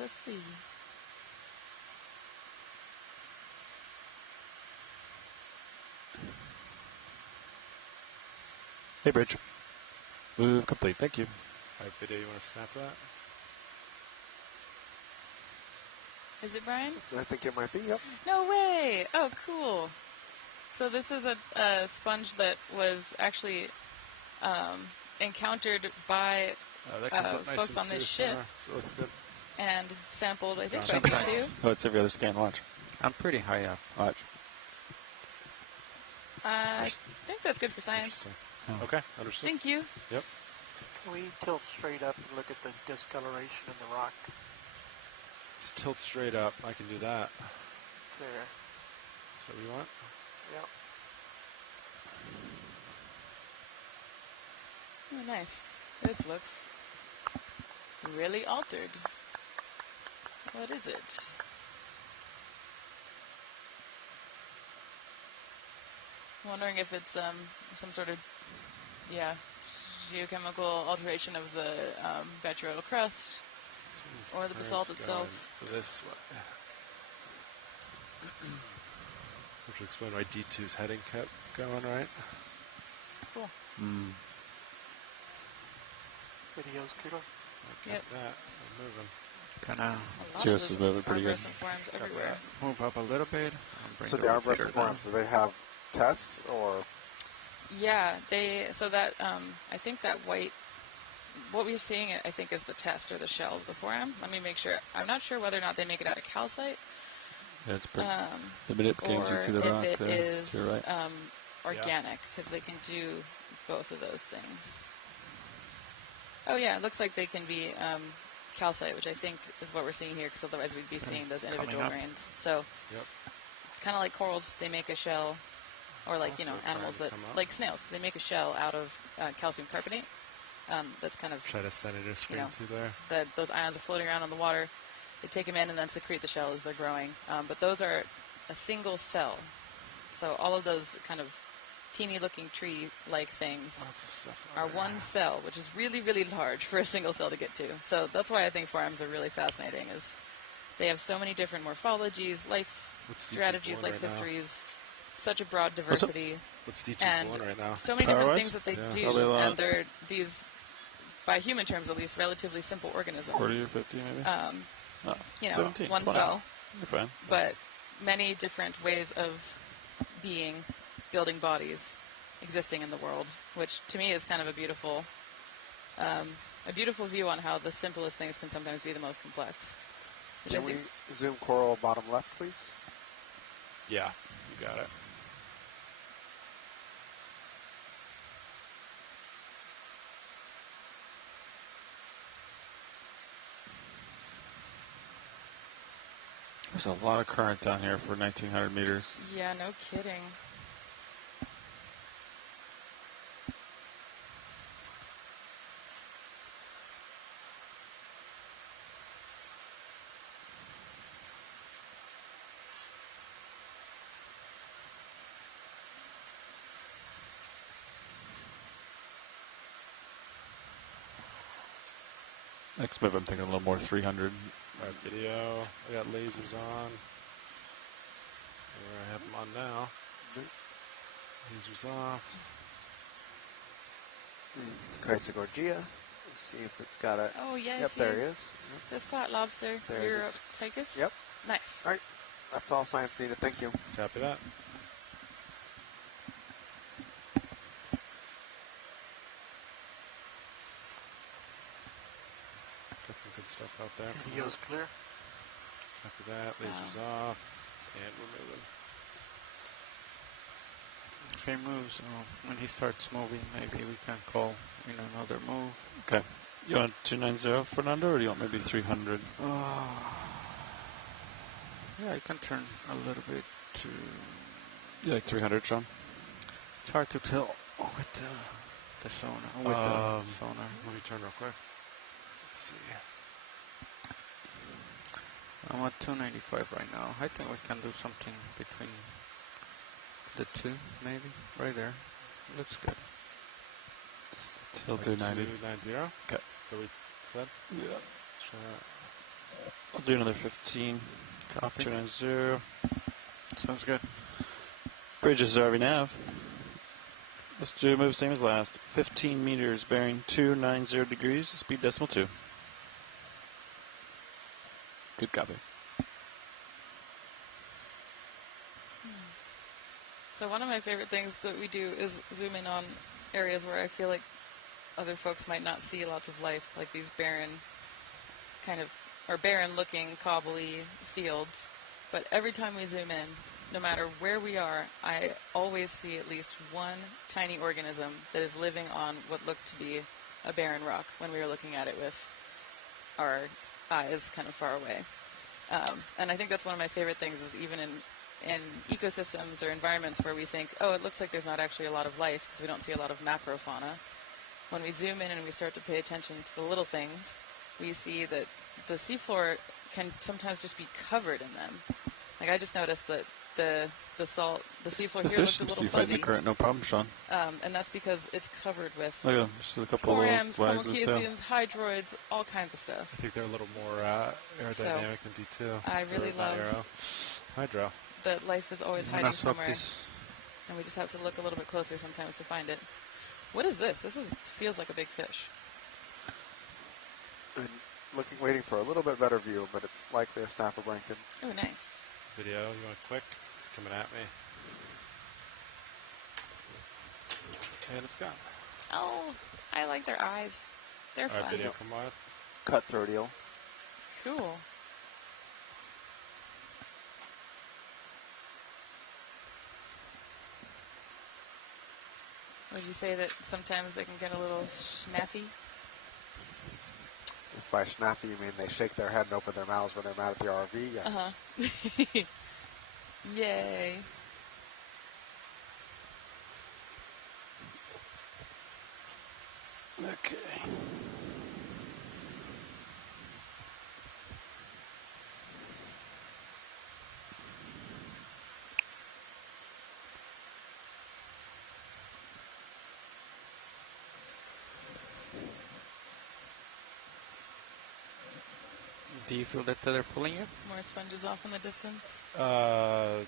us see. Hey, Bridge. Move complete. Thank you. All right, video, you want to snap that? Is it Brian? I think it might be, yep. No way! Oh, cool. So this is a sponge that was actually encountered by That comes up nice folks on into this center, ship so it looks good. and sampled, I think, gone. by you too. Oh, it's every other scan. Watch. I'm pretty high up. Watch. I think that's good for science. Interesting. Oh. Okay, understood. Thank you. Yep. Can we tilt straight up and look at the discoloration in the rock Let's tilt straight up. I can do that. there? Is that what you want? Yep. Oh, nice. This looks really altered. What is it? I'm wondering if it's some sort of, geochemical alteration of the bacterial crust or the basalt itself. This way. Have to explain why D2's heading kept going, right? Cool. Mm. Video's clear. Okay, Yep. that. I'm moving. Gonna A lot Cheers of is those moving pretty good. arborescent forms everywhere. move up a little bit. And bring So the the rotator arborescent down. forms, do they have tests or? Yeah, so that I think that white, what we're seeing, I think, is the test or the shell of the forearm. Let me make sure. I'm not sure whether or not they make it out of calcite, Yeah, it's pretty. The minute games, or you see the if rock it there. is To your right. organic, because they can do both of those things. Oh yeah, it looks like they can be calcite, which I think is what we're seeing here, because otherwise we'd be seeing those individual up. grains. So, Yep. kind of like corals, they make a shell, or like Also animals trying that to come up. like snails. They make a shell out of calcium carbonate. That's kind of Try to send it a screen to there. those ions are floating around in the water. They take them in and then secrete the shell as they're growing. But those are a single cell. So all of those kind of teeny-looking tree-like things Lots of stuff. are one cell, which is really, really large for a single cell to get to. So that's why I think forams are really fascinating. Is they have so many different morphologies, life strategies, life histories, such a broad diversity. What's D2 and pulling right now? so many different Power-wise? things that they Yeah. do, Probably a lot. and they're these, by human terms at least, relatively simple organisms. 40 or 50 maybe? No, 17, one 20. cell, You're fine. but many different ways of being, building bodies, existing in the world, which to me is kind of a beautiful view on how the simplest things can sometimes be the most complex. Which I Can we think- zoom coral bottom left, please? Yeah, you got it. There's a lot of current down here for 1,900 meters. Yeah, no kidding. Next move, I'm thinking a little more 300. Alright, video. I got lasers on. Where I have them on now. Lasers off. Chrysogorgia. Let's see if it's got a. Oh, yeah, I Yep, see there he is. the squat lobster, There's its- Euroticus. Yep. Nice. All right. That's all science needed. Thank you. Copy that. Got some good stuff out there. Video's clear. Copy that. Lasers off. And we're moving. If he moves, when he starts moving, maybe we can call in another move. Okay. You want 290 Fernando, or do you want maybe 300? Yeah, I can turn a little bit to. You like 300, Sean? It's hard to tell with the sonar. With the sonar. Let me turn real quick. Let's see. I'm at 295 right now. I think we can do something between the two, maybe. Right there. Looks good. He'll do 90. 290. Okay. So we said? Yeah. Sure. I'll do another 15. Copy. 290. Sounds good. Bridges RV nav. Let's do a move same as last. 15 meters, bearing 290 degrees, speed decimal 2. Good copy. So one of my favorite things that we do is zoom in on areas where I feel like other folks might not see lots of life, like these barren barren-looking, cobbly fields. But every time we zoom in, no matter where we are, I always see at least one tiny organism that is living on what looked to be a barren rock when we were looking at it with our eyes kind of far away. And I think that's one of my favorite things is even in ecosystems or environments where we think, oh, it looks like there's not actually a lot of life because we don't see a lot of macrofauna. When we zoom in and we start to pay attention to the little things, we see that the seafloor can sometimes just be covered in them. Like I just noticed that the seafloor The here fish looks a seems to little be fighting fuzzy. the current, no problem, Sean. And that's because it's covered with Look at them, just a couple forams, of flags and stuff. collocaceans, hydroids, all kinds of stuff. I think they're a little more aerodynamic than D2. I really Or love Hydro. that life is always I'm gonna hiding swap somewhere, this. and we just have to look a little bit closer sometimes to find it. What is this? This feels like a big fish. And waiting for a little bit better view, but it's likely a snapper blanket. Oh, nice. Video, you want quick? It's coming at me. And it's gone. Oh, I like their eyes. They're All right, fun. video, come on. Cutthroat eel. Cool. Would you say that sometimes they can get a little snappy? If by snappy you mean they shake their head and open their mouths when they're mad at the RV, yes. Uh-huh. Yay. Okay. Do you feel that they're pulling you? More sponges off in the distance. Or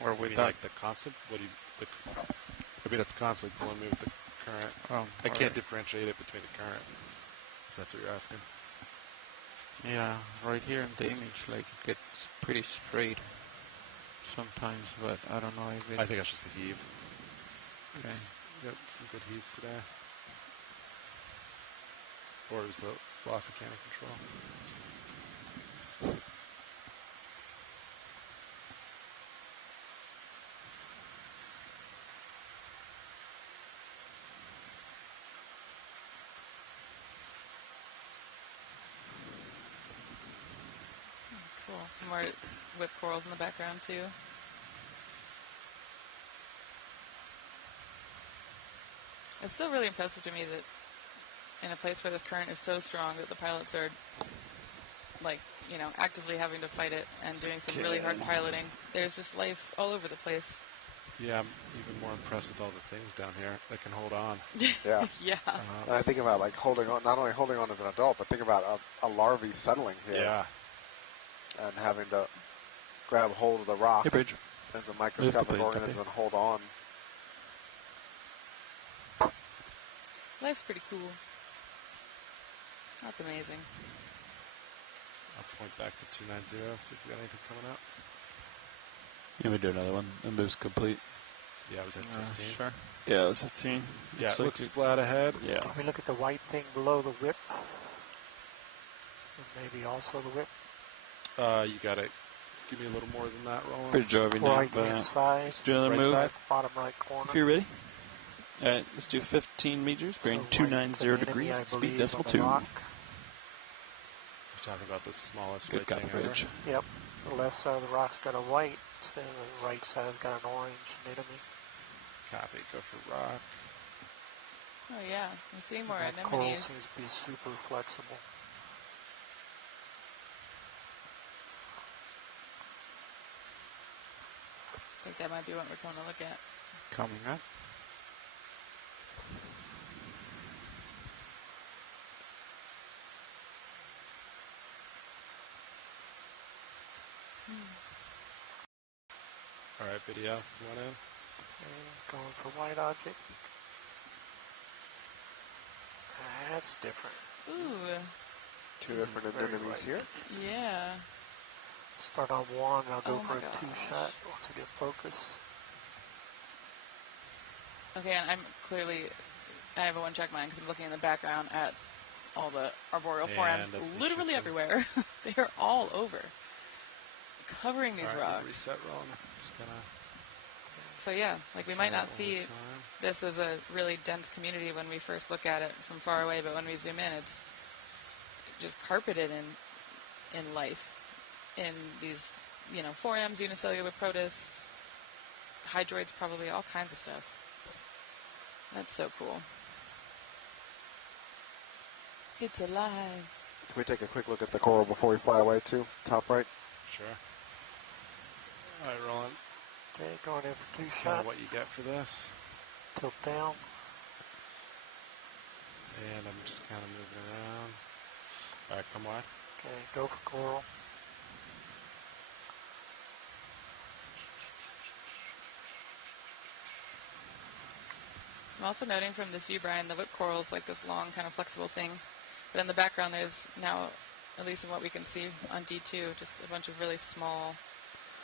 Or we without? like the constant. What do you? I mean, it's constantly pulling me with the current. Oh, I can't alright. differentiate it between the current. If that's what you're asking. Yeah, right here in the image, like it gets pretty straight sometimes, but I don't know if it's... I think that's just the heave. Okay. Got some good heaves today. Or it was the loss of cannon control. Cool. Some more whip corals in the background too. It's still really impressive to me that in a place where this current is so strong that the pilots are, like, you know, actively having to fight it and doing some really hard piloting. There's just life all over the place. Yeah, I'm even more impressed with all the things down here that can hold on. Yeah. Yeah. And I think about like holding on, not only holding on as an adult, but think about a larvae settling here. Yeah. And having to grab hold of the rock Hey, Bridge. as a microscopic organism and hold on. Life's pretty cool. That's amazing. I'll point back to 290, see if we got anything coming up. You want me to do another one? The move's complete. Yeah, it was at 15. Sure. Yeah, it was 15. Yeah, it looks like flat ahead. Yeah. Can we look at the white thing below the whip? And maybe also the whip? You got to give me a little more than that, Roland. Bridge over now. Right hand side, Do another Right move. side? bottom right corner. If you're ready. Alright, let's do 15 meters, bearing So right, it's an 290 enemy, degrees, I speed believe, decimal on the 2. rock. We're talking about the smallest Good white copy, thing ever. Bridge. Yep. The left side of the rock's got a white, and the right side's got an orange anemone. Copy, go for rock. Oh yeah, I'm seeing more That coral anemones. seems to be super flexible. I think that might be what we're going to look at. Coming up. All right, video, one in. Okay, going for white object. That's different. Ooh, Two different Very anemones here. yeah. Start on one, and I'll go Oh for my a gosh. two-shot once I get focus. Okay, and I'm clearly, I have a one-track mind because I'm looking in the background at all the arboreal And forams that's me literally shifting. everywhere. They're all over, covering these All right, rocks. reset, Roland. Just gonna So yeah, like we try might not that one see more time. this as a really dense community when we first look at it from far away, but when we zoom in, it's just carpeted in life, in these, you know, forams, unicellular protists, hydroids, probably all kinds of stuff. That's so cool. It's alive. Can we take a quick look at the coral before we fly away too? Top right. Sure. All right, Roland. Okay, going in for Kind two-shot. of what you get for this. Tilt down. And I'm just kind of moving around. All right, come wide. Okay, go for coral. I'm also noting from this view, Brian, the whip coral is like this long, kind of flexible thing. But in the background, there's now, at least in what we can see on D2, just a bunch of really small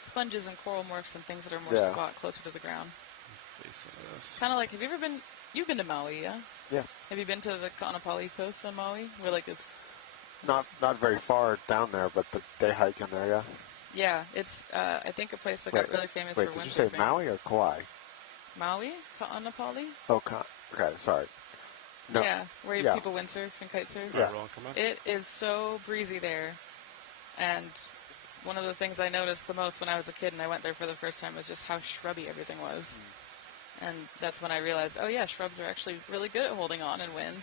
sponges and coral morphs and things that are more Yeah. squat, closer to the ground. Face into this. Kind of like, have you ever been, you've been to Maui, yeah? Yeah. Have you been to the Kaanapali coast on Maui? Where like it's, Not very far down there, but the day hike in there, yeah. yeah, it's, I think a place that Wait, got really famous Wait, for did you say windsurfing. Maui or Kauai? Maui? Kaanapali? Oh, okay, sorry. No. Yeah, where Yeah. people windsurf and kite surf. All Yeah. right, Roland, come on. It is so breezy there. And one of the things I noticed the most when I was a kid and I went there for the first time was just how shrubby everything was. And that's when I realized, oh yeah, shrubs are actually really good at holding on in wind.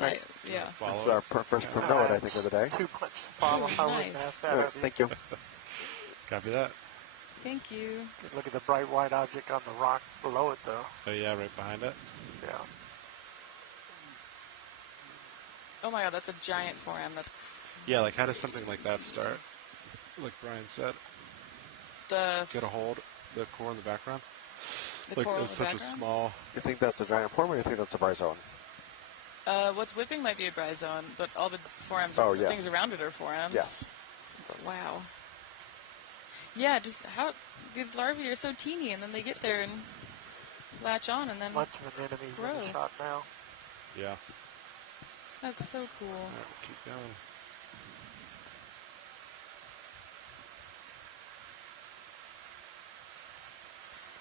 Right. Yeah. This is our first promote, I think, of the day. Too much to follow. I wouldn't Nice. ask that of you. Thank you. Copy that. Thank you. Look at the bright white object on the rock below it, though. Oh yeah, right behind it. Yeah. Oh my god, that's a giant foram. That's Yeah, like how does something like that start? Like Brian said, the get a hold the core in the background. coral in the it's such background. a small. You think that's a giant form, or you think that's a bryozoan? What's whipping might be a bryozoan, but all the forams, Oh, the yes. things around it are forams. Yes. Wow. Yeah, just how these larvae are so teeny, and then they get there and latch on, and then Much of an enemy's in grow. the shot now. Yeah. That's so cool. All right, we'll keep going.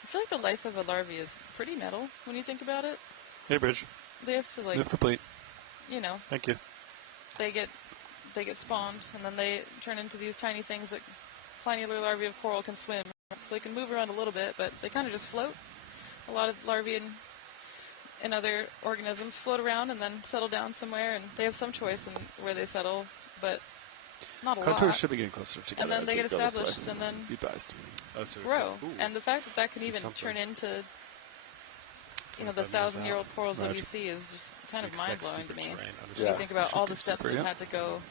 I feel like the life of a larvae is pretty metal when you think about it. Hey, Bridge. They have to Move complete. you know, Thank you. they get spawned, and then they turn into these tiny things that flanular larvae of coral can swim. So they can move around a little bit, but they kind of just float. A lot of larvae and other organisms float around and then settle down somewhere, and they have some choice in where they settle, but not a Contours lot. should be getting closer together. And then as they we get go this established way. and then Be advised. Oh, so grow. ooh, And the fact that that can see even something. turn into, you know, 25 the meters 1,000-year-old out. corals that we Magic. see is just kind of Expect mind-blowing to steeper me. terrain, When understand. you think about Should all the get steps steeper, that yeah. had to go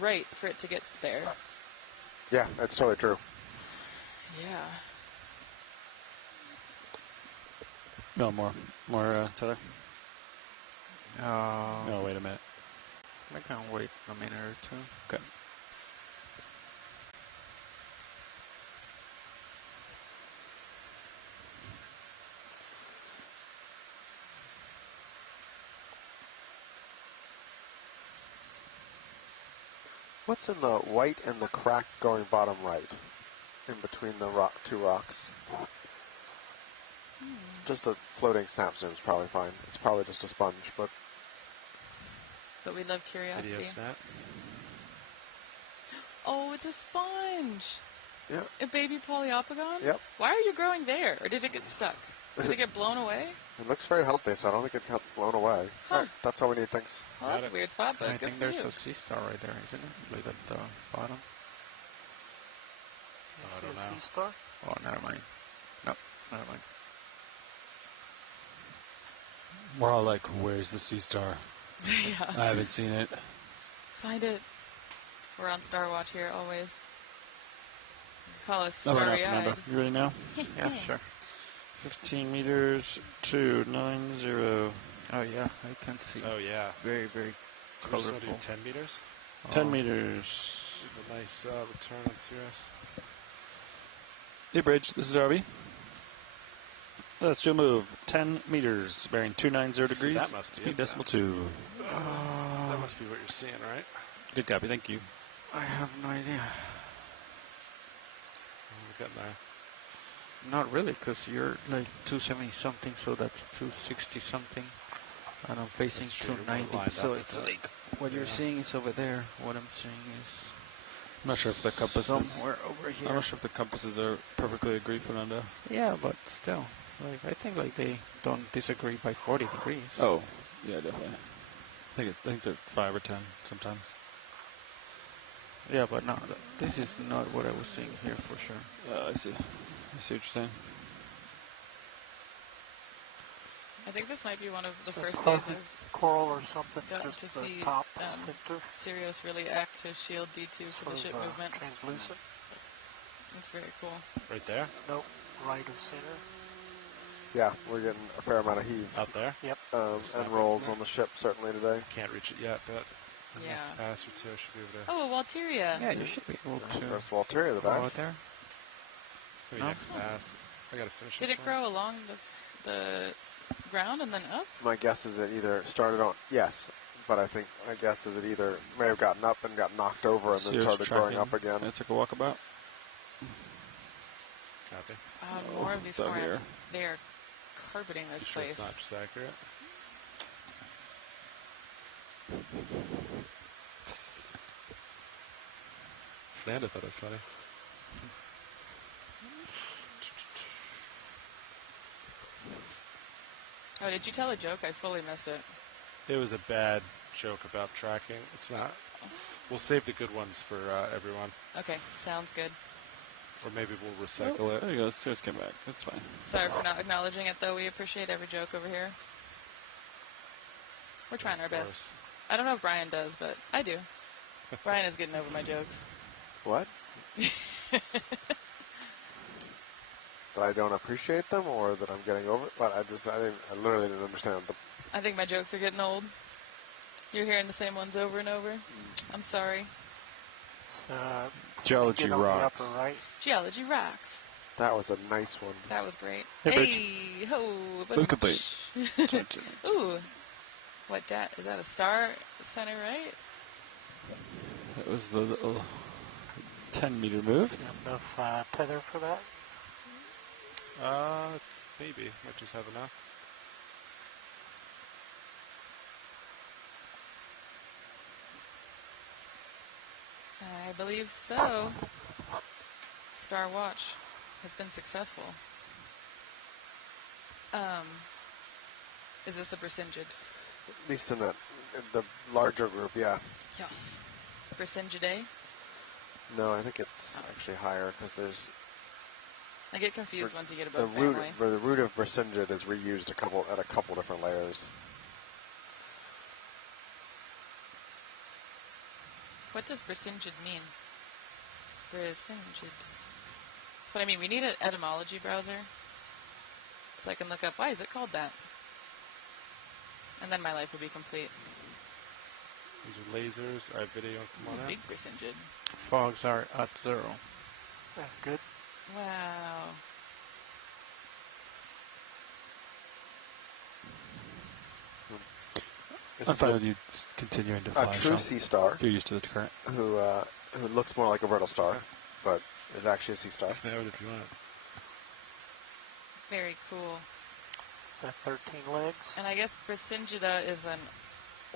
right for it to get there. Yeah, that's totally true. Yeah. No, more, Tyler. No, wait a minute. I can wait a minute or two. Okay. What's in the white and the crack going bottom right? In between the two rocks? Just a floating snap zoom is probably fine. It's probably just a sponge, but But we love curiosity. Video snap. Oh, it's a sponge. yeah. A baby polyopogon? Yep. Why are you growing there? Or did it get stuck? Did it get blown away? It looks very healthy, so I don't think it got blown away. Huh. All right, that's all we need, thanks. Well, that's a weird spot, but I good think for there's you. a sea star right there, isn't it? Like at the bottom. I See don't a know. sea star? Oh, never mind. Nope, never mind. We're all like, where's the sea star? Yeah. I haven't seen it. Find it. We're on Star Watch here, always. Call us Oh, we're not, starry-eyed. Fernando. You ready now? Yeah, sure. 15 meters, 290. Oh yeah, I can see. Oh yeah. Very, very So we're just gonna colorful. do 10 meters. 10 meters. A nice return on Cirrus. Hey, Bridge, this is RB. Let's do a move. 10 meters, bearing 290 degrees. that must be speed it decimal then. 2. That must be what you're seeing, right? Good copy, thank you. I have no idea. We're getting there. Not really, because you're like 270 something, so that's 260 something, and I'm facing That's true, we're 290. lined So up it's with like what you're seeing is over there. What I'm seeing is I'm not sure if the compasses. somewhere over here. I'm not sure if the compasses are perfectly agreed, Fernando. Yeah, but still, like I think like they don't disagree by 40 degrees. Oh, yeah, definitely. I think they're 5 or 10 sometimes. Yeah, but no, this is not what I was seeing here for sure. I see. I see what you're saying. I think this might be one of the It's a first days fuzzy I've coral or something, gotten just to the see top center. Sirius really act to shield D2 for the Sort ship of, movement. translucent. It's very cool. Right there? Nope, right of center. Yeah, we're getting a fair amount of heave. Out there? Yep. And rolls on the ship certainly today. Can't reach it yet, but the Yeah. next pass or two should be able to. Oh, a Walteria. Yeah, you should be able to First Walteria, the go back. out there. Maybe No? next pass. I gotta finish Did this it one. grow along the ground and then up? My guess is it either started on, yes, but my guess is it either may have gotten up and got knocked over and then Sirius started growing tracking. up again. I took a walkabout. Copy. More of these it's out forams. here. They are carpeting this You sure place. it's not just accurate? Fernando thought it was funny. Oh, did you tell a joke? I fully missed it. It was a bad joke about tracking. It's not. We'll save the good ones for everyone. Okay, sounds good. Or maybe we'll recycle it. There you go. Stairs came back. That's fine. Sorry for not acknowledging it, though. We appreciate every joke over here. We're trying our best. I don't know if Brian does, but I do. Brian is getting over my jokes. What? That I don't appreciate them, or that I'm getting over it? But I literally didn't understand them. I think my jokes are getting old. You're hearing the same ones over and over. I'm sorry. Geology rocks. Upper right. Geology rocks. That was a nice one. That was great. Hey, ho! Move complete. Ooh. What is that a star center right? That was the little 10-meter move. Enough tether for that? Maybe. Might just have enough. I believe so. Star Watch has been successful. Is this a Brisingid? At least in the larger group, yeah. Yes. Brisingidae? No, I think it's actually higher because there's I get confused once you get above family. The root of Brisingid is reused at a couple different layers. What does Brisingid mean? Brisingid. That's what I mean. We need an etymology browser so I can look up why is it called that. And then my life will be complete. These are lasers. All right, video, come on out. Big Brisingid. Fogs are at 0. Yeah, good. Wow. I'm fine with you continuing to fly. A true sea star. If you're used to the current. Who looks more like a brittle star, but is actually a sea star. Know it if you want. Very cool. Is that 13 legs? And I guess Brisingida is an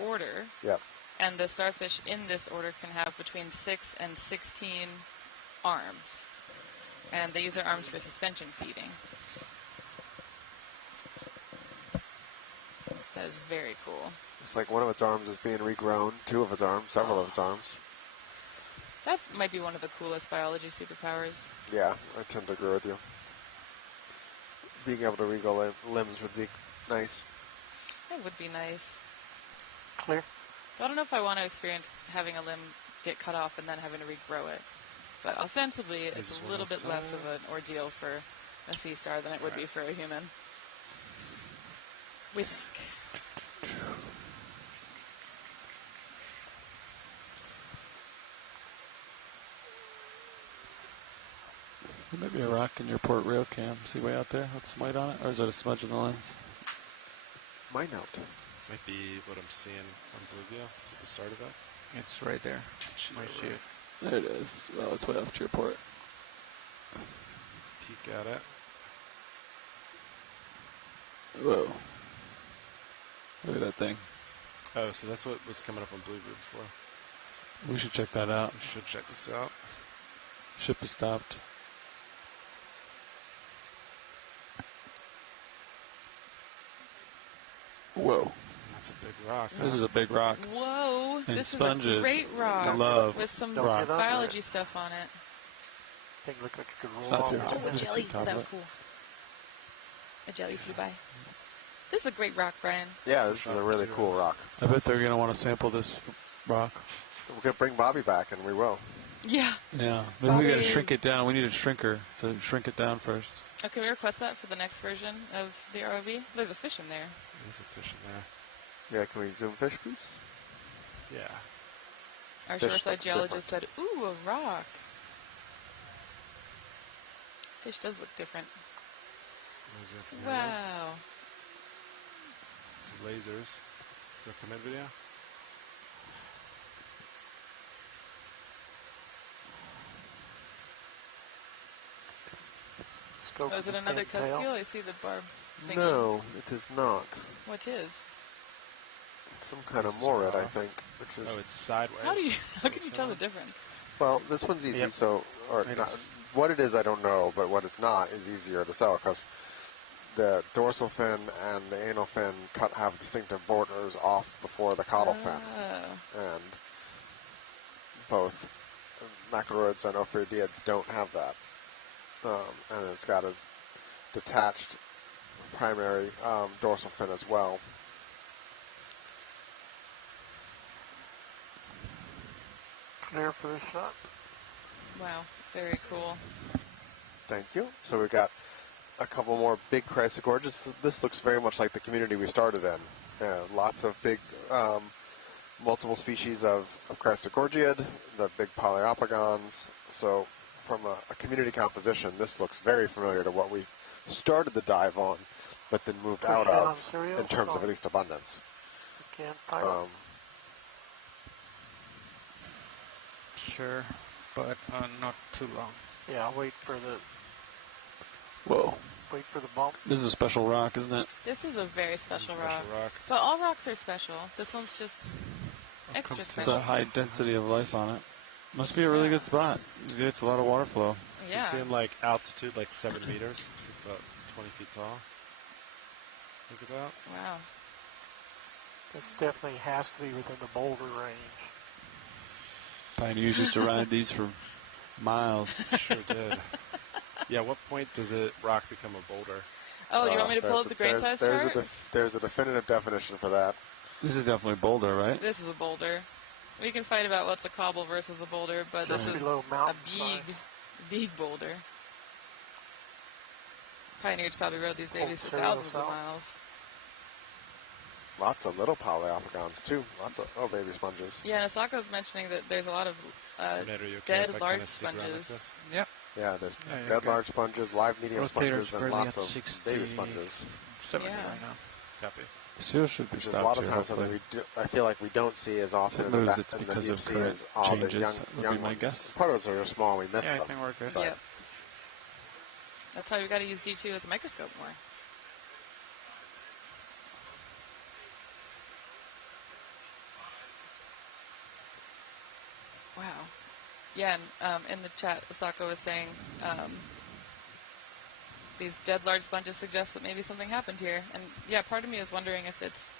order. Yep. And the starfish in this order can have between 6 and 16 arms. And they use their arms for suspension feeding. That is very cool. It's like one of its arms is being regrown, two of its arms, several of its arms. That might be one of the coolest biology superpowers. Yeah, I tend to agree with you. Being able to regrow limbs would be nice. That would be nice. Clear. I don't know if I want to experience having a limb get cut off and then having to regrow it. But ostensibly, it's a little bit less of an ordeal for a sea star than it would be for a human. We think. There might be a rock in your port rail cam. See way out there with some white on it? Or is that a smudge in the lens? Might not. Might be what I'm seeing on Blueview. Is it the start of it? It's right there. I see it. There it is. Oh, it's way off to your port. Peek at it. Whoa. Look at that thing. Oh, so that's what was coming up on Blueview before. We should check that out. We should check this out. Ship is stopped. Whoa. That's a big rock. This is a big rock. Whoa. And This sponges. is a great rock Love with some rocks. biology stuff on it. Thing looked like it could roll Not off. too the hard. Oh, a Just jelly. the top That of was it. cool. A jelly flew by. This is a great rock, Brian. Yeah, this is a really cool rock. I bet they're going to want to sample this rock. We're going to bring Bobby back, and we will. Yeah. Yeah. Maybe we got to Bobby. shrink it down. We need a shrinker to shrink it down first. Oh, can we request that for the next version of the ROV? There's a fish in there. There's a fish in there. Yeah, can we zoom fish, please? Yeah. Our Fish shoreside looks geologist said, ooh, a rock. Fish does look different. What is it from here? Wow. Some lasers. Will come in video? Scope Oh, is it the another tail. cuskeel? I see the barb thingy. No, it is not. What is? It's some kind This of is morid, I raw. think, which is... Oh, it's sideways. How do you? Is How that can you what's tell the going on? difference? Well, this one's easy, Yep. so... Or It not, is. what it is, I don't know, but what it's not is easier to sell, because the dorsal fin and the anal fin have distinctive borders off before the caudal fin, and both macrolorhids and ophiuridiids don't have that, and it's got a detached primary dorsal fin as well. Clear for the shot. Wow, very cool. Thank you. So we've got a couple more big chrysogorges. This looks very much like the community we started in. Lots of big, multiple species of chrysogorgiid, the big polyopagons. So from a community composition, this looks very familiar to what we started the dive on, but then moved out of in terms of at least abundance. Again, pilot. Sure, but not too long. Yeah, I'll wait for the Whoa. bump. This is a special rock, isn't it? This is a very special rock. But all rocks are special. This one's just extra There's special. a high density of life on it. Must be a really good spot. It gets a lot of water flow. So Yeah. you're seeing like altitude like 7 meters. It's about 20 feet tall. Think about. Wow. This definitely has to be within the boulder range. Pioneers used to ride these for miles. Sure did. Yeah, what point does a rock become a boulder? Oh, do you want me to pull up the grain size chart? There's a definitive definition for that. This is definitely boulder, right? This is a boulder. We can fight about what's a cobble versus a boulder, but Just this is below a mountain big boulder. Pioneers probably rode these babies for cereal thousands of salt. miles. Lots of little polyopagons too. Lots of baby sponges. Yeah, and Asako's mentioning that there's a lot of Ned, are you okay dead if I large kinda stick around like sponges. this? Yep. Yeah, there's Yeah, you're dead good. large sponges, live medium Rotator's sponges, and barely lots at of 60, baby sponges. 70 Yeah. right now. Copy. Seal should be Which is a stopped lot of here, times something hopefully. I feel like we don't see as often If it in the, moves, ba- it's in the because deep of sea current as all the changes, would young be my ones. guess. Protos are so small, we miss Yeah, I them. think we're good. But Yep. That's why we got to use D2 as a microscope more. Wow. Yeah, and in the chat, Asako was saying these dead large sponges suggest that maybe something happened here. And yeah, part of me is wondering if it's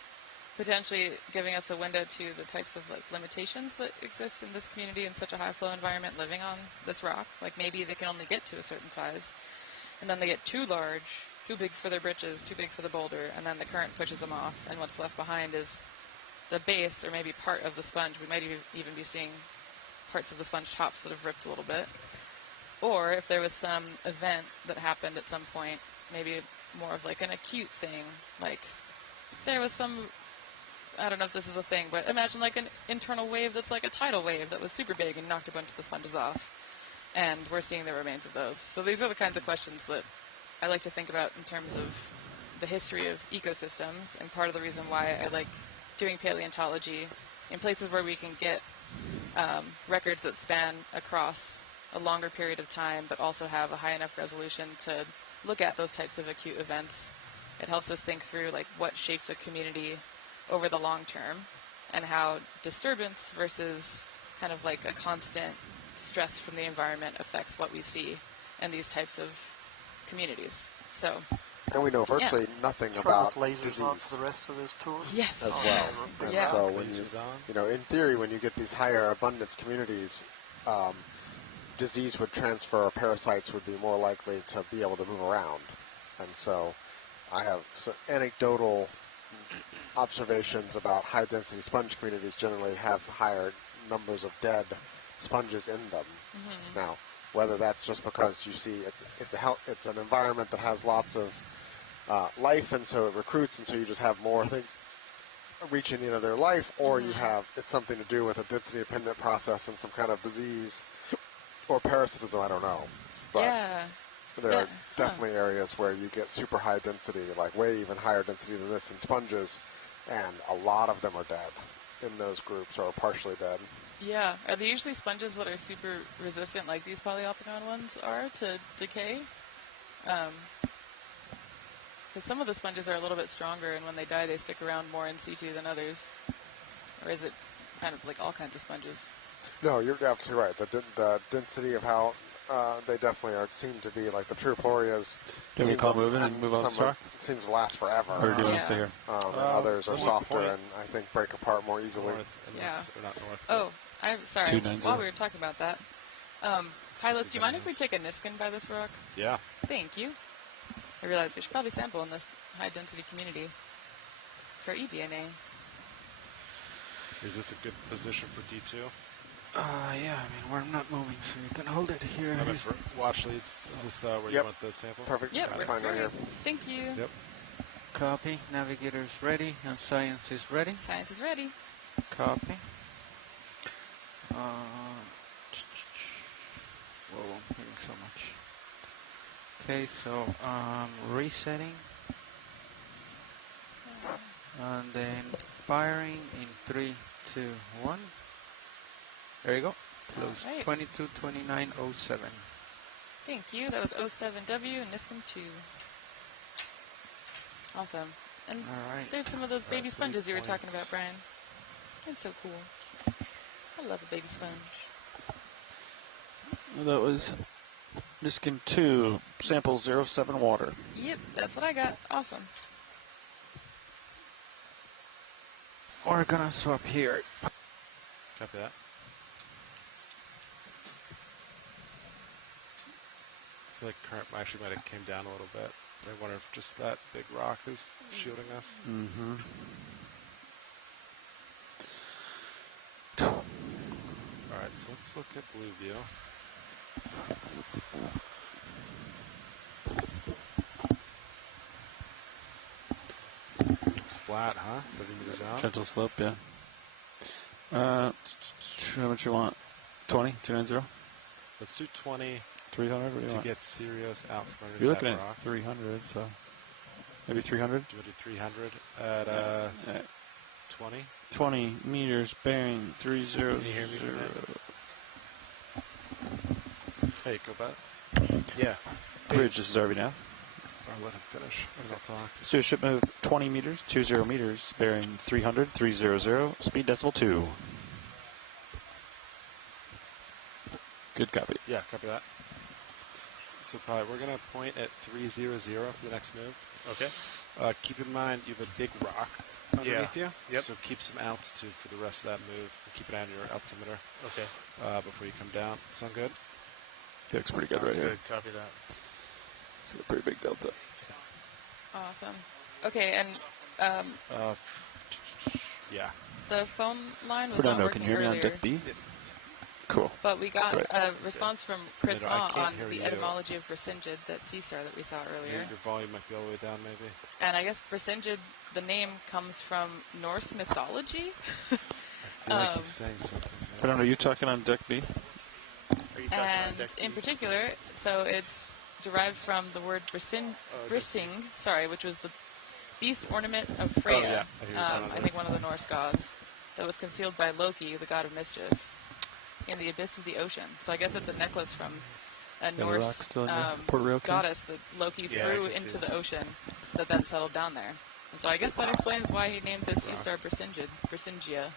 potentially giving us a window to the types of like limitations that exist in this community in such a high flow environment living on this rock. Like maybe they can only get to a certain size, and then they get too large, too big for their britches, too big for the boulder, and then the current pushes them off, and what's left behind is the base or maybe part of the sponge. We might even be seeing parts of the sponge tops that have ripped a little bit. Or if there was some event that happened at some point, maybe more of like an acute thing, like there was some, I don't know if this is a thing, but imagine like an internal wave that's like a tidal wave that was super big and knocked a bunch of the sponges off. And we're seeing the remains of those. So these are the kinds of questions that I like to think about in terms of the history of ecosystems, and part of the reason why I like doing paleontology in places where we can get records that span across a longer period of time, but also have a high enough resolution to look at those types of acute events. It helps us think through like what shapes a community over the long term, and how disturbance versus kind of like a constant stress from the environment affects what we see in these types of communities. So, And we know virtually nothing about With lasers on disease for the rest of this tour. yes. as well. And Yeah. so when Lasers on. in theory, when you get these higher abundance communities, disease would transfer, or parasites would be more likely to be able to move around. And so I have anecdotal observations about high density sponge communities generally have higher numbers of dead sponges in them. Mm-hmm. Now, whether that's just because you see it's an environment that has lots of life, and so it recruits, and so you just have more things reaching the end of their life, or you have it's something to do with a density dependent process and some kind of disease or parasitism. I don't know, but Yeah. there are definitely areas where you get super high density, like way even higher density than this in sponges, and a lot of them are dead in those groups, or partially dead. Yeah. Are they usually sponges that are super resistant, like these polyopogon ones are, to decay? Because some of the sponges are a little bit stronger, and when they die, they stick around more in situ than others. Or is it kind of like all kinds of sponges? No, you're absolutely right. The density of how They definitely are. Seem to be like the true Plorias. Do we call moving and move on the rock? Seems to last forever. Or do you want to stay here? And others are softer and I think break apart more easily. Yeah. Not north. Oh, I'm sorry. 290. While we were talking about that, pilots, do you mind if we take a Niskin by this rock? Yeah. Thank you. I realize we should probably sample in this high-density community for eDNA. Is this a good position for D2? Yeah, I mean, we're not moving, so you can hold it here. Watch leads. Is this where you want the sample? Perfect. Yep, That's works fine right great. here. Thank you. Yep. Copy. Navigator's ready, and science is ready. Science is ready. Copy. Whoa, I'm hitting so much. Okay, so resetting. And then firing in 3, 2, 1. There you go. Close. Right. 222907. Thank you. That was 07W and Niskin 2. Awesome. And All right. there's some of those baby sponges you were talking about, Brian. That's so cool. I love a baby sponge. That was Niskin 2, sample 07 water. Yep, that's what I got. Awesome. We're gonna swap here. Copy that. I feel like current actually might have came down a little bit. I wonder if just that big rock is shielding us. Mm-hmm. All right, so let's look at blue view. It's flat, huh? 30 meters out. Gentle slope, yeah. How much you want? 20? 290? Let's do 20 300? What do you to want? get Sirius out from underneath You're looking that at rock. 300, so maybe 300? Do you want to do 300 at 20? 20 meters bearing 300. Can you hear me from that? Hey, go back. Yeah. Bridge, this is RV now. Or let him finish, and I'll talk. Let's do a ship move 20 meters, 20 meters, bearing 300, 300, speed decimal 2. Good copy. Yeah, copy that. So probably we're going to point at 300 for the next move. Okay. Keep in mind you have a big rock underneath you. Yep. So keep some altitude for the rest of that move. Keep an eye on your altimeter Okay. before you come down. Sound good? Looks pretty good right here. Good. Copy that. It's got a pretty big delta. Awesome. Okay, and Yeah. the phone line was Put on not no, working can you hear me on earlier, deck B? Cool. but we got Great. a response from Chris I Ma can't on hear the you. etymology of Brisingid, that sea star that we saw earlier. Your volume might be all the way down, maybe. And I guess Brisingid, the name comes from Norse mythology. I feel like he's saying something. I don't know, you talking on deck B? Are you talking on And deck in B? particular, so it's derived from the word brising, which was the beast ornament of Freya. Oh, yeah. I hear you talking about I think one of the Norse gods that was concealed by Loki, the god of mischief, in the abyss of the ocean. So I guess it's a necklace from a the rock Norse still in there? Puerto Rico? goddess that Loki Yeah, I threw can see into that. the ocean that then settled down there. And so I guess that explains why he named this sea star Brisingid, Brisinga.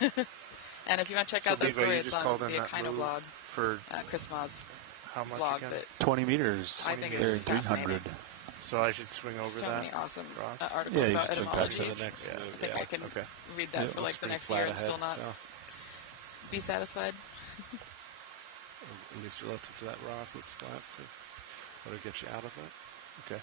And if you want to check out that Levi, story, you it's just on called in the that Okeanos move blog, for Chris Ma's how much blog again? that 20 meters, I think is bearing fascinating. 300. So I should swing over So that. many awesome rock? articles Yeah, you about should swing past etymology. So the next Yeah. move, I think yeah. I can Okay. read that Yeah, for like the Pretty next flat year and still ahead, not so be satisfied. at least relative to that rock, looks flat. So that'll get you out of it. Okay.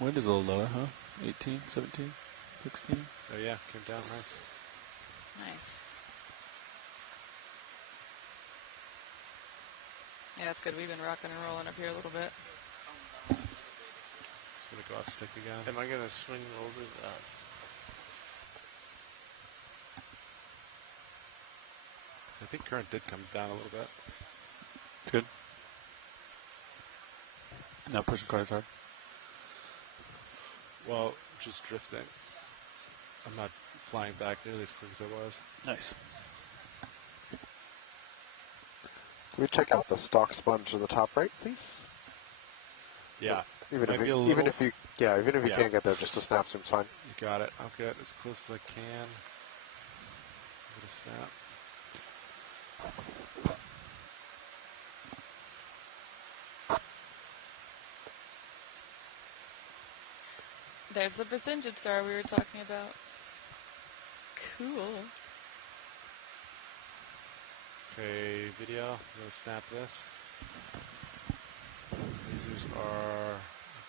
Wind is a little lower, huh? 18, 17, 16? Oh yeah, came down nice. Nice. Yeah, that's good. We've been rocking and rolling up here a little bit. Just gonna go off stick again. Am I gonna swing over that? So I think current did come down a little bit. It's good. Not pushing quite as hard. Well, just drifting. I'm not flying back nearly as quick as I was. Nice. Can we check out the stock sponge in the top right, please? Yeah. Even if Might be a you, little- even if you, yeah, even if you Yeah. can't get there, just a snap zoom's fine. You got it. I'll get as close as I can. Give it a snap. There's the Percingid star we were talking about. Cool. Okay, video. I'm going to snap this. Lasers are,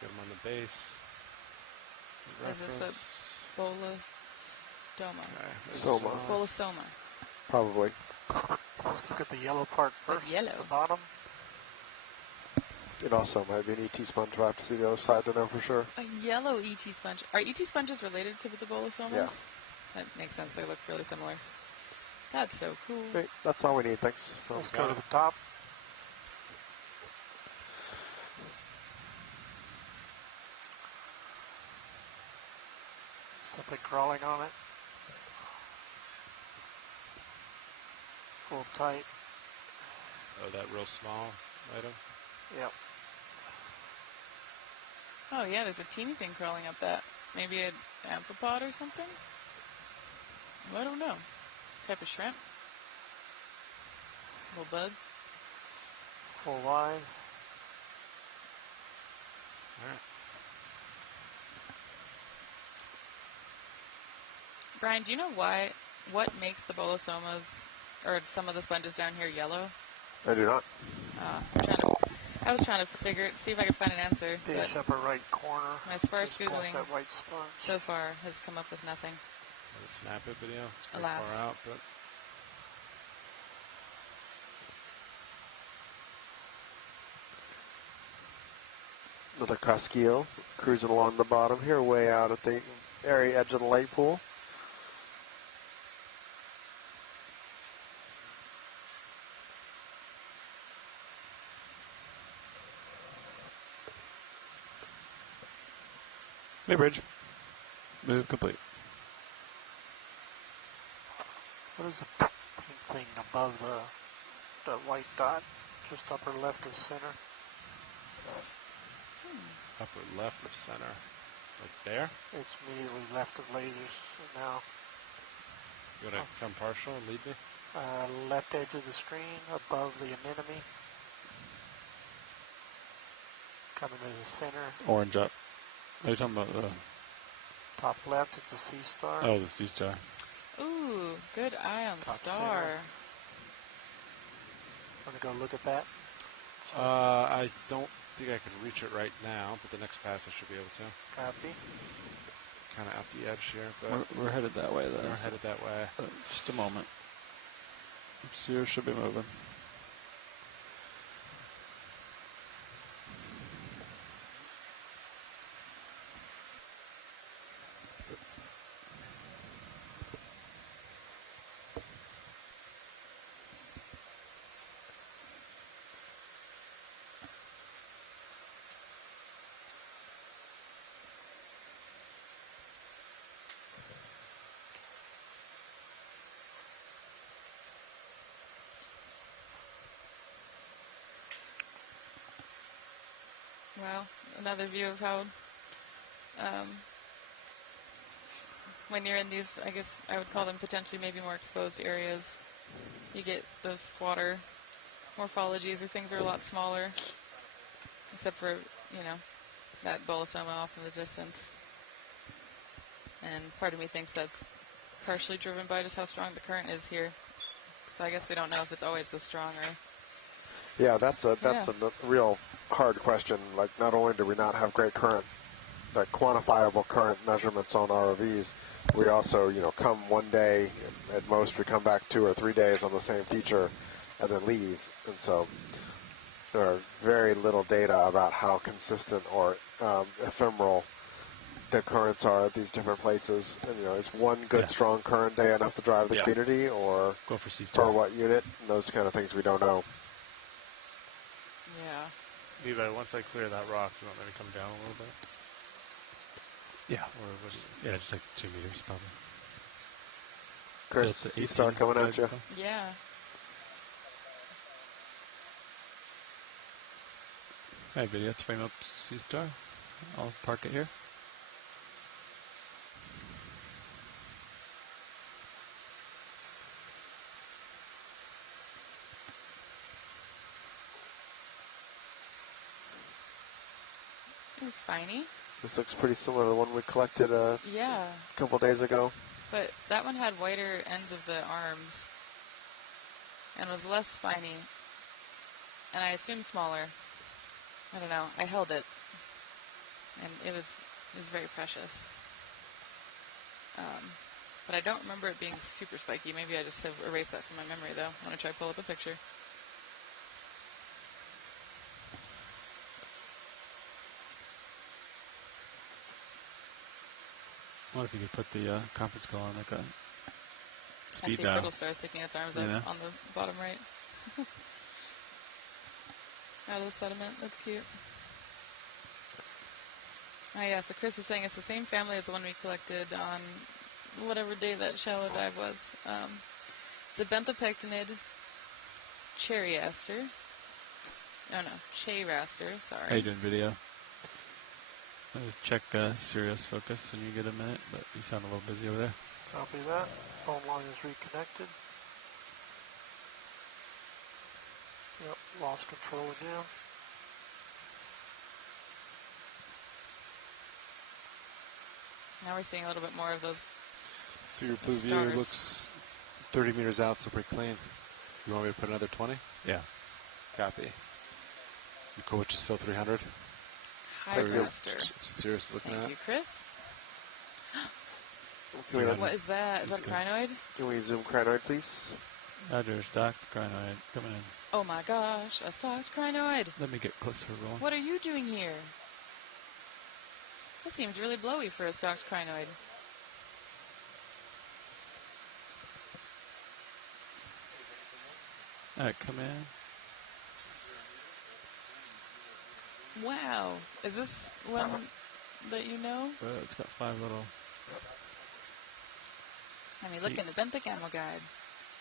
get them on the base. Is this Reference. a bolostoma? Okay, Soma. Bolosoma. Probably. Let's look at the yellow part first. yellow. At the bottom. It also might be an ET sponge. We'll have to see the other side to know for sure. A yellow ET sponge. Are ET sponges related to the bolosomas? Yeah. That makes sense. They look really similar. That's so cool. Great. That's all we need. Thanks. Let's go to the top. Something crawling on it. Full tight. Oh, that real small item? Yep. Oh yeah, there's a teeny thing crawling up that. Maybe an amphipod or something? I don't know. Type of shrimp? Little bug? Full wide. Alright. Brian, do you know what makes the bolosomas, or some of the sponges down here, yellow? I do not. I was trying to see if I could find an answer. Dish But upper right corner. my sparse Just pulse Googling that white sponge. so far has come up with nothing. The snap it video. It's pretty Alas. far out, but Another Casquillo cruising along the bottom here, way out at the area edge of the lake pool. Hey, Bridge. Move complete. What is the pink thing above the white dot? Just upper left of center. upper left of center. Like there? It's immediately left of lasers now. You want to come partial and lead me? Left edge of the screen, above the anemone. Coming to the center. Orange up. Are you talking about the... Top left, it's a sea star. Oh, the sea star. Ooh, good eye on Top star. center. Want to go look at that? I don't think I can reach it right now, but the next pass I should be able to. Copy. Kind of at the edge here, but We're headed that way, though. we're headed that way. Just a moment. Sears should be moving. Well, another view of how when you're in these, I guess I would call them potentially maybe more exposed areas, you get those squatter morphologies, or things are a lot smaller, except for, you know, that bolosoma off in the distance. And part of me thinks that's partially driven by just how strong the current is here. So I guess we don't know if it's always this strong or... Yeah, that's a real hard question. Like, not only do we not have great current, like quantifiable current measurements on ROVs, we also, you know, come one day, at most we come back 2 or 3 days on the same feature and then leave. And so there are very little data about how consistent or ephemeral the currents are at these different places. And, you know, is one good strong current day enough to drive the community, or Go for C-star. what unit? And those kind of things we don't know. Yeah. Levi, once I clear that rock, you want me to come down a little bit? Yeah. Or was it? Yeah, just like 2 meters probably. Chris, Just sea star coming at you. Yeah. All right, video, frame up Sea Star. I'll park it here. It's spiny. This looks pretty similar to the one we collected a Yeah. couple days ago. But that one had whiter ends of the arms and was less spiny. And I assume smaller. I don't know. I held it. And it was very precious. But I don't remember it being super spiky. Maybe I just have erased that from my memory, though. I want to try to pull up a picture. I wonder if you could put the conference call on like a I speed see dial. Brittle Star sticking its arms up on the bottom right. Out of the sediment. That's cute. Oh yeah, so Chris is saying it's the same family as the one we collected on whatever day that shallow dive was. It's a benthopectinid cherryaster. Oh no, chayraster, sorry. How you doing, video? Just check serious focus when you get a minute, but you sound a little busy over there. Copy that. Phone line is reconnected. Yep, lost control again. Now we're seeing a little bit more of those. So your blue view stars. looks 30 meters out, so pretty clean. You want me to put another 20? Yeah. Copy. You cool with just still 300? High That's raster. what Sirius is looking Thank at. you, Chris. Can What is that? Is that a crinoid? Can we zoom crinoid, please? Roger, stocked crinoid coming in. Oh my gosh, a stocked crinoid. Let me get closer rolling. What are you doing here? That seems really blowy for a stocked crinoid. All right, come in. Wow. Is this one that you know? It's got 5 little. I mean, look in the benthic animal guide.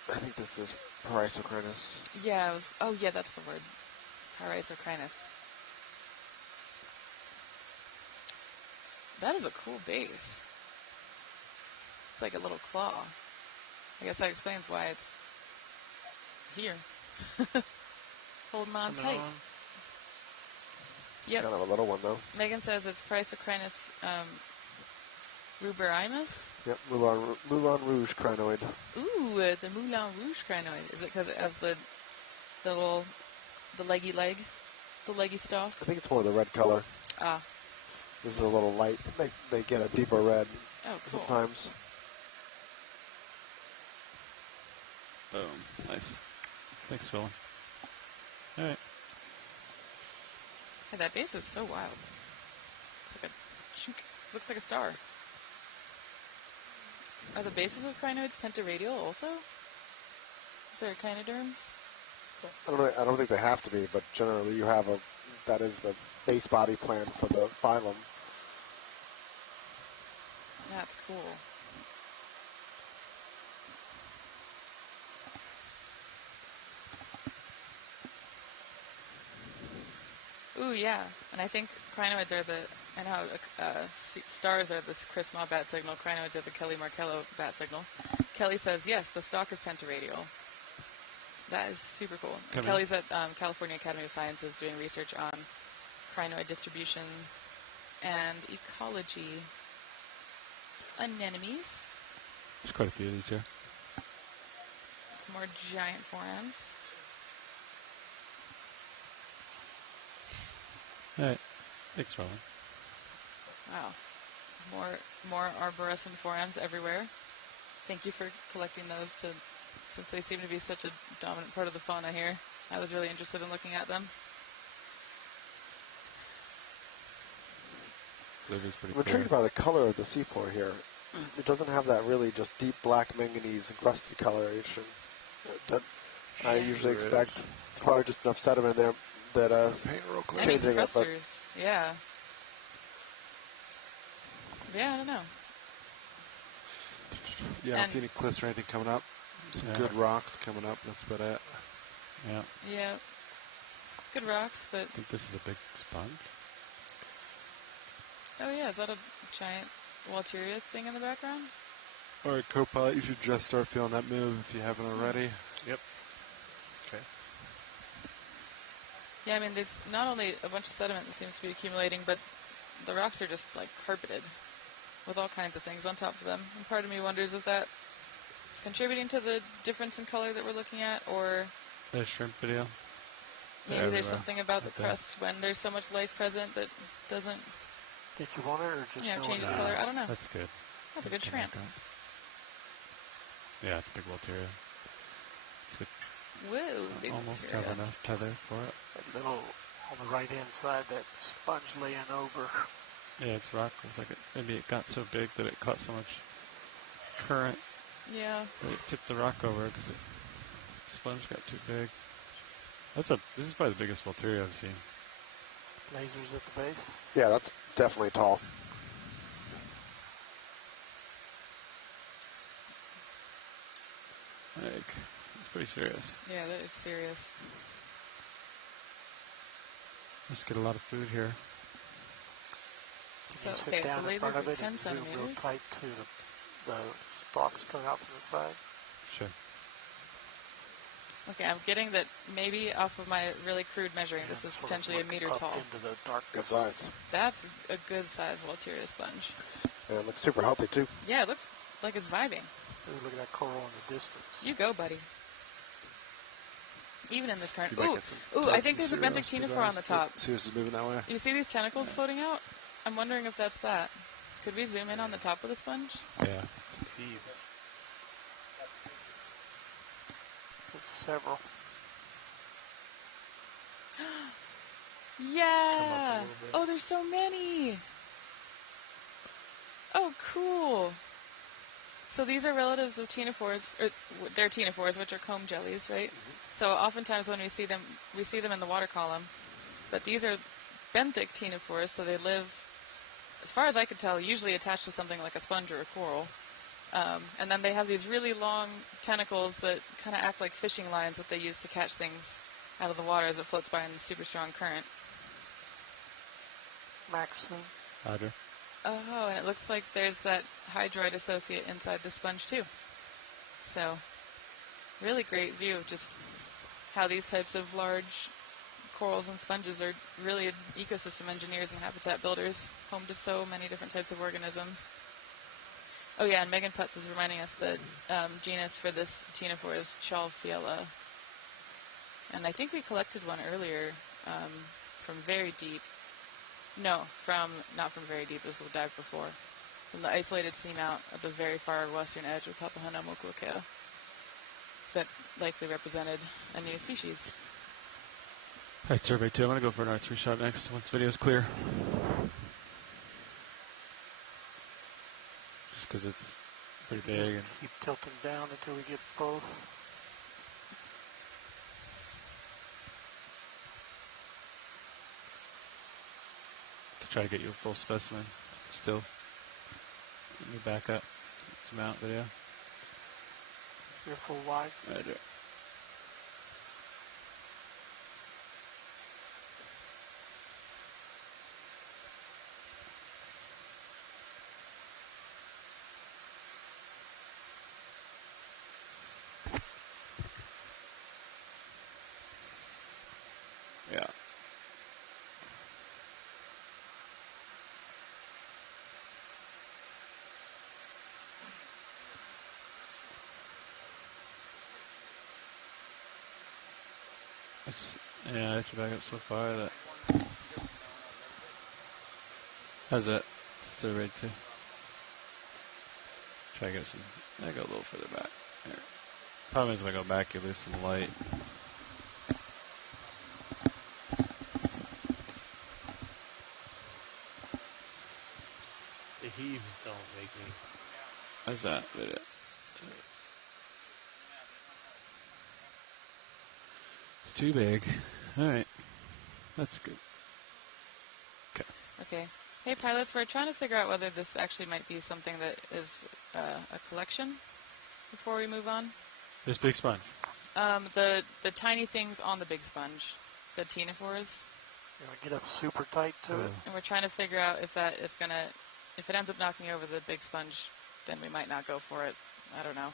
I think this is Parysocrinus. Yeah, it was. Oh, yeah, that's the word. Parysocrinus. That is a cool base. It's like a little claw. I guess that explains why it's here. Holding on tight. It's kind of a little one, though. Megan says it's Parysocrinus ruberimus. Yep, Moulin Rouge crinoid. Ooh, the Moulin Rouge crinoid. Is it because it has the leggy leg, the leggy stalk? I think it's more the red color. Ah. This is a little light. They get a deeper red Oh, cool. sometimes. Boom. Nice. Thanks, Phil. All right. Hey, that base is so wild. It's like a chink. Looks like a star. Are the bases of crinoids pentaradial also? Is there echinoderms? I don't think they have to be, but generally you have that is the base body plan for the phylum. That's cool. Ooh, yeah. And I think crinoids are I know stars are the Chris Maw bat signal, crinoids are the Kelly Markello bat signal. Kelly says, yes, the stalk is pentaradial. That is super cool. And Kelly's at California Academy of Sciences doing research on crinoid distribution and ecology. Anemones. There's quite a few of these here. It's more giant forams. All right. Thanks, Roland. Wow. More arborescent forams everywhere. Thank you for collecting those since they seem to be such a dominant part of the fauna here. I was really interested in looking at them. Pretty I'm intrigued by the color of the seafloor here. It doesn't have that really just deep black manganese encrusted coloration that I usually expect. Probably just enough sediment in there at Paint real quick. Any changing it, but clusters, yeah. Yeah, I don't know. Yeah, I don't see any cliffs or anything coming up. Some good rocks coming up. That's about it. Yeah. Yeah. Good rocks, but... I think this is a big sponge. Oh yeah, is that a giant Walteria thing in the background? All right, co-pilot, you should just start feeling that move if you haven't already. Yep. Okay. Yeah, I mean, there's not only a bunch of sediment that seems to be accumulating, but the rocks are just like carpeted with all kinds of things on top of them. And part of me wonders if that is contributing to the difference in color that we're looking at, or The shrimp video. maybe there's something about the crust when there's so much life present that doesn't, Think you want it or just know changes it color. is? I don't know. That's good. That's a good shrimp. Yeah, it's a big Walteria. It's good. Whoa, big Almost Walteria. have enough tether for it. That little on the right hand side, that sponge laying over. Yeah, it's rock. It was like maybe it got so big that it caught so much current Yeah. that it tipped the rock over because the sponge got too big. This is probably the biggest Walteria I've seen. Lasers at the base. yeah, that's definitely tall. Like, it's pretty serious. Yeah, that is serious. Let's get a lot of food here. Can So, you sit okay, down the in front lasers of are it 10 and zoom real centimeters. tight to the stalks coming out from the side? Sure. Okay, I'm getting that maybe off of my really crude measuring, this is Sort of potentially a look meter up tall. into the Good darkness. size. That's a good size Walteria sponge. And it looks super healthy, too. Yeah, it looks like it's vibing. Ooh, look at that coral in the distance. You go, buddy. Even in this current. You might Ooh, get some ooh! I think there's a serious benthic big ctenophore on eyes. the top. See this is moving that way? You see these tentacles floating out? I'm wondering if that's that. Could we zoom in on the top of the sponge? Yeah. Heaves. There's several. Yeah! Oh, there's so many! Oh, cool! So these are relatives of ctenophores, or they're ctenophores, which are comb jellies, right? So oftentimes when we see them in the water column. But these are benthic ctenophores, so they live, as far as I could tell, usually attached to something like a sponge or a coral. And then they have these really long tentacles that kind of act like fishing lines that they use to catch things out of the water as it floats by in the super strong current. Maximum. Roger. Oh, and it looks like there's that hydroid associate inside the sponge too. So, really great view of just how these types of large corals and sponges are really ecosystem engineers and habitat builders, home to so many different types of organisms. Oh yeah, and Megan Putz is reminding us that genus for this ctenophore is Chalfiella. And I think we collected one earlier from very deep. No, not from very deep, as the dive before. From the isolated seamount at the very far western edge of Papahanaumokuakea. That likely represented a new species. All right, survey 2. I'm going to go for an R3 shot next once video's clear. Just because it's pretty big. And Keep tilting down until we get both. try to get you a full specimen still. Let me back up. Zoom out video. You're full wide. Right there. Yeah. Yeah, I have to back up so far that. How's that? Still ready to. Try to get some. I go a little further back. There. Problem is, if I go back, you lose some light. The heaves don't make me. How's that? Video? It's too big. All right. That's good. Okay. Hey, pilots, we're trying to figure out whether this actually might be something that is a collection before we move on. This big sponge. The tiny things on the big sponge, the ctenophores. You want to get up super tight to it? And we're trying to figure out if that is going to, if it ends up knocking over the big sponge, then we might not go for it. I don't know.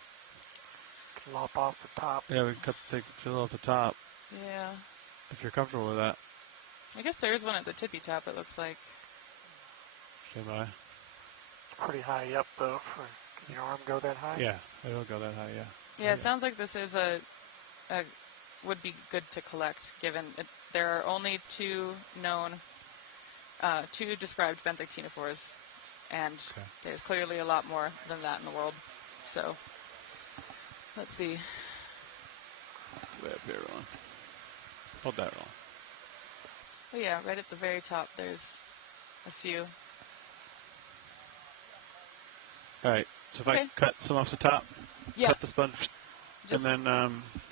Can lop off the top. Yeah, we can take the fill off the top. Yeah. If you're comfortable with that. I guess there is one at the tippy top, it looks like. Am I? It's pretty high up, though. Can your arm go that high? Yeah, it'll go that high, yeah. Yeah, it sounds like this is would be good to collect, given there are only two described benthic ctenophores, and there's clearly a lot more than that in the world. So, let's see. Way up here, Ron. Hold that, Ron. Oh yeah, right at the very top, there's a few. All right, so if I cut some off the top, cut the sponge, and then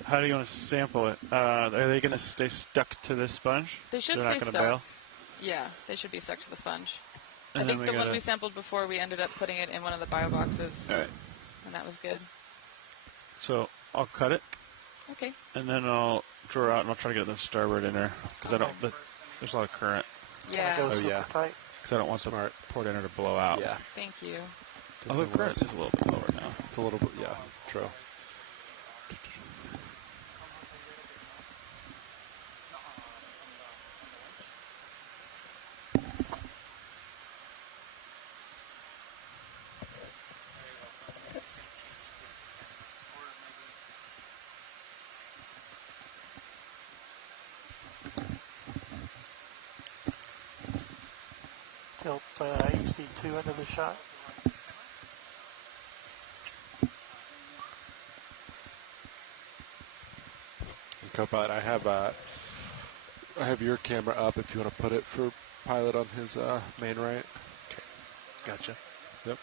how do you want to sample it? Are they going to stay stuck to this sponge? They should They're stay not going to stuck. bail? Yeah, they should be stuck to the sponge. And I then think we the one we sampled before, we ended up putting it in one of the bio boxes. All right. And that was good. So I'll cut it. Okay. And then I'll draw out, and I'll try to get the starboard in there, because there's a lot of current. Yeah. Can I go super tight? Because I don't want the port inner to blow out. Yeah. Thank you. Although current is a little bit lower now. It's a little bit, yeah, true. Tilt HD2 under the shot. Co-pilot, I have your camera up if you want to put it for pilot on his main right. Okay, gotcha. Yep.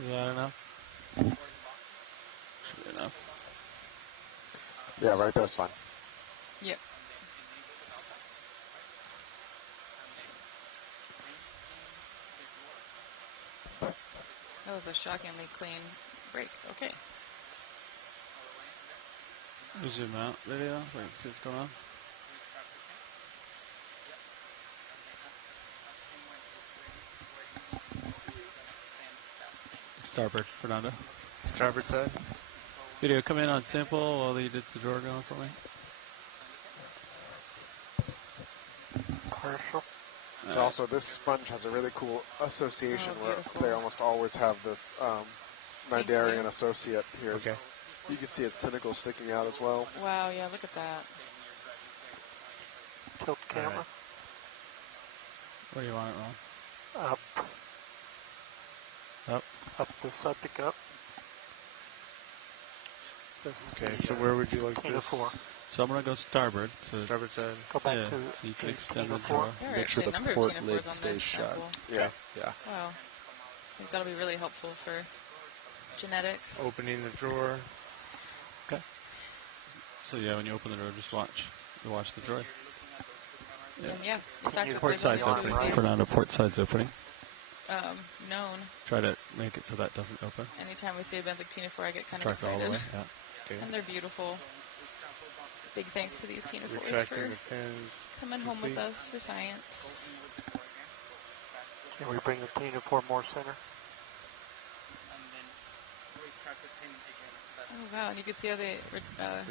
Is that enough? Should be enough. Yeah, right there's fine. Yep. That was a shockingly clean break. Okay. Zoom out video. Wait, see what's going on. Starboard, Fernando. Starboard side. Video, come in on sample while you did the drawer going for me. Partial. So also this sponge has a really cool association where they almost always have this Cnidarian associate here. Okay. You can see its tentacles sticking out as well. Wow, yeah, look at that. Tilt camera. Where do you want it, Ron? Up. Up. Up the subject up. This Okay, so where would you like this? So I'm going to go starboard. So Starboard side. Go back yeah, to so you can extend the 4. drawer. There are Make sure actually the a number of port ctenophores lid on this stays shut. sample. Yeah. Yeah. Wow. I think that'll be really helpful for genetics. Opening the drawer. Okay. So yeah, when you open the drawer, just watch. You watch the drawer. And yeah, the fact that Port there's side's only two opening. of Fernando, port side's opening. these, known. Try to make it so that doesn't open. Anytime we see a benthic ctenophore, I get kind of Track it all excited. the way. Yeah. Okay. And they're beautiful. Big thanks to these ctenophores Retracting for the pins. coming home with complete. us for science. Can we bring the ctenophore more center? Oh wow, and you can see how they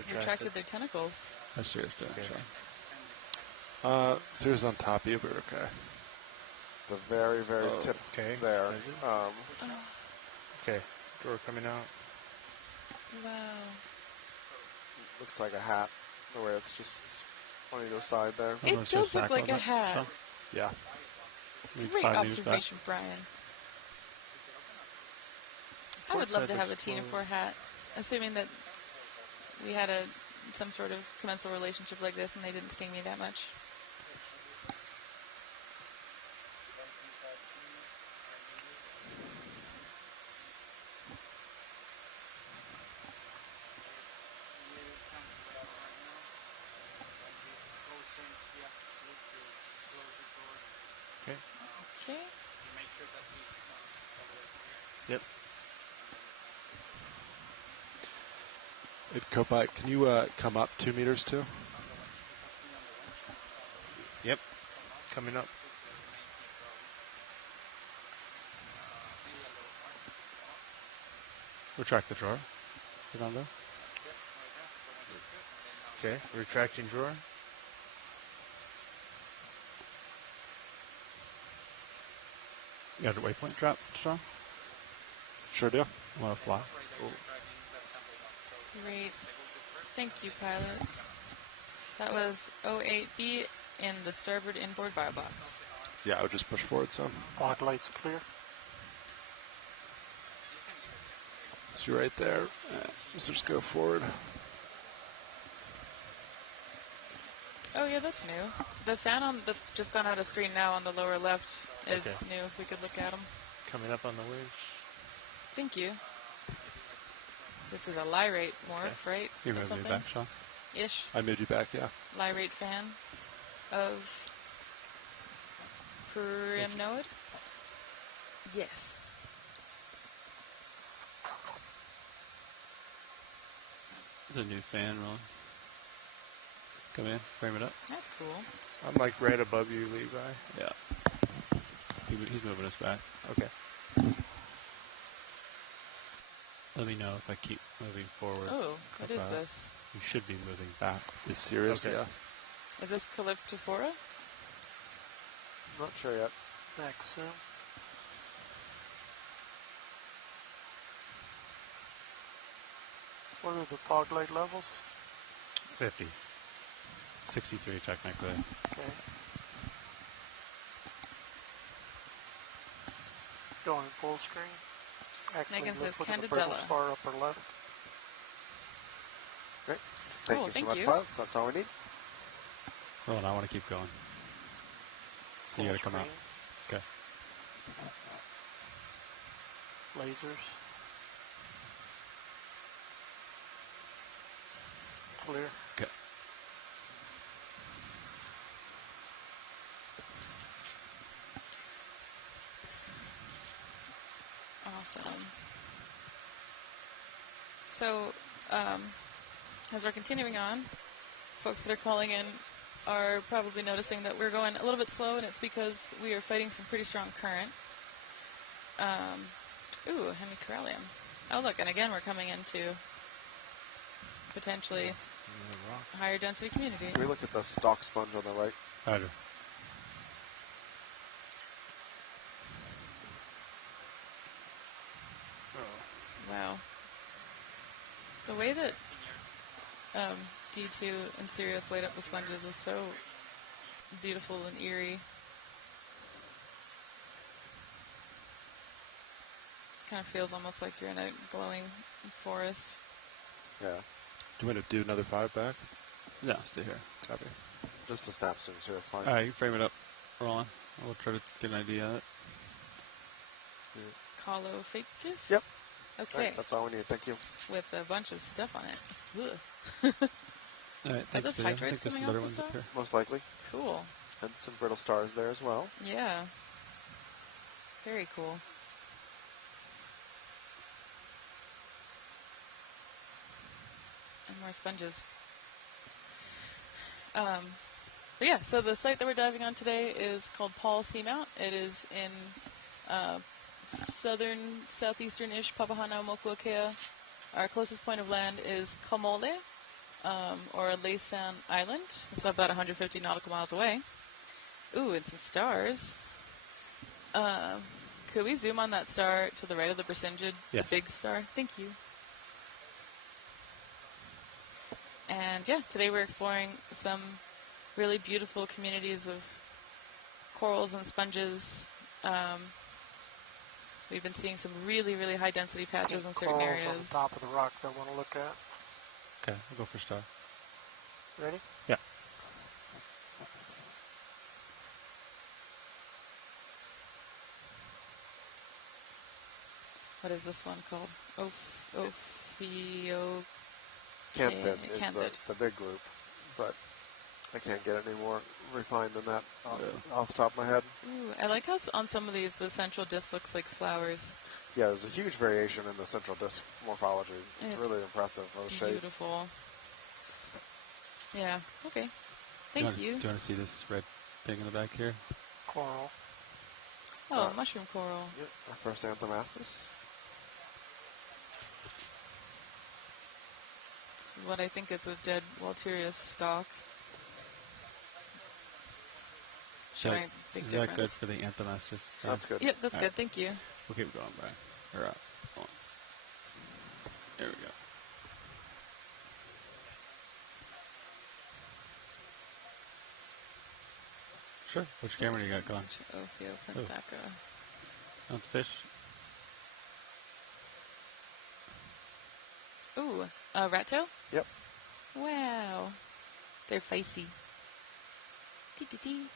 retracted their tentacles. That's serious, Sears on top of you, but okay. The very, very tip there. Okay, drawer coming out. Wow. Looks like a hat, the way it's just on either side there. It does look like a hat. Yeah. Great observation, Brian. I would love to have a ctenophore hat, assuming that we had a some sort of commensal relationship like this, and they didn't sting me that much. Okay. Okay. Yep. Hey, Copilot, can you come up 2 meters too? Yep. Coming up. Retract the drawer. Get on there. Okay. Retracting drawer. You got a waypoint drop, Sean? Sure do. Want to fly? Great. Thank you, pilots. That was 08B in the starboard inboard firebox. Yeah, I would just push forward some. Fog lights clear. So you're right there. Let's just go forward. Oh yeah, that's new. The fan on that's just gone out of screen now on the lower left is Okay. new. If we could look at them. Coming up on the wedge. Thank you. This is a lyrate morph, right? You Or moved me something? back, Sean. Ish. I moved you back, yeah. Lyrate fan of Primnoid? Yes. There's a new fan rolling. Come in, frame it up. That's cool. I'm like right above you, Levi. Yeah. He's moving us back. Okay. Let me know if I keep moving forward. Oh, what is this? You should be moving back. You serious? Okay. Yeah. Is this Calyptophora? Not sure yet. Back soon. What are the fog light levels? 50. 63 technically. Okay. Going full screen. Actually, Megan let's says look at the brittle Candidella. star upper left. Great. Cool, Thank you so thank much, you. pilots. That's all we need. Oh, and I want to keep going. Full You gotta come out. screen. Okay. Lasers. Clear. Okay. Awesome. So, as we're continuing on, folks that are calling in are probably noticing that we're going a little bit slow, and it's because we are fighting some pretty strong current. Ooh, Hemicorallum. Oh, look, and again, we're coming into potentially higher density community. Can we look at the stalk sponge on the right? Roger. Wow. The way that D2 and Sirius laid up the sponges is so beautiful and eerie. Kind of feels almost like you're in a glowing forest. Yeah. Do you want to do another 5 back? Yeah, stay here. Copy. Just a snap soon, so it's fine. All right, you frame it up. Roll on. We'll try to get an idea of it. Colophacus? Yep. Okay. Right, that's all we need. Thank you. With a bunch of stuff on it. Ugh. All right, Are thanks. those Lydia. I hydrates think there's coming some off better the ones up star? here. Most likely. Cool. And some brittle stars there as well. Yeah. Very cool. And more sponges. But yeah, so the site that we're diving on today is called Paul Seamount. It is in southeastern-ish Papahānaumokuākea. Our closest point of land is Kamole, or Laysan Island. It's about 150 nautical miles away. Ooh, and some stars. Could we zoom on that star to the right of the Brisingid, Yes. the big star? Thank you. And yeah, today we're exploring some really beautiful communities of corals and sponges. We've been seeing some really, really high density patches in certain Corals areas. on the top of the rock that I want to look at. Okay, I'll go for star. Ready? Yeah. What is this one called? Ophio. Cantid is Cantid. the big group, but I can't get any more refined than that off the top of my head. Ooh, I like how on some of these the central disc looks like flowers. Yeah, there's a huge variation in the central disc morphology. It's really impressive. Those shapes. Beautiful. Yeah. Okay. Thank you. Do you want to see this red thing in the back here? Coral. Oh, mushroom coral. Yep, our first Anthomastus. It's what I think is a dead Walterius stalk. Showing big Is difference. that good for the Anthomastus? That's good. Yep, that's All good. right. Thank you. We'll keep going, Brian. Or up. On. There we go. Sure. Which camera you got going? Ophiopenthaca. Want the fish? Ooh, rat tail? Yep. Wow. They're feisty. Tee-tee-tee.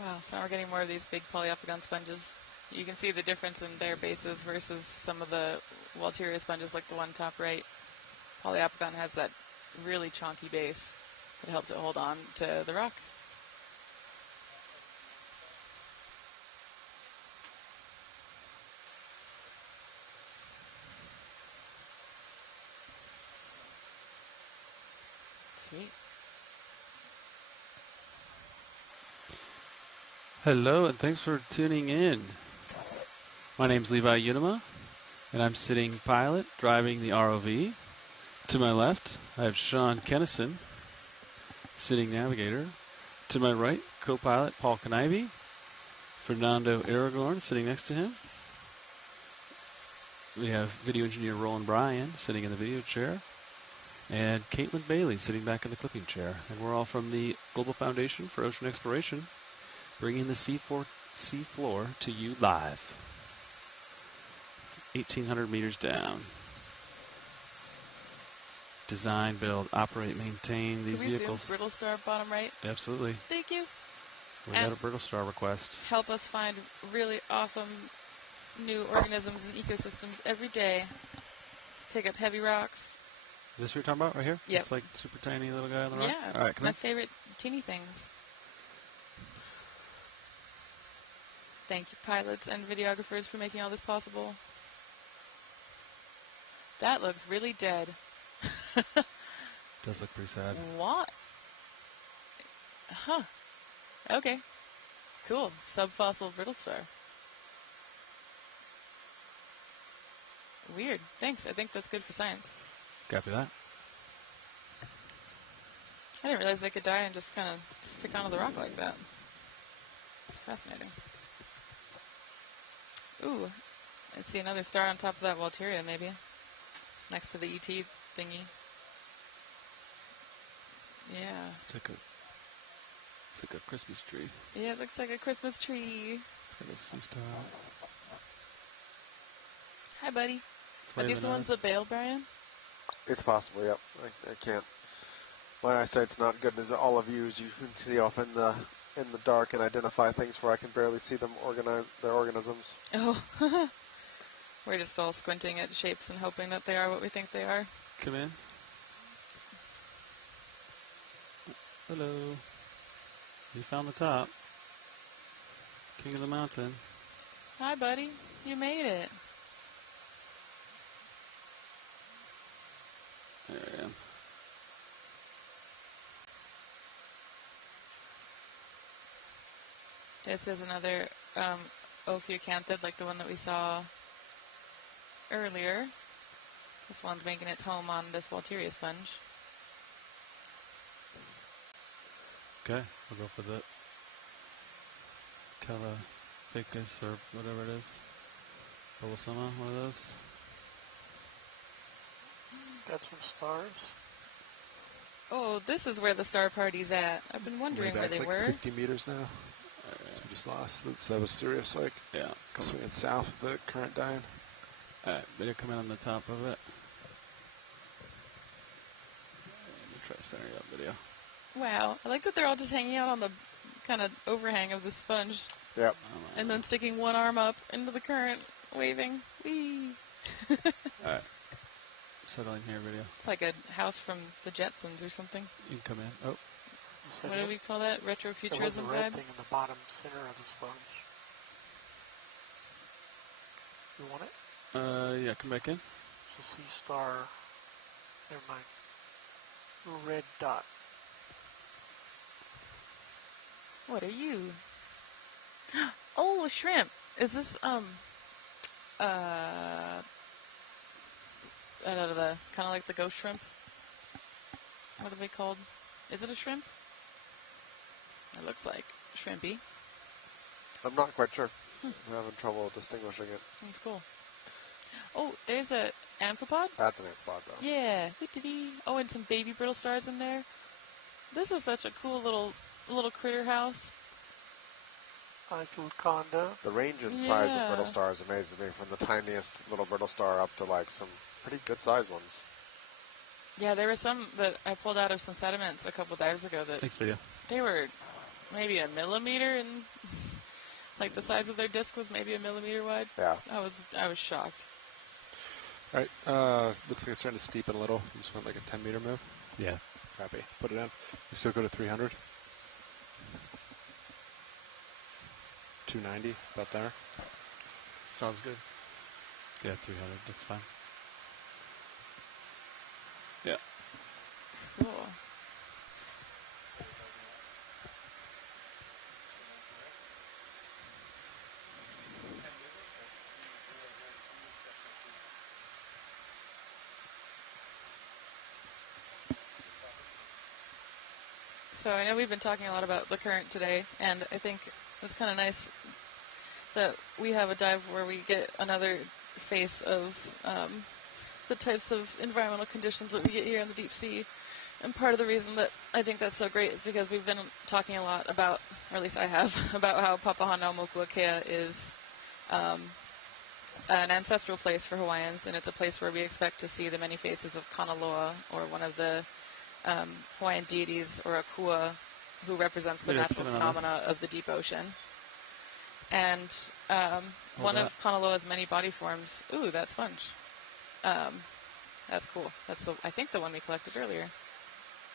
Wow, so now we're getting more of these big polyopogon sponges. You can see the difference in their bases versus some of the Walteria sponges like the one top right. Polyopogon has that really chonky base that helps it hold on to the rock. Sweet. Hello, and thanks for tuning in. My name's Levi Unima, and I'm sitting pilot driving the ROV. To my left, I have Sean Kennison, sitting navigator. To my right, co-pilot Paul Knive, Fernando Aragorn sitting next to him. We have video engineer Roland Bryan sitting in the video chair, and Caitlin Bailey sitting back in the clipping chair. And we're all from the Global Foundation for Ocean Exploration, bringing the seafloor to you live. 1,800 meters down. Design, build, operate, maintain these Can we vehicles. zoom Brittle Star bottom right? Absolutely. Thank you. We got a Brittle Star request. Help us find really awesome new organisms and ecosystems every day. Pick up heavy rocks. Is this what you're talking about right here? Yep. This like super tiny little guy on the rock? Yeah, All right, come my in. favorite teeny things. Thank you, pilots and videographers, for making all this possible. That looks really dead. Does look pretty sad. What? Huh. Okay. Cool. Subfossil brittle star. Weird. Thanks. I think that's good for science. Copy that. I didn't realize they could die and just kind of stick onto the rock like that. It's fascinating. Ooh. I see another star on top of that Walteria, maybe. Next to the ET thingy. Yeah. It's like a Christmas tree. Yeah, it looks like a Christmas tree. It's got a sea star. Hi, buddy. It's Are these the ones waving that bailed, Brian? It's possible, yep. I can't. My eyesight's not good as all of you, as you can see off in the dark and identify things where I can barely see them their organisms. Oh. We're just all squinting at shapes and hoping that they are what we think they are. Come in. Hello. You found the top. King of the mountain. Hi, buddy. You made it. There I am. This is another Ophiocanthid, like the one that we saw earlier. This one's making its home on this Walteria sponge. Okay, we'll go for the Calaficus or whatever it is. Bolosoma, one of those. Got some stars. Oh, this is where the star party's at. I've been wondering where Way back's they like were. 50 meters now. So we just lost. So that was serious, like swinging south with the current dying. Alright, video coming on the top of it. Let me try centering up video. Wow, I like that they're all just hanging out on the kind of overhang of the sponge. Yep. And then sticking one arm up into the current, waving. Whee! Alright. Settling here, video. It's like a house from the Jetsons or something. You can come in. Oh. What do we call that? There was a Retrofuturism red vibe? thing in the bottom center of the sponge. You want it? Yeah, come back in. It's a sea star. Never mind. A red dot. What are you? Oh, a shrimp. Is this, the kind of like the ghost shrimp? What are they called? Is it a shrimp? It looks like shrimpy. I'm not quite sure. I'm having trouble distinguishing it. That's cool. Oh, there's a amphipod? That's an amphipod, though. Yeah. Oh, and some baby brittle stars in there. This is such a cool little critter house. Untitled Conda. The range and size of brittle stars amazes me, from the tiniest little brittle star up to like some pretty good sized ones. Yeah, there were some that I pulled out of some sediments a couple dives ago that Thanks, video. they were maybe a millimeter, and like the size of their disc was maybe a millimeter wide. Yeah. I was shocked. All right, looks like it's starting to steepen a little. You just went like a 10-meter move. Yeah. Copy. Put it in. You still go to 300. 290, about there. Sounds good. Yeah, 300. That's fine. Yeah. Cool. So I know we've been talking a lot about the current today, and I think it's kind of nice that we have a dive where we get another face of the types of environmental conditions that we get here in the deep sea. And part of the reason that I think that's so great is because we've been talking a lot about, or at least I have, about how Papahanaumokuakea is an ancestral place for Hawaiians, and it's a place where we expect to see the many faces of Kanaloa, or one of the Hawaiian deities, or Akua, who represents the natural phenomena of the deep ocean. And one of Kanaloa's many body forms, ooh, that sponge. That's cool. That's I think the one we collected earlier.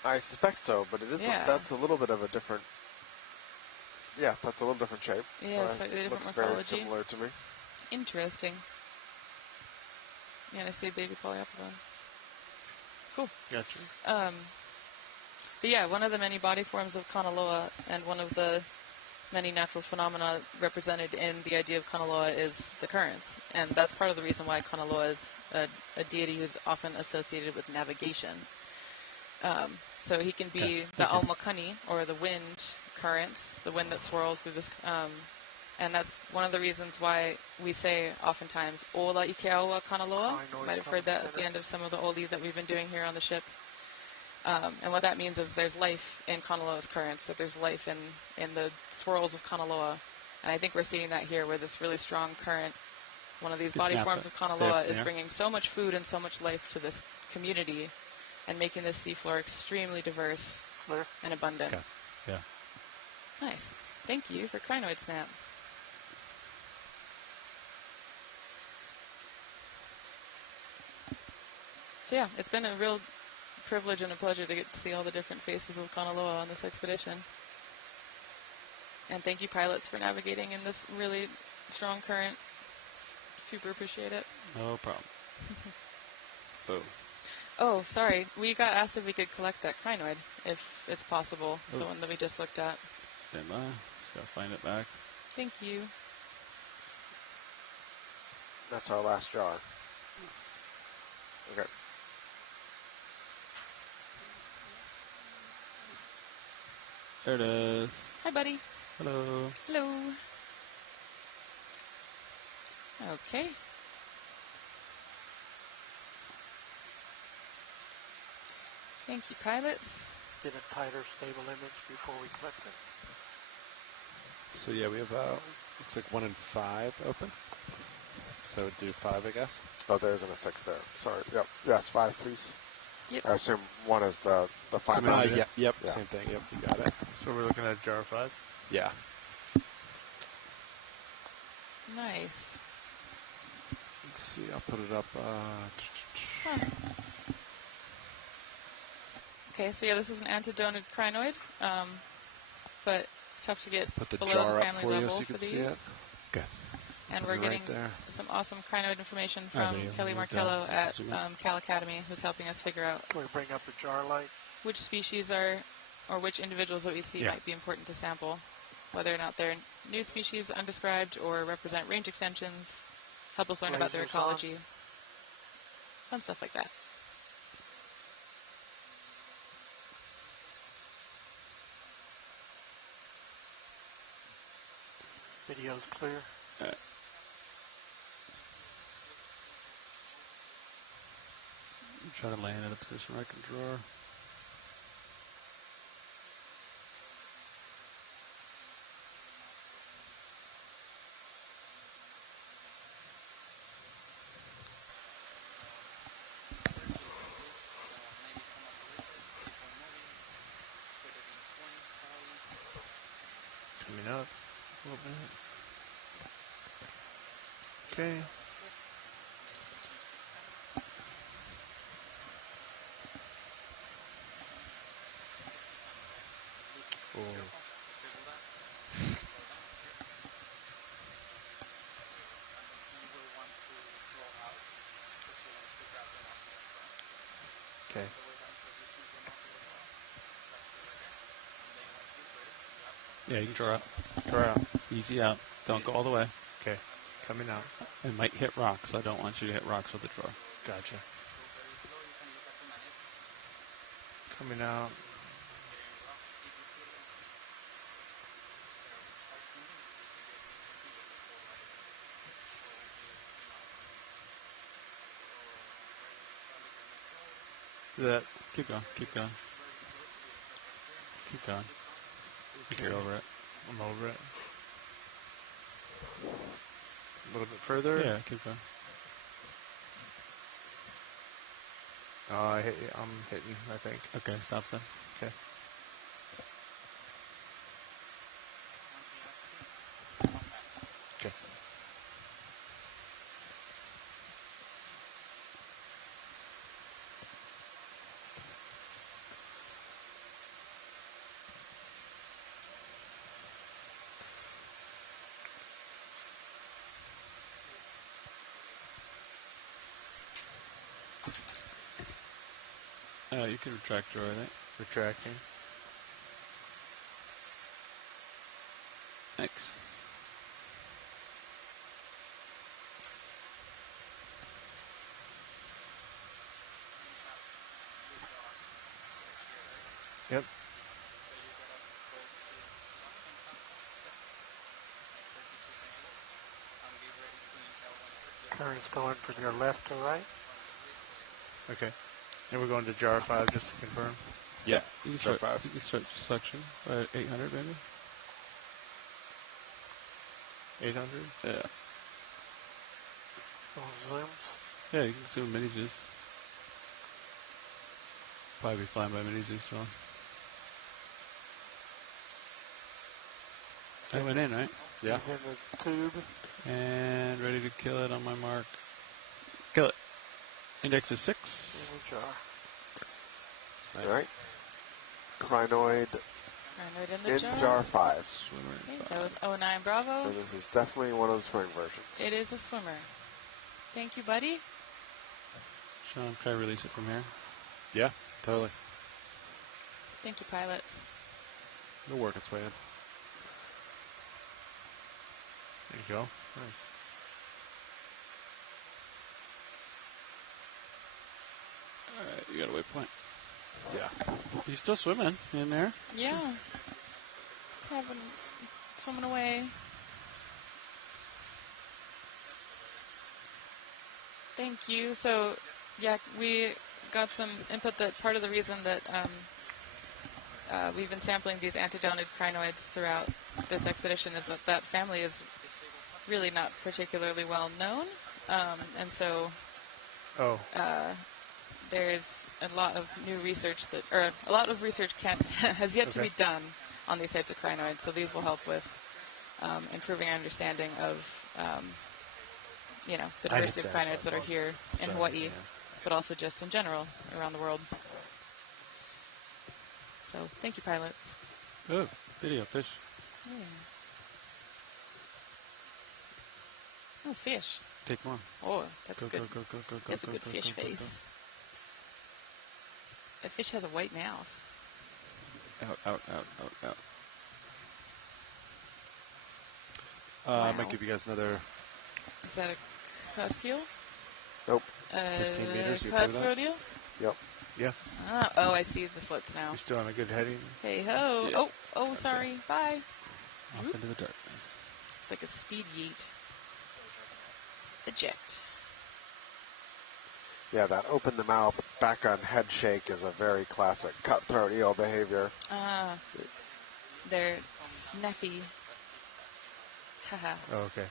I suspect so, but it is that's a little bit of a different. Yeah, that's a little different shape. Yeah, slightly different looks morphology. very similar to me. Interesting. Yeah, I see a baby polyopodon. Cool. Gotcha. But yeah, one of the many body forms of Kanaloa, and one of the many natural phenomena represented in the idea of Kanaloa is the currents. And that's part of the reason why Kanaloa is a deity who's often associated with navigation. So he can be the Aumakani, or the wind currents, the wind that swirls through this. And that's one of the reasons why we say oftentimes, Ola Ikeaua Kanaloa. You might have heard that at the end of some of the Oli that we've been doing here on the ship. And what that means is there's life in Kanaloa's currents, that there's life in the swirls of Kanaloa. And I think we're seeing that here, where this really strong current, one of these body forms of Kanaloa, is bringing so much food and so much life to this community, and making this seafloor extremely diverse and abundant. Okay. Yeah. Nice. Thank you for Crinoid Snap. So yeah, it's been a real privilege and a pleasure to get to see all the different faces of Kanaloa on this expedition. And thank you, pilots, for navigating in this really strong current. Super appreciate it. No problem. Boom. Oh, sorry. We got asked if we could collect that crinoid, if it's possible, the one that we just looked at. Stand by. Just gotta find it back. Thank you. That's our last jar. Okay. There it is. Hi, buddy. Hello. Hello. Okay. Thank you, pilots. Get a tighter, stable image before we collect it. So yeah, we have looks like 1 and 5 open. So do 5, I guess. Oh, there isn't a 6 there. Sorry. Yep. Yes, 5, please. Yep. I assume 1 is the final. Yep. Yeah. Same thing. Yep, you got it. So we're looking at jar 5? Yeah. Nice. Let's see. I'll put it up. Huh. Okay, so yeah, this is an antedonid crinoid, but it's tough to get Put the below jar the up family for you level so you for can these. see it. Okay. And we're Right getting there. some awesome crinoid information There from you go. Kelly Right Markello there. at Zoom in. Cal Academy, who's helping us figure out Can we bring up the jar light? which species are, or which individuals that we see Yeah. might be important to sample, whether or not they're new species, undescribed, or represent range extensions, help us learn about their Lasers on. ecology, fun stuff like that. Video's clear. Try to land in a position where I can draw. Coming up a little bit. Okay. Oh. Okay. Yeah, you can draw out. Draw out. Easy out. Don't go all the way. Okay. Coming out. It might hit rocks, so I don't want you to hit rocks with the draw. Gotcha. Coming out. That Keep going. Keep going. Keep going. Get over it. I'm over it. A little bit further. Yeah, keep going. I'm hitting, I think. Okay, stop then. Okay. Okay. You can retract draw, I think. Retracting. Thanks. Yep. Current's going from your left to right. Okay. And we're going to jar 5 just to confirm. Yeah. You can Jar start, 5. you can start selection at 800 maybe. 800. Yeah. Oh, zooms. Yeah, you can zoom mini zoos. Probably be flying by mini zoos, John. Zooming in, right? Yeah. He's in the tube. And ready to kill it on my mark. Kill it. Index is 6. In the jar. Nice. All right. Crinoid Crinoid in the in jar. jar 5. Okay, that was 09 Bravo. And this is definitely one of the swimming versions. It is a swimmer. Thank you, buddy. Sean, can I release it from here? Yeah, totally. Thank you, pilots. It'll work its way in. There you go. Nice. Alright, you got a waypoint. Yeah. You still swimming in there? Yeah. Swimming away. Thank you. So, yeah, we got some input that part of the reason that we've been sampling these antedonid crinoids throughout this expedition is that that family is really not particularly well known. And so there's a lot of new research a lot of research has yet to be done on these types of crinoids. So these will help with improving our understanding of the diversity of crinoids that are here in Hawaii, but also just in general around the world. So thank you, pilots. Oh, video fish. Yeah. Oh, fish. Take more. Oh, that's go, good. Go, that's a good fish face. A fish has a white mouth. Out. I might give you guys another. Is that a cuskeel? Nope. 15 meters. You okay with that? Cutthroat eel? Yep. Yeah. Oh, I see the slits now. You're still on a good heading. Hey ho! Yeah. Oh, sorry. Bye. Off into the darkness. It's like a speed yeet. Eject. Yeah, that open the mouth, back on head shake is a very classic cutthroat eel behavior. They're snuffy. Haha. Oh, okay.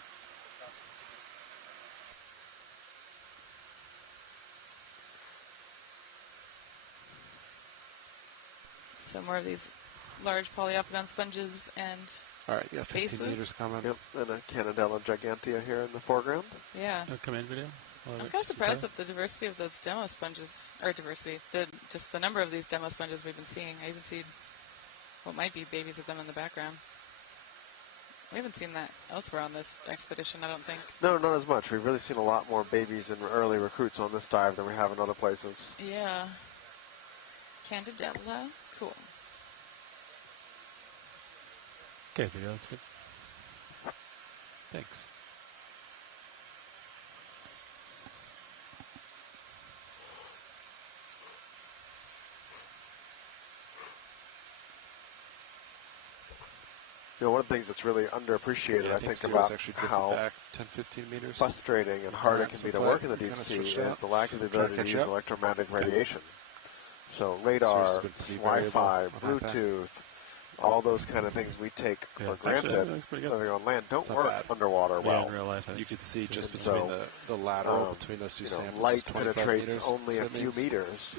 So more of these large polyopogon sponges and All right, yeah, 15 faces. meters coming. Yep, and a Cannondella gigantea here in the foreground. Yeah. Come in video. I'm kind of surprised at the diversity of those demo sponges, or just the number of these demo sponges we've been seeing. I even see what might be babies of them in the background. We haven't seen that elsewhere on this expedition, I don't think. No, not as much. We've really seen a lot more babies and early recruits on this dive than we have in other places. Yeah. Candidella. Cool. Okay, video, that's good. Thanks. One of the things that's really underappreciated, I think, sea about actually drifted how back 10, 15 meters. frustrating and hard it can be to work in the deep kinda sea switched is out. the lack of the Try to ability to catch use up. electromagnetic radiation. So radar, Source has been pretty Wi-Fi, variable on that Bluetooth, all those kind of things we take for granted living on land don't It's not work bad. underwater well. in real life. You could see just And between so, the lateral between those two samples. light is 25 penetrates meters. only So a that few means meters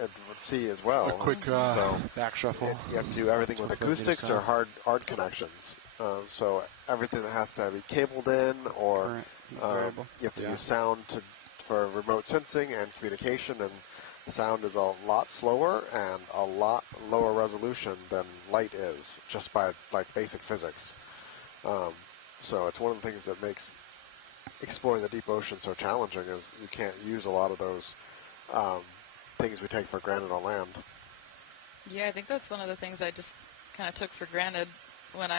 at sea as well. A quick so back shuffle. you have to do everything with 25 meters acoustics or south. hard connections. So everything that has to be cabled in, or you have to use sound for remote sensing and communication, and the sound is a lot slower and a lot lower resolution than light is, just by basic physics. So it's one of the things that makes exploring the deep ocean so challenging, is you can't use a lot of those things we take for granted on land. Yeah, I think that's one of the things I just kind of took for granted when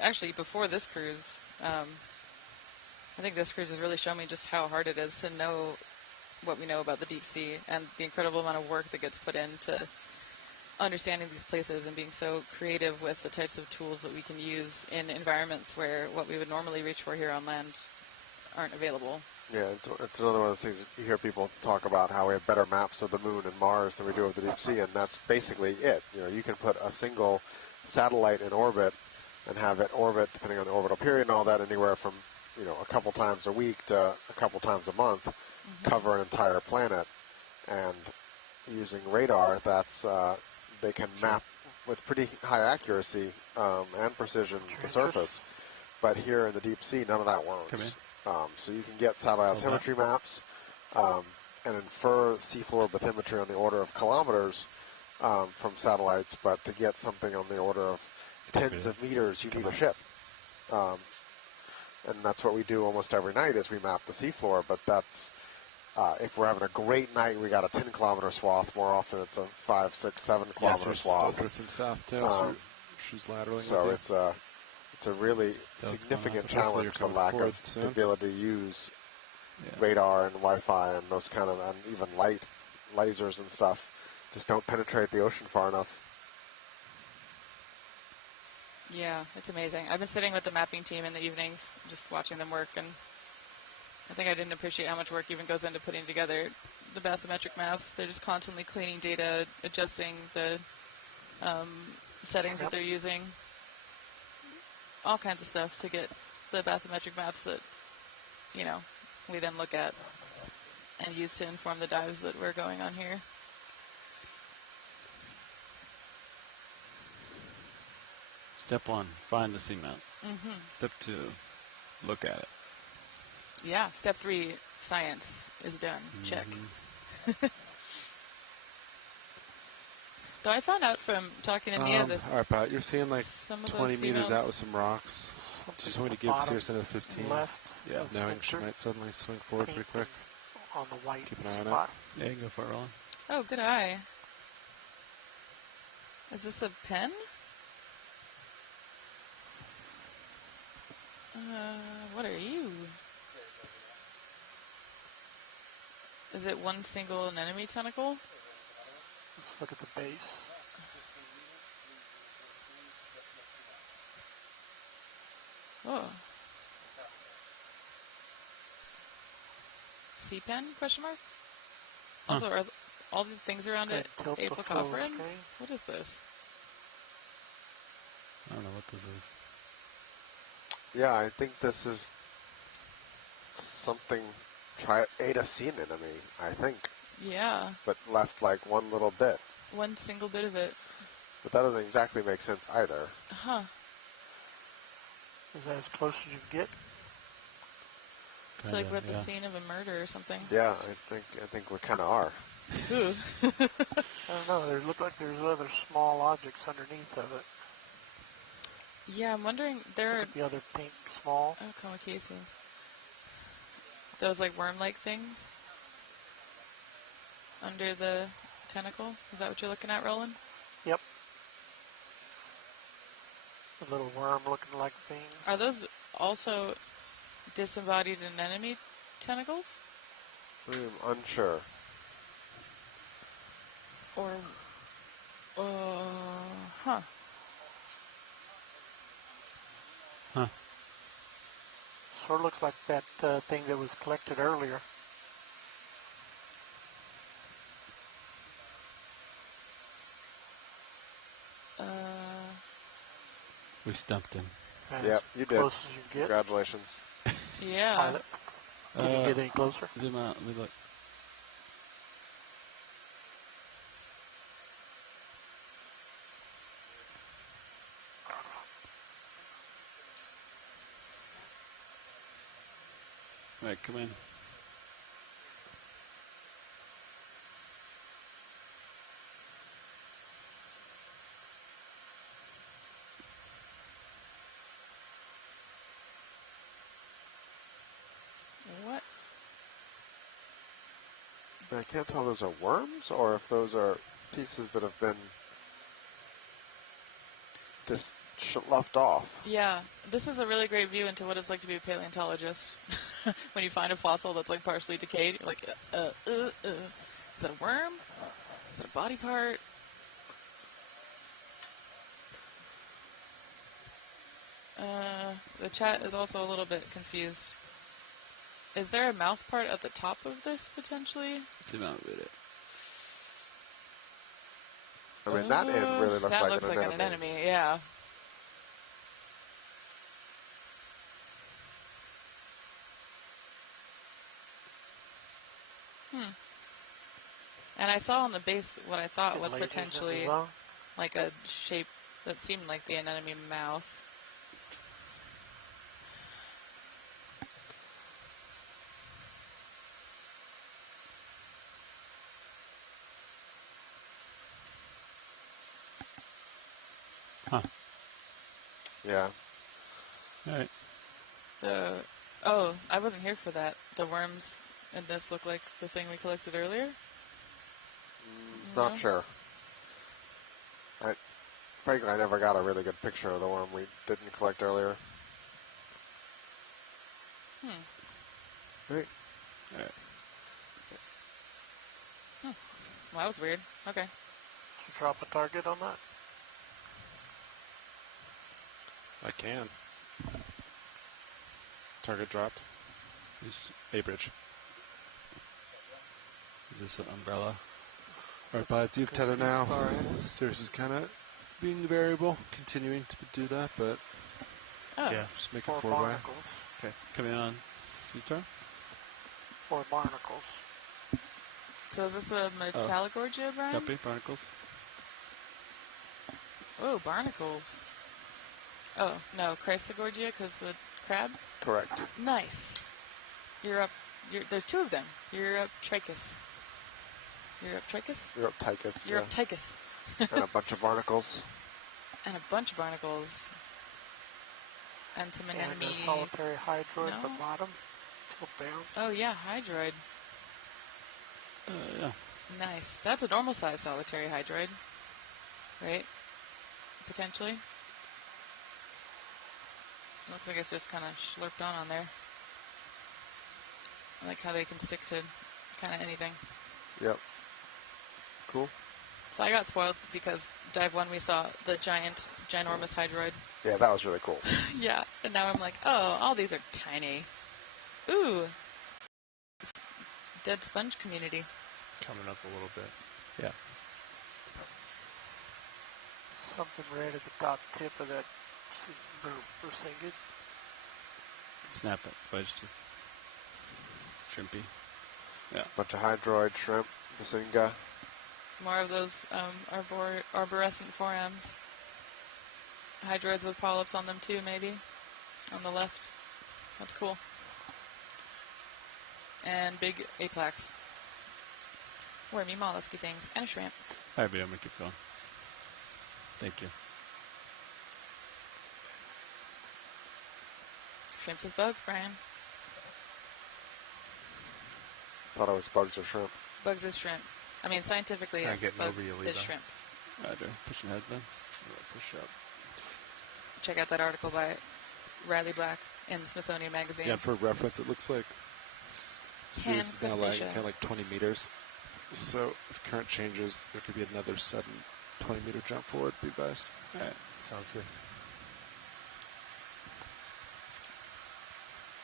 actually before this cruise, I think this cruise has really shown me just how hard it is to know what we know about the deep sea and the incredible amount of work that gets put into understanding these places and being so creative with the types of tools that we can use in environments where what we would normally reach for here on land aren't available. Yeah, it's another one of those things you hear people talk about, how we have better maps of the moon and Mars than we do of the deep sea, and that's basically it. You can put a single satellite in orbit and have it orbit, depending on the orbital period and all that, anywhere from a couple times a week to a couple times a month, cover an entire planet. And using radar, that's they can map with pretty high accuracy and precision the surface. But here in the deep sea, none of that works. So you can get satellite altimetry maps and infer seafloor bathymetry on the order of kilometers from satellites, but to get something on the order of tens of meters, you need a ship. And that's what we do almost every night, is we map the seafloor. But that's if we're having a great night, we got a 10-kilometer swath. More often, it's a 5, 6, 7-kilometer swath. Still drifting south too. So she's lateraling. So it's a really significant challenge, the lack of the ability to use radar and Wi-Fi and those kind of, and even light, lasers and stuff, just don't penetrate the ocean far enough. Yeah, it's amazing. I've been sitting with the mapping team in the evenings, just watching them work, and I think I didn't appreciate how much work even goes into putting together the bathymetric maps. They're just constantly cleaning data, adjusting the settings that they're using, all kinds of stuff to get the bathymetric maps that, you know, we then look at and use to inform the dives that we're going on here. Step 1, find the seamount. Mm-hmm. Step 2, look at it. Yeah, step 3, science is done. Check. Though I found out from talking to Nia that all right, Pat, you're seeing like some of 20 those meters out with seamounts- some rocks. Just want to give Sears a 15. Left, Yeah. Knowing she might suddenly swing forward pretty quick. on the white Keep an eye on it. spot. Yeah, you can go for it, Roland. Oh, good eye. Is this a pen? What are you? Is it one single anemone tentacle? Let's look at the base. Oh. Sea pen? Question mark? Also, are all the things around it Tilt the full apocopherans? screen. What is this? I don't know what this is. Yeah, I think this is something, ate a sea anemone, I think, Yeah, but left like one little bit. one single bit of it. But that doesn't exactly make sense either. Huh. Is that as close as you get? I feel like we're at the scene of a murder or something. Yeah, I think we kind of are. Ooh. I don't know. There look like there's other small objects underneath of it. Yeah, I'm wondering, there are... Look at the other pink small. Oh, collocases. Those like worm-like things under the tentacle. Is that what you're looking at, Roland? Yep. The little worm-looking like things. Are those also disembodied anemone tentacles? I'm unsure. Or, huh. Huh. Sort of looks like that thing that was collected earlier. We stumped him. Yep, you did. Close as you get. Congratulations. Yeah. Pilot. Can you get any closer? Zoom out. Let me look. All right, come in. What? I can't tell if those are worms or if those are pieces that have been just left off. Yeah, this is a really great view into what it's like to be a paleontologist. When you find a fossil that's like partially decayed, you're like, is that a worm? Is it a body part? The chat is also a little bit confused. Is there a mouth part at the top of this potentially? Zoom out with it. I mean, that end really looks that like looks an like anemone. an anemone, yeah. And I saw on the base what I thought was Lasers in the potentially zone. like a shape that seemed like the anemone mouth. Huh. Yeah. All right. Oh, I wasn't here for that. The worms in this look like the thing we collected earlier? Not No? sure. Frankly, I never got a really good picture of the worm we didn't collect earlier. Right. All right. Well, that was weird. Okay. Did you drop a target on that? I can. Target dropped. A bridge. Is this an umbrella? All right, buds, you have tether now. Sirius is kind of being the variable, continuing to do that, but yeah, just make it 4 4-way. barnacles. Okay, coming on C-star. 4 barnacles. So is this a Metallogorgia, Brian? Copy, barnacles. Oh, barnacles. Oh, no, Chrysogorgia because the crab? Correct. Nice. There's 2 of them. Europtrichus. Europtrichus? Europtychus. Europtychus. And a bunch of barnacles. And a bunch of barnacles. And some And anemone. a solitary hydroid at the No. bottom. Tilt down. Oh, yeah, hydroid. Yeah. Nice. That's a normal size solitary hydroid. Right? Potentially. Looks like it's just kind of slurped on there. I like how they can stick to kind of anything. Yep. Cool. So I got spoiled because dive 1 we saw the ginormous hydroid. Yeah, that was really cool. Yeah, and now I'm like, oh, all these are tiny. Ooh. It's dead sponge community. Coming up a little bit. Yeah. Something red at the top tip of that Bersingid. Snap it, but it's just shrimpy. Yeah. Bunch of hydroid, shrimp, basinga. More of those arborescent forams. Hydroids with polyps on them too, maybe. On the left. That's cool. And big aplax. Wormy mollusky things. And a shrimp. All right, but I'm going to keep going. Thank you. Shrimps is bugs, Brian. Thought it was bugs or shrimp. Bugs is shrimp. I mean, scientifically, yes, bugs is shrimp. Roger. Pushing ahead then. Push up. Check out that article by Riley Black in Smithsonian Magazine. Yeah, for reference, it looks like Sirius is now like, crustacea. kind of like 20 meters. So if current changes, there could be another sudden 20-meter jump forward. Be best. All right. Sounds good.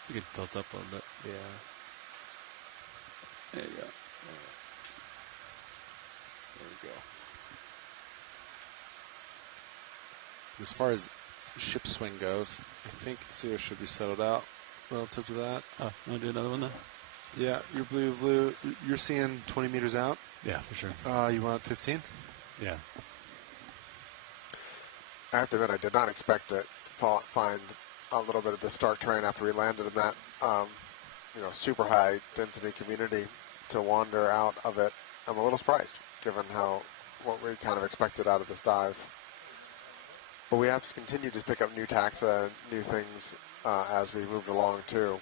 You can tilt up a little bit. Yeah. There you go. There we go. As far as ship swing goes, I think Sirius should be settled out relative to that. Oh, want to do another one then? Yeah, you're blue. You're seeing 20 meters out. Yeah, for sure. You want 15? Yeah. I have to admit, I did not expect to find a little bit of the stark terrain after we landed in that, super high density community to wander out of it. I'm a little surprised, given what we kind of expected out of this dive. But we have to continue to pick up new taxa, new things as we moved along too.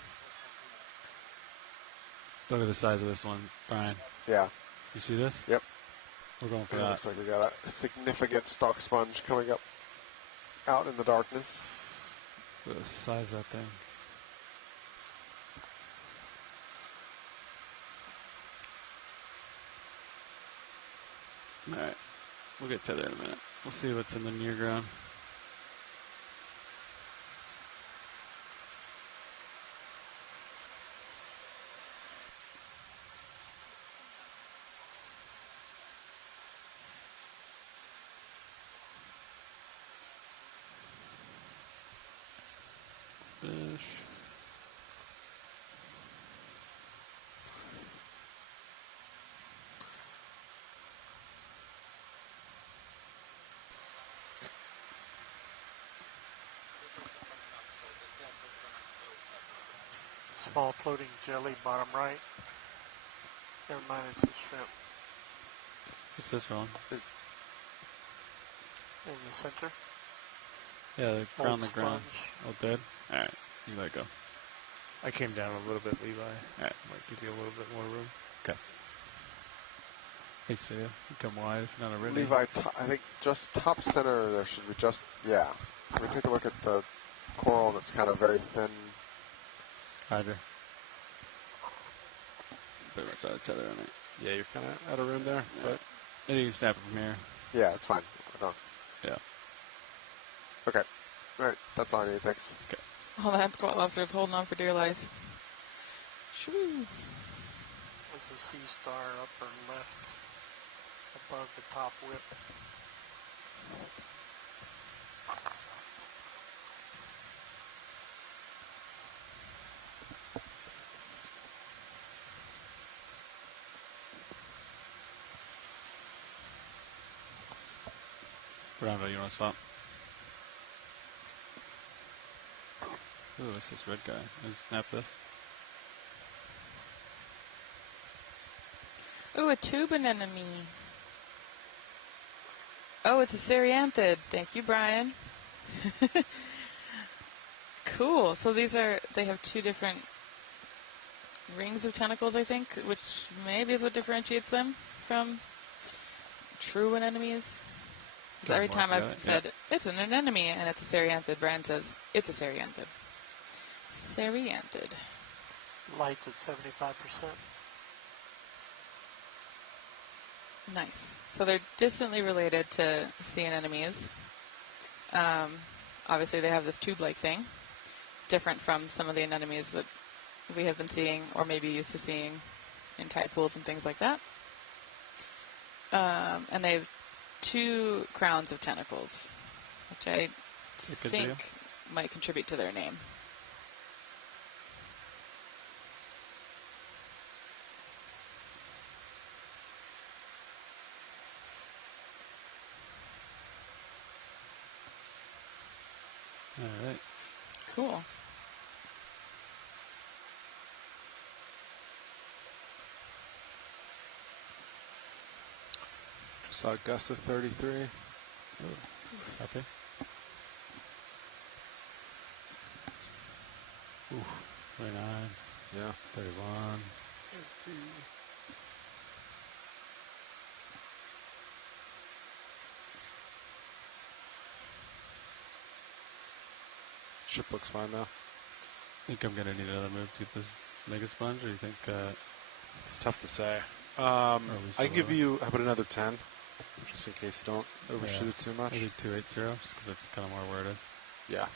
Look at the size of this one, Brian. Yeah. You see this? Yep. We're going for It that. looks like we got a significant stalk sponge coming up out in the darkness. Look at the size of that thing. All right. We'll get to there in a minute. We'll see what's in the near ground. Fish. Small floating jelly, bottom right. Never mind, it's a shrimp. What's this one? In the center. Yeah, they're on the Old ground. sponge. All dead? All right. You let go. I came down a little bit, Levi. All right. Might give you a little bit more room. Okay. Thanks, video. You come wide if you're not already. Levi, I think just top center there should be just, yeah. Can we take a look at the coral that's kind of very thin? Roger. pretty much out of tether on it. Yeah, you're kind of out of room there, but I think you can snap it from here. Yeah, it's fine. I don't. Yeah. Okay. All right. That's all I need. Thanks. Okay. Oh, that squat lobster is holding on for dear life. Shoo. There's a sea star upper left above the top whip. Rondo, you want to swap? Ooh, it's this red guy. Let's snap this. Ooh, a tube anemone. Oh, it's a Serianthid. Thank you, Brian. Cool. So these are, they have two different rings of tentacles, I think, which maybe is what differentiates them from true anemones. Because every time I've said, it's an anemone and it's a Serianthid, Brian says, it's a Serianthid. Serianthid. Light's at 75%. Nice. So they're distantly related to sea anemones. Obviously, they have this tube-like thing, different from some of the anemones that we have been seeing or maybe used to seeing in tide pools and things like that. And they have two crowns of tentacles, which I think might contribute to their name. All right. Cool. just saw Augusta 33. Ooh. Copy. Ooh, 29. Yeah. 31. Ship looks fine now. Think I'm gonna need another move to get this mega sponge, or you think? It's tough to say. I can give you, how about another 10? Just in case you don't overshoot it too much. I think 280, just because that's kind of more where it is. Yeah.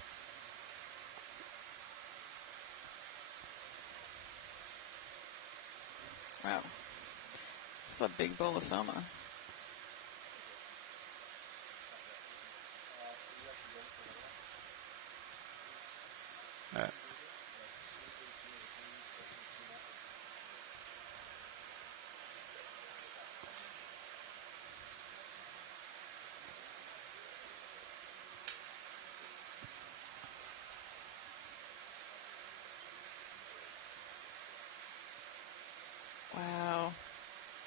Wow. This is a big bolosoma. All right. Wow.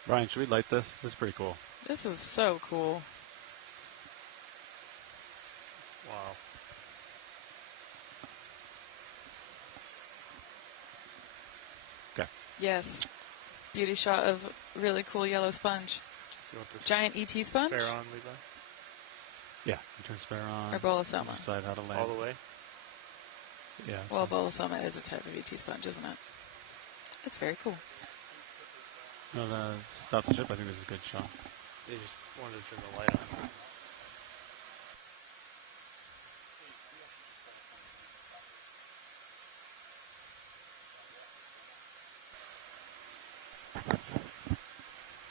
Brian, should we light this? This is pretty cool. This is so cool. Wow. Okay. Yes. Beauty shot of really cool yellow sponge. You want this Giant ET sponge? spare on, Levi? Yeah. You turn spare on. Or bolosoma. Decide how to land. All the way? Yeah. Well, bolosoma is a type of ET sponge, isn't it? It's very cool. No, stop the ship. I think this is a good shot. They just wanted to turn the light on.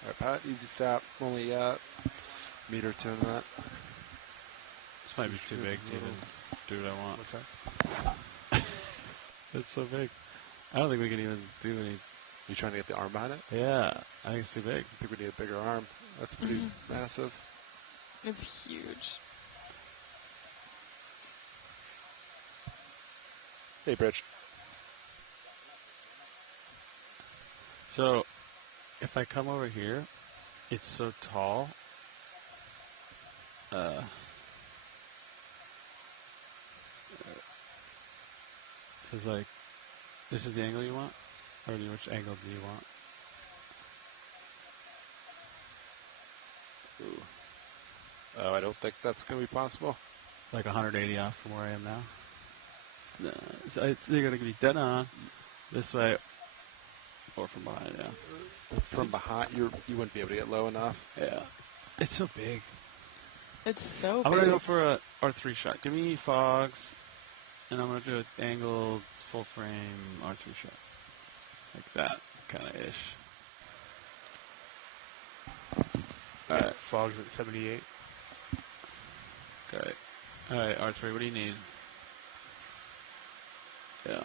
All right, Pat, easy stop. Only meter or two in that. This might be too big to even do what I want. What's that? It's so big. I don't think we can even do any. You trying to get the arm behind it? Yeah, I think it's too big. I think we need a bigger arm. That's pretty massive. It's huge. Hey, Bridge. So, if I come over here, it's so tall. So it's like, this is the angle you want? Or which angle do you want? Ooh. Oh, I don't think that's going to be possible. Like 180 off from where I am now? No, so they're going to be dead on this way. Or from behind, yeah. From behind, you wouldn't be able to get low enough. Yeah. It's so big. It's so I'm big. going to go for a R3 shot. Give me fogs, and I'm going to do an angled full frame R3 shot. Like that, kind of ish. Alright. Fogs at 78. Okay. Alright, R3, what do you need? Yeah.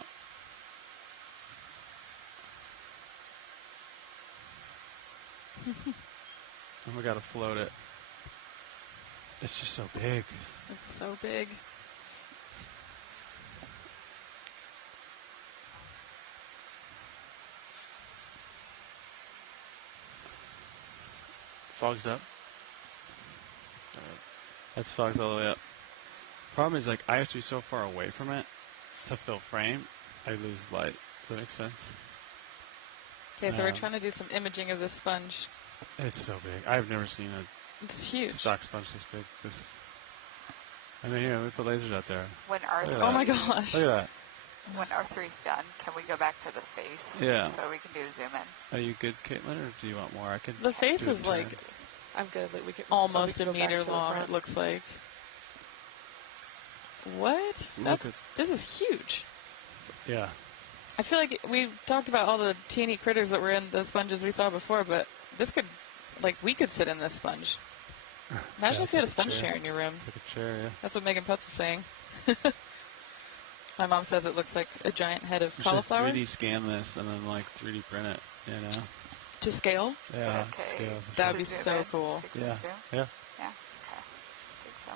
And we gotta float it. It's just so big. It's so big. Fogs up. That's fogs all the way up. Problem is, like, I have to be so far away from it to fill frame, I lose light. Does that make sense? Okay, so we're trying to do some imaging of this sponge. It's so big. I've never seen a It's huge. stock sponge this big. I mean, here, we put lasers out there. When Oh my gosh. Look at that. When R3's done, can we go back to the face? Yeah. So we can do a zoom in. Are you good, Caitlin, or do you want more? I can. The face do a is like turn. I'm good. Like we could almost we a could go back meter to the long, front. it looks like. What? This is huge. Yeah. I feel like we talked about all the teeny critters that were in the sponges we saw before, but this could, like, we could sit in this sponge. Imagine Yeah, if you had a it's like sponge chair in your room. It's like a chair, yeah. That's what Megan Putz was saying. My mom says it looks like a giant head of We should cauliflower. 3D scan this and then, like, 3D print it, you know? To scale? Yeah, okay? scale. That would To be zoom so in? cool. Take some Yeah. zoom? Yeah. Yeah, okay. Take some.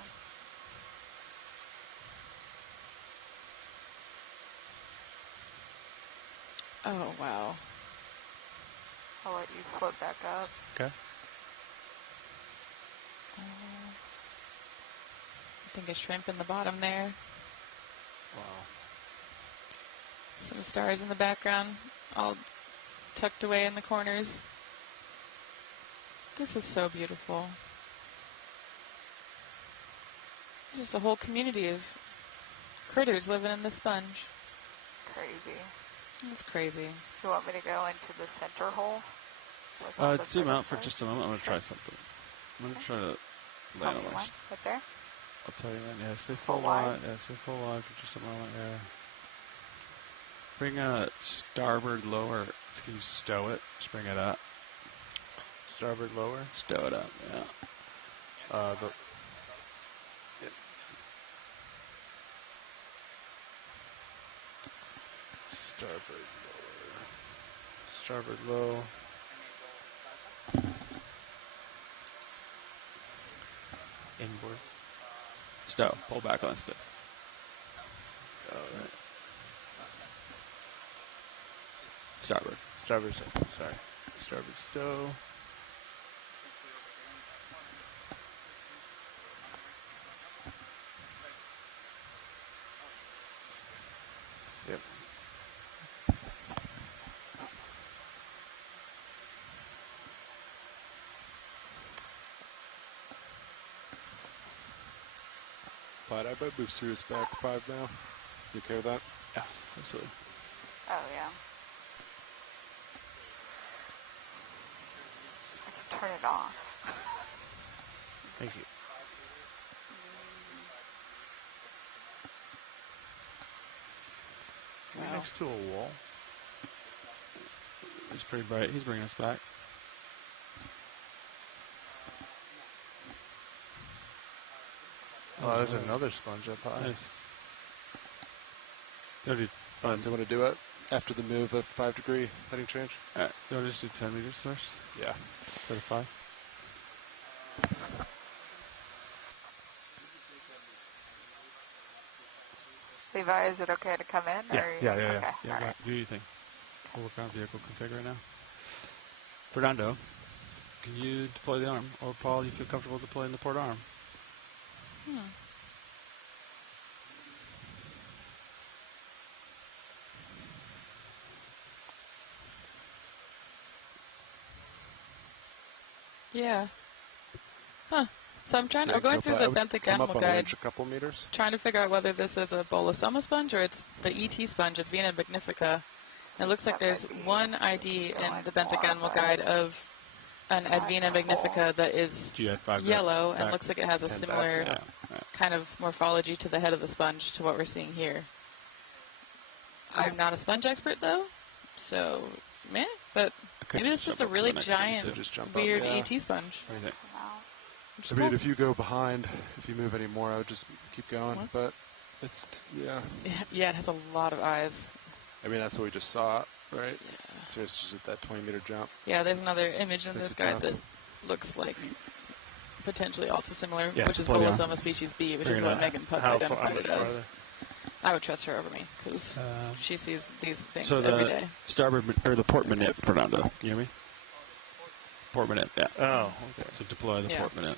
Oh, wow. I'll let you float back up. Okay. I think a shrimp in the bottom there. Wow. Some stars in the background, all tucked away in the corners. This is so beautiful. Just a whole community of critters living in the sponge. Crazy. That's crazy. Do you want me to go into the center hole? with all the Zoom out for vertices? just a moment. I'm going to Sure. try something. I'm going to try to Tell land me on one. this. Right there? I'll tell you when. Yeah, stay Full full wide? wide. Yeah, stay full wide for just a moment. Yeah. Bring a starboard lower. Can you stow it? Just bring it up. Starboard lower. Stow it up. Yeah. Starboard lower. Starboard low. Inboard. Stow. Pull back on the stick. Alright. Starboard. Starboard stow. Sorry. Starboard stow. Yep. But I might move Sirius back 5 now. You okay with that? Yeah, absolutely. Oh, yeah. I can turn it off. Thank you. Are we Wow. next to a wall? It's pretty bright. He's bringing us back. Oh, there's another sponge up high. Nice. You want to do, Fine, so want to do it after the move of 5-degree heading change? you want to just do 10 meters first? Yeah. Instead of 5? Levi, is it okay to come in? Yeah, Or yeah. Okay, Yeah, all go right. ahead. Do your thing. We'll work on vehicle config right now. Fernando, can you deploy the arm? Or Paul, you feel comfortable deploying the port arm? Yeah. Huh. So I'm trying to, Yeah, going go through for it. I the would benthic come animal up on guide, range a couple meters. trying to figure out whether this is a bolosoma sponge or it's the ET sponge at Vena magnifica. It looks like there's one ID in the benthic animal guide of an Advena magnifica that is yellow and looks like it has a similar kind of morphology to the head of the sponge to what we're seeing here. I'm not a sponge expert though, so meh, but maybe it's just a really giant, weird ET sponge. I mean, if you go behind, if you move any more, I would just keep going, but it's, Yeah, it has a lot of eyes. I mean, that's what we just saw, right? Yeah. So it's just at that 20-meter jump. Yeah, there's another image in this guide that looks like potentially also similar, which is Bolosoma species B, which is what Megan Putz identified it as. I would trust her over me because she sees these things every day. Starboard or the port manip, Fernando. Can you hear me? Port manip, yeah. Oh, okay. So deploy the port manip.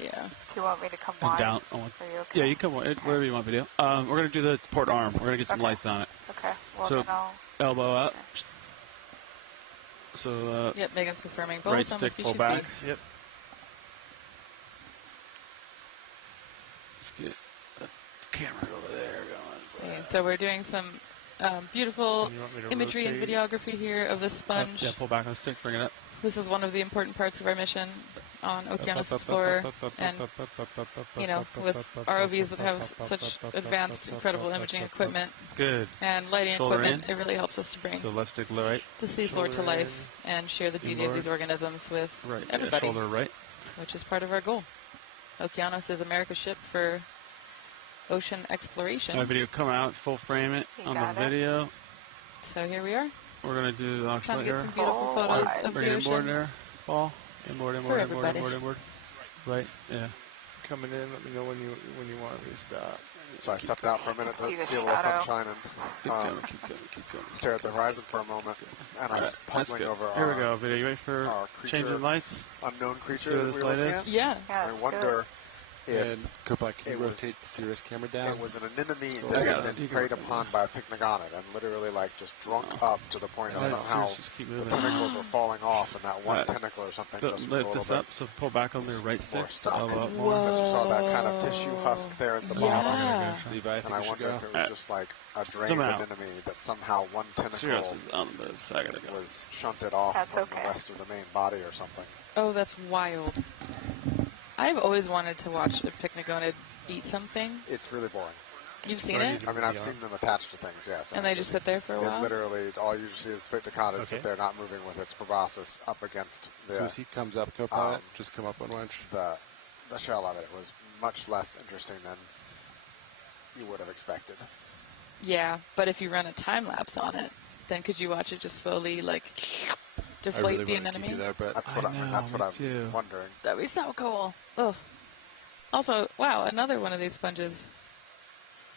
Yeah. Do you want me to come wide? Down. Are you okay? Yeah, you come wherever you want, video. We're going to do the port arm. We're going to get some lights on it. Okay. Well, so then I'll elbow up. So yep, Megan's confirming. Right stick, pull back. Yep. Let's get the camera over there going. Okay, so we're doing some beautiful imagery and videography here of the sponge. Yeah, pull back on the stick, bring it up. This is one of the important parts of our mission on Okeanos Explorer, and you know, with ROVs that have such advanced, incredible imaging equipment and lighting equipment, it really helps us to bring left stick right, the seafloor to life and share the beauty of these organisms with everybody, shoulder right, which is part of our goal. Okeanos is America's ship for ocean exploration. My video come out, full frame it on the video. So here we are. We're going to do the trying to get some beautiful photos of bring the inboard ocean. there. Fall. Inboard. Right, yeah. Coming in, let me know when you want me to stop. So I stepped out for a minute to see a little sunshine and keep going. Stare at the horizon for a moment. And I was puzzling over Here we go, video. You ready for changing lights? Unknown creature that we were looking at? Yeah. I wonder if can you rotate Sirius camera down? It was an anemone that had been preyed upon by a pycnogonid and literally like just drunk up to the point of somehow the tentacles were falling off and that one tentacle or something just was a little this up, so pull back on your right stick. Because you saw that kind of tissue husk there at the bottom. Levi, I think and I wonder if it was just like a drained anemone that somehow one tentacle was shunted off from the rest of the main body or something. Oh, that's wild. I've always wanted to watch a pycnogonid eat something. It's really boring. You've seen it? I mean, I've seen them attached to things, yes. And they just sit there for a while? Literally, all you see is the pycnogonid sit there not moving with its proboscis up against the... So as he comes up, co-pilot, just come up one winch. The shell of it was much less interesting than you would have expected. Yeah, but if you run a time-lapse on it, then could you watch it just slowly, like... deflate the anemone? That's what I'm wondering. That'd be so cool. Oh. Also, wow, another one of these sponges.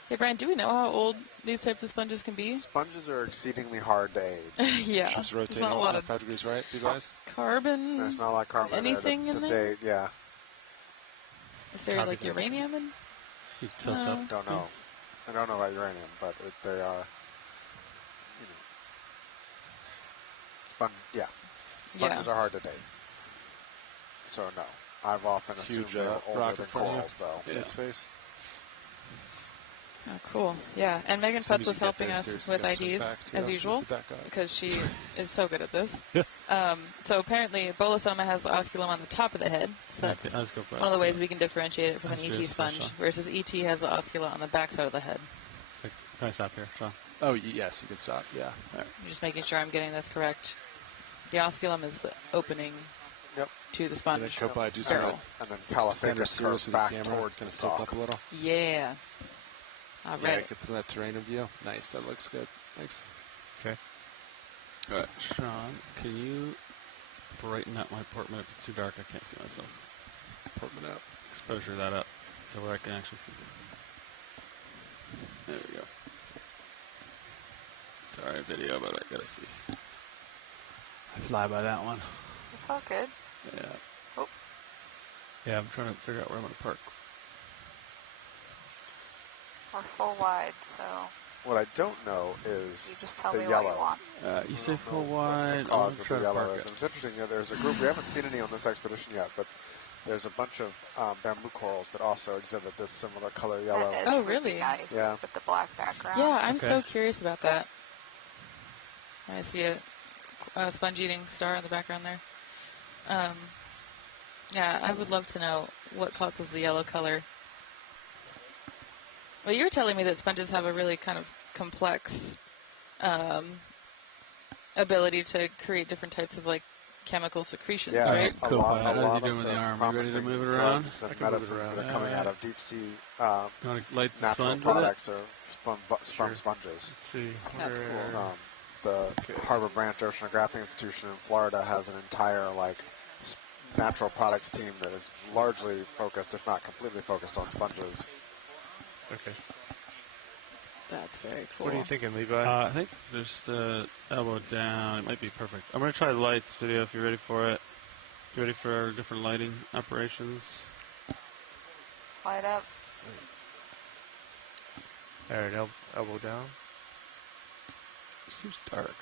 Hey, Brian, do we know how old these types of sponges can be? Sponges are exceedingly hard to age. Yeah. Just rotating a lot of 5 degrees right, you guys? Carbon? There's not a lot of carbon anything in there? Date, yeah. Is there like uranium in? You tilt up. Don't know. I don't know about uranium, but they are... Sponges are hard to date. So no, I've often assumed they're older than corals, though. His face. Oh, cool. Yeah, and Megan Putz was helping us with IDs, as usual, because she is so good at this. So apparently, Bolosoma has the osculum on the top of the head, so that's one of the ways we can differentiate it from an ET sponge, versus ET has the oscula on the back side of the head. Can I stop here, Sean? Oh, yes, you can stop, yeah. I'm just making sure I'm getting this correct. The osculum is the opening to the sponge barrel. And then Caliphate curves back towards the stalk. Up a little. Yeah. All right. Yeah, get some of that terrain of view. Nice, that looks good. Thanks. Okay. All right, Sean, can you brighten up my port manip? It's too dark, I can't see myself. Port manip. Exposure that up so where I can actually see something. There we go. Sorry, video, but I gotta see. I fly by that one. It's all good. Yeah. Oh. Yeah, I'm trying to figure out where I'm going to park. We're full wide, so... What I don't know is you just tell the me yellow. What you want. You say full wide. The cause of the yellow is. It's interesting. There's a group, we haven't seen any on this expedition yet, but there's a bunch of bamboo corals that also exhibit this similar color yellow. Oh, really? Nice. Yeah. With the black background. Yeah, I'm so curious about that. I see a sponge-eating star in the background there. Yeah, I would love to know what causes the yellow color. Well, you were telling me that sponges have a really kind of complex ability to create different types of like chemical secretions, right? A Cool. lot How are you of doing with the arm? You ready to promising move it around? drugs and medicines that are coming out of deep sea You want to light the natural sponge with it? products are from sponges. Let's see. That's cool. The Harbor Branch Oceanographic Institution in Florida has an entire natural products team that is largely focused, if not completely focused, on sponges. Okay. That's very cool. What are you thinking, Levi? I think just elbow down. It might be perfect. I'm going to try the lights video if you're ready for it. You ready for our different lighting operations? Slide up. All right, elbow down. It seems dark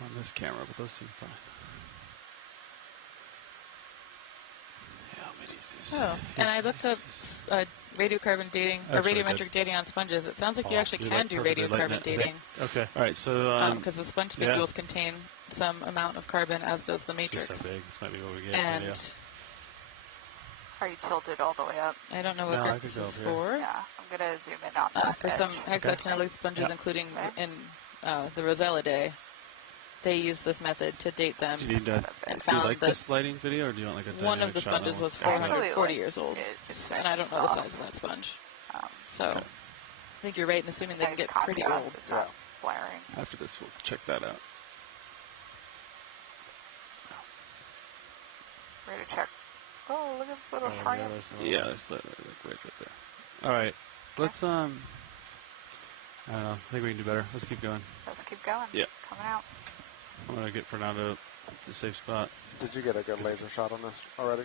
on this camera, but those seem fine. Yeah, how many is this? Oh, and I looked up radiocarbon dating, or radiometric dating on sponges. It sounds like you actually can do radiocarbon dating. Okay. All right, so... Because the sponge spicules contain some amount of carbon, as does the matrix. Just so big. This might be what we get. And Are you tilted all the way up? I don't know what group this is for. Yeah, I'm going to zoom in on that For some hexagonal sponges, including in the Rosella, they use this method to date them. Do you need and do you found like that this lighting video, or do you want like a one of the dynamic shot sponges on was one? 440 years old, it's and nice I don't know and the soft. size of that sponge. So I think you're right in assuming they can get pretty contrast. old. It's not blaring. After this, we'll check that out. Ready to check. Oh, look at the little frame. Yeah, there's right there. All right, let's I don't know. I think we can do better. Let's keep going. Let's keep going. Yeah. Coming out. I'm gonna get Fernando to safe spot. Did you get a good laser shot on this already?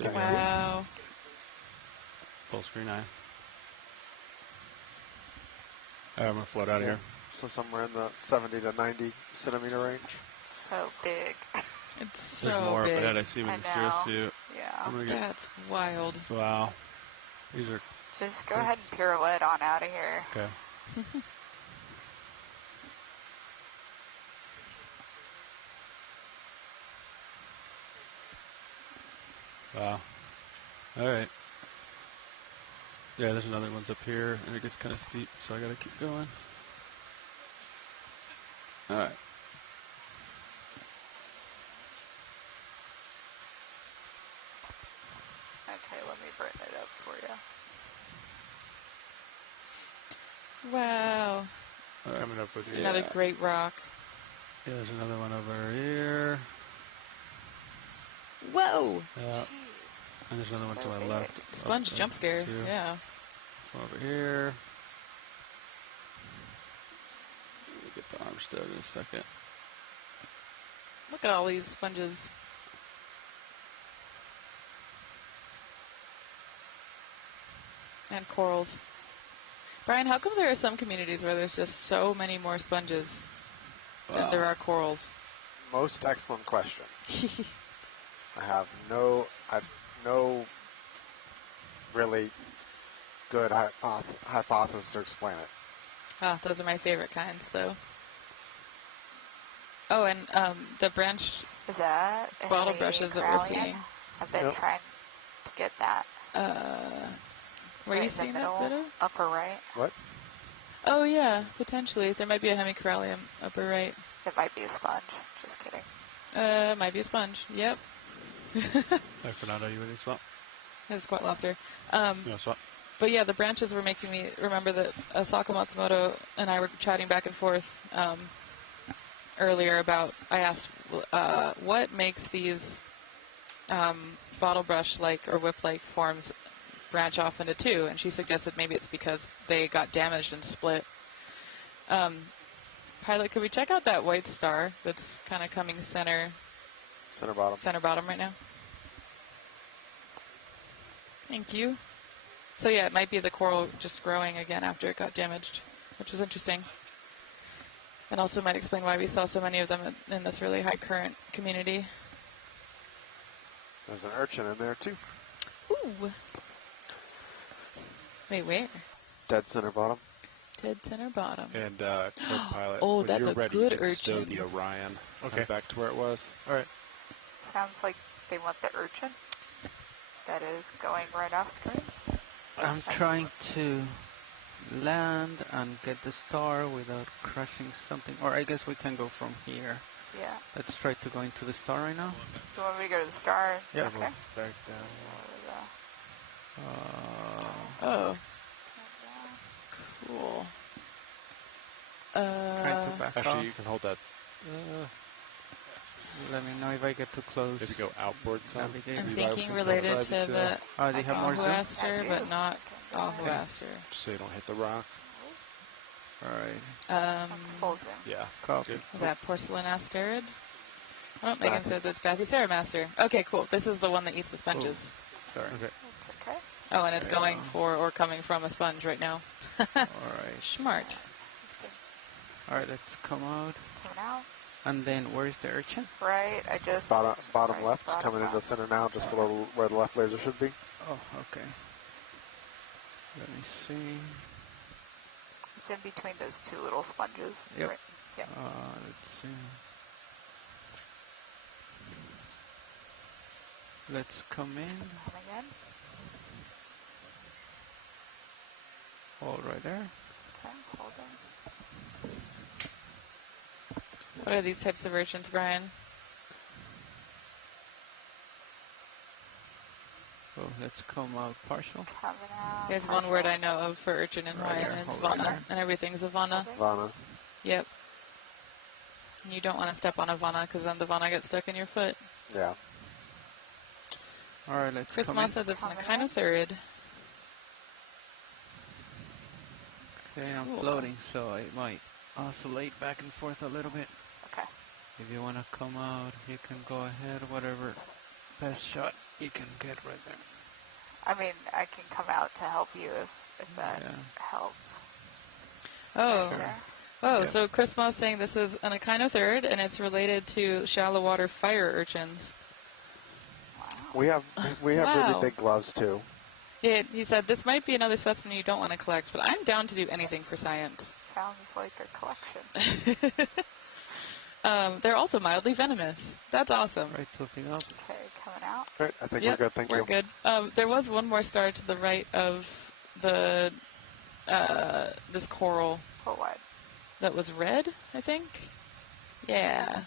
Wow. Full screen eye. All right, I'm gonna float out of here. So somewhere in the 70 to 90 centimeter range. It's so big. It's so There's more big. up ahead. I see with the cirrus view. Yeah. I'm gonna get, That's wild. wow. These are Just go ahead and pirouette on out of here. okay. Wow. All right. Yeah, there's another one's up here, and it gets kind of steep, so I gotta keep going. All right. Okay, let me brighten it up for you. Wow. Right. Coming up with you. Another great rock. Yeah, there's another one over here. Whoa. Yeah. And there's another one to my big. left. Sponge jump scare. Too. Yeah. One over here. We'll get the arm stowed in a second. Look at all these sponges. And corals. Brian, how come there are some communities where there's just so many more sponges than there are corals? Most excellent question. I have no really good hypothesis to explain it. Ah, those are my favorite kinds, though. Oh, and the branch Is that a bottle brushes that we're Hemicorallum? seeing. I've been trying to get that. Where are you seeing that photo? Upper right. What? Oh, yeah, potentially. There might be a Hemicorallum upper right. It might be a sponge. Just kidding. Might be a sponge. Yep. Hi, Fernando, you ready to swap? It's a squat lobster. You want to swap? But yeah, the branches were making me remember that Asaka Matsumoto and I were chatting back and forth earlier about, I asked what makes these bottle brush-like or whip-like forms branch off into two, and she suggested maybe it's because they got damaged and split. Pilot, could we check out that white star that's kind of coming center bottom right now? Thank you. So yeah, it might be the coral just growing again after it got damaged, which is interesting. And also might explain why we saw so many of them in this really high current community. There's an urchin in there too. Ooh. Wait, where? Dead center bottom. Dead center bottom. And co-pilot, Oh, when that's you're a ready, good you can stow urchin. the Orion Okay. back to where it was. All right. Sounds like they want the urchin. That is going right off screen. I'm trying to land and get the star without crushing something. Or I guess we can go from here. Yeah. Let's try to go into the star right now. You want me to go to the star? Yeah. Okay. Back down. Oh. Cool. Trying to back Actually, off. you can hold that. Let me know if I get too close. Maybe go outboard some. Navigate. I'm Maybe I thinking can related drive to you the Oh, they have more zoom? Ahuaster, I but do. not Okay. Ahuaster. Just so you don't hit the rock. Alright. That's full zoom. Yeah. Copy. Good. Is that porcelain asteroid? Oh, Megan says it's Bathyceramaster. Okay, cool. This is the one that eats the sponges. Sorry. Okay. It's okay. Oh, and it's going for or coming from a sponge right now. Alright. Smart. Alright, let's come out. Coming out. And then where's the urchin? Right, I just... Bottom right, left, bottom coming into the left. center now, just below where the left laser should be. Oh, okay. Let me see. It's in between those two little sponges. Yep. Right. Yeah. Let's see. Let's come in. Coming in. Hold right there. Okay, holding. What are these types of urchins, Brian? Oh, let's come out partial. Coming out. There's one word I know of for urchin in Right Hawaiian, there, and it's hold right vana, there. and everything's a vana. Vana. Yep. And you don't want to step on a vana because then the vana gets stuck in your foot. Yeah. Alright, let's Chris come Moss in. says it's an Coming in. echinotheriid. Okay, I'm Cool. floating, so I might oscillate back and forth a little bit. Okay. If you want to come out, you can go ahead. Whatever best shot you can get right there. I mean, I can come out to help you if that Yeah. helps. Oh. Right there. Oh, Yep. so Chris Moss saying this is an echinotheriid, and it's related to shallow water fire urchins. We have really Wow. big gloves too. He said this might be another specimen you don't want to collect, but I'm down to do anything for science. Sounds like a collection. They're also mildly venomous. That's awesome. Right, flipping up. Okay, coming out. Right, I think Yep, we're good. Thank we're you. good. There was one more star to the right of the this coral For what? that was red, I think. Yeah,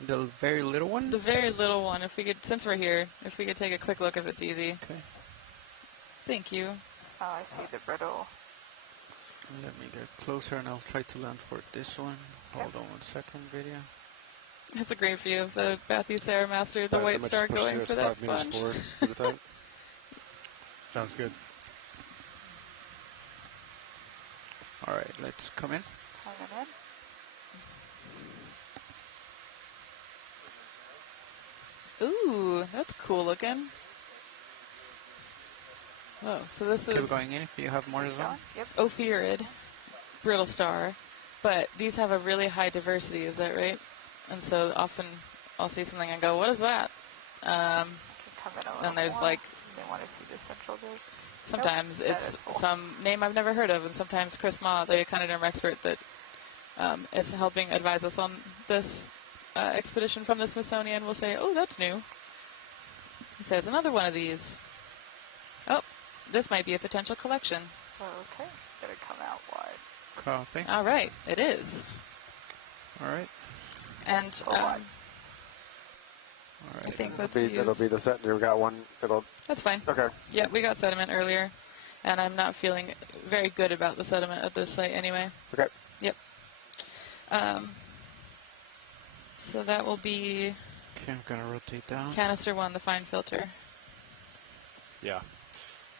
The very little one? the very little one. If we could, since we're here, if we could take a quick look, if it's easy. Okay. Thank you. Oh, I see the brittle. Let me get closer and I'll try to land for this one. Okay. Hold on 1 second, video. It's a great view of the Bathyceramaster, the That's white how much star push going us for that 5 meters sponge. forward. What do you think? Sounds good. Alright, let's come in. Coming in. Ooh, that's cool looking. Whoa, so this Keep is going in if you have more Keep zoom. going. Yep. Ophiorid, brittle star, but these have a really high diversity, is that right? And so often I'll see something and go, what is that? I can come in a little And there's more. like, They want to see the central disc. sometimes Nope, that it's is full. some name I've never heard of, and sometimes Chris Ma, the echinoderm expert that is helping advise us on this expedition from the Smithsonian, will say, oh, that's new. He says, another one of these. Oh, this might be a potential collection. Okay. Gotta come out wide. Copy. All right, it is. Alright. And Full wide. I Alright. think let's It'll use... be the set. We've got one. It'll. That's fine. Okay. Yeah, we got sediment earlier, and I'm not feeling very good about the sediment at this site anyway. Okay. Yep. So that will be Okay, I'm gonna rotate down. canister 1, the fine filter. Yeah.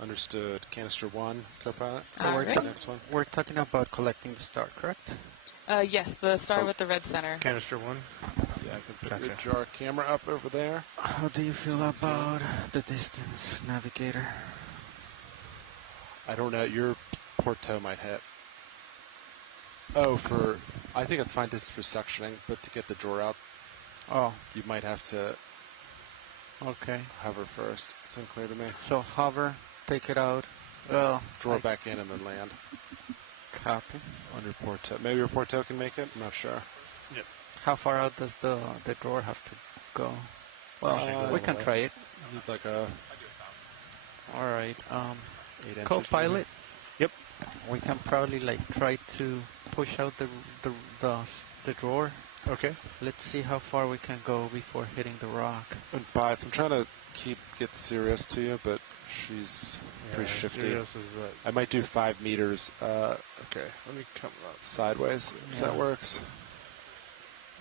Understood. Canister 1, co-pilot. So All what's right. the next one? We're talking about collecting the star, correct? Yes, the star with the red center. Canister 1. Yeah, I can put your Gotcha. jar camera up over there. How do you feel Sounds good. about the distance navigator? I don't know. Your porto might hit. Oh, I think it's fine just for suctioning, but to get the drawer out, Oh, you might have to okay. hover first. It's unclear to me. So hover, take it out. Well, Drawer back in and then land. Copy. On your portail. Maybe your portail can make it? I'm not sure. Yep. How far out does the drawer have to go? Well, we can try it. Need like a... All right. 8 inches Co-pilot. Yep. We can probably like try to push out the drawer. Okay. Let's see how far we can go before hitting the rock. And bites. I'm trying to get Sirius to you, but she's pretty shifty. Sirius is, I might do 5 meters. okay, let me come up sideways if that works.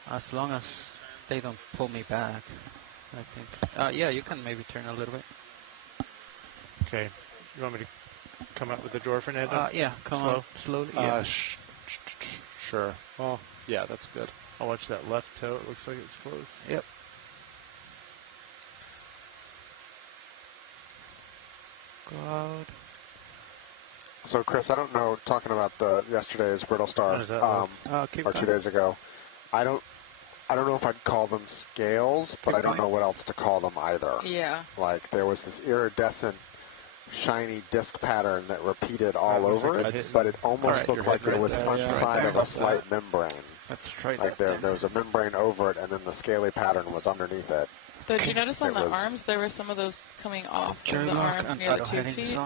As long as they don't pull me back, I think. Yeah, you can maybe turn a little bit. Okay. You want me to come up with the drawer for Ned? Yeah, come on slowly. Yeah. Sure. Well, yeah, that's good. I'll watch that left toe. It looks like it's close. Yep. Go out. So, Chris, I don't know, talking about yesterday's Brittle Star, or 2 days ago, I don't know if I'd call them scales, but I don't know what else to call them either. Yeah. Like, there was this iridescent, shiny disc pattern that repeated all over it, but it almost looked like it was inside of a slight membrane. Let's try like that. There was a membrane over it, and then the scaly pattern was underneath it. Though, did you notice on the arms there were some of those coming off of the arms near the 2 feet?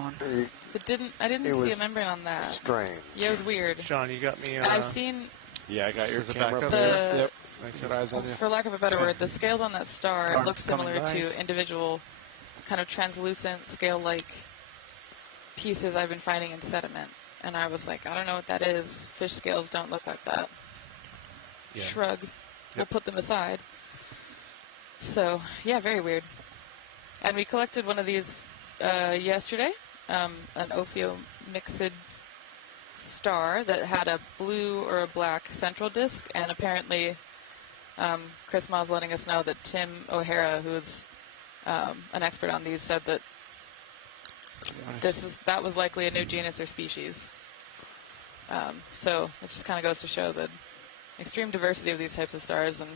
I didn't see a membrane on that. Strange. Yeah, it was weird. John, you got me. I've seen. Yeah, I got your camera backup. Yep. Good eyes on you. For lack of a better word, the scales on that star look similar to individual, kind of translucent scale-like pieces I've been finding in sediment, and I was like, I don't know what that is. Fish scales don't look like that. Yeah. Shrug. We'll put them aside. So, yeah, very weird. And we collected one of these yesterday, an ophiomyxid star that had a blue or a black central disc, and apparently Chris Ma's letting us know that Tim O'Hara, who's an expert on these, said that that was likely a new genus or species. So it just kind of goes to show the extreme diversity of these types of stars, and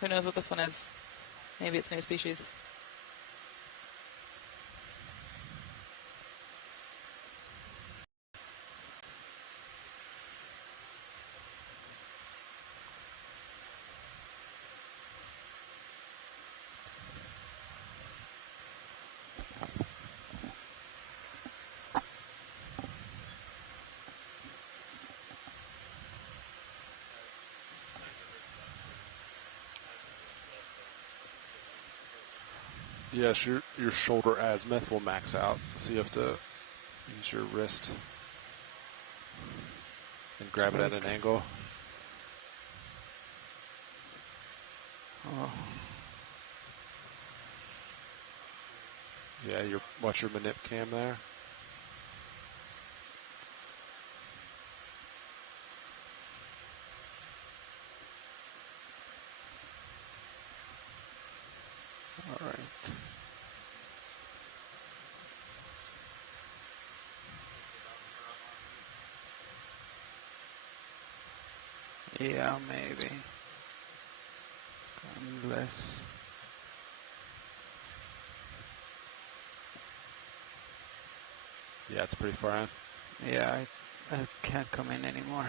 who knows what this one is. Maybe it's a new species. Yes, your shoulder azimuth will max out, so you have to use your wrist and grab it at an angle. Oh. Yeah, watch your manip cam there. All right. Yeah, maybe. Unless. Yeah, it's pretty far in. Yeah, I can't come in anymore.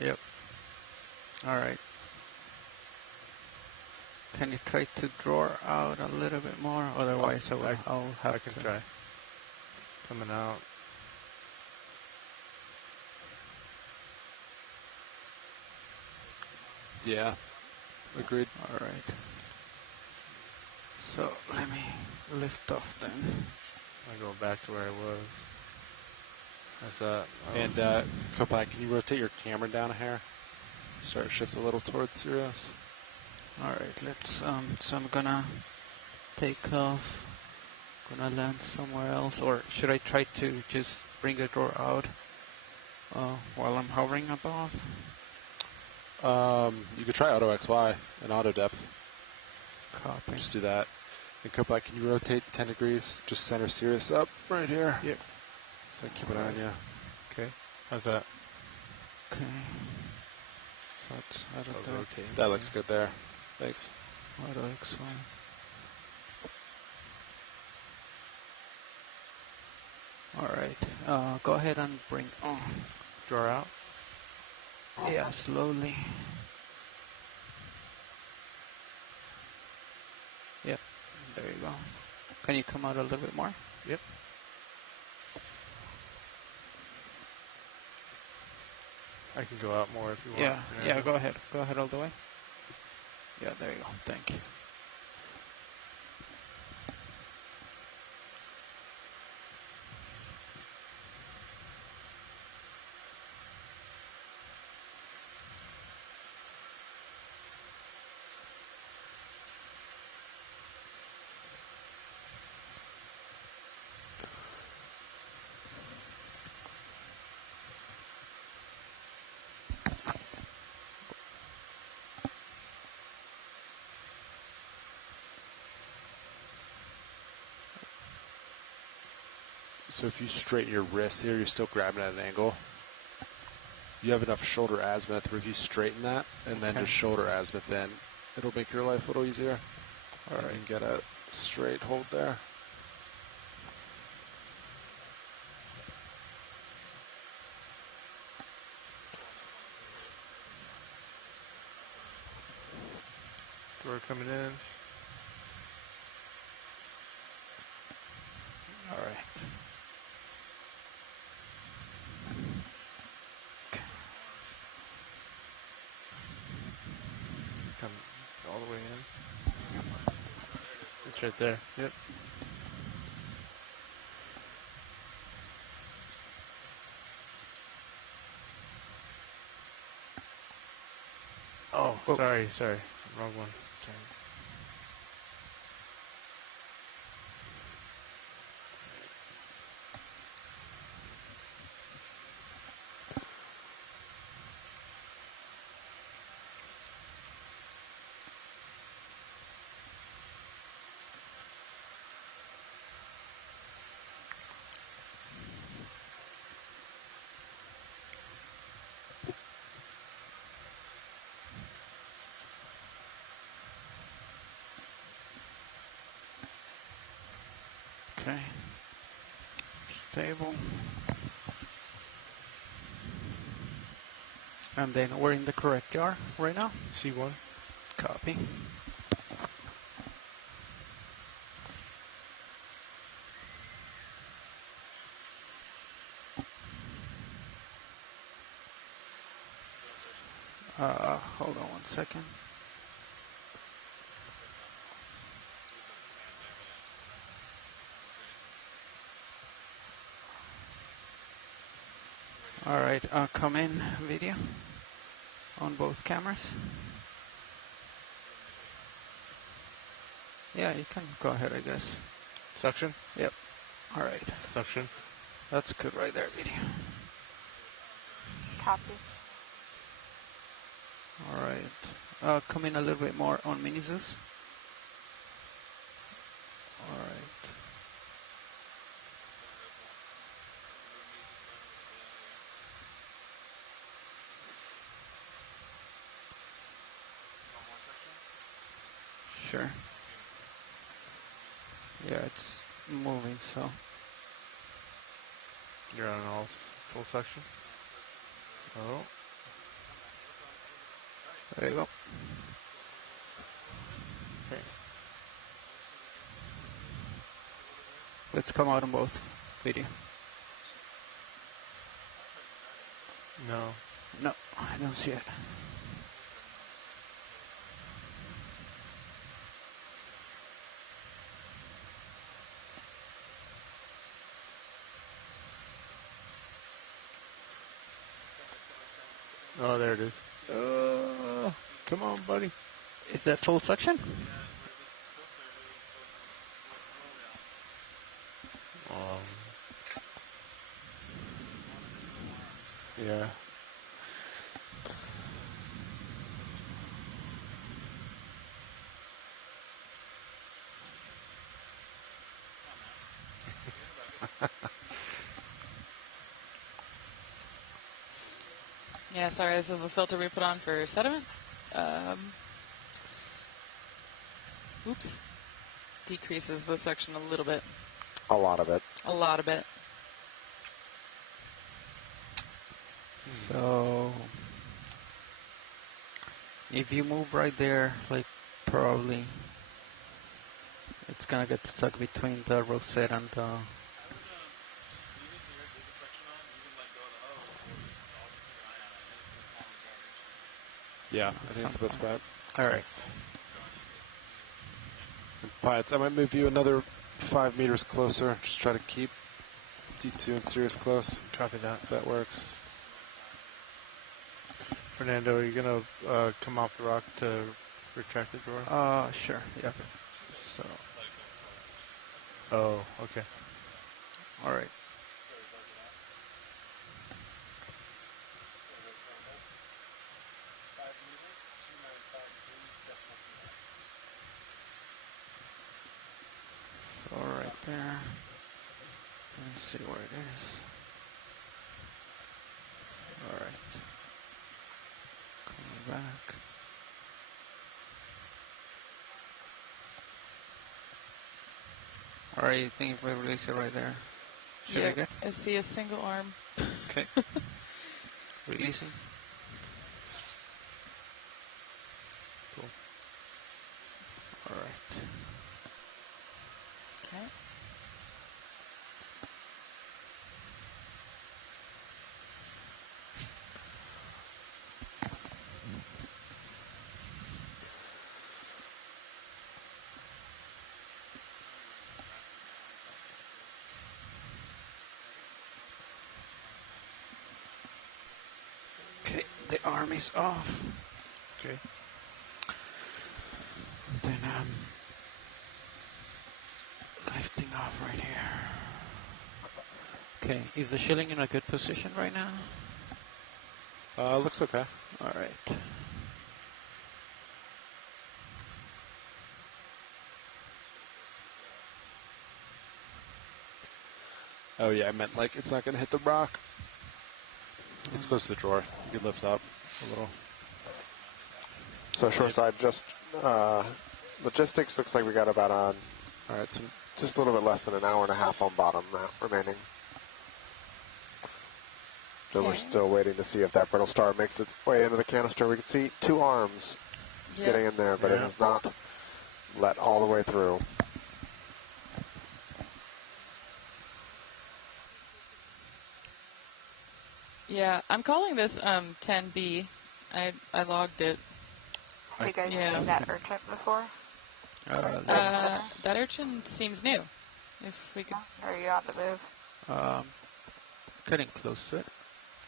Yep. All right. Can you try to draw out a little bit more? Otherwise, I'll have I can try. Coming out. Yeah. Agreed. All right. So let me lift off then. I go back to where I was. That's that. Oh. And Kopak, can you rotate your camera down a hair? Start to shift a little towards Sirius. All right. Let's. So I'm gonna take off. Gonna land somewhere else, or should I try to just bring the drawer out while I'm hovering above? You could try Auto XY and Auto Depth. Copy. Just do that. And Kopak, can you rotate 10 degrees? Just center Sirius up right here. Yep. So keep it on you. Okay. How's that? Okay. So it's Auto Depth. That looks good there. Thanks. Auto XY. All right. Go ahead and bring Draw out. Yeah, slowly. Yep. There you go. Can you come out a little bit more? Yep. I can go out more if you want. Yeah, go ahead. Go ahead all the way. Yeah, there you go. Thank you. So if you straighten your wrists here, you're still grabbing at an angle. You have enough shoulder azimuth where if you straighten that and then just shoulder azimuth, then it'll make your life a little easier. All right. And get a straight hold there. Door coming in. All right. Come all the way in. It's right there. Yep. Oh, sorry. Wrong one. Sorry. Okay. Stable. And then we're in the correct jar right now. C1. Copy. Hold on 1 second. All right, come in video on both cameras. Yeah, you can go ahead, I guess. Suction? Yep. All right. Suction. That's good right there, video. Copy. All right. Come in a little bit more on Mini Zeus. All right. Sure. Yeah, it's moving, so. You're on all full section. Oh. There you go. Okay. Let's come out on both video. No. No, I don't see it. Oh, there it is. Come on, buddy. Is that full suction? Yeah. Yeah, sorry, this is the filter we put on for sediment. Oops. Decreases the suction a little bit. A lot of it. A lot of it. So if you move right there, like probably it's gonna get stuck between the rosette and the. Yeah, I think that's the best bet. All right. Pilots, I might move you another 5 meters closer. Just try to keep D2 and Sirius close. Copy that. If that works. Fernando, are you going to come off the rock to retract the drawer? Sure. Yep. So. Oh, okay. All right. So right there. Let's see where it is. All right. Coming back. All right, you think if we release it right there, should yeah, I get? I see a single arm. Okay. Releasing. Cool. All right. Okay. Okay, the arm is off. Okay. Then lifting off right here. Okay, is the shilling in a good position right now? Looks okay. All right. Oh yeah, I meant like it's not going to hit the rock. It's close to the drawer. You can lift up a little. So short side, just logistics looks like we got about on. All right, so just a little bit less than an hour and a half on bottom now remaining. So we're still waiting to see if that brittle star makes its way into the canister. We can see 2 arms getting in there, but it has not let all the way through. Yeah, I'm calling this 10B. I logged it. Have you guys seen that urchin before? That urchin seems new. If we could. Or are you on the move? Getting close to it.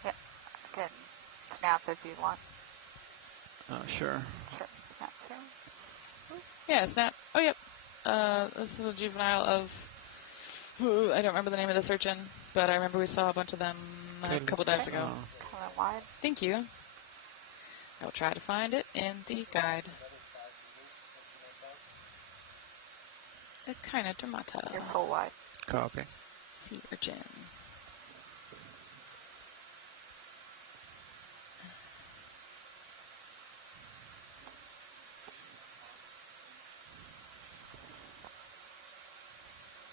Yeah, I can snap if you want. Sure. Sure, snap too. Yeah, snap. Oh, yep. This is a juvenile of. I don't remember the name of this urchin, but I remember we saw a bunch of them a couple days ago. Kind of wide. Thank you. I will try to find it in the guide. Echinodermata. You're full wide. Copy. Sea urchin.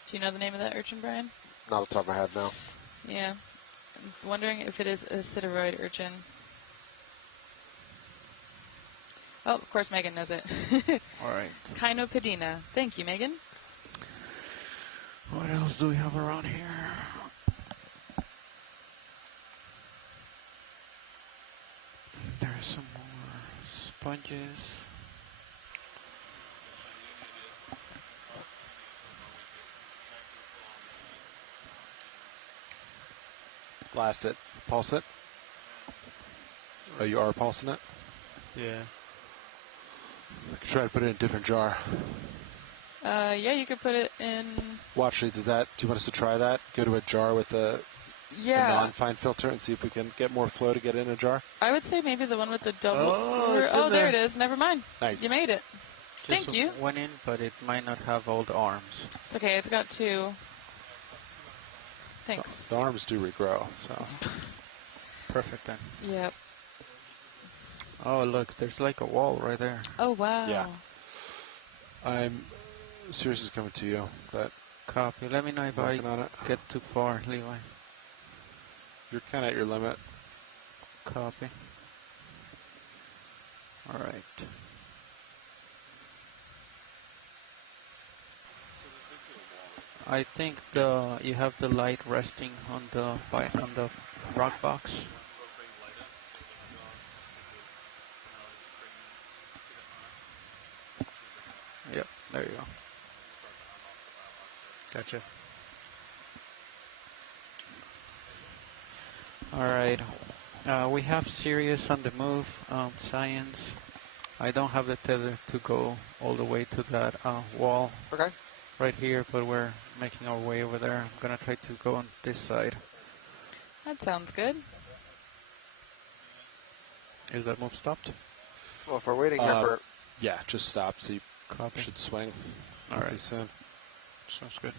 Do you know the name of that urchin, Brian? Not off the top of my head now. Yeah. I'm wondering if it is a sideroid urchin. Oh, of course Megan knows it. All right. Cynopedina. Thank you, Megan. What else do we have around here? There's some more sponges. blast it. Pulse it. Oh, you are pulsing it? Yeah. I could try to put it in a different jar. Yeah, you could put it in. Watch leads, is that, do you want us to try that? Go to a jar with a non-fine filter and see if we can get more flow to get in a jar? I would say maybe the one with the double. Oh, there it is. Never mind. Nice. You made it. Just Thank you. Went in, but it might not have all the arms. It's okay. It's got two. Thanks. The arms do regrow, so. Perfect then. Yep. Oh, look, there's like a wall right there. Oh, wow. Yeah. Sirius is coming to you, but. Copy. Let me know if I on it. get too far, Levi. You're kind of at your limit. Copy. All right. I think you have the light resting on the rock box. Yep, there you go. Gotcha. All right. We have Sirius on the move. Science. I don't have the tether to go all the way to that wall. Okay. Right here, but we're making our way over there. I'm gonna try to go on this side. That sounds good. Is that move stopped? Well, if we're waiting here for... Yeah, just stop, so you Copy. should swing. All right. Soon. Sounds good.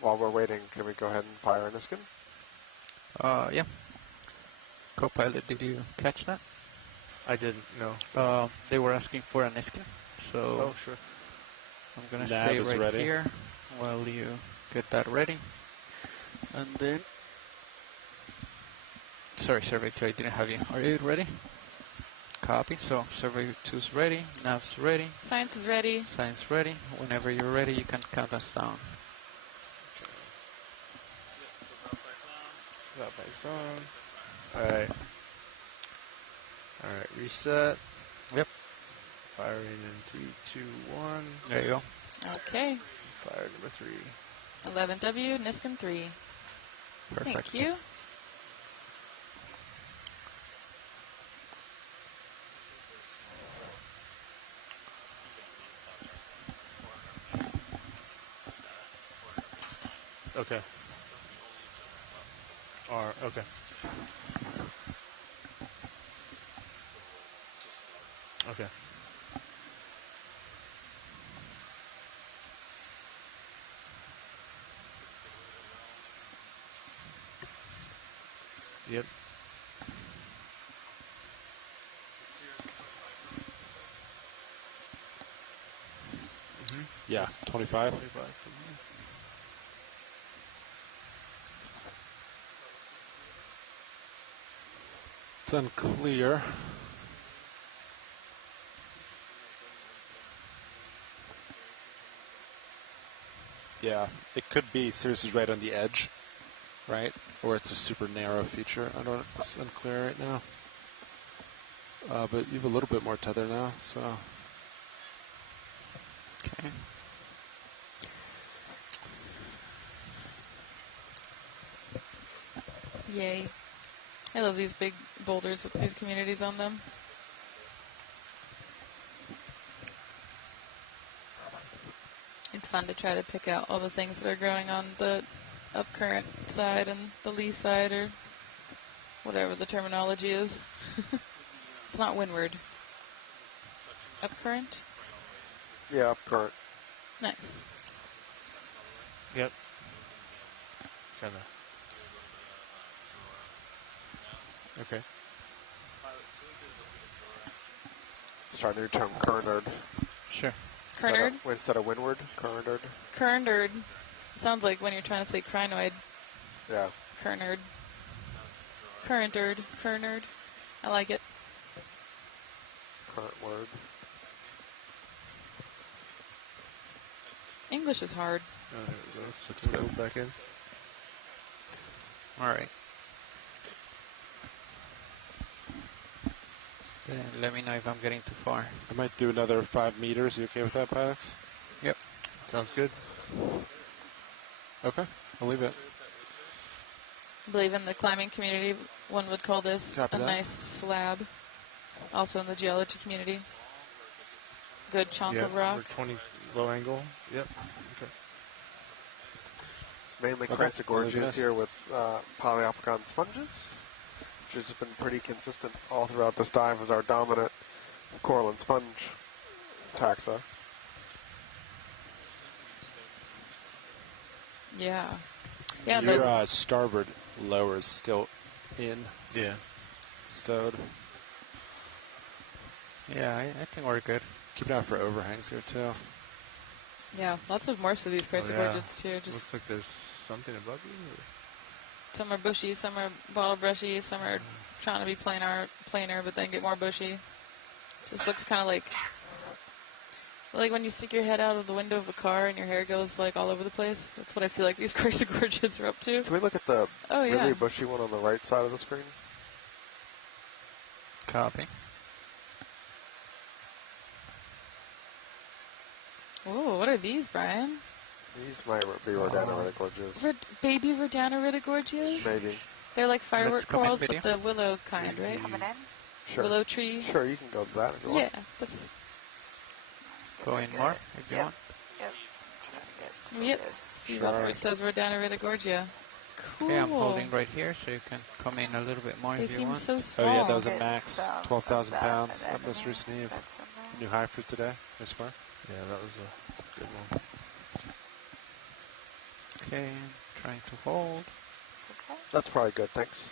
While we're waiting, can we go ahead and fire a Niskin? Yeah. Co-pilot, did you catch that? I didn't know. They were asking for a Niskin, so Oh, sure. I'm gonna Nav stay is right ready. here while you get that ready. And then, sorry, Survey 2, I didn't have you. Are you ready? Copy. So Survey 2's ready, Nav's ready, Science is ready. Science ready. Whenever you're ready, you can count us down. Alright. Alright, reset. Yep. Firing in 3, 2, 1. There you go. Okay. Fire number 3. 11W, Niskin 3. Perfect. Thank you. Okay. Okay. Okay. Yep. Yeah, 25. It's unclear. Yeah, it could be Sirius is right on the edge, right? Or it's a super narrow feature. It's unclear right now. But you have a little bit more tether now, so. Okay. Yay. I love these big boulders with these communities on them. It's fun to try to pick out all the things that are growing on the upcurrent side and the lee side, or whatever the terminology is. It's not windward. Upcurrent? Yeah, up current. Nice. Yep. Kinda. Okay. Start a new term, currentard. Sure. Kernerd? Instead of windward, currentard. Kernerd. Sounds like when you're trying to say crinoid. Yeah. Kernerd. Currenterd. Kernerd. I like it. Current word. English is hard. Oh, there we go. Looks good. Go back in. All right. Then let me know if I'm getting too far. I might do another 5 meters. You okay with that, pilots? Yep. Sounds good. Okay, I'll leave it. I believe in the climbing community, one would call this Copy a that. nice slab. Also in the geology community. Good chunk of rock. We're 20 low angle. Yep. Okay. Mainly Okay. chrysogorgias here with Poliopogon sponges, which has been pretty consistent all throughout this dive as our dominant coral and sponge taxa. Yeah. Yeah. Your starboard lower is still in. Yeah. Stowed. Yeah, I think we're good. Keep an eye for overhangs here too. Yeah, lots of morphs of these chrysogorgids too. Just looks like there's something above you. some are bushy, some are bottle brushy, some are trying to be planar, but then get more bushy. Just looks kind of like when you stick your head out of the window of a car and your hair goes like all over the place. That's what I feel like these crazy gorges are up to. Can we look at the Oh, yeah. really bushy one on the right side of the screen? Copy. Ooh, what are these, Brian? These might be Rodana gorges. Baby Rodana gorges? Maybe. They're like firework come in corals, video. but the willow kind, right? Coming in. Sure. Willow tree. Sure, you can go to that if you want. Yeah, that's. Go in more if you want. Yep. Trying to get Yep. this. See, that's where it says Rodana Gorgia. Cool. Okay, I'm holding right here, so you can come in a little bit more They if you seem want. so small. Oh yeah, that was a It's, max, 12,000 pounds. That most recent eve. That's in It's a there. new high for today, I swear. Yeah, that was a good one. Okay, trying to hold. It's okay. That's probably good, thanks.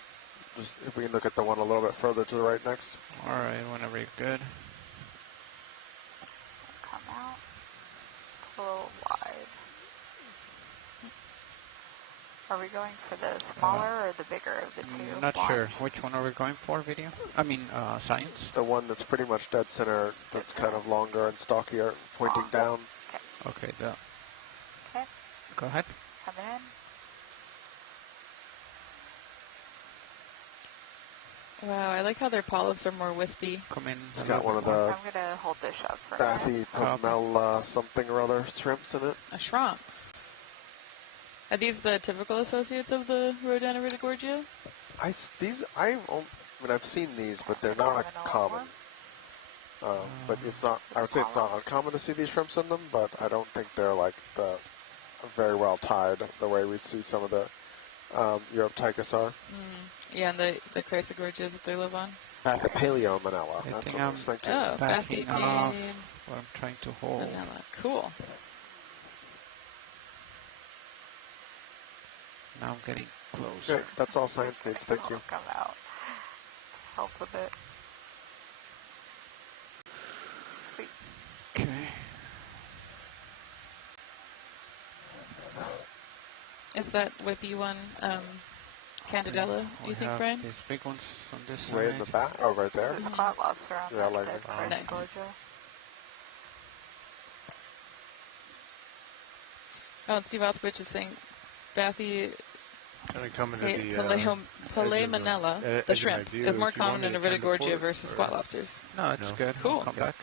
Just if we can look at the one a little bit further to the right next. All right, whenever you're good. Come out. Flow wide. Are we going for the smaller or the bigger of the two? Not sure. Watch. Which one are we going for, video? I mean, science. The one that's pretty much dead center, that's kind of longer and stockier, pointing down. Okay, the. Okay. Go ahead. Coming in. Wow, I like how their polyps are more wispy. Come in. It's got one of the I'm going to hold this up for a minute. bathymetry something or other shrimps in it. A shrimp. Are these the typical associates of the Rodana Gorgia? I've seen these, but they're not common. But it's not. I would say it's not uncommon to see these shrimps in them, but I don't think they're like the very well tied the way we see some of the Europtychus are. Yeah, and the Chrysogorgias that they live on. Paleomanella. I That's think what I I'm was thinking. Oh, backing Bathy off what I'm trying to hold. Manila. Cool. Now I'm getting closer. Okay, that's all science needs. Thank you. Come out. Help a bit. Sweet. Okay. Is that whippy one Candidella, We you think, have Brian? these big ones on this side. Right in the back? Oh, right there? There's a squat lobster on Yeah, the like Chrysogorgia. Oh, and Steve Oskowicz is saying Bathy Kind of coming to the Paleomanella, edge the of shrimp, my view. is more If you want common me in to turn the Iridogorgia force, versus or- squat lobsters. No, it's No? good. Cool. I'll come back.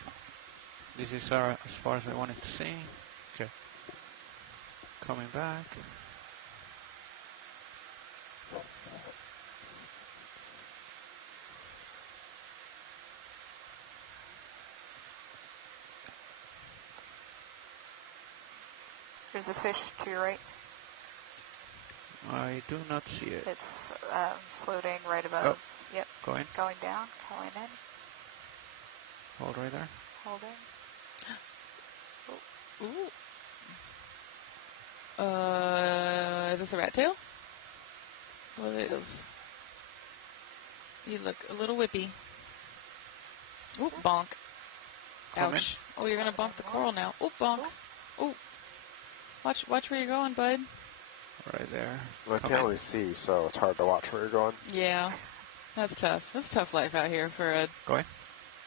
This is as far as I wanted to see. Okay. Coming back. There's a fish to your right. I do not see it. It's floating right above. Yep. Going. Going down. Going in. Hold right there. Holding. Ooh. Is this a rat tail? What is? You look a little whippy. Oop, bonk. Come Ouch. Oh, you're gonna bonk the coral now. Oop, bonk. Oop. Watch where you're going, bud. Right there. Well, I can't really see, so it's hard to watch where you're going. Yeah. That's tough. That's tough life out here for a Going.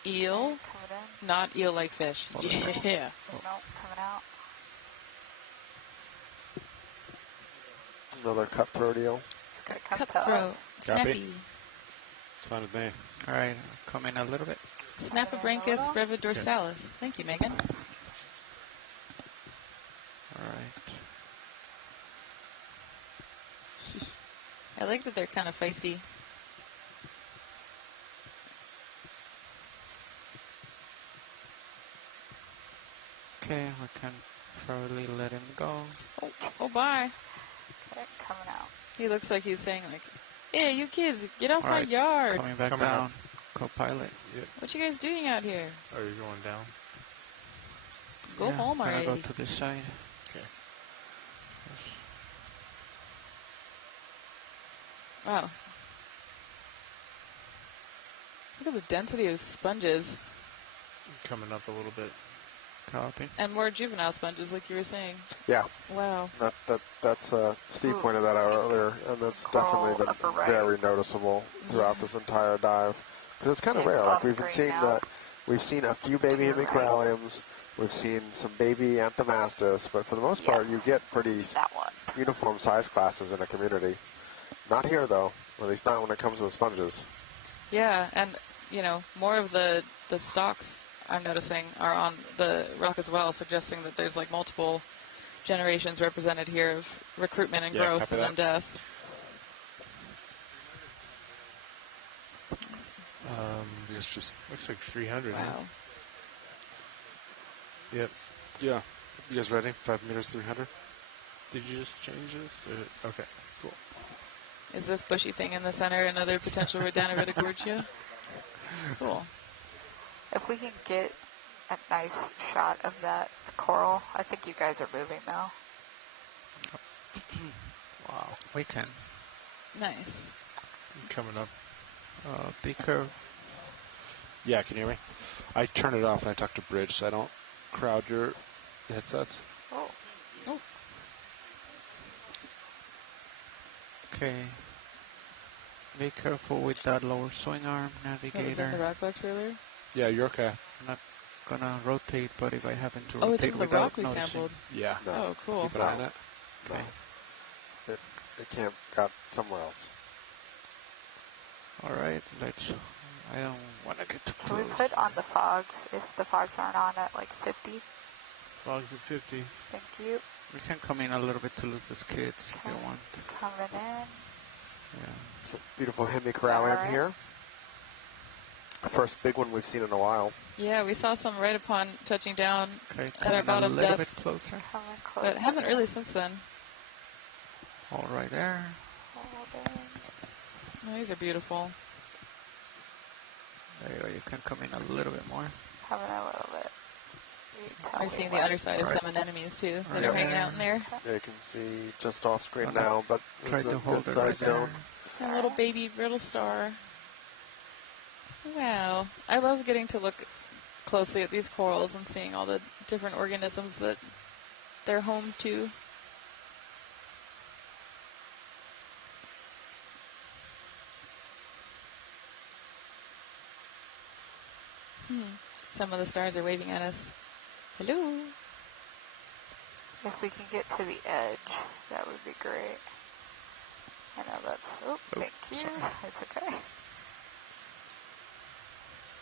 eel. Coming in. Not eel-like fish. Hold it right. Yeah. Nope. Coming out. Another cutthroat eel. It's going to come to Cutthroat. us. Snappy. It's fine with me. All right. Come in a little bit. Snappabranchus brevidorsalis. Thank you, Megan. All right. I like that they're kind of feisty. Okay, we can probably let him go. Oh, bye. Okay, coming out. He looks like he's saying, like, hey, you kids, get off All my right, yard. Coming back Coming down. Co-pilot. What you guys doing out here? Are you going down? Go Yeah, home gonna already. go to this side. Okay. Wow. Look at the density of sponges. Coming up a little bit. Copy. And more juvenile sponges, like you were saying. Yeah. Wow. That's Steve pointed that out earlier, and that's definitely been very noticeable throughout this entire dive. Because it's kind of rare. Like we've seen a few baby hemicoralliums, we've seen some baby anthomastus, but for the most part, you get pretty uniform size classes in a community. Not here, though. At least not when it comes to the sponges. Yeah, and more of the stalks I'm noticing are on the rock as well, suggesting that there's like multiple generations represented here of recruitment and growth and then death. It's just looks like 300. Wow. Huh? Yep. Yeah. You guys ready? 5 meters, 300. Did you just change this? Okay. Cool. Is this bushy thing in the center another potential Rodanoviticurgia? Cool. If we can get a nice shot of that coral, I think you guys are moving now. Wow, we can. Nice. Coming up. Be careful. Yeah, can you hear me? I turn it off and I talk to Bridge so I don't crowd your headsets. Oh. Okay. Be careful with that lower swing arm, navigator. What was in the rock box earlier? Yeah, you're okay. I'm not gonna rotate, but if I happen to rotate rotate it's from the rock we sampled. Yeah. No. Oh, cool. Keep an eye on it. Okay. It can't got somewhere else. All right, I don't want to get too Can close. we put on the fogs if the fogs aren't on at like 50? Fogs at 50. Thank you. We can come in a little bit to lose the skids if you want. Coming in. Yeah. It's a beautiful hemicorallium here. First big one we've seen in a while. Yeah, we saw some right upon touching down Okay, at our bottom a little depth. bit closer. Coming closer. But haven't really since then. All right there. Oh, these are beautiful. There you go. You can come in a little bit more. Coming a little bit. We're seeing the underside of some anemones too that are hanging out in there. Yeah, you can see just off screen now, but try to hold it right zone. It's a little baby brittle star. Wow. I love getting to look closely at these corals and seeing all the different organisms that they're home to. Some of the stars are waving at us. Hello. If we can get to the edge, that would be great. I know that's... Oh, thank you. Sorry. It's okay.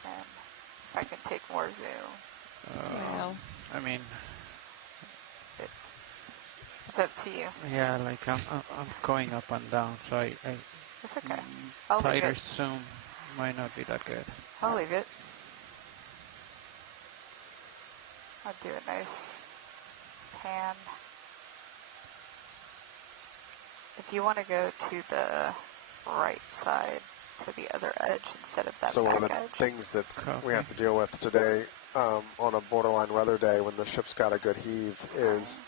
And if I can take more zoom. Wow. I mean, It's up to you. yeah, like I'm going up and down, so I It's okay. I'll leave tighter it. zoom might not be that good. I'll leave it. I'll do a nice pan. If you want to go to the right side, to the other edge instead of that So back one of the edge. things that we have to deal with today on a borderline weather day when the ship's got a good heave is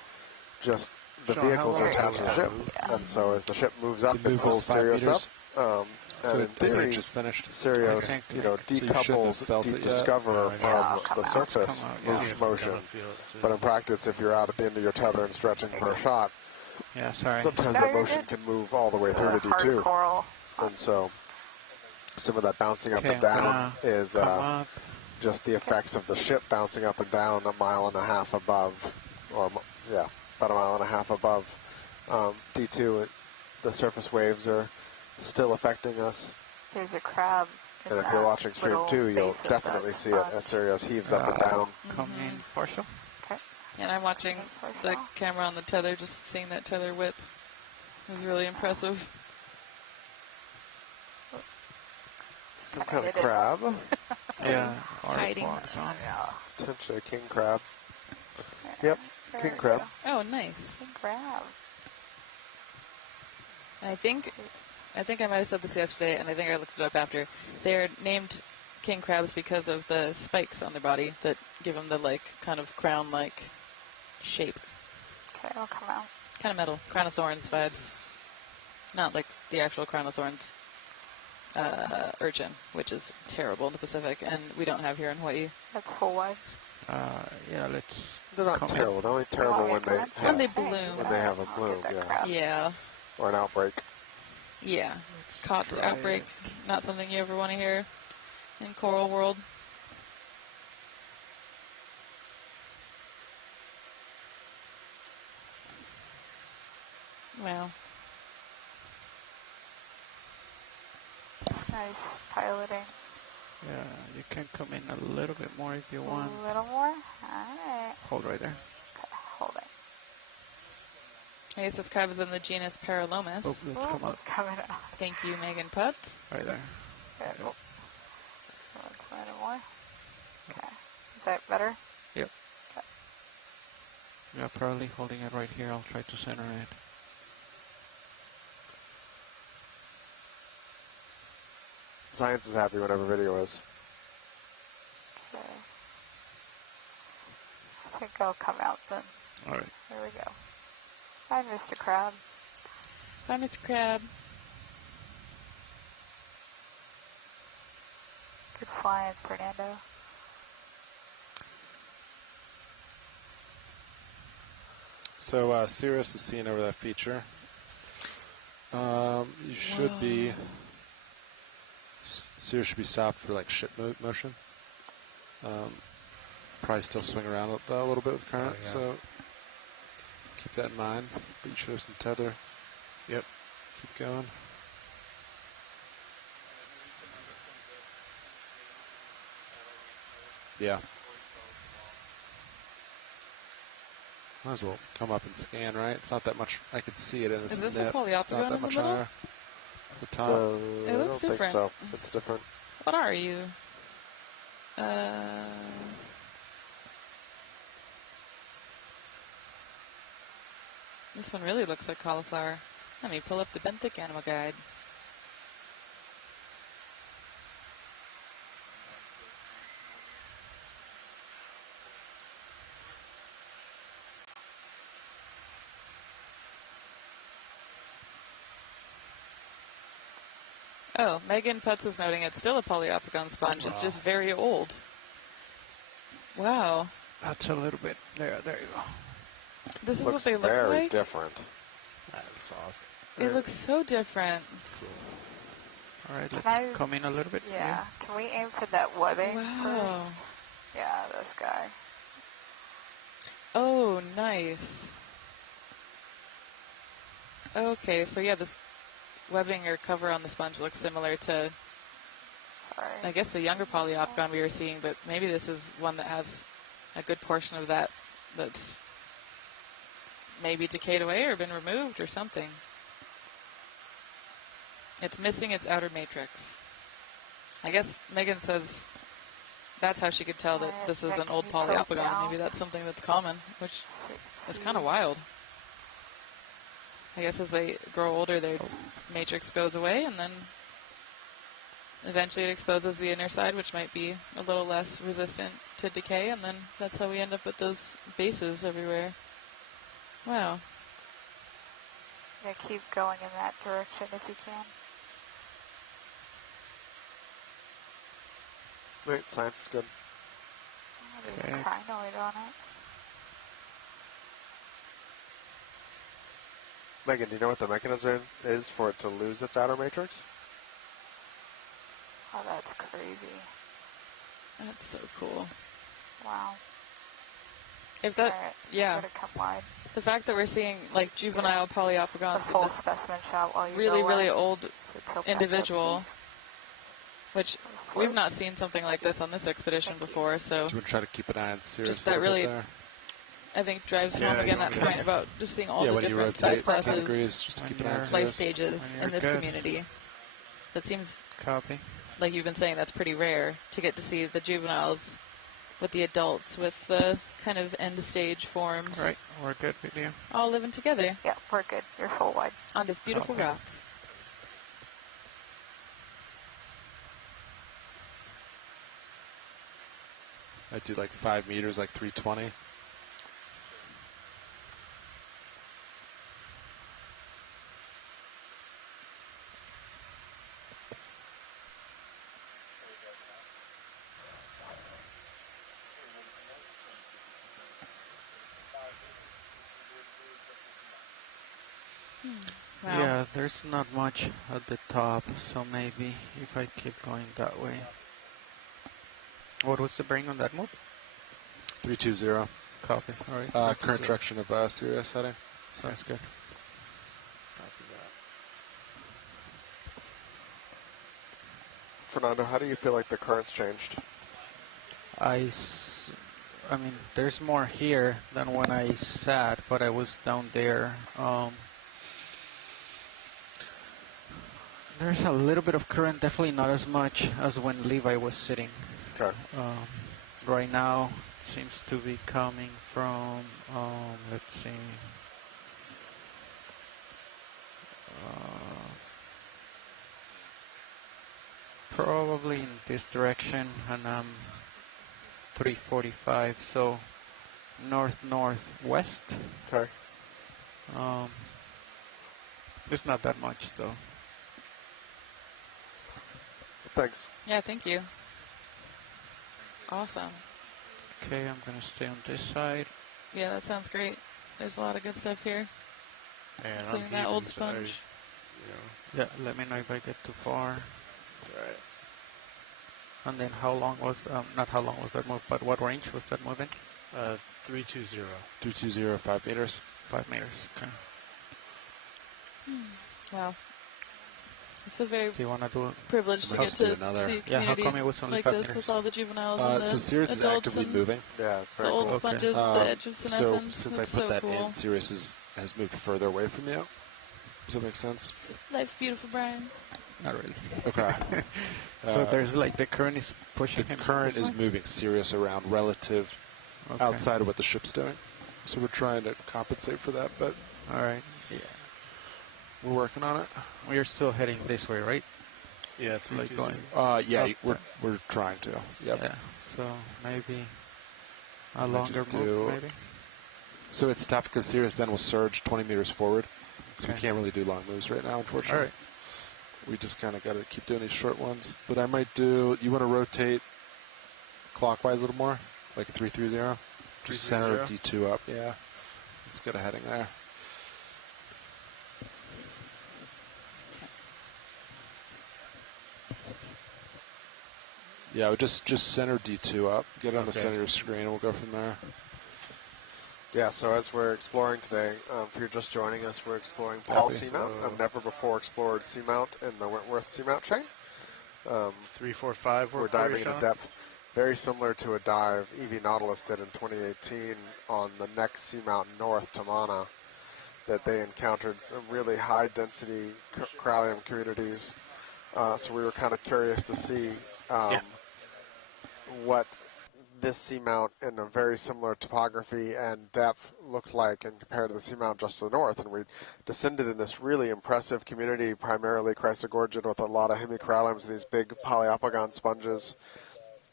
just the Sean, vehicles how are attached to the ship. Yeah. And so as the ship moves up, You it move pulls us 5 Sirius meters? up. So And in the theory, page just finished. Sirius, Okay. you know, So you shouldn't have decouples felt deep it yet? discover Yeah, from come the out. surface Come out, yeah. boost motion. But in practice, if you're out at the end of your tether and stretching for a shot, Yeah, sorry. sometimes No, that you're motion good. can move all the way It's through a to hard D2. coral. And so some of that bouncing up Okay, and I'm down gonna is come up. just the effects of the ship bouncing up and down a mile and a half above, or yeah, about a mile and a half above D2. The surface waves are still affecting us. There's a crab. in And if that you're watching stream little 2, you'll base of definitely that see it as sponge. Sirius heaves up and down. Come in partial. Okay. And I'm watching the Partial. camera on the tether, just seeing that tether whip. It was really impressive. Some Kinda kind of hit it. crab, Yeah. Hiding. on. Yeah. potentially a king crab. Yep, There king we crab. go. Oh, nice. King crab. And I think I might have said this yesterday, and I think I looked it up after. They're named king crabs because of the spikes on their body that give them the like kind of crown-like shape. Okay, I'll come out. Kind of metal, crown of thorns vibes. Not like the actual crown of thorns urchin, which is terrible in the Pacific, and we don't have here in Hawaii. That's full wide. Yeah, let's. They're not terrible. They're only terrible when they When they bloom. When they have a bloom, yeah. Yeah. Or an outbreak. Yeah. Cott's outbreak, not something you ever want to hear in coral world. Wow. Nice piloting. Yeah, you can come in a little bit more if you want. A little more? Alright. Hold right there. Okay, hold it. I guess this crab is in the genus Paralomus. Oh, let's come up. Coming on. Thank you, Megan Putz. Right there. Good. Oh. Come in more. Okay. Is that better? Yep. Okay. Yeah, probably holding it right here. I'll try to center it. Science is happy whenever video is. Okay. I think I'll come out then. All right. There we go. Bye, Mr. Crab. Bye, Mr. Crab. Good flying, Fernando. So Cirrus is seeing over that feature. You should be. Cirrus should be stopped for like ship motion. Probably still swing around a little bit with current, so keep that in mind. But you should have some tether. Yep. Keep going. Yeah. Might as well come up and scan, right? It's not that much. I could see it in this. Is this net. a It's not Poliopogon that in much the middle? higher. The top. It I looks don't different. think so. It's different. What are you? This one really looks like cauliflower. Let me pull up the benthic animal guide. Oh, Megan Putz is noting it's still a Poliopogon sponge. It's just very old. Wow. That's a little bit. There you go. This is Looks what they look very like? different. That's awesome. It looks so different. All right, Can let's come in a little bit. Yeah. Can we aim for that webbing Wow. first? Yeah, this guy. Oh, nice. Okay, so yeah, this webbing or cover on the sponge looks similar to, Sorry. I guess, the younger Poliopogon we were seeing, but maybe this is one that has a good portion of that that's maybe decayed away or been removed or something. It's missing its outer matrix. I guess Megan says that's how she could tell that this is an old Poliopogon. Maybe that's something that's common, which is kind of wild. I guess as they grow older, their matrix goes away, and then eventually it exposes the inner side, which might be a little less resistant to decay, and then that's how we end up with those bases everywhere. Wow. Yeah, keep going in that direction if you can. Wait, science is good. Oh, there's crinoid on it. Megan, do you know what the mechanism is for it to lose its outer matrix? Oh, that's crazy. That's so cool. Wow. If that, Alright, yeah. gotta come wide. The fact that we're seeing like juvenile A Poliopogons full in this specimen shot while you really, go really wide. old So tilt back up, individual, please. which Float. we've not seen something like this on this expedition before, so Do you want to try to keep an eye on Cirrus just a that little really, bit there? I think, drives Yeah, home you again want that me to- point about just seeing all Yeah, the when you different rotate size 10 classes, degrees, just to keep an eye on life Cirrus. stages When in you're this good. community. That seems, Copy. like you've been saying, that's pretty rare to get to see the juveniles with the adults with the kind of end stage forms All right, we're good with you. all living together Yeah, we're good. You're full wide. on this beautiful Okay. rock. I do like 5 meters, like 320. Wow. Yeah, there's not much at the top, so maybe if I keep going that way. What was the bearing on that move? 320. Copy. All right. Current direction of Sirius heading. Sounds good. Fernando, how do you feel like the current's changed? I mean, there's more here than when I sat, but I was down there. There's a little bit of current, definitely not as much as when Levi was sitting. Okay. Right now, it seems to be coming from, let's see. Probably in this direction, and I'm 345, so north-northwest. Okay. It's not that much, though. Thanks. Yeah, thank you. Awesome. Okay, I'm gonna stay on this side. Yeah, that sounds great. There's a lot of good stuff here. And Including that old sponge. Yeah, let me know if I get too far. Right. And then how long was, not how long was that move, but what range was that move in? 320. 320, 5 meters. 5 meters, okay. Wow. I feel very Do you want to do privileged to get Let's do to another. see a Yeah, how community come it was only like 5 this meters? with all the juveniles and the So Sirius is adults actively and moving. Yeah, it's the very old cool. sponges, the edge of So senescence. since I That's put so that cool. in, Sirius has moved further away from you. Does that make sense? Life's beautiful, Brian. Not really. Okay. So there's like the current is pushing The him. current this is way? moving Sirius around relative Okay. outside of what the ship's doing. So we're trying to compensate for that, but All right. Yeah. we're working on it. We're still heading this way, right? Yeah, Like 320. going. Yeah, Up we're trying to. Yep. Yeah. So maybe a I might longer just move, do- maybe. So it's tough because Sirius then will surge 20 meters forward. So we Okay. can't really do long moves right now, All unfortunately. right. We just kind of got to keep doing these short ones. But I might do, you want to rotate clockwise a little more? Like a 330? Just center 330? D2 up, yeah. Let's get a heading there. Yeah, we just center D2 up. Get it on the Okay. center of your screen and we'll go from there. Yeah, so as we're exploring today, if you're just joining us, we're exploring Paul Copy. Seamount. I've never before explored Seamount in the Wentworth Seamount Chain. 345. We're diving into depth very similar to a dive EV Nautilus did in 2018 on the next Seamount North Tamana, that they encountered some really high density corallium communities. So we were kind of curious to see what this seamount in a very similar topography and depth looked like and compared to the seamount just to the north. And we descended in this really impressive community, primarily chrysogorgid, with a lot of hemicorallums, these big polyopogon sponges.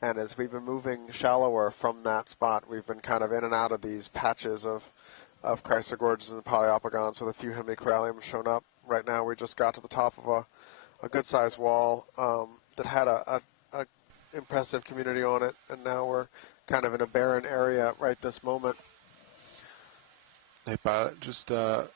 And as we've been moving shallower from that spot, we've been kind of in and out of these patches of chrysogorgids and polyopogons with a few hemicoralliums shown up. Right now we just got to the top of a good-sized wall that had a impressive community on it, and now we're kind of in a barren area right this moment. Hey, pilot, just We're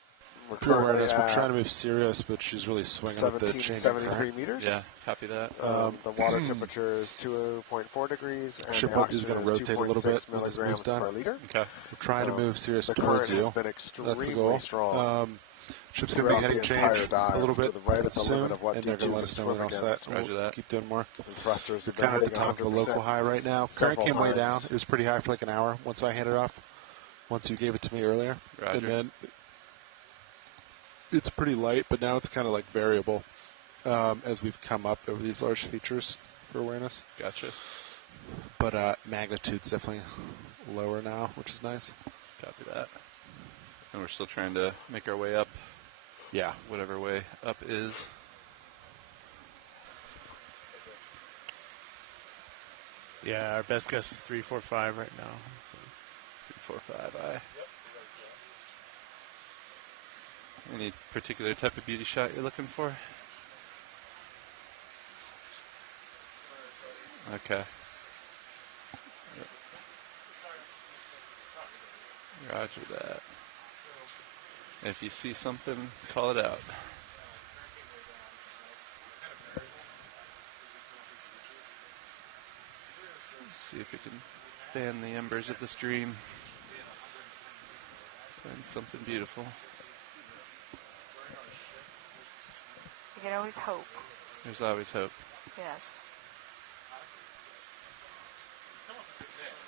for awareness, currently we're trying to at move Sirius, but she's really swinging with the chain of 1773 current. meters. Yeah, copy that. The water temperature is 2.4 degrees, and Ship the up is oxygen going to rotate a little 2.6 bit when this move's milligrams done. per liter. Okay. We're trying to move Sirius The towards current you. has been That's the extremely goal. strong. Ship's going to be throughout heading the change entire dive a little to bit the right at the soon, limit of what and they're going to D2 let us know when they're all swim set. against. And we'll keep doing more. And thrusters We're have been kind of at hitting the top of a local 100% high right now. Current several came way down. times. It was pretty high for like an hour once I handed off, once you gave it to me earlier. Roger. And then it's pretty light, but now it's kind of like variable as we've come up over these large features for awareness. Gotcha. But magnitude's definitely lower now, which is nice. Copy that. And we're still trying to make our way up. Yeah. Whatever way up is. Yeah, our best guess is 345 right now. 345 I. Any particular type of beauty shot you're looking for? Okay. Roger that. If you see something, call it out. Let's see if we can fan the embers of the stream. Find something beautiful. You can always hope. There's always hope. Yes.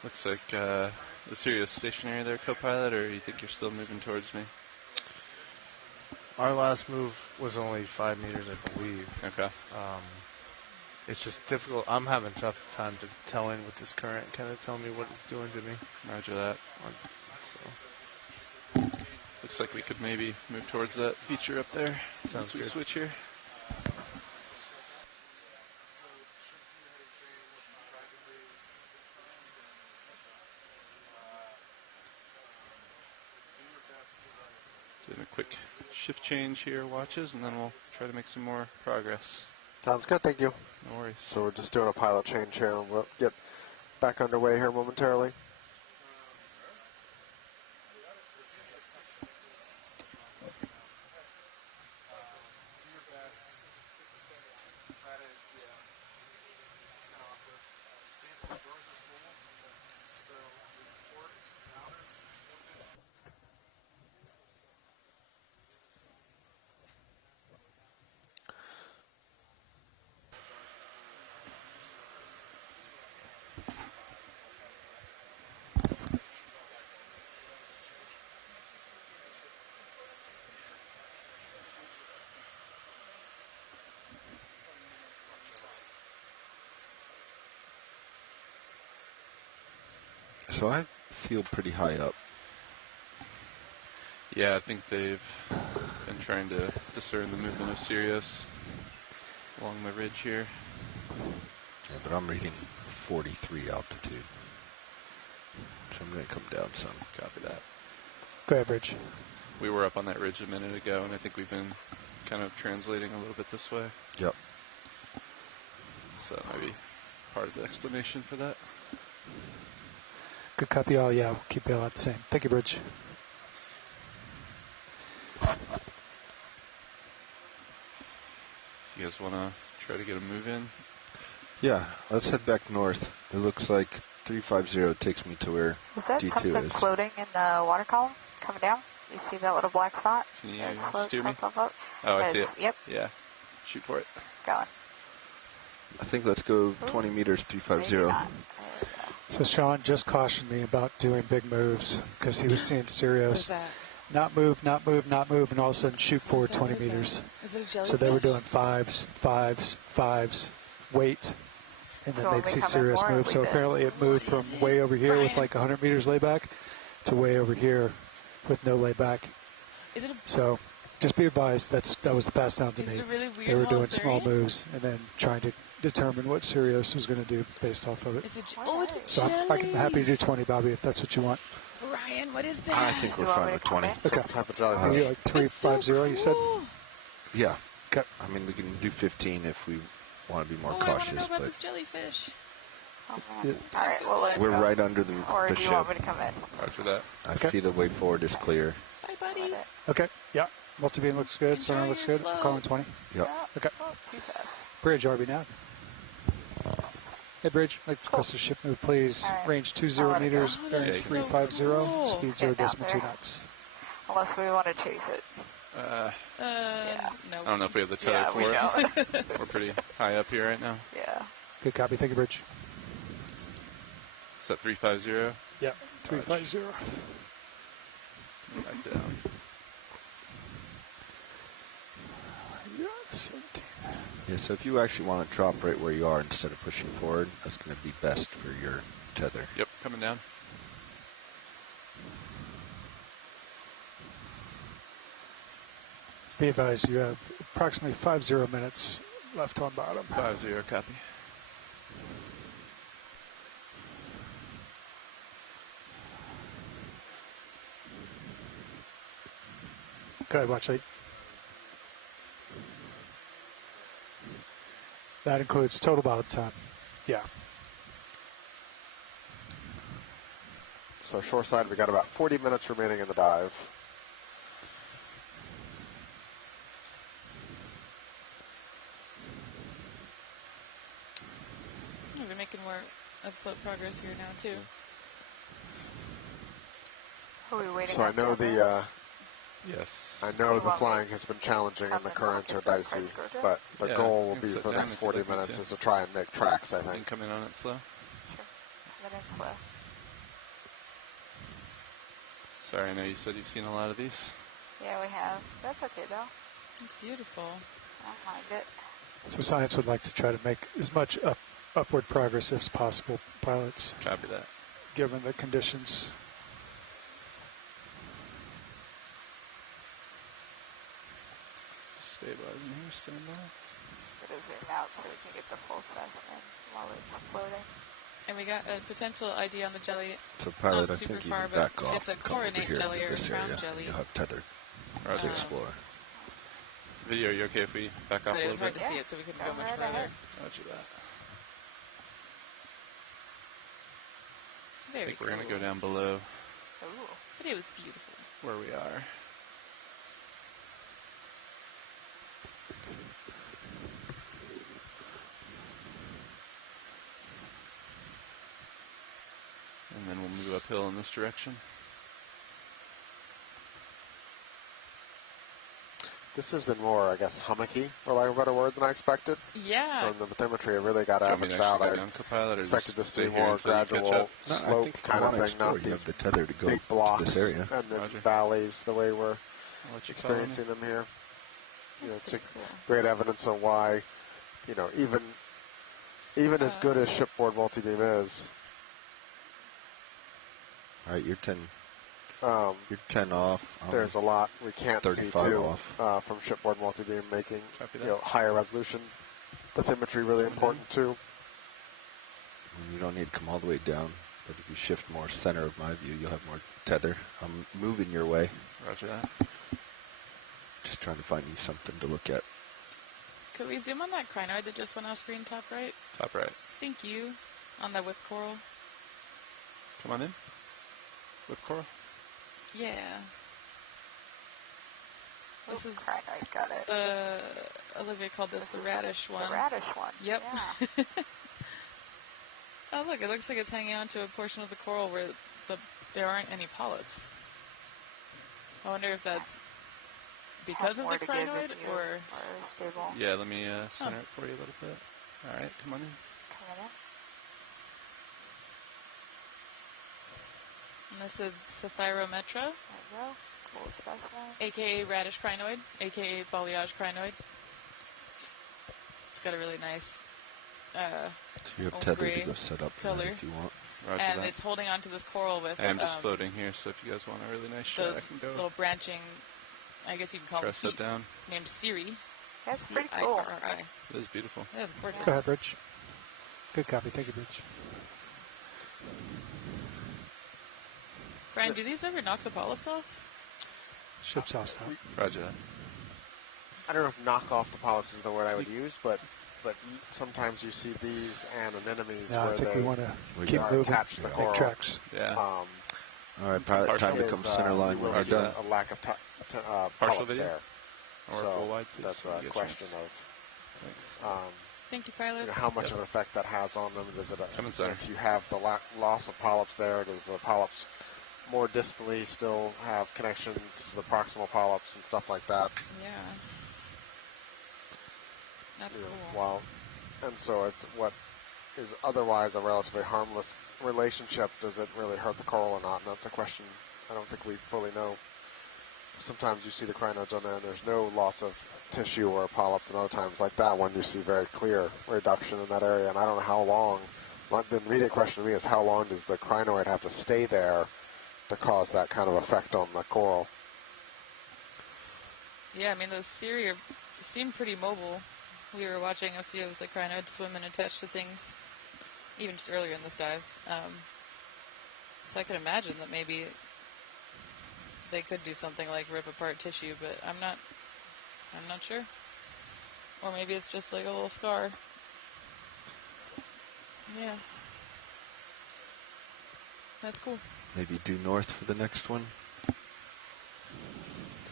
Looks like the Sirius stationary there, co-pilot, or you think you're still moving towards me? Our last move was only 5 meters, I believe. Okay. It's just difficult. I'm having a tough time to tell in with this current. Kind of tell me what it's doing to me. Roger that. Looks like we could maybe move towards that feature up there. Sounds good. Switch here. Doing a quick shift change here, watches, and then we'll try to make some more progress. Sounds good, thank you. No worries. So we're just doing a pilot change here, and we'll get back underway here momentarily. So I feel pretty high up. Yeah, I think they've been trying to discern the movement of Sirius along the ridge here. Yeah, but I'm reading 43 altitude. So I'm going to come down some. Copy that. Go ahead, Bridge. We were up on that ridge a minute ago, and I think we've been kind of translating a little bit this way. Yep. So maybe part of the explanation for that. Good copy all. Yeah, we'll keep it all the same. Thank you, Bridge. You guys want to try to get a move in? Yeah, let's head back north. It looks like 350 takes me to where Is that D2 something is. floating in the water column coming down? You see that little black spot? Can you It's float, steer me? float, float, float. Oh, I see it. Yep. Yeah. Shoot for it. Going. I think let's go 20 meters, 350. So Sean just cautioned me about doing big moves because he was seeing Sirius not move, not move, not move, and all of a sudden shoot forward 20 meters. Is it a jellyfish? So they were doing fives, fives, fives, wait, and then So they'd when we see come in Sirius more, move. we So did. apparently it moved from way over here with like 100 meters layback to way over here with no layback. Is it a, So just be advised that was the pass down to is me. it a really weird They were Hall doing of small Fame? moves and then trying to determine what Sirius was going to do based off of it. Is it, oh, it's a So I'm happy to do 20, Bobby, if that's what you want. Brian, what is that? I think we're fine with 20. Okay. Are you like 350, you said? Yeah. Okay. I mean, we can do 15 if we want to be more Oh, I want to cautious, know about but this jellyfish. Oh, man. All right, we'll let it we're go. right under the Or do you ship. want me to come in? Roger that. I see the way forward is clear. Bye, buddy. Okay, yeah. Multibeam looks good, sonar looks good. Calling 20. Yep. Okay. Oh, too fast. Bridge, RB now. Hey, Bridge, like to request a ship move, please. All right. Range I'll 20 let it go. meters, Oh, bearing that's so 350, cool. speed It's getting out 0.2 there. knots. Unless we want to chase it. No. I don't know if we have the tether Yeah, for we it. don't. We're pretty high up here right now. Yeah. Good copy, thank you, Bridge. Is that 350? Yeah, 350. Back down. Yeah, 17. Yeah, so if you actually want to drop right where you are instead of pushing forward, that's going to be best for your tether. Yep, coming down. Be advised, you have approximately 50 minutes left on bottom. 50, copy. Go ahead, watch late. That includes total bottom time. Yeah. So shore side, we got about 40 minutes remaining in the dive. making more upslope progress here now too. Are we waiting So I on know tether? Yes. I know the flying has been challenging and the currents are dicey, but the goal will be for the next 40 minutes is to try and make tracks, I think. Come in on it slow. Sure. Coming in slow. Sorry, I know you said you've seen a lot of these. Yeah, we have. That's okay though. It's beautiful. I don't mind it. So science would like to try to make as much upward progress as possible, pilots. Copy that. Given the conditions. Stabilizing here, stand by. Get a zoom out so we can get the full specimen while it's floating. And we got a potential ID on the jelly. So pilot, Not I super think you far, can but back off it's a and come over coronate here jelly into or a this crown area. jelly. You'll have tethered to explore. Video, are you okay if we back off But a it was little hard bit? to see it, so we couldn't go much right further. ahead. Roger that. Very I think cool. we're going to go down below Ooh, but it was beautiful. where we are. And then we'll move uphill in this direction. This has been more, I guess, hummocky, for lack of a better word, than I expected. Yeah. From the bathymetry, it really got Do you want me averaged to out. actually go I down, Copilot, or expected just this to stay be here more until you catch gradual up? No, I slope think kind of thing, explore. not You these have the tether to go big blocks to this area. and then Roger. valleys the way we're I'll let you follow me. experiencing them here. You know, That's it's pretty cool. great evidence of why, you know, even as good as shipboard multi-beam is, All right, you're 10 off. there's a lot we can't see 35 too off. from shipboard multi-beam, making Copy you that. know, higher resolution bathymetry really important too. You don't need to come all the way down, but if you shift more center of my view, you'll have more tether. I'm moving your way. Roger that. Just trying to find you something to look at. Could we zoom on that crinoid that just went off screen top right? Top right. Thank you. On that whip coral. Come on in. Whip coral. Yeah. This is crinoid, got it. Olivia called this the is radish one. The radish one. Yep. Yeah. Oh look, it looks like it's hanging on to a portion of the coral where there aren't any polyps. I wonder if that's because of more the to give crinoid if you or are stable. Yeah, let me center it for you a little bit. All right, come on in. Coming in. And this is Saphirometra, There we go. Full specimen. aka radish crinoid, aka balayage crinoid. It's got a really nice So you have tether to ombre go set up for that color. if you want. Roger and that. it's holding onto this coral with I am just floating here, so if you guys want a really nice shot, I those can go. little branching, I guess you can call Try them to set feet, down. named Siri. That's pretty cool. C-I-R-R-I. It is beautiful. That is gorgeous. Go ahead, Bridge. Good copy. Thank you, Bridge. Brian, do these ever knock the polyps off? Ship's hostile. Roger that. I don't know if knock off the polyps is the word I would use, but sometimes you see these and anemones No, I where think they we want to We keep are moving, attached to the make coral. tracks. Yeah. All right, pilot, time to come center line you when will we're see done. a lack of Partial polyps video? there. Or so full wide, please. that's when a you get question chance. of Thanks. Thank you, you pilots. know, how much of an effect that has on them. Does it? Come in center. If you have the loss of polyps there, does the polyps more distally still have connections to the proximal polyps and stuff like that? Yeah. That's You know, cool. Well, and so it's what is otherwise a relatively harmless relationship. Does it really hurt the coral or not? And that's a question I don't think we fully know. Sometimes you see the crinoids on there and there's no loss of tissue or polyps, and other times like that one you see very clear reduction in that area. And I don't know how long. The immediate question to me is how long does the crinoid have to stay there to cause that kind of effect on the coral? Yeah, I mean, those Siri seem pretty mobile. We were watching a few of the crinoids swim and attach to things, even just earlier in this dive. So I could imagine that maybe they could do something like rip apart tissue, but I'm not sure. Or maybe it's just like a little scar. Yeah. That's cool. Maybe due north for the next one.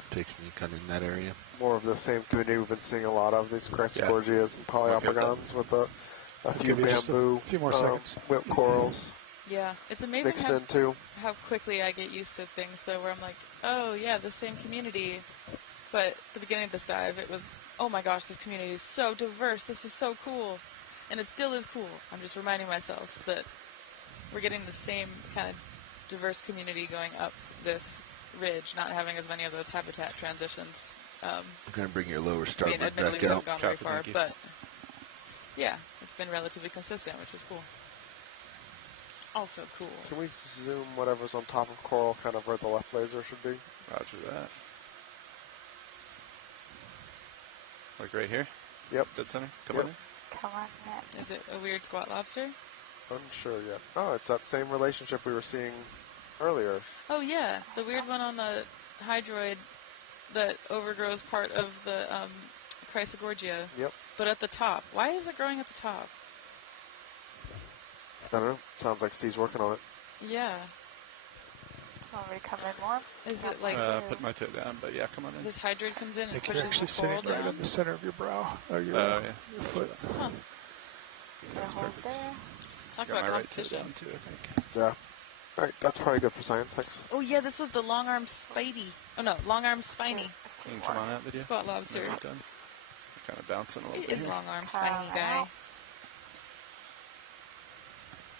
Takes me kind of in that area. More of the same community we've been seeing a lot of, these chrysogorgias and polyopagons with the a few just bamboo, a few more seconds. Whip corals. Yeah, it's amazing Mixed in too. how quickly I get used to things, though, where I'm like, oh, yeah, the same community. But at the beginning of this dive, it was, oh my gosh, this community is so diverse. This is so cool. And it still is cool. I'm just reminding myself that we're getting the same kind of diverse community going up this ridge, not having as many of those habitat transitions. We're going to bring your lower starboard admittedly, back we out. haven't gone very far, but yeah, it's been relatively consistent, which is cool. Also cool. Can we zoom whatever's on top of coral kind of where the left laser should be? Roger that. Like right here? Yep. Dead center? Come Yep. on in. Come on in. Is it a weird squat lobster? Unsure yet. Oh, it's that same relationship we were seeing earlier. Oh yeah, the weird one on the hydroid that overgrows part of the Chrysogorgia. Yep. But at the top. Why is it growing at the top? I don't know. Sounds like Steve's working on it. Yeah. Want me to come in more? Is it like put my toe down, but yeah, come on in. this hydroid comes in and You're pushes actually the sitting coral right down? in the center of your brow, or your, yeah. your foot. Huh. That's perfect. Talk Got about my right toe competition. down too, I think. Yeah. All right, that's probably good for science. Thanks. Oh yeah, this was the long-armed spidey. Oh no, long-armed spiny. You can come on out, Lydia. Squat lobster. No, done. Kind of bouncing a little It bit is here. long-armed spiny guy.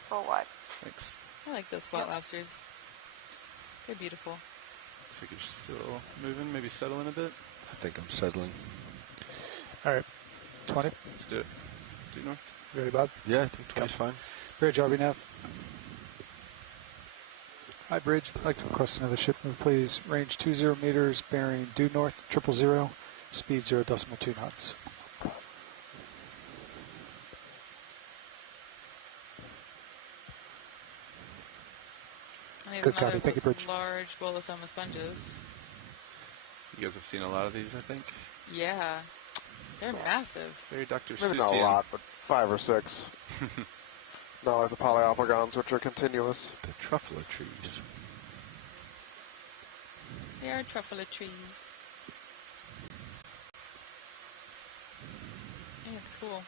For what? Thanks. I like those squat lobsters. They're beautiful. Looks like you're still moving, maybe settling a bit. I think I'm settling. All right, 20. Let's do it. Due north. Ready, Bob? Yeah, I think 20's fine. Bridge, RV nav. Hi, Bridge. I'd like to request another ship move, please. Range 20 meters, bearing due north, 000, speed 0.2 knots. Good copy. Thank you, Bridge. Large Bolosoma sponges. You guys have seen a lot of these, I think. Yeah. They're massive. Very Dr. Maybe not a Seussian. lot, but 5 or 6. Not like the polyopogons, which are continuous. The truffle trees. They are truffle trees. Yeah, it's cool.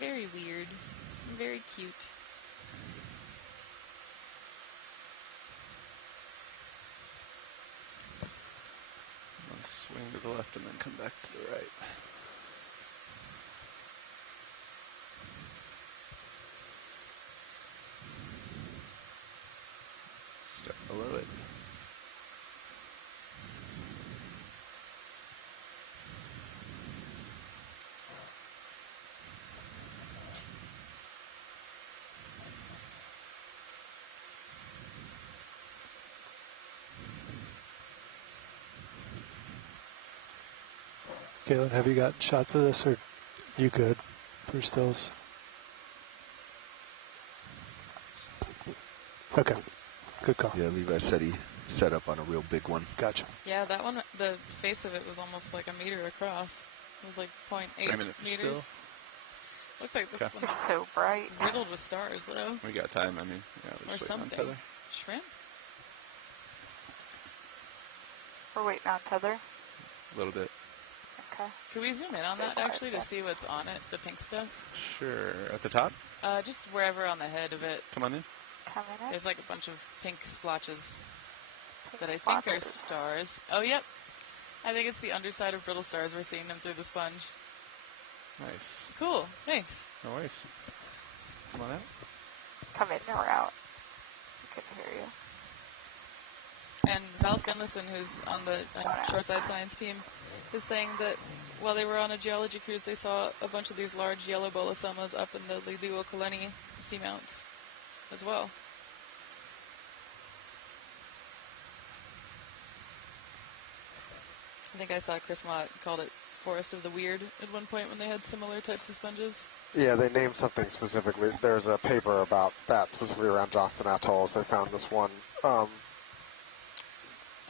Very weird. Very cute. I'm gonna swing to the left and then come back to the right. Step below it. Caitlin, have you got shots of this, or you could for stills? Okay, good call. Yeah, Levi said he set up on a real big one. Gotcha. Yeah, that one, the face of it was almost like a meter across. It was like 0.8 Framing it for meters. still. Looks like this Okay. one's You're so bright. riddled with stars, though. We got time, I mean. Yeah, we're Or just waiting on something. tether. Shrimp? We're waiting on tether. A little bit. Okay. Could we zoom in on Stay that, quiet, actually, to yeah. see what's on it, the pink stuff? Sure. At the top? Just wherever on the head of it. Come on in. Coming up. There's like a bunch of pink splotches Pink that I think are splotches. stars. Oh, yep. I think it's the underside of brittle stars. We're seeing them through the sponge. Nice. Cool. Thanks. No worries. Come on out. Come in or out. I couldn't hear you. And Val Finlayson, who's on the Shoreside Science team, is saying that while they were on a geology cruise, they saw a bunch of these large yellow bolosomas up in the Liliuokalani seamounts as well. I think I saw Chris Mott called it Forest of the Weird at one point when they had similar types of sponges. Yeah, they named something specifically. There's a paper about that specifically around Johnston Atolls. They found this one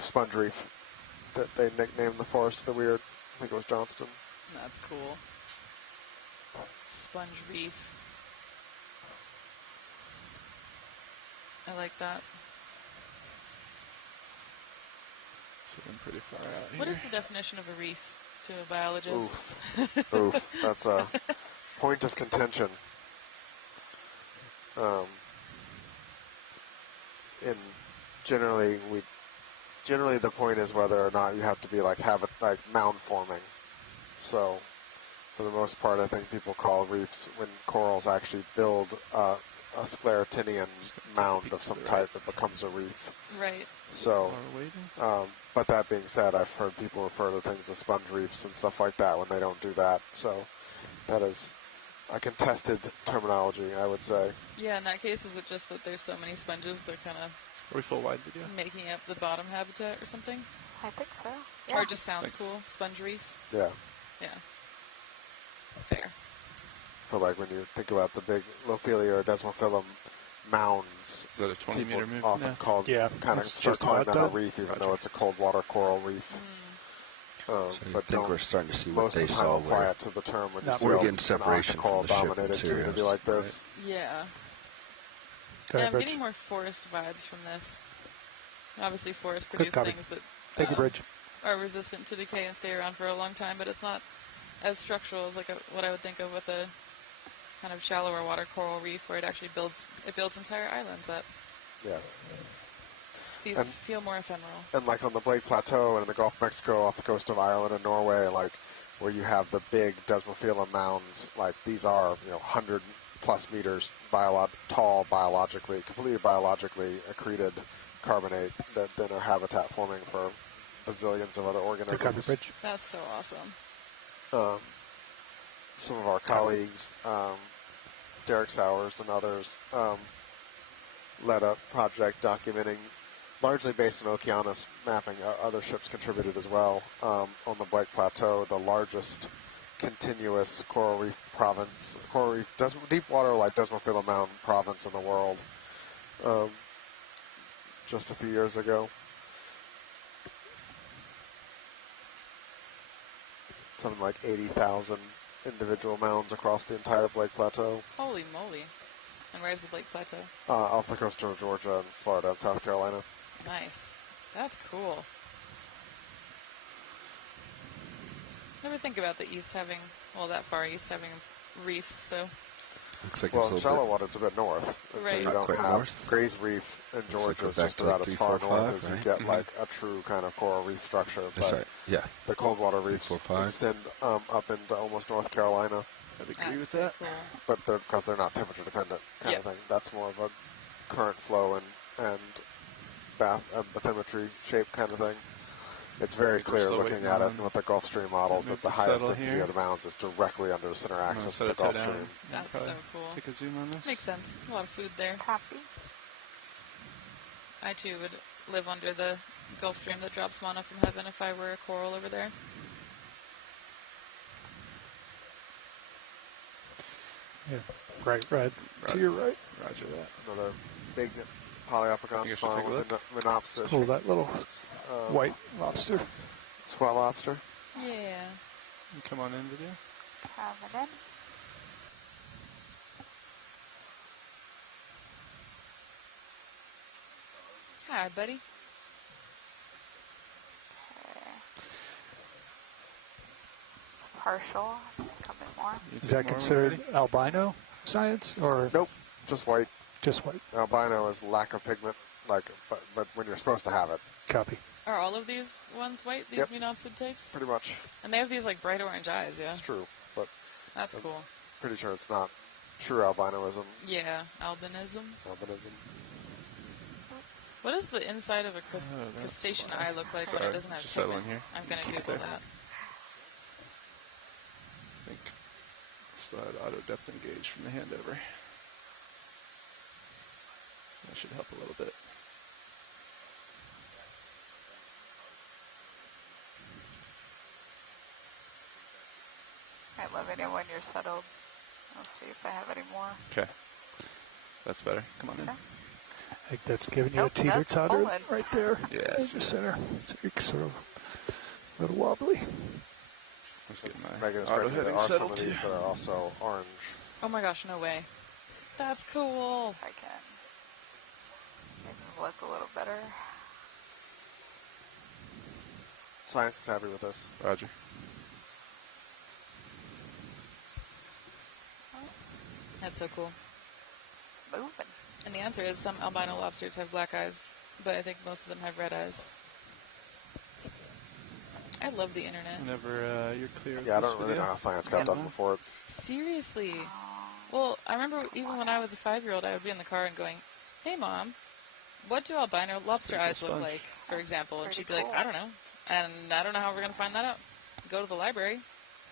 sponge reef that they nicknamed the Forest of the Weird. I think it was Johnston. That's cool. Sponge reef. I like that. Sitting pretty far out here. What is the definition of a reef to a biologist? Oof. Oof. That's a point of contention. In generally the point is whether or not you have to be like mound forming. So for the most part, I think people call reefs when corals actually build a sclerotinian mound of some type, it becomes a reef. Right. So, but that being said, I've heard people refer to things as sponge reefs and stuff like that when they don't do that. So that is a contested terminology, I would say. Yeah, in that case, is it just that there's so many sponges they're kind of Are we full wide video? making up the bottom habitat or something? I think so. Or it just sounds cool, sponge reef? Yeah. Yeah. Fair. But like when you think about the big Lophelia or Desmophyllum mounds, is that a 20 meter move? Often called kind of start calling that a reef, even though it's a cold water coral reef. So I think we're starting to see what most they of the time saw apply where it to the term when you we're see getting separation from the ship dominated materials. community like this. Yeah. Go Yeah, ahead, I'm Bridge. getting more forest vibes from this. Obviously, forests Good produce copy. things that Thank you, Bridge. are resistant to decay and stay around for a long time, but it's not as structural as like what I would think of with a kind of shallower water coral reef, where it actually builds entire islands up. Yeah. These And- feel more ephemeral. And like on the Blake Plateau and in the Gulf of Mexico off the coast of Ireland and Norway, like where you have the big Desmophyllum mounds, like these are 100 plus meters tall biologically, completely biologically accreted carbonate that then are habitat forming for bazillions of other organisms. Good copy, Bridge. That's so awesome. Some of our colleagues, Derek Sowers and others, led a project documenting, largely based on Okeanos mapping. Other ships contributed as well, on the Blake Plateau, the largest continuous coral reef province, deep water like Desmophyllum mound province in the world, just a few years ago. Something like 80,000 individual mounds across the entire Blake Plateau. Holy moly. And where's the Blake Plateau? Off the coast of Georgia and Florida and South Carolina. Nice. That's cool. Never think about the east having, that far east having reefs, so. Looks like Well, it's a in little shallow bit water, it's a bit north. And so Right. you Not don't quite have north. Gray's Reef in Looks like Georgia we're is back just to about like as far 345, north as you right? get like a true kind of coral reef structure. That's But right. Yeah. the cold water reefs 345. extend up into almost North Carolina. I'd agree with that. Cool. But because they're not temperature dependent kind of thing. That's more of a current flow and bathymetry shape kind of thing. It's very think we're clear still looking waiting at it on- with the Gulf Stream models Move that the to highest settle density here. of the mounds is directly under the center axis set of a the toe Gulf down. Stream. That's Probably so cool. Take a zoom on this. Makes sense. A lot of food there. Copy. I too would live under the Gulf Stream that drops mana from heaven if I were a coral over there. Yeah, right, to your right. Roger that. Another big polyopogon You should spawn take a with look. Menopsis. Oh, that little um, white lobster. Squat lobster. Yeah. You come on in, video. Coming in. Hi, buddy. It's partial. Coming more. Is that considered albino science or Nope, just white. just white? Albino is lack of pigment, but when you're supposed to have it, Copy. Are all of these ones white, these Yep. Menopsid types? pretty much. And they have these like bright orange eyes, yeah? It's true, but That's cool. pretty sure it's not true albinoism. Yeah, albinism. Albinism. What does the inside of a that's crustacean why. eye look like when Sorry, it doesn't have just settle pigment? in here. I'm going to Keep it Google there. that. I think slide auto depth engage from the hand over. That should help a little bit. Alright, let me know when you're settled. I'll see if I have any more. Okay. That's better. Come on in. Okay. I think that's giving you Nope, a teeter that's totter fallen. right there Yeah, in see the it. center. It's sort of a little wobbly. Let's get my Megan's auto right. There heading are some settled of too. these that are also orange. Oh my gosh, no way. That's cool. If I can make them look a little better. Science is happy with this. Roger. That's so cool. It's moving. And the answer is some albino lobsters have black eyes, but I think most of them have red eyes. I love the internet. Whenever you're clear of Yeah, I this don't really video. know how science got done before. Seriously. Well, I remember even when I was a 5-year-old, I would be in the car and going, "Hey, Mom, what do albino lobster eyes look like?" For example, and she'd be like, "I don't know," and I don't know how we're gonna find that out. Go to the library,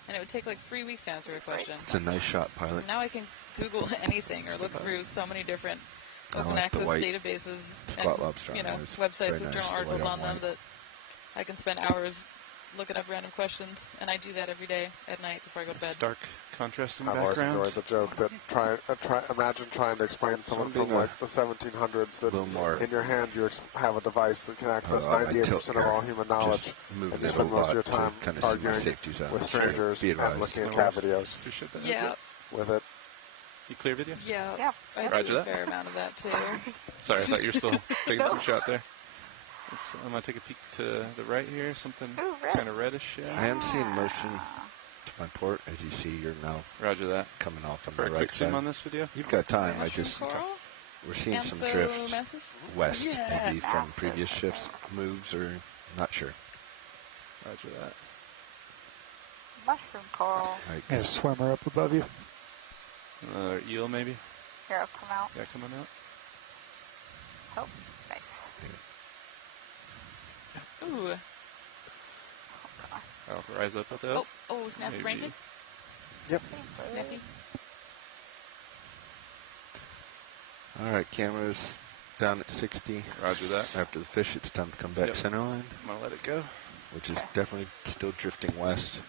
and it would take like 3 weeks to answer a question. It's a nice shot, pilot. Now I can Google anything or look through so many different open like the access white databases squat and lobster on websites very with nice, journal the articles white on them white. that I can spend hours looking up random questions, and I do that every day at night before I go to bed. Stark contrasting I've always background. enjoyed the joke that imagine trying to explain someone from being like the 1700s that little more- in your hand you have a tilt of access I 98% of all here. human knowledge, Just move and it you a spend most of your lot time to kind of see my arguing safety zone. with So strangers be and advised. looking at No cat worries. videos Appreciate that. Yeah, with it. You clear video? yeah, Yeah. I Roger do a that. fair amount of that too. Sorry, I thought you were still taking some shot there. I'm going to take a peek to the right here. Something Ooh, red. kind of reddish. I Yeah. am seeing motion to my port. As you see, you're now Roger that. coming off on For the a right quick zoom side. on this video. You've got time. I Mushroom just coral? we're seeing some drift Anthomassus? west, Yeah. maybe from Masses, previous I shifts, think. moves, or not sure. Roger that. Mushroom coral. Like, There's a swimmer up above you. Another eel, maybe. Here, I'll come out. Yeah, coming out. Oh, nice. Ooh. I'll rise up with that. Oh, snappy Maybe. rankin? Yep. Snappy? all right, cameras down at 60. Roger that. After the fish, it's time to come back Yep. center line, I'm going to let it go. which is definitely still drifting west.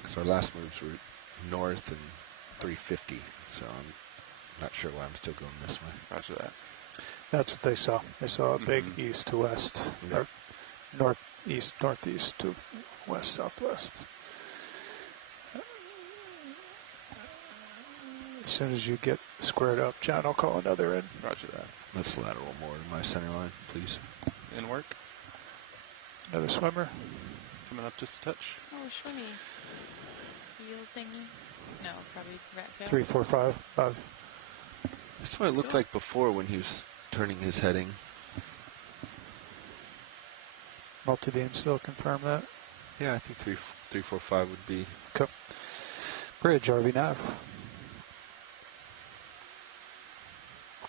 Because our last moves were north and 350, so I'm not sure why I'm still going this way. Roger that. That's what they saw. They saw a big Mhm. east to west, Yeah. or northeast, northeast to west, southwest. As soon as you get squared up, John, I'll call another in. Roger that. Let's lateral more to my center line, please. In work. Another swimmer. Coming up just a touch. Oh, shwimmy. Eel thingy? No, probably rat tail. 3, 4, 5, 5. That's what it looked like before when he was turning his heading. Multi-beam still confirm that. Yeah, I think 3, 4, 5 would be. Okay. Bridge, RV nav.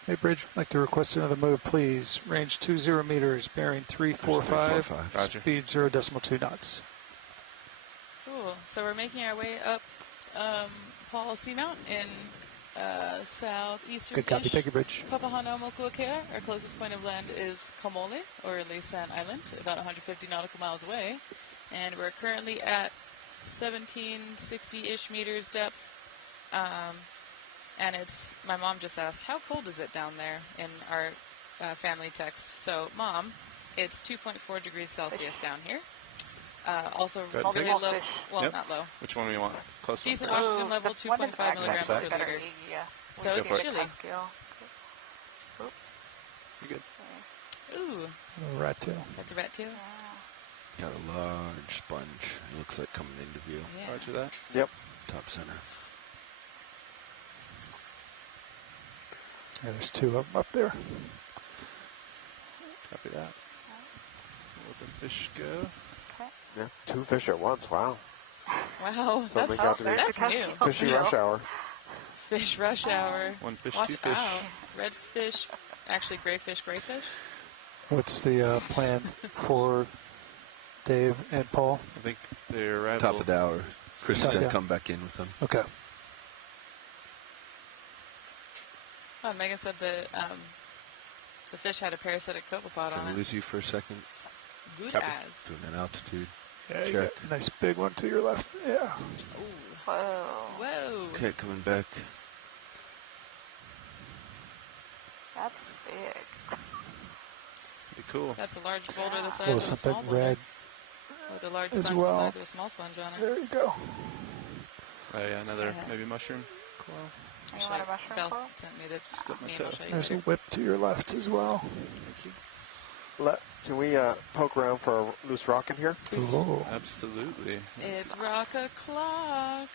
Hey, Bridge, I'd like to request another move, please. Range 20 meters, bearing 345, 345. Roger. speed 0.2 knots. Cool. So we're making our way up Paul Seamount in southeastern Good copy. Thank you, Bridge. Papahānaumokuākea. Our closest point of land is Kamole, or Leisan Island, about 150 nautical miles away. And we're currently at 1760-ish meters depth. And it's, my mom just asked, how cold is it down there in our family text? So, Mom, it's 2.4 degrees Celsius down here. Also, Good. very Multiple low, fish. well, Yep. not low. Which one do you want? Close one Decent first. oxygen level, the one in the 2.5 back milligrams sounds per better. liter. Yeah. So We it's see the chilly. cut scale. Oop. You good? Ooh, Rat tail. that's a rat too. Yeah. Got a large sponge. It looks like coming into view. Yeah. Roger that. Yep. Top center. Yeah, there's 2 of them up there. Copy that. Let the fish go. Okay. Yeah. 2 fish at once. Wow. Wow, Something that's, got to be there's the that's cut new. scale. Fishy rush hour. Fish rush hour. One fish, Watch 2 fish. out. Red fish, actually gray fish, gray fish. What's the plan for Dave and Paul? I think their arrival. Top of the hour. Chris is Top, going to yeah. come back in with them. Okay. Oh, Megan said the fish had a parasitic copepod Can on I it. lose you for a second? Good Copy. as. Doing an altitude. Yeah, you Check. got a nice big one to your left. Yeah. Ooh. Whoa. Whoa. Okay, coming back. That's big. Pretty cool. That's a large boulder the size Oh, of a small something boulder. red With a large as sponge well. the size of a small sponge on it. There you go. Oh yeah, another Yeah. maybe mushroom coral. You want a mushroom Val coral? sent me the Step my meme. toe. I'll show you There's a later. whip to your left as well. Thank you. Can we poke around for a loose rock in here, please? Ooh. Absolutely. It's rock o'clock.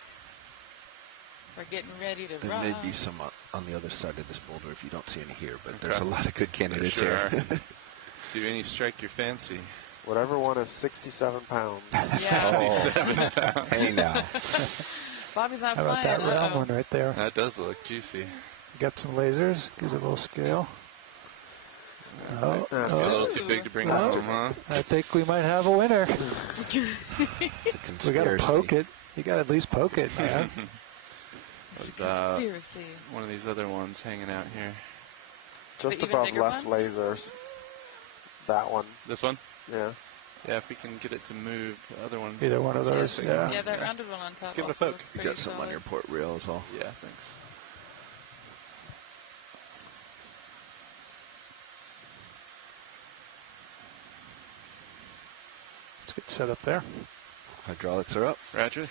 We're getting ready to There rock. may be some on the other side of this boulder if you don't see any here, but Okay. there's a lot of good candidates There here. sure are. Do any strike your fancy? Whatever one is 67 pounds. Yeah. 67 pounds. Hey now. Bobby's not How about flying. that round Uh-oh. one right there? That does look juicy. You got some lasers. Gives it a little scale. Oh, That's a little too big to bring no. home, huh? I think we might have a winner. It's a We got to conspiracy. poke it. You got to at least poke it, man. It's a What, conspiracy. one of these other ones hanging out here. Just The even above bigger left one? lasers. That one. This one? Yeah. Yeah, if we can get it to move, the other one. Either one of those, yeah. Yeah, that rounded one on top. Let's give it a also poke. looks You pretty got some on solid. your port rail as well. Yeah, thanks. Let's get set up there. Hydraulics are up. Roger.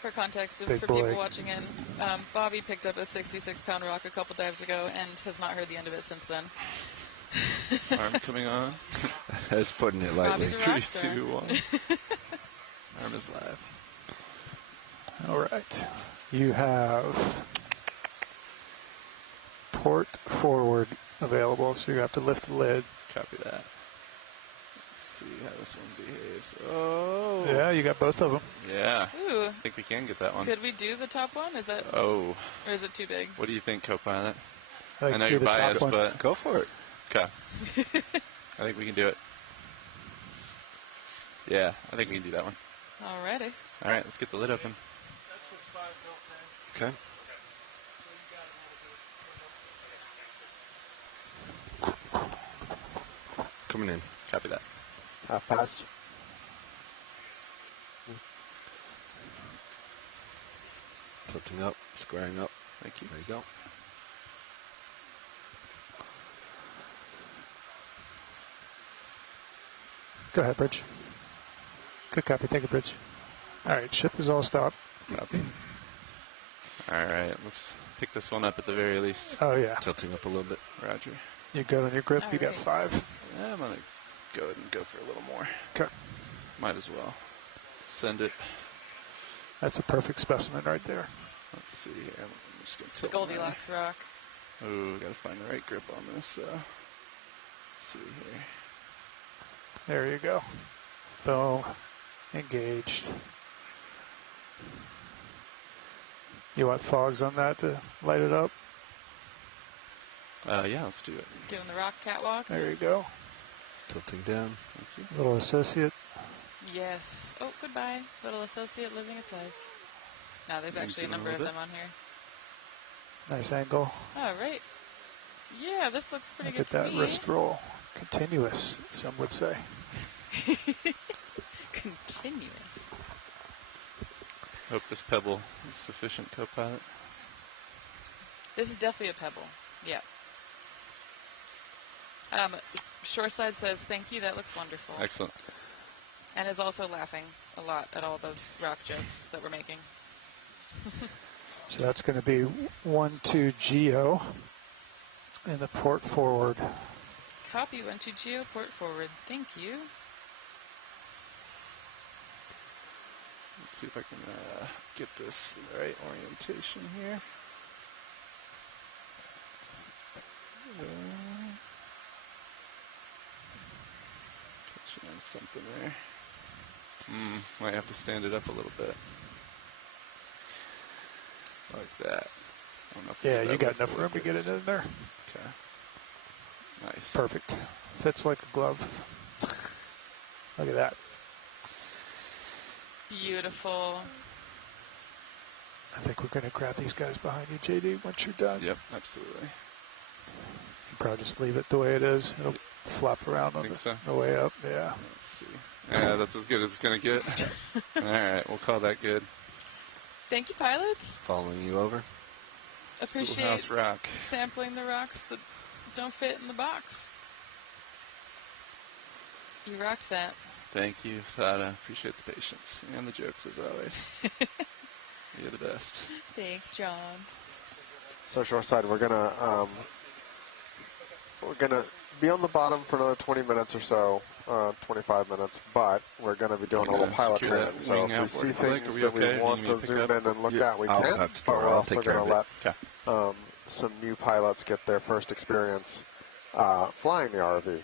For context, Big for boy. people watching in, Bobby picked up a 66-pound rock a couple dives ago and has not heard the end of it since then. Arm coming on. That's putting it lightly. Bobby's a rock 3, star. 2, 1. Arm is live. All right. You have port forward available, so you have to lift the lid. Copy that. Let's see how this one behaves. Oh. Yeah, you got both of them. Yeah. Ooh. I think we can get that one. Could we do the top one? Is that? Oh. Or is it too big? What do you think, co-pilot? I think I know do you're the top biased, one. but Go for it. okay. I think we can do it. Yeah, I think we can do that one. Alrighty. All right, let's get the lid open. That's with 5 mil tank. Okay. So you got it. Coming in. Copy that. Half past. Tilting up, squaring up. Thank you. There you go. Go ahead, Bridge. Good copy. Thank you, Bridge. All right, ship is all stopped. Copy. All right, let's pick this one up at the very least. Oh, yeah. Tilting up a little bit. Roger. You good on your grip? All You got right. 5. Yeah, I'm going to go ahead and go for a little more. Okay. Might as well. Send it. That's a perfect specimen right there. Let's see here. I'm just going to It's the Goldilocks rock. Oh, got to find the right grip on this. Let's see here. There you go. Boom. Engaged. You want fogs on that to light it up? Yeah, let's do it. Doing the rock catwalk. There you go. Tilting down. Thank you. Little associate. Yes. Oh, goodbye. Little associate living its life. No, there's Maybe actually a zoom in a number of little them on here. Nice angle. Oh, right. Yeah, this looks pretty Look good at to that me. wrist roll. Continuous, some would say. Continuous. Hope this pebble is sufficient, co-pilot. This is definitely a pebble. Yeah. Shoreside says, thank you, that looks wonderful. Excellent. And is also laughing a lot at all the rock jokes that we're making. So that's going to be 1-2 Geo in the port forward. Copy 1-2 Geo, port forward. Thank you. Let's see if I can get this in the right orientation here. Catching on something there. Might have to stand it up a little bit. Like that. I don't know if we Yeah, get you that got with enough room to get it forceps. in there. Okay. Nice. Perfect. Fits like a glove. Look at that. Beautiful. I think we're going to grab these guys behind you, JD, once you're done. Yep, absolutely. Probably just leave it the way it is. It'll flop around on Think the, so? the way up. Yeah. Let's see. Yeah, that's as good as it's going to get. All right, we'll call that good. Thank you, pilots. Following you over. Appreciate Schoolhouse rock. sampling the rocks that don't fit in the box. You rocked that. Thank you, Sada. Appreciate the patience and the jokes as always. You're the best. Thanks, John. So shoreside, we're gonna be on the bottom for another 20 minutes or so. 25 minutes, but we're going to be doing a little pilot training. So if we see things that we want to zoom in and look at, we can. But we're also going to let some new pilots get their first experience flying the ROV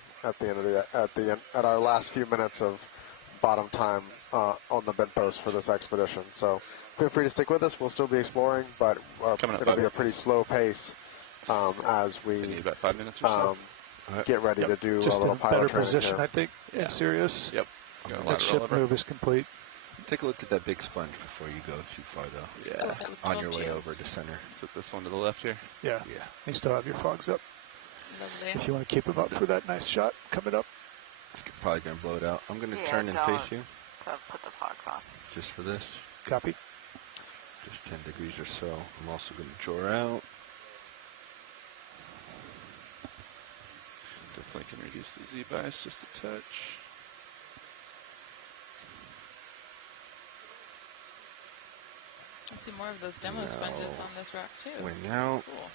at our last few minutes of bottom time on the benthos for this expedition. So feel free to stick with us. We'll still be exploring, but it'll be a pretty slow pace as we need about 5 minutes or so. Get ready to do just a little pilot better training position, here. I think, in Sirius. Yep. That ship move is complete. Take a look at that big sponge before you go too far, though. Yeah. On your way over to center. Set this one to the left here. Yeah. You still have your fogs up. Lovely. If you want to keep them up for that nice shot coming up. It's probably going to blow it out. I'm going to turn and face you. Don't put the fogs on. Just for this. Copy. Just 10 degrees or so. I'm also going to draw out. Definitely can reduce the Z-bias just a touch. I see more of those demo sponges on this rock too. Wing out. Cool.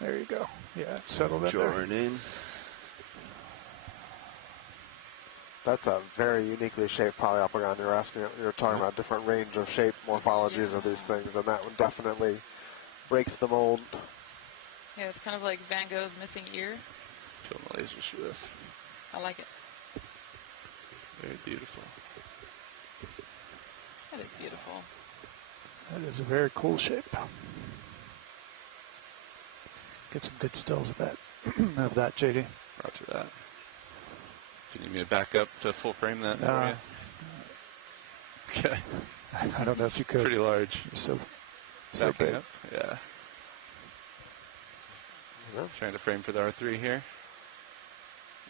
There you go. Yeah, settle that Drawing there. in. That's a very uniquely shaped polyopogon. You're talking about different range of shape morphologies of these things, and that one definitely breaks the mold. Yeah, it's kind of like Van Gogh's missing ear. Show the lasers for this. I like it. Very beautiful. That is beautiful. That is a very cool shape. Get some good stills of that, JD. Roger that. If you need me to back up to full frame that for you. Okay. I don't know if you could. Pretty large. So backing big. up. Yeah. Trying to frame for the R3 here.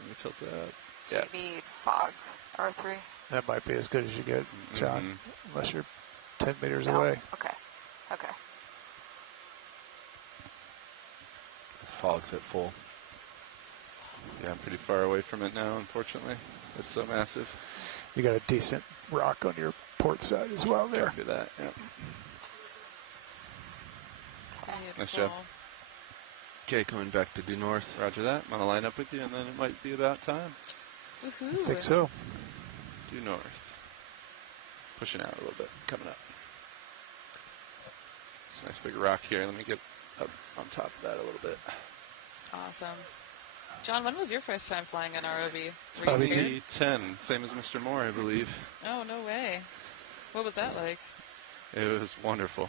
Let me tilt that up. So you need fogs, R3. That might be as good as you get, John, unless you're 10 meters away. Okay. Okay. This fog's at full. Yeah, I'm pretty far away from it now, unfortunately. It's so massive. You got a decent rock on your port side as well there. Copy that, yep. Okay. Nice job. Okay, coming back to due north. Roger that. I'm going to line up with you, and then it might be about time. Woohoo. I think so. Due north. Pushing out a little bit. Coming up. It's a nice big rock here. Let me get up on top of that a little bit. Awesome. John, when was your first time flying an ROV? 2010, same as Mr. Moore, I believe. Oh, no way. What was that like? It was wonderful.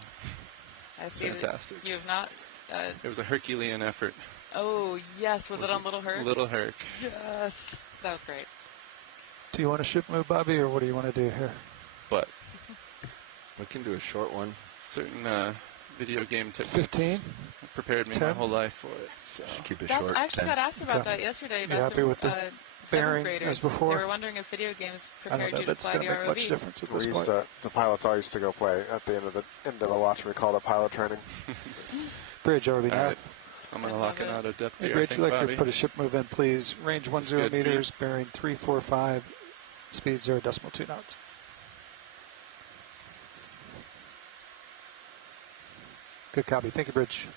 I see. Fantastic. You have not... it was a Herculean effort. Oh, yes. Was it on Little Herc? Little Herc. Yes. That was great. Do you want a ship move, Bobby, or what do you want to do here? But we can do a short one. Certain video game techniques 15? prepared me 10? my whole life for it. So. Just keep it I short. actually got asked about that yesterday by happy with the bearing seventh graders. as before? They were wondering if video games I don't prepared know you to that's fly going the to make ROV. much difference at this point. The pilots all used to go play at the end of the watch. We called it pilot training. Bridge already All now. right. I'm going to lock it out of depth Hey, here, Bridge, I you'd think, like Bobby. to put a ship move in, please. Range This is 10 good for you. meters, bearing 345, speed 0.2 knots. Good copy. Thank you, Bridge.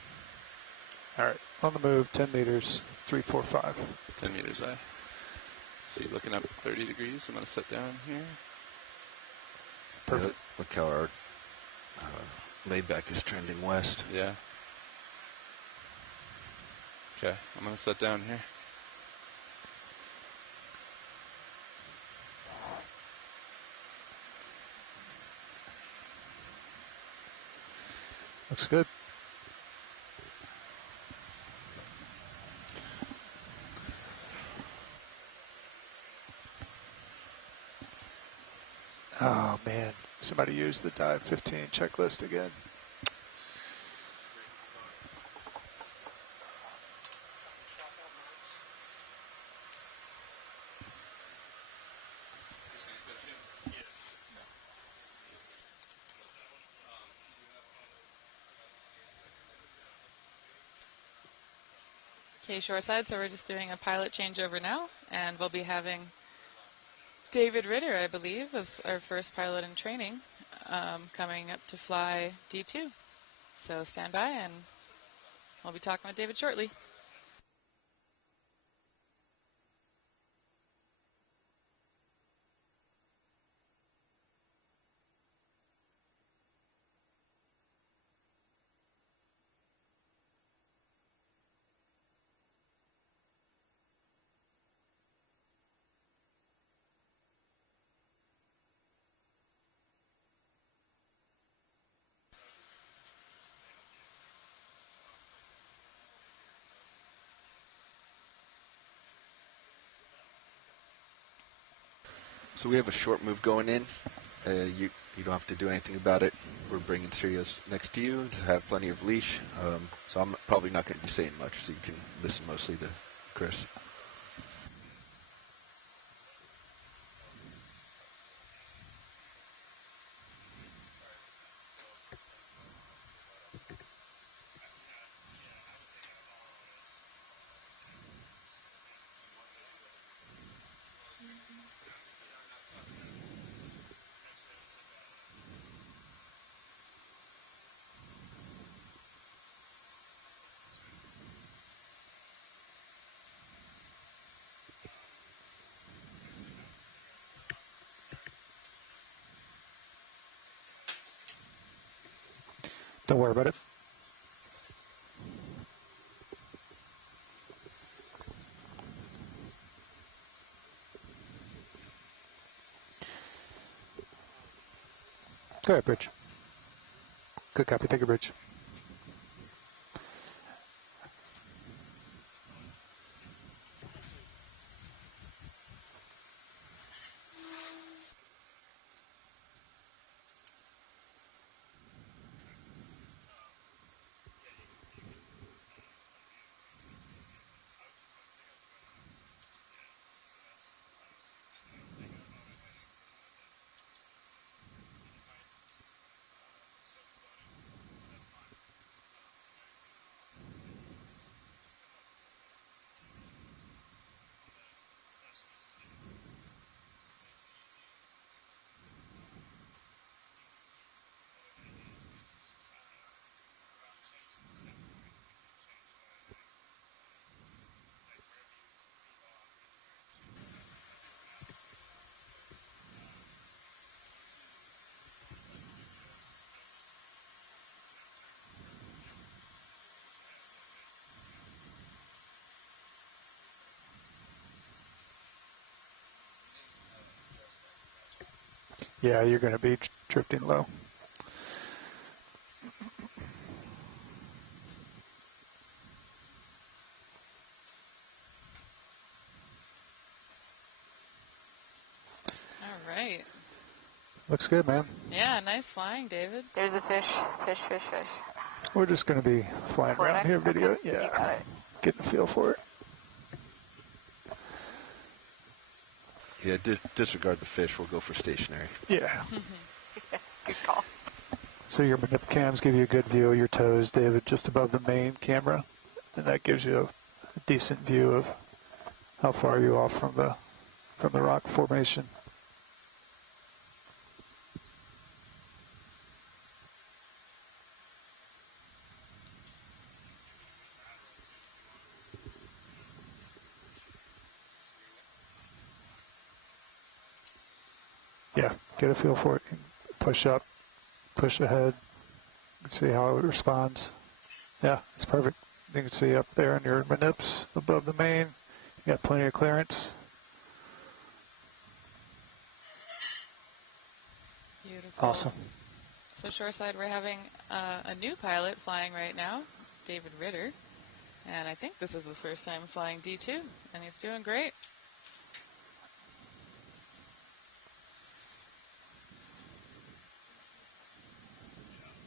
All right, on the move, 10 meters, 345. 10 meters, I see. Looking up 30 degrees. I'm going to sit down here. Perfect. Look how our layback is trending west. Yeah. Okay, I'm going to sit down here. Looks good. Oh, man. Somebody used the dive 15 checklist again. Okay, shoreside, so we're just doing a pilot changeover now, and we'll be having David Ritter, I believe, as our first pilot in training, coming up to fly D2. So stand by, and we'll be talking with David shortly. So we have a short move going in. You don't have to do anything about it. We're bringing Sirius next to you to have plenty of leash. So I'm probably not going to be saying much, so you can listen mostly to Chris. Don't worry about it. Go ahead, Bridge. Good copy. Thank you, Bridge. Yeah, you're going to be drifting low. All right. Looks good, man. Yeah, nice flying, David. There's a fish. Fish. We're just going to be flying around here, video. Okay. Yeah, You got it. getting a feel for it. Yeah, disregard the fish. We'll go for stationary. Yeah. Good call. So your manip cams give you a good view of your toes, David, just above the main camera, and that gives you a decent view of how far you off from the rock formation. Yeah, get a feel for it. Push up, push ahead, see how it responds. Yeah, it's perfect. You can see up there in your manips above the main, you got plenty of clearance. Beautiful. Awesome. So shoreside, we're having a new pilot flying right now, David Ritter. And I think this is his first time flying D2, and he's doing great.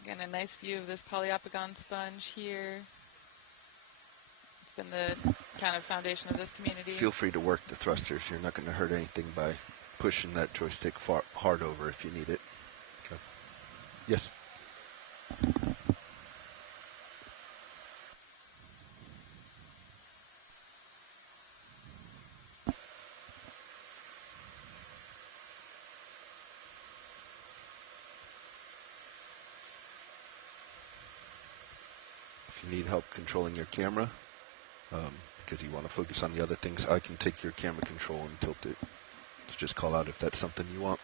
Again, a nice view of this Poliopogon sponge here. It's been the kind of foundation of this community. Feel free to work the thrusters. You're not going to hurt anything by pushing that joystick hard over if you need it. Okay. Yes. If you need help controlling your camera, because you want to focus on the other things, I can take your camera control and tilt it. So just call out if that's something you want.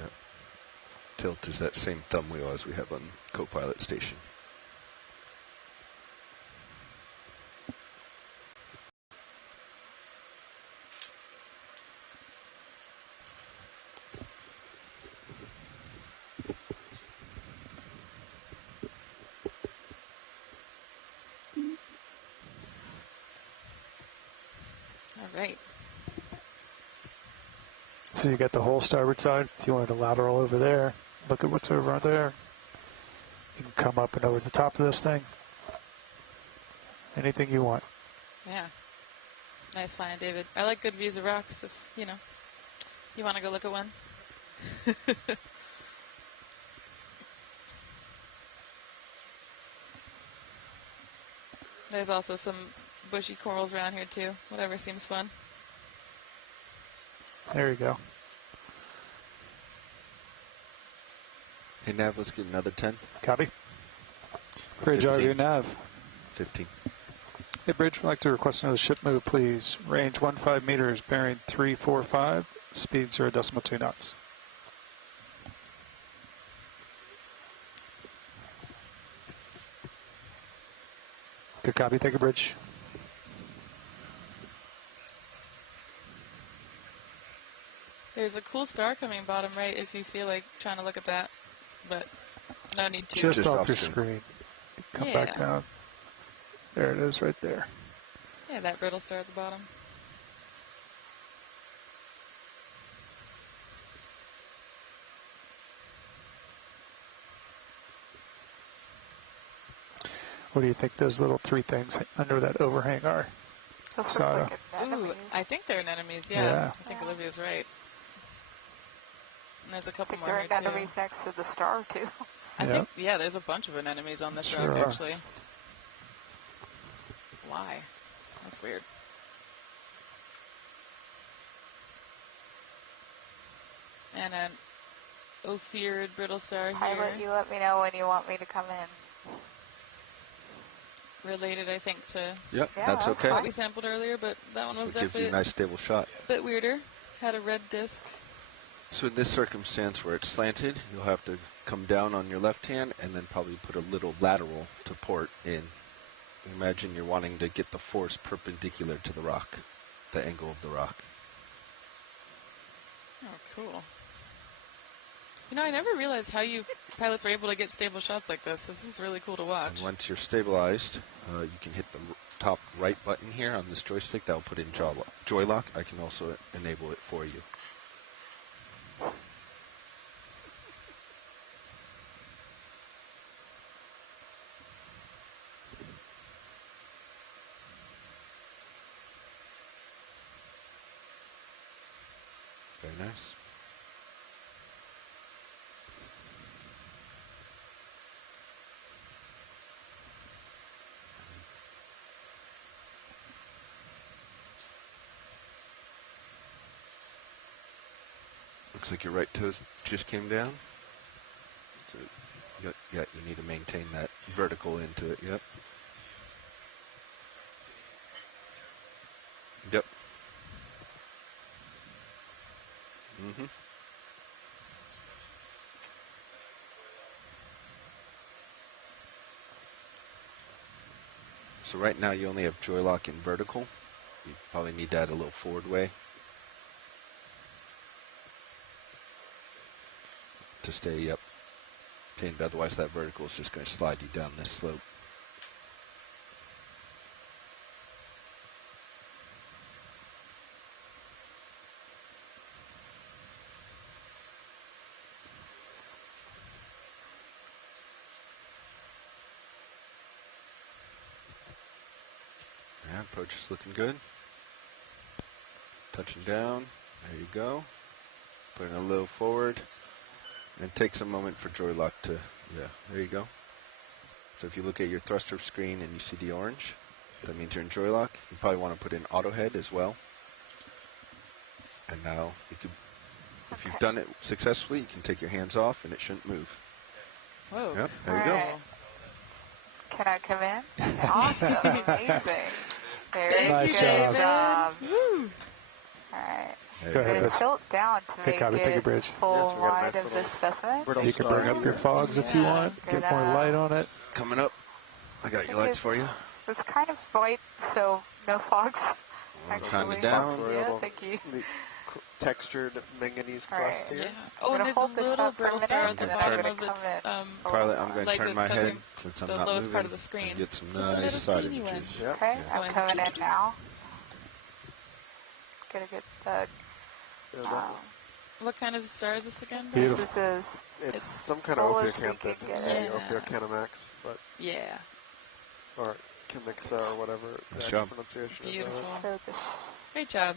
Yep. Tilt is that same thumb wheel as we have on Copilot Station. right. So you got the whole starboard side. If you wanted to lateral over there, look at what's over there. You can come up and over the top of this thing. Anything you want. Yeah. Nice find, David. I like good views of rocks if, you know, you want to go look at one. There's also some bushy corals around here too. Whatever seems fun. There you go. Hey, Nav, let's get another 10. Copy. Bridge, RV nav. 15. Hey, Bridge, I'd like to request another ship move, please. Range 15 meters, bearing 345, speed 0.2 knots. Good copy. Thank you, Bridge. There's a cool star coming bottom right if you feel like trying to look at that, but no need to. Just off your screen. Come back Yeah. down. There it is right there. Yeah, that brittle star at the bottom. What do you think those little three things under that overhang are? Those look like anemones. Ooh, I think they're anemones, yeah. Yeah. I think Olivia's right. And there's a couple more There here are too. anemones next to the star, too. I think, yeah, there's a bunch of anemones on this Sure rock, are. actually. Why? That's weird. And an Ophir brittle star Pilot, here. you let me know when you want me to come in. Related, I think, to Yep, Yeah, that's that's okay. what we sampled earlier, but that one So was it gives definitely you a nice stable shot. a bit weirder. Had a red disc. So in this circumstance where it's slanted, you'll have to come down on your left hand and then probably put a little lateral to port in. Imagine you're wanting to get the force perpendicular to the rock, the angle of the rock. Oh, cool. You know, I never realized how you pilots were able to get stable shots like this. This is really cool to watch. And once you're stabilized, you can hit the top right button here on this joystick. That will put in joy lock. I can also enable it for you. Very nice. Looks like your right toes just came down. So you need to maintain that vertical into it. Yep. Yep. Mm-hmm. So right now you only have joy lock in vertical. You probably need to add a little forward way to stay up pinned. Otherwise that vertical is just going to slide you down this slope. Yeah, approach is looking good. Touching down. There you go. Putting a little forward. And takes a moment for joy lock to, yeah, there you go. So if you look at your thruster screen and you see the orange, that means you're in joy lock. You probably want to put in auto head as well. And now you could, if you've done it successfully, you can take your hands off and it shouldn't move. Whoa. Yep, there you go. Alright. Can I come in? Awesome. Amazing. Very Nice good job. job. Woo. Alright. There Go you ahead, And Bridge. tilt down to Good make copy. Take a it bridge. full Yes, we got a wide nice of little the specimen. brittle You can bring up your fogs if you Yeah, want. good Get more light on it. Coming up. I got your I think lights for you. It's kind of white, so no fogs. Times Actually, down. yeah, thank you. Textured manganese All right. crust here. Yeah. I'm Oh, and gonna there's hold a this little shot for a brittle minute, star at and the then I'm bottom gonna of come its in. Pilot, I'm going to like turn it's my covering head since I'm the not lowest moving. part of the screen. And get some Just a nice little side teeny one. images. Yeah. Okay, Yeah. I'm coming in now. get a good look. What kind of star is this again? This is it's some kind of Okeacanthid, Okeacanamax, but yeah, or Chemixa or whatever the actual pronunciation is. Beautiful. Great job.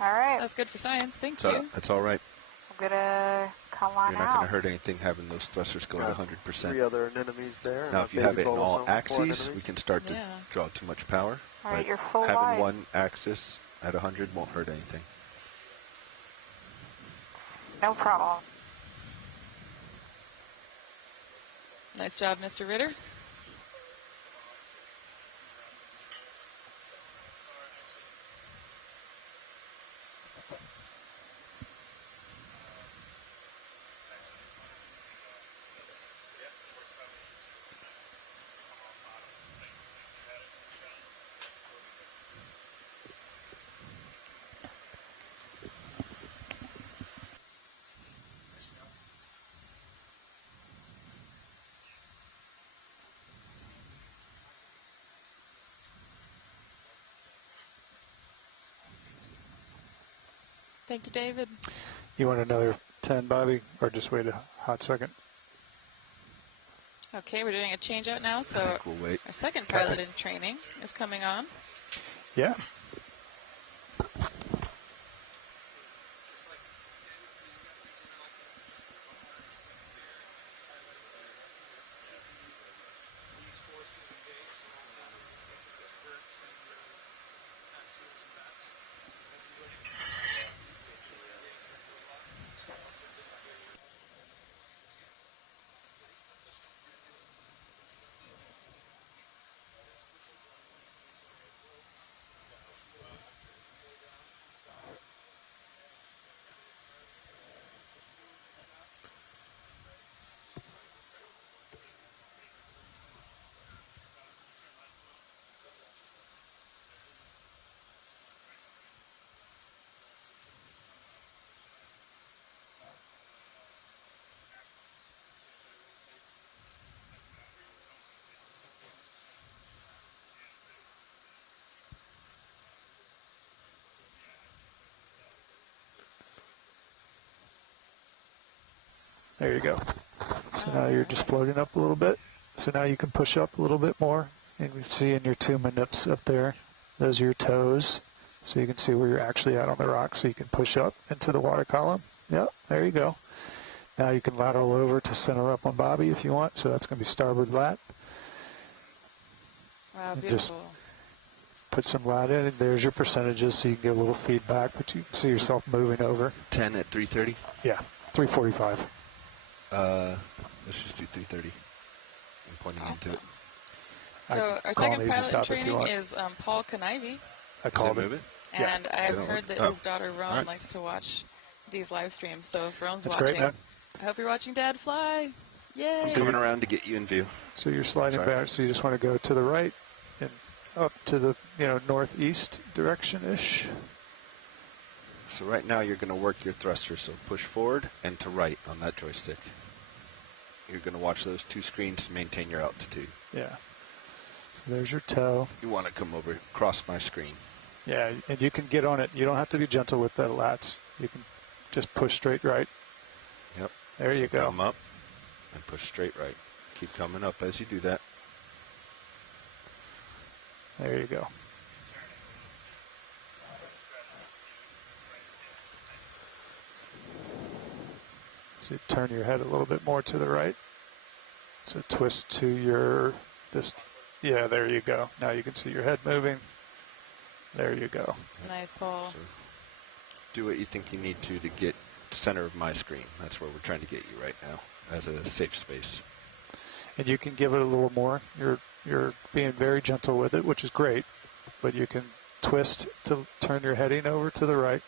All right. That's good for science. Thank you. That's all right. I'm gonna come on out. You're not going to hurt anything having those thrusters go at 100%. 3 other anemones there. Now, if you have it in all axes, we can start to draw too much power. All right, you're full having wide. one axis at 100 won't hurt anything. No problem. Nice job, Mr. Ritter. Thank you, David. You want another 10, Bobby, or just wait a hot second? Okay, we're doing a change out now, so we'll wait. Our second pilot in training is coming on. Yeah. There you go. So now you're just floating up a little bit. So now you can push up a little bit more. And we see in your two manips up there, those are your toes. So you can see where you're actually at on the rock. So you can push up into the water column. Yep, there you go. Now you can lateral over to center up on Bobby if you want. So that's going to be starboard lat. Wow, and beautiful. Just put some lat in, and there's your percentages so you can get a little feedback, but you can see yourself moving over. 10 at 330? Yeah, 345. Let's just do 330. I'm pointing into it. So our second pilot in training is Paul Canivey. I called it. And I have heard that his daughter Roan likes to watch these live streams. So if Roan's That's watching, great, man. I hope you're watching Dad fly. Yay! I'm coming around to get you in view. So you're sliding back, so you just want to go to the right and up to the northeast direction-ish. So right now you're going to work your thruster, so push forward and to right on that joystick. You're going to watch those two screens to maintain your altitude. Yeah. There's your toe. You want to come over, cross my screen. Yeah, and you can get on it. You don't have to be gentle with the lats. You can just push straight right. Yep. There you go. Come up and push straight right. Keep coming up as you do that. There you go. So you turn your head a little bit more to the right. So twist to your, yeah, there you go. Now you can see your head moving. There you go. Nice, Paul. So do what you think you need to get center of my screen. That's where we're trying to get you right now as a safe space. And you can give it a little more. You're being very gentle with it, which is great. But you can twist to turn your heading over to the right.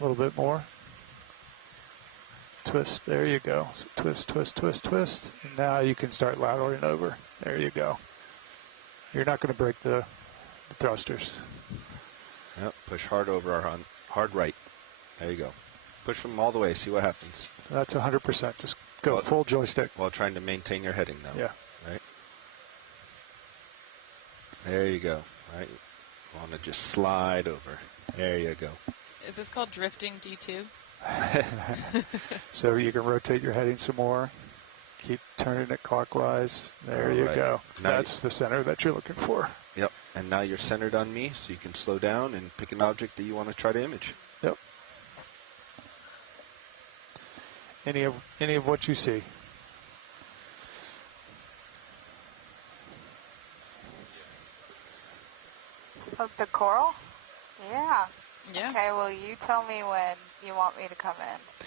A little bit more. Twist, there you go. So twist, twist, twist, twist. And now you can start lateraling over. There you go. You're not going to break the thrusters. Yep, push hard over on hard right. There you go. Push them all the way, see what happens. So that's 100%. Just go full joystick. While trying to maintain your heading though. Yeah. Right? There you go. Right. Want to just slide over. There you go. Is this called drifting D2? So you can rotate your heading some more. Keep turning it clockwise. There you go. Now That's the center that you're looking for. Yep. And now you're centered on me, so you can slow down and pick an object that you want to try to image. Yep. Any of what you see. Oh, the coral? Yeah. Yeah. Okay, well, you tell me when you want me to come in.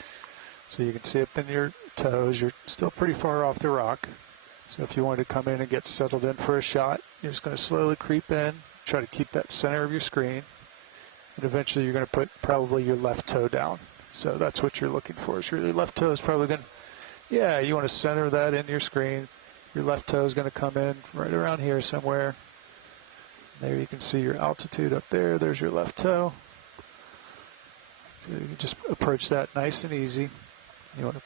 So you can see up in your toes, you're still pretty far off the rock. So if you want to come in and get settled in for a shot, you're just going to slowly creep in, try to keep that center of your screen, and eventually you're going to put probably your left toe down. So that's what you're looking for. So your left toe is probably going to, yeah, you want to center that in your screen. Your left toe is going to come in right around here somewhere. There you can see your altitude up there. There's your left toe. So you can just approach that nice and easy. You want to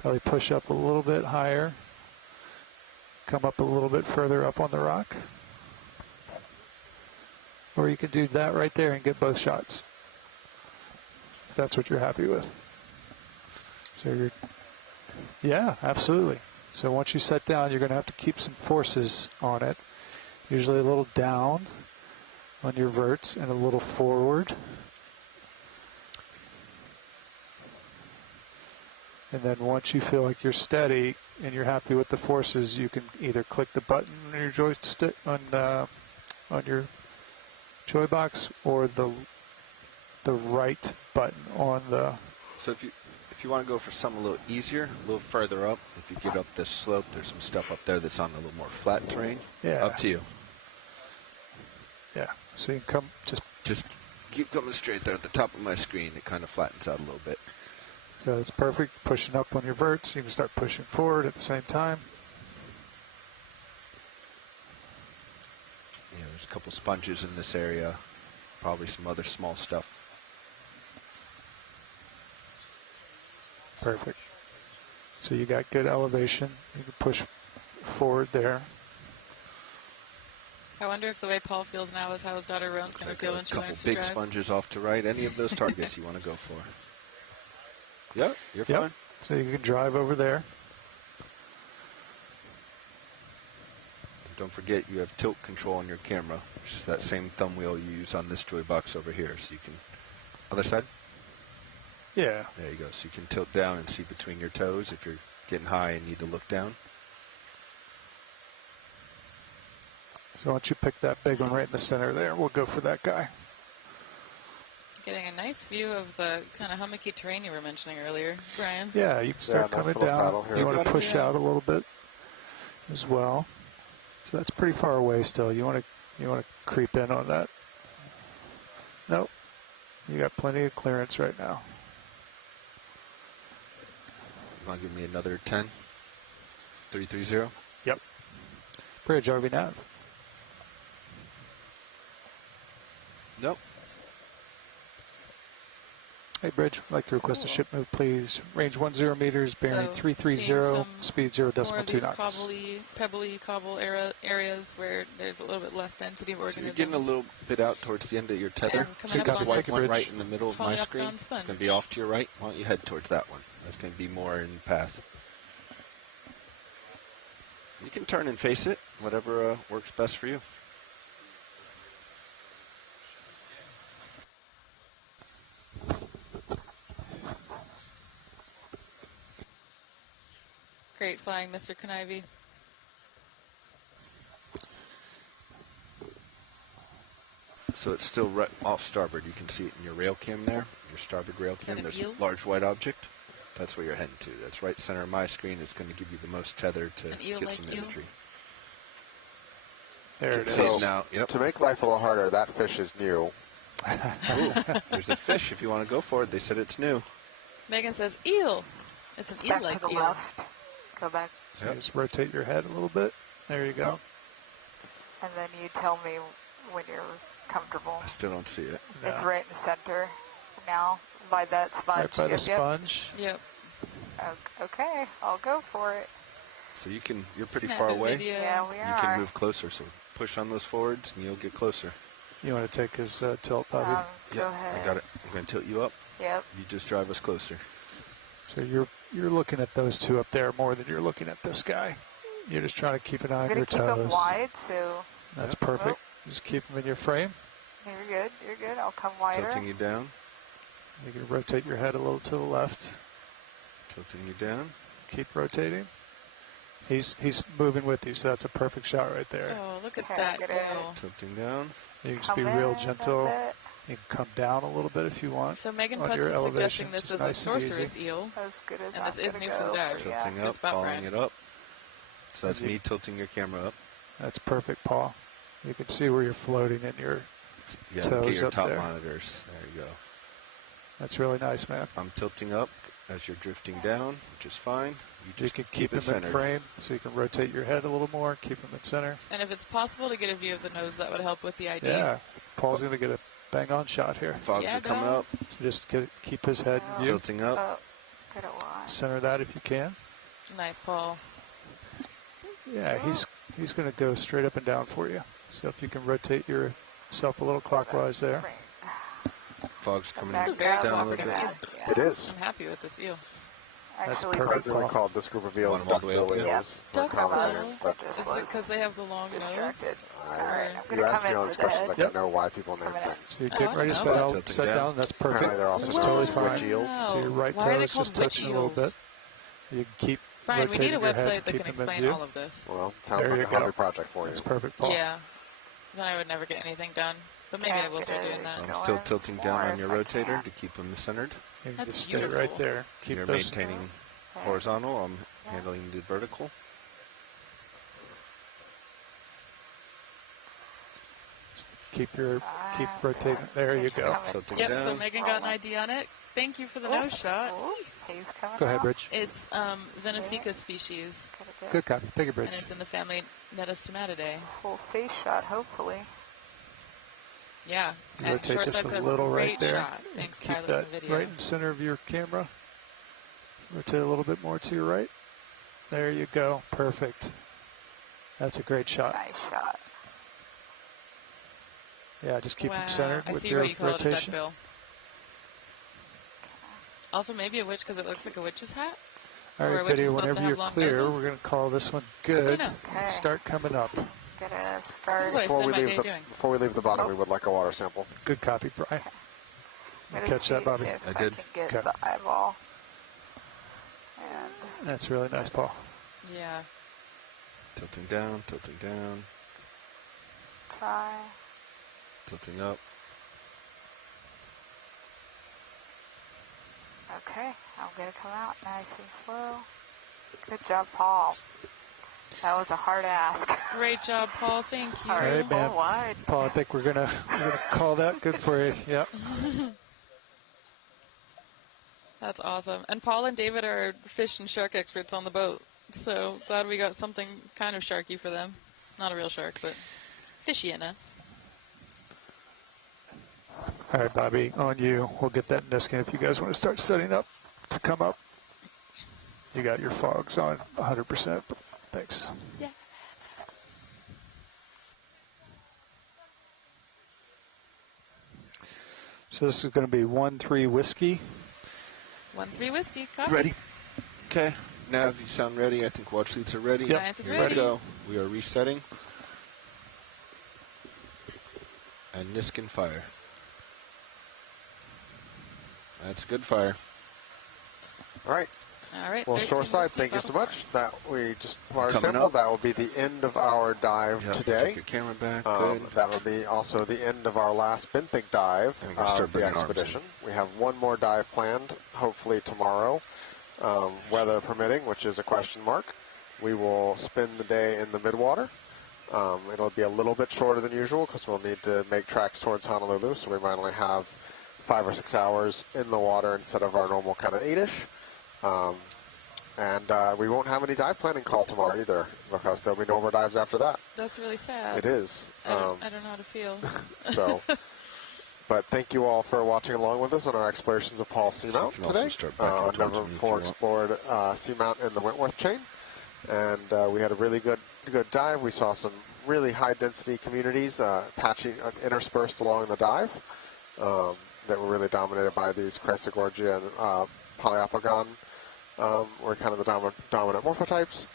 probably push up a little bit higher. Come up a little bit further up on the rock. Or you can do that right there and get both shots, if that's what you're happy with. So you're, yeah, absolutely. So once you set down, you're going to have to keep some forces on it. Usually a little down on your verts and a little forward. And then once you feel like you're steady and you're happy with the forces, you can either click the button on your joystick on your joy box, or the right button on the. So if you want to go for something a little easier, a little further up, if you get up this slope, there's some stuff up there that's on a little more flat terrain. Yeah. Up to you. Yeah. So you can come just keep coming straight there at the top of my screen. It kind of flattens out a little bit. So it's perfect. Pushing up on your verts, you can start pushing forward at the same time. Yeah, there's a couple sponges in this area, probably some other small stuff. Perfect. So you got good elevation. You can push forward there. I wonder if the way Paul feels now is how his daughter Roan's going to feel when she learns to Big drive. sponges off to right. Any of those targets you want to go for. Yep, you're fine. So you can drive over there. Don't forget you have tilt control on your camera, which is that same thumb wheel you use on this joy box over here. So you can, other side? Yeah. There you go. So you can tilt down and see between your toes if you're getting high and need to look down. So once you pick that big one right in the center there, we'll go for that guy. Getting a nice view of the kind of hummocky terrain you were mentioning earlier, Brian. Yeah, you can start coming down. You want to push out a little bit as well. So that's pretty far away still. You want to creep in on that. Nope. You got plenty of clearance right now. You want to give me another 10? 330? Yep. Bridge, RV nav. Nope. Hey, Bridge, I'd like to request a ship move, please. Range 10 meters, bearing 330, speed 0.2 knots. Pebbly cobble areas where there's a little bit less density of So you're organisms. getting a little bit out towards the end of your tether. coming up There's a on white this one right in the middle of my polyopticon screen. It's sponge. going to be off to your right. Why don't you head towards that one? That's going to be more in path. You can turn and face it, whatever works best for you. Great flying, Mr. Knive. So it's still right off starboard. You can see it in your rail cam there, your starboard rail cam. There's eel? a large white object. That's where you're heading to. That's right center of my screen. It's going to give you the most tether to get some imagery. There it is. So Now, yep. To make life a little harder, that fish is new. Ooh, there's a fish if you want to go for it. They said it's new. Megan says eel. It's an eel back to the eel. left. Go back. So just rotate your head a little bit. There you go. And then you tell me when you're comfortable. I still don't see it. It's right in the center now by that sponge. Right by the sponge. Yep. Okay, I'll go for it. So you can, you're pretty Snap far a away. video. Yeah, we You are. can move closer. So push on those forwards and you'll get closer. You want to take his tilt, Bobby? Go ahead. I got it. I'm going to tilt you up. Yep. You just drive us closer. So you're looking at those two up there more than you're looking at this guy. You're just trying to keep an eye on your toes. I'm going to keep them wide, so... That's perfect. Just keep them in your frame. You're good. You're good. I'll come wider. Tilting you down. You can rotate your head a little to the left. Tilting you down. Keep rotating. He's moving with you, so that's a perfect shot right there. Oh, look at that go. Tilting down. You can just be real gentle. You can come down a little bit if you want. So Megan on Putz your is elevation. suggesting this Just is nice a and sorceress easy. eel. As good as and I'm this is new go from dive. Tilting Good up, spot, following Brian. it up. So that's me tilting your camera up. That's perfect, Paul. You can see where you're floating in your toes get your up top there. monitors. There you go. That's really nice, man. I'm tilting up as you're drifting down, which is fine. You just can keep him it centered. in frame, so you can rotate your head a little more, keep him in center. And if it's possible to get a view of the nose, that would help with the ID. Yeah, Paul's going to get a bang-on shot here. Fogs are coming up. So just keep his head in view. Tilting up. Get it wide. Center that if you can. Nice, Paul. Yeah, he's going to go straight up and down for you. So if you can rotate yourself a little clockwise there. Fogs coming This is a very down a little cooperative bit. eel. It is. I'm happy with this eel. That's Actually, perfect, We Paul. called this group of eels One all the way up. duckbill Yeah. eels. Duckbill. But Is just it was because they have the long distracted. nose? All right, I'm You going to asked come me all in these for the questions. head. I don't know why people name Coming in. things. So you're Oh, getting I ready to don't know. set down. That's perfect. Apparently they're also That's known totally as fine. witch eels. So your right Why are toe they is just called witch touching a little bit. eels? You can keep Brian, we rotating need a your head website to that keep can them in explain view. all of this. Well, sounds There like you a hobby go. project for you. That's perfect, Paul. Yeah. Then I would never get anything done. But maybe I will start doing So that. I'm still tilting down on your rotator to keep them centered. You can That's just stay beautiful. right there. Keep You're those. maintaining horizontal. I'm handling the vertical. Keep rotating. There you go. Tilting Yep, down. so Megan got an ID on it. Thank you for the nose shot. He's coming Go ahead, out. Rich. It's Venefica species. Good copy. Take a bridge. And it's in the family Nettostomatidae. Full face shot, hopefully. Yeah. And Rotate short just side a says little great right there. shot. Thanks, Keep Kylos that and video. right in the center of your camera. Rotate a little bit more to your right. There you go. Perfect. That's a great shot. Nice shot. Yeah, just keep wow. them centered I with see your where you call rotation. it a duckbill. Also, maybe a witch because it looks like a witch's hat. All Or right, a witch is video, supposed to whenever have you're long clear, noses? we're going to call this one good. Okay. Start coming up. Gonna start. what I Before spend we my leave day the doing. before we leave the bottom, we would like a water sample. Good copy, Brian. I'm gonna Catch see that, Bobby? if I I did. can get Okay. the eyeball. And That's really nice, Paul. Yeah. Tilting down, tilting down, try. tilting up. Okay, I'm gonna come out nice and slow. Good job, Paul. That was a hard ask. Great job, Paul. Thank you. All right, man. Full wide. Paul, I think we're gonna call that good for you. Yep. That's awesome. And Paul and David are fish and shark experts on the boat. So glad we got something kind of sharky for them. Not a real shark, but fishy enough. All right, Bobby, on you. We'll get that Niskin if you guys want to start setting up to come up. You got your fogs on 100%. Thanks. Yeah. So this is going to be 1-3 whiskey. 1-3 whiskey. Copy. Ready? Okay. Now, if you sound ready, I think watch leads are ready. Yep. Science is Here ready. we go. We are resetting. And Niskin fire. That's good fire. All right. All right. Well, 13 shore side, whiskey, thank you so bottle much. That we just water Coming sample. up. That will be the end of our dive Yep, today. Take your camera back. Good. That will be also the end of our last benthic dive And we can start of the bringing arms expedition. We have one more dive planned, hopefully tomorrow, weather permitting, which is a question mark. We will spend the day in the midwater. It'll be a little bit shorter than usual because we'll need to make tracks towards Honolulu, so we might only have 5 or 6 hours in the water instead of our normal kind of 8-ish. And we won't have any dive planning call tomorrow either because there'll be no more dives after that. That's really sad. It is. I don't know how to feel. So, but thank you all for watching along with us on our explorations of Paul Seamount You can also today. start backing towards Number me if 4 you want. explored Seamount in the Wentworth Chain. And we had a really good dive. We saw some really high-density communities patchy, interspersed along the dive that were really dominated by these Chrysogorgia and Poliopogon were kind of the dominant morphotypes.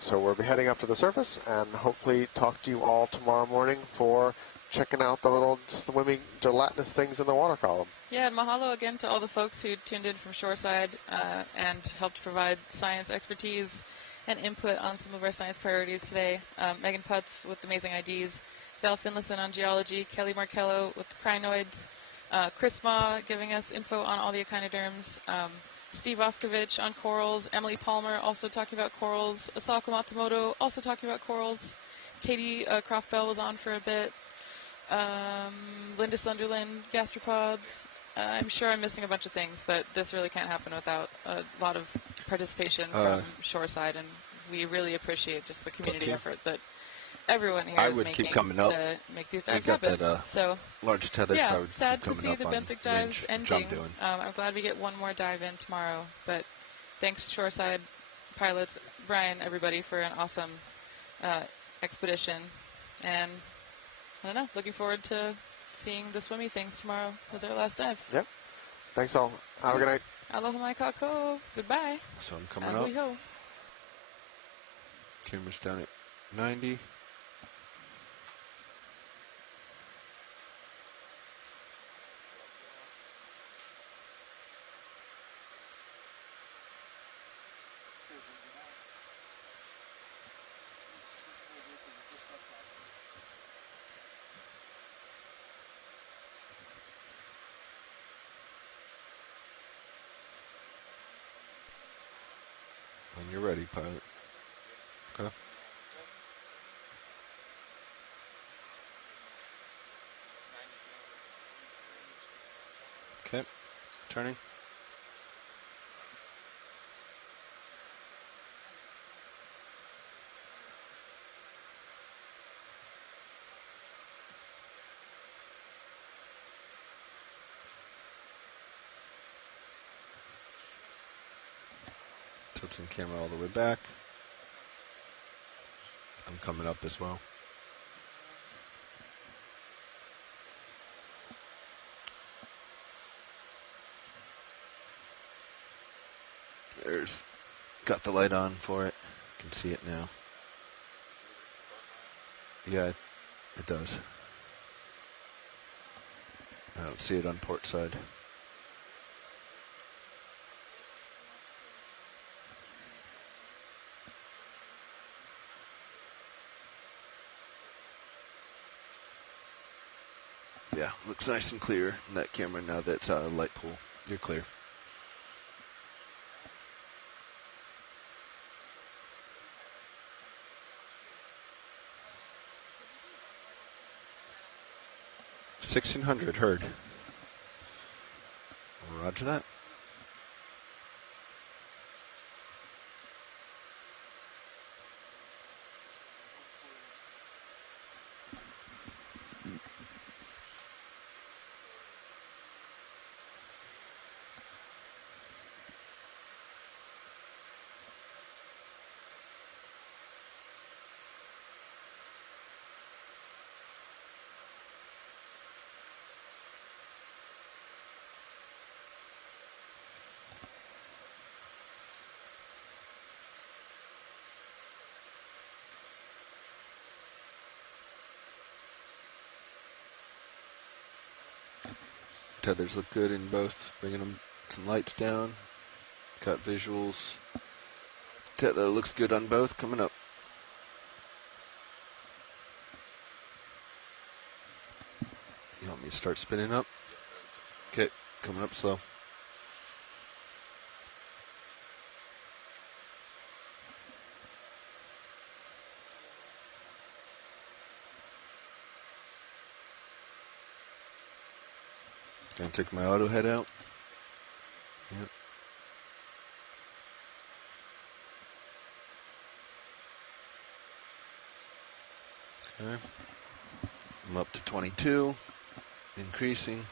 So we'll be heading up to the surface and hopefully talk to you all tomorrow morning for checking out the little swimming gelatinous things in the water column. Yeah, and mahalo again to all the folks who tuned in from shoreside and helped provide science expertise and input on some of our science priorities today. Megan Putz with amazing IDs, Val Finlayson on geology, Kelly Markello with crinoids, Chris Ma giving us info on all the echinoderms, Steve Oskovich on corals, Emily Palmer also talking about corals, Asako Matsumoto also talking about corals, Katie Croft-Bell was on for a bit, Linda Sunderland, gastropods. I'm sure I'm missing a bunch of things, but this really can't happen without a lot of participation from shoreside, and we really appreciate just the community effort that everyone here is making to make these dives happen. So large tether, yeah, so I would sad keep to see coming the up on benthic dives range, ending. doing. I'm glad we get one more dive in tomorrow, but thanks shoreside pilots, Brian, everybody for an awesome expedition, and I don't know, looking forward to seeing the swimmy things tomorrow as our last dive. Yep. Thanks all. Have a good night. Aloha mai kako. Goodbye. Sun coming Hui up. ho. Camera's down at 90. When you're ready, pilot. Okay. Okay. Turning. Tilting camera all the way back. I'm coming up as well. There's, got the light on for it. You can see it now. Yeah, it does. I don't see it on port side. Yeah, looks nice and clear in that camera now that it's out of light pool. You're clear. $1,600 heard. Roger that. Tethers look good in both. Bringing them some lights down. Got visuals. Tether looks good on both. Coming up. You want me to start spinning up? Okay, coming up slow. Gonna take my auto head out. Yep. Okay. I'm up to 22, increasing.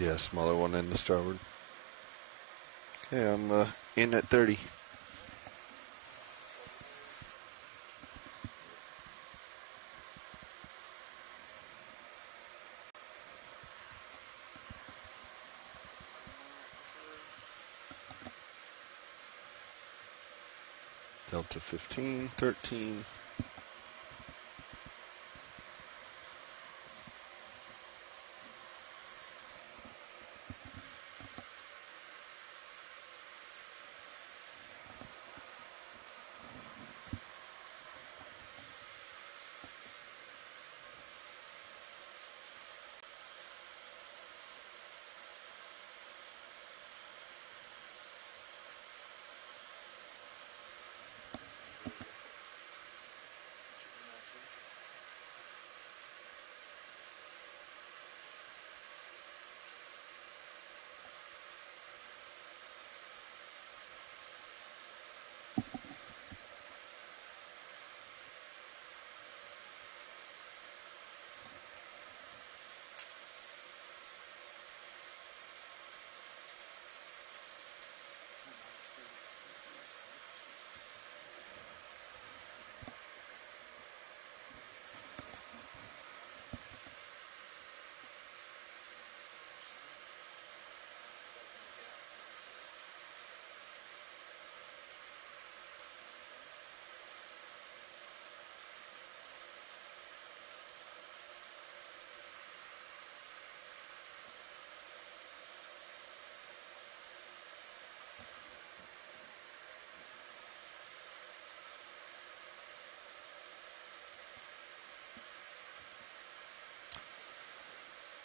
Yeah, smaller one in the starboard. Okay, I'm in at 30. Delta 15, 13.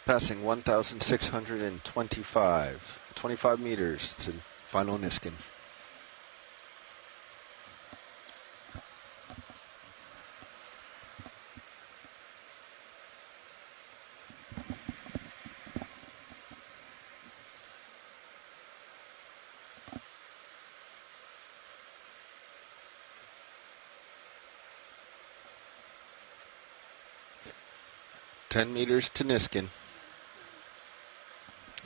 Passing 1,625. 25 meters to final Niskin. Ten meters to Niskin.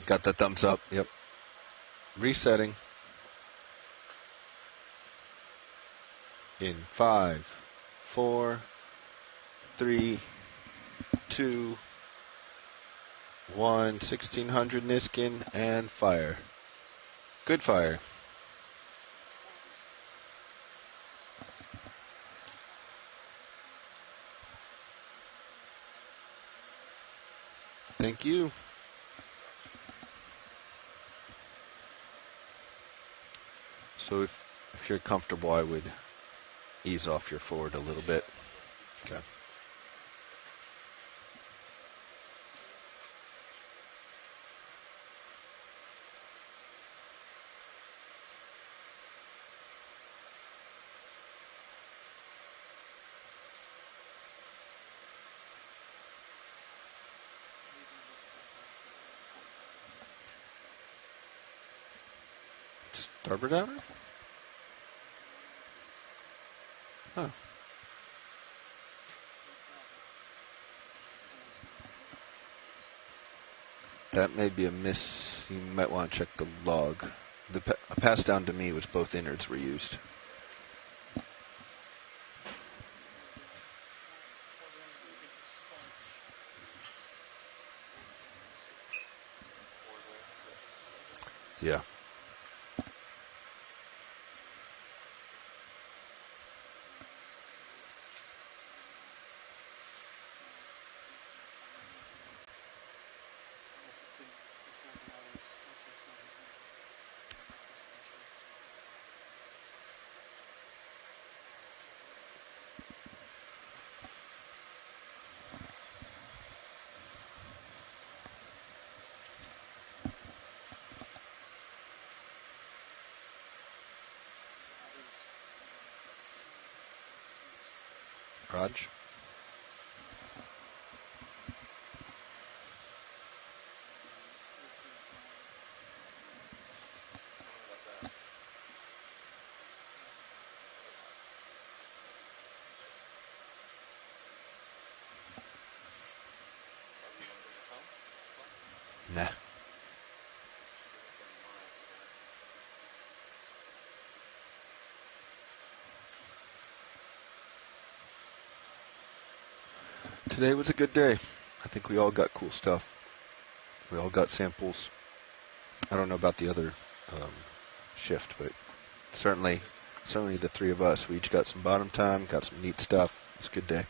Got the thumbs up. Yep. Resetting. In 5, 4, 3, 2, 1. 1600 Niskin and fire. Good fire. Thank you. So if you're comfortable, I would ease off your forward a little bit. Okay. Starboard outer? Huh. That may be a miss. You might want to check the log. The pass down to me was both innards were used. Yeah. Raj? Nah. Today was a good day. I think we all got cool stuff. We all got samples. I don't know about the other shift, but certainly the three of us, we each got some bottom time, got some neat stuff. It's a good day.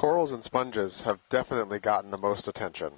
Corals and sponges have definitely gotten the most attention.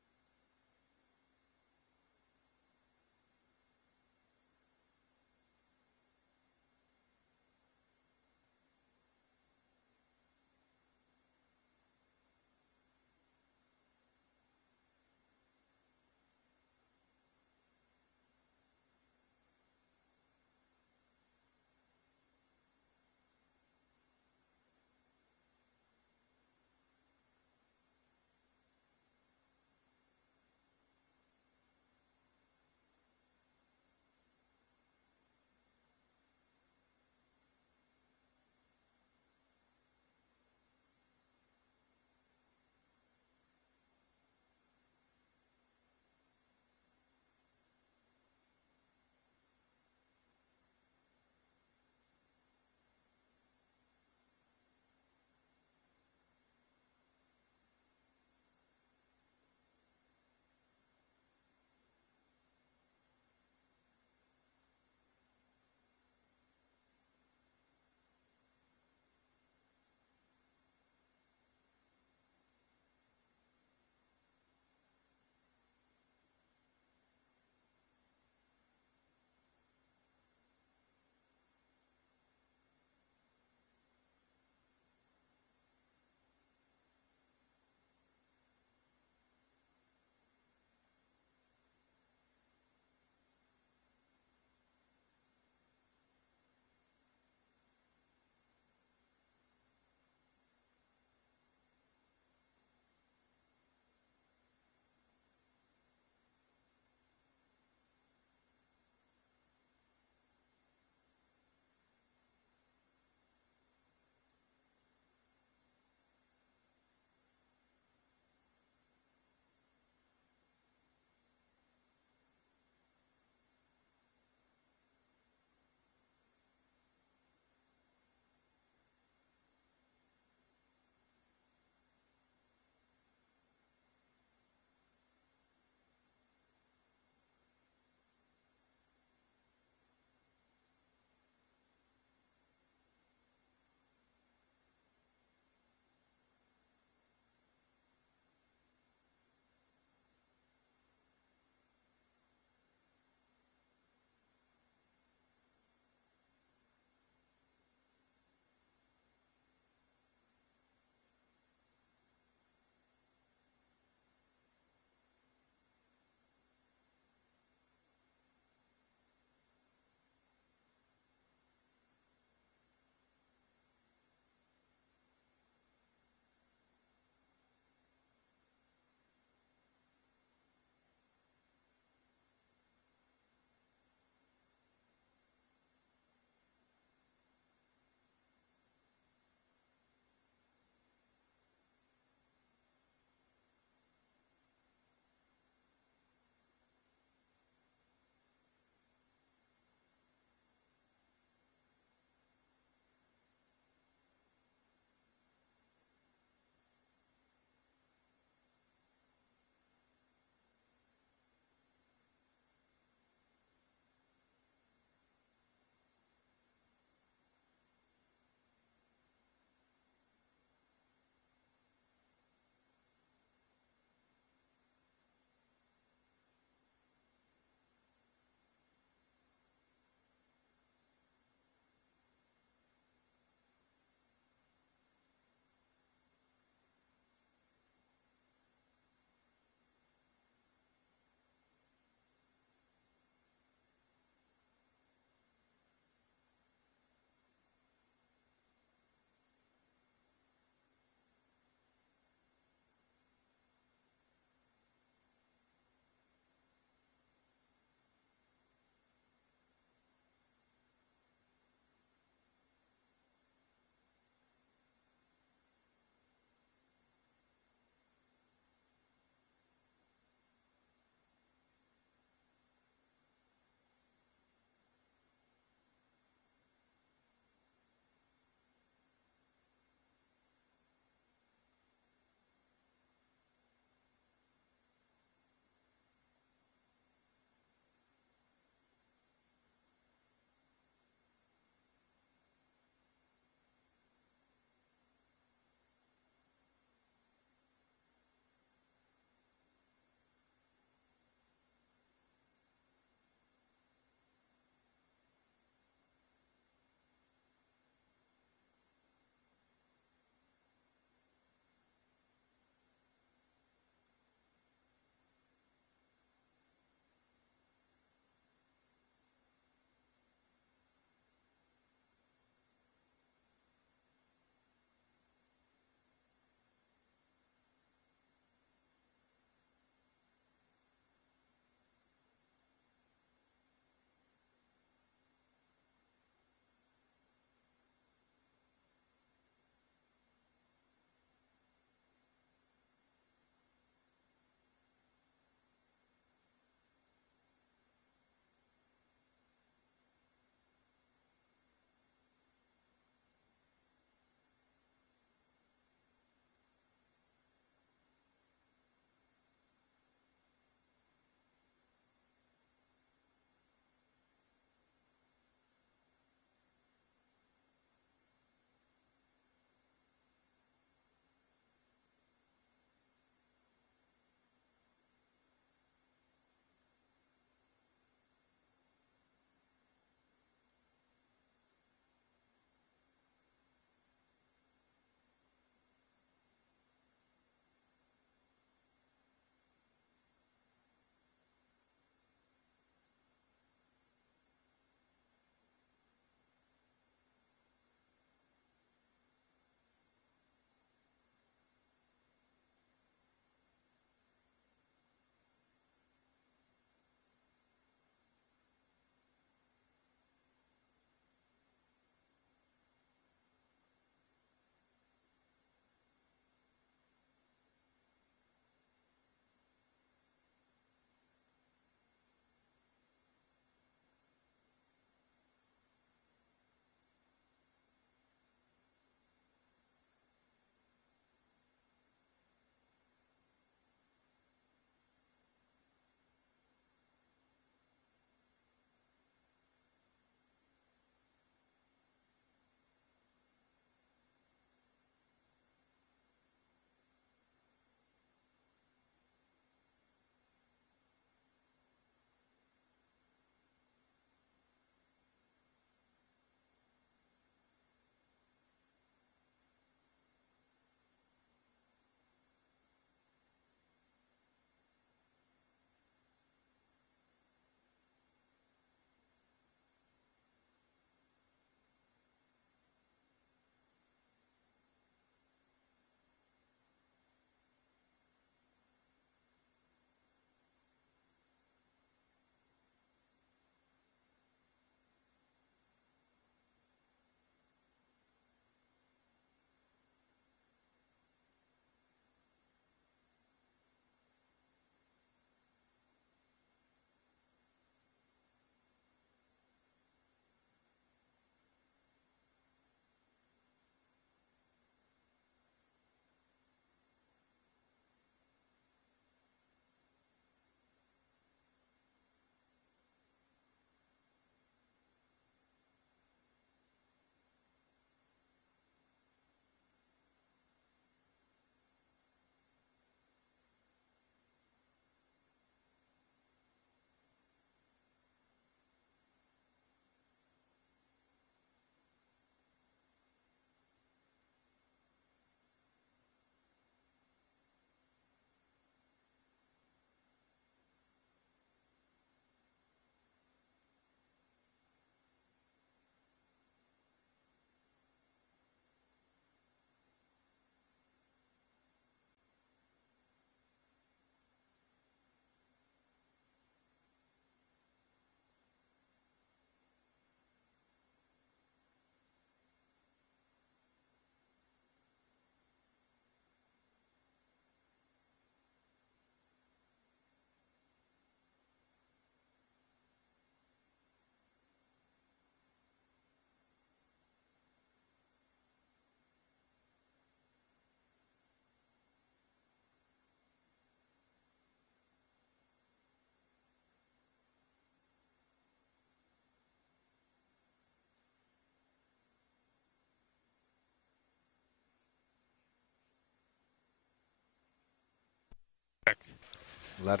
Loud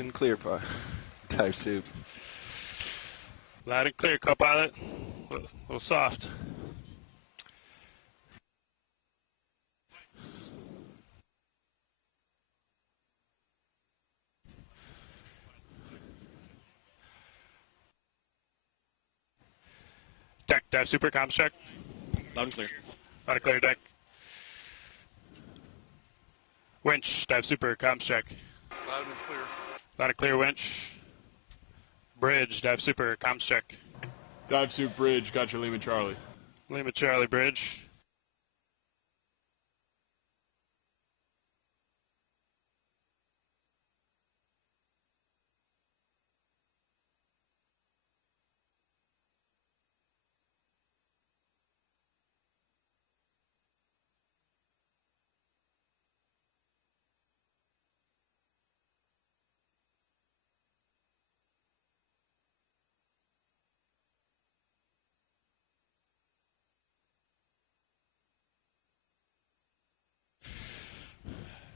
and clear, dive soup. Loud and clear, co-pilot. A little soft. Deck, dive super, comms check. Loud and clear. Loud and clear, deck. Winch, dive super, comms check. Loud and clear. Loud and clear, winch. Bridge, dive super, comms check. Dive suit bridge, got your Lima Charlie. Lima Charlie, bridge.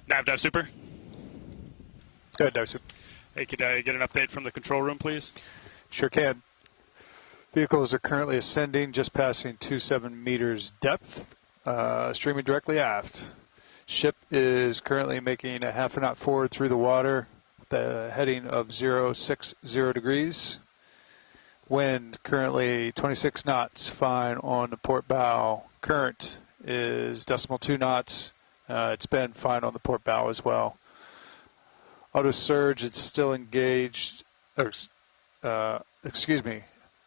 Nav, dive super. Go ahead, dive super. Hey, could I get an update from the control room, please? Sure can. Vehicles are currently ascending, just passing 27 meters depth, streaming directly aft. Ship is currently making a half a knot forward through the water, with a heading of 060 degrees. Wind currently 26 knots, fine on the port bow. Current is 0.2 knots. It's been fine on the port bow as well. Auto surge, it's still engaged. Excuse me.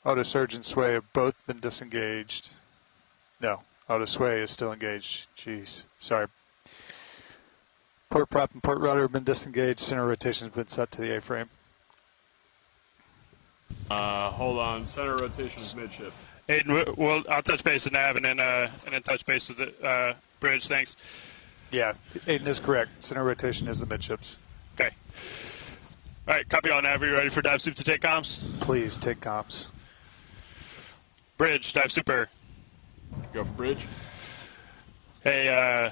Auto surge and sway have both been disengaged. No, auto sway is still engaged. Jeez, sorry. Port prop and port rudder have been disengaged. Center rotation has been set to the A-frame. Hold on. Center rotation is midship. Aiden, I'll touch base with Nav and then touch base with the bridge. Thanks. Yeah, Aiden is correct. Center rotation is the midships. Okay. All right, copy on Nav. Are you ready for dive soup to take comms? Please take comms. Bridge, dive super. Go for bridge. Hey, I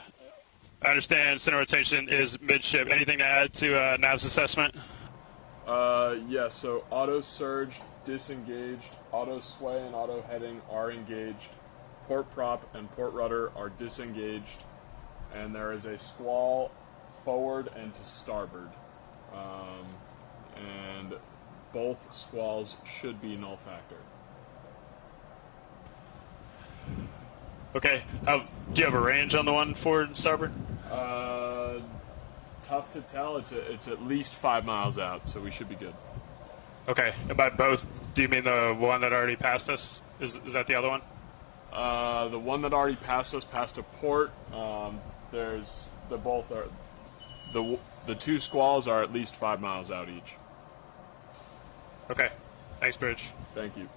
understand center rotation is midship. Anything to add to Nav's assessment? Yeah, so auto surge disengaged, auto sway and auto heading are engaged, port prop and port rudder are disengaged, and there is a squall forward and to starboard. And both squalls should be null factor. Okay. Do you have a range on the one forward and starboard? Tough to tell. It's at least 5 miles out, so we should be good. Okay. And by both, do you mean the one that already passed us? Is that the other one? The one that already passed us passed a port. The two squalls are at least 5 miles out each. Okay. Thanks, Bridge. Thank you.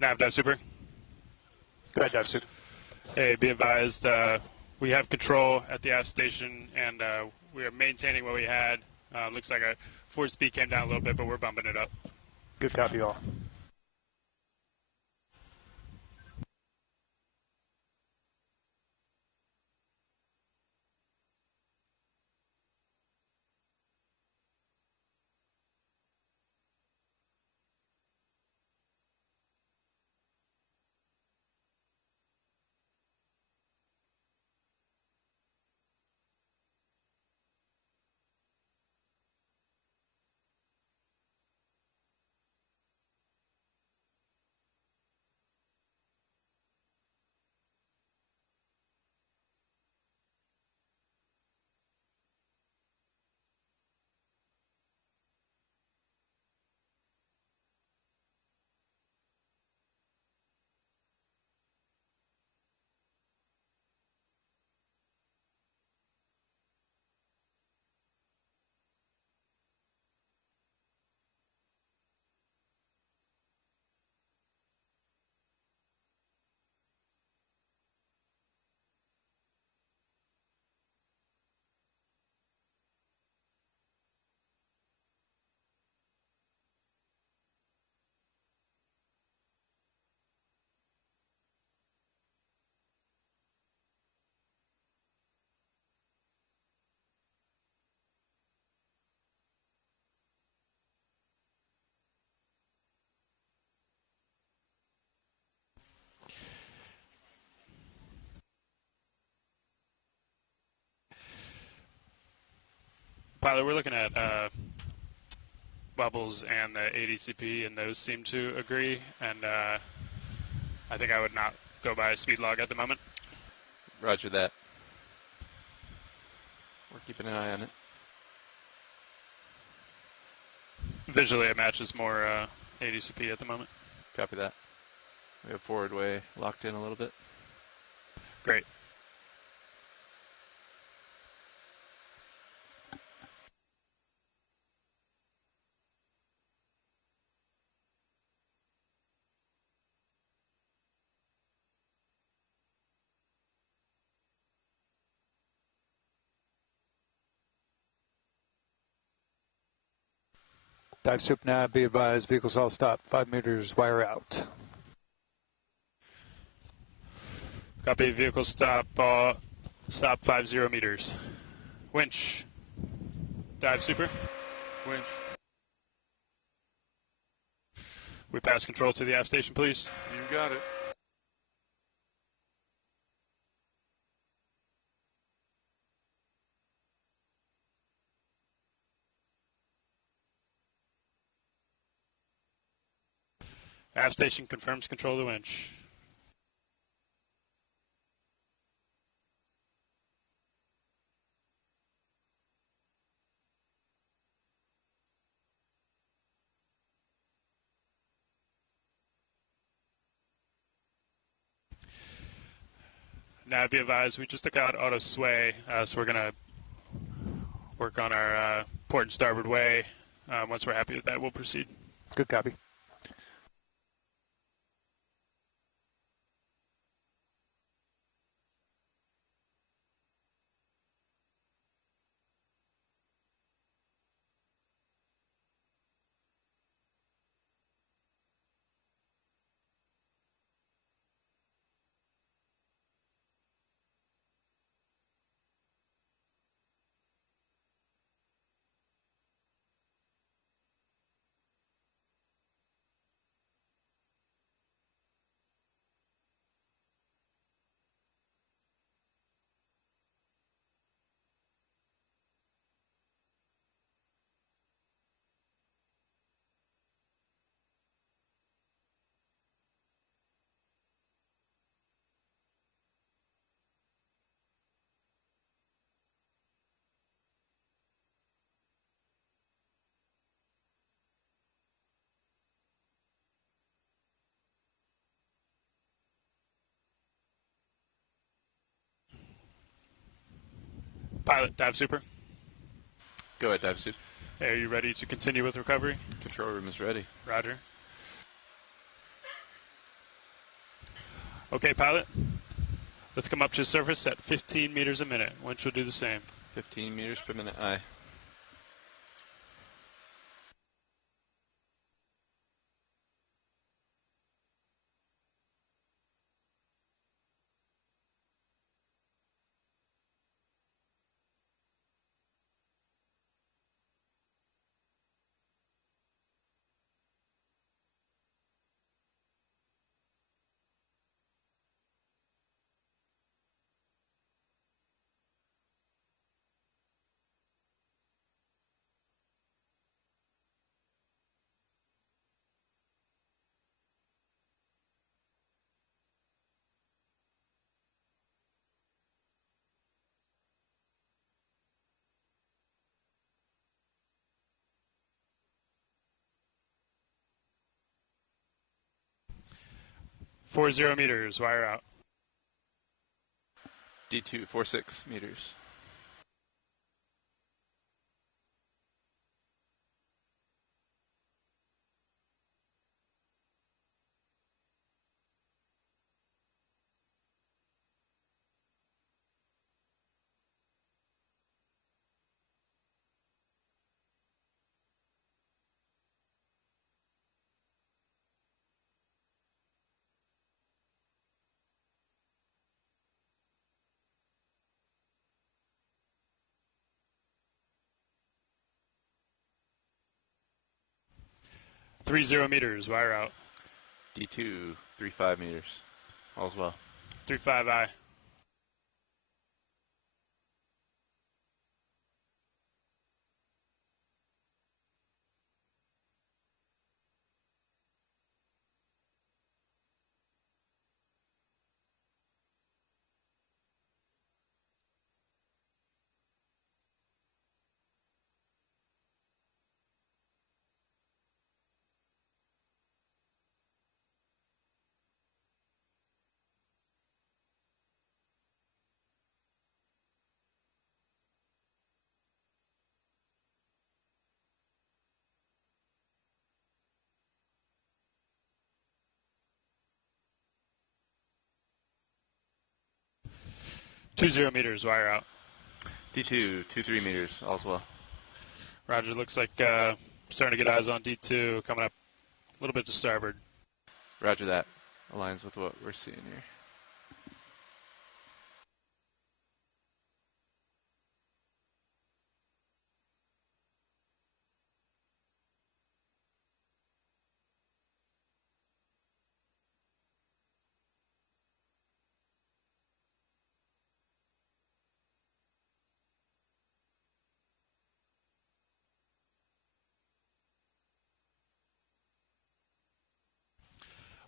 Nav dive super. Go ahead, dive super. Hey, be advised, we have control at the aft station, and we are maintaining what we had. Looks like our forward speed came down a little bit, but we're bumping it up. Good copy, all. Pilot, we're looking at bubbles and the ADCP, and those seem to agree, and I think I would not go by a speed log at the moment. Roger that. We're keeping an eye on it. Visually, it matches more ADCP at the moment. Copy that. We have forward way locked in a little bit. Great. Dive soup nav, be advised, vehicles all stop, 5 meters, wire out. Copy, vehicle stop 50 meters. Winch. Dive super. Winch. We pass control to the aft station, please. You got it. Aft station confirms control of the winch. Now be advised, we just took out auto sway, so we're going to work on our port and starboard way. Once we're happy with that, we'll proceed. Good copy. Pilot, dive super. Go ahead, dive suit. Hey, are you ready to continue with recovery? Control room is ready. Roger. Okay, pilot. Let's come up to surface at 15 meters a minute. Winch will do the same. 15 meters per minute, aye. Four 0 meters, wire out. D2, 46 meters. Three 0 meters, wire out. D2, 35 meters. All's well. 35 I. Two 0 meters, wire out. D2, 23 meters. All's well. Roger, looks like starting to get eyes on D2, coming up a little bit to starboard. Roger that. Aligns with what we're seeing here.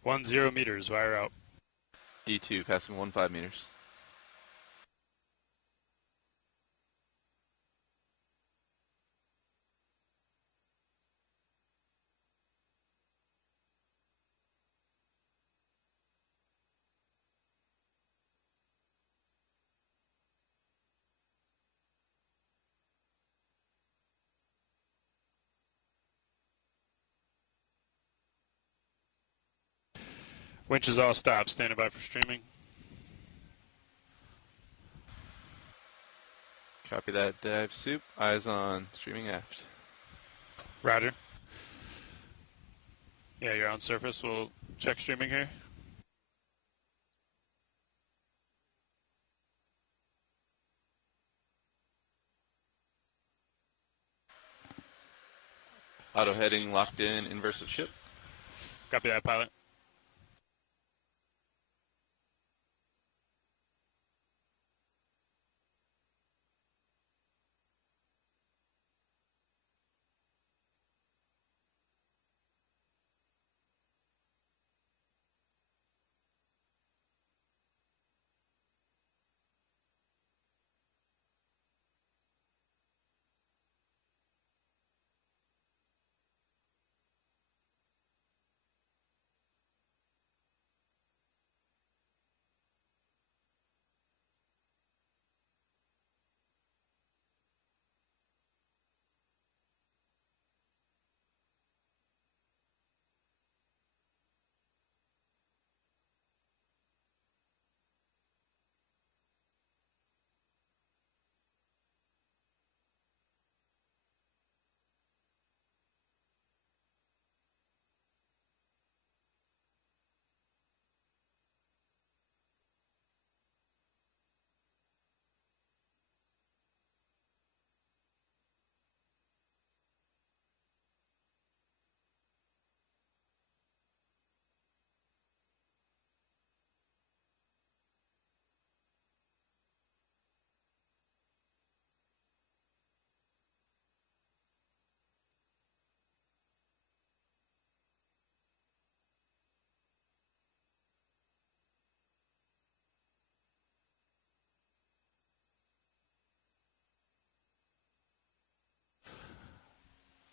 One 0 meters, wire out. D2, passing 15 meters. Winch is all stopped, standing by for streaming. Copy that, dive soup. Eyes on streaming aft. Roger. Yeah, you're on surface. We'll check streaming here. Auto heading locked in, inverse of ship. Copy that, pilot.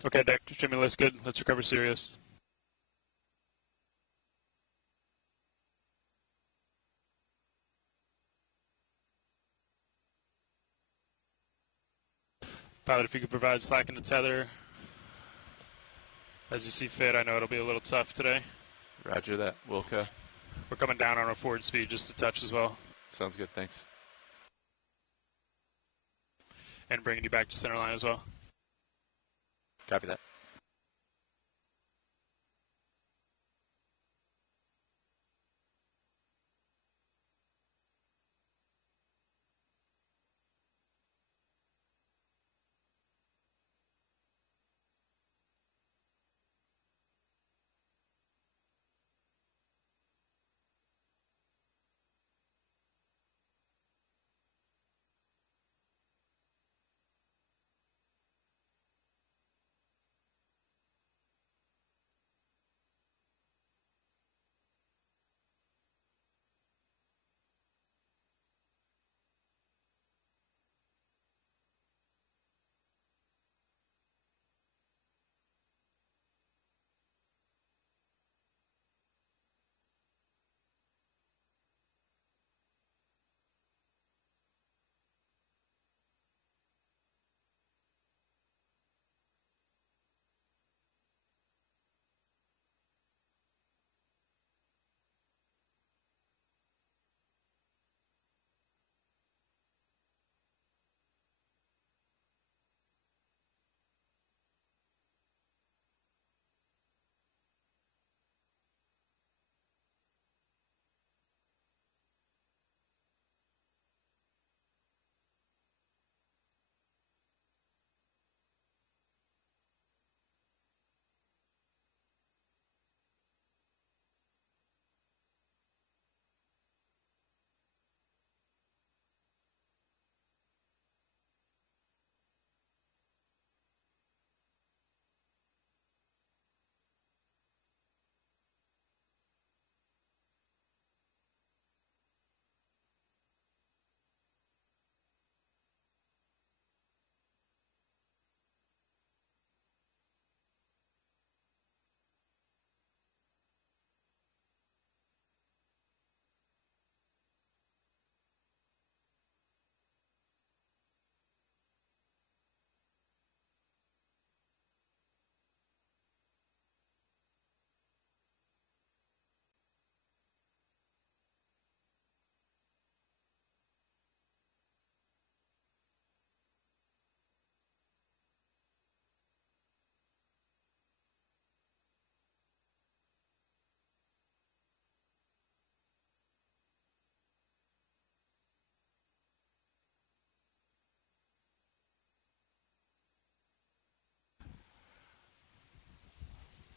Okay, deck stimulus good. Let's recover Sirius. Pilot, if you could provide slack in the tether as you see fit. I know it'll be a little tough today. Roger that, Wilco. We're coming down on our forward speed just a touch as well. Sounds good, thanks. And bringing you back to center line as well. Copy that.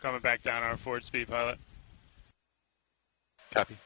Coming back down on our forward speed, pilot. Copy.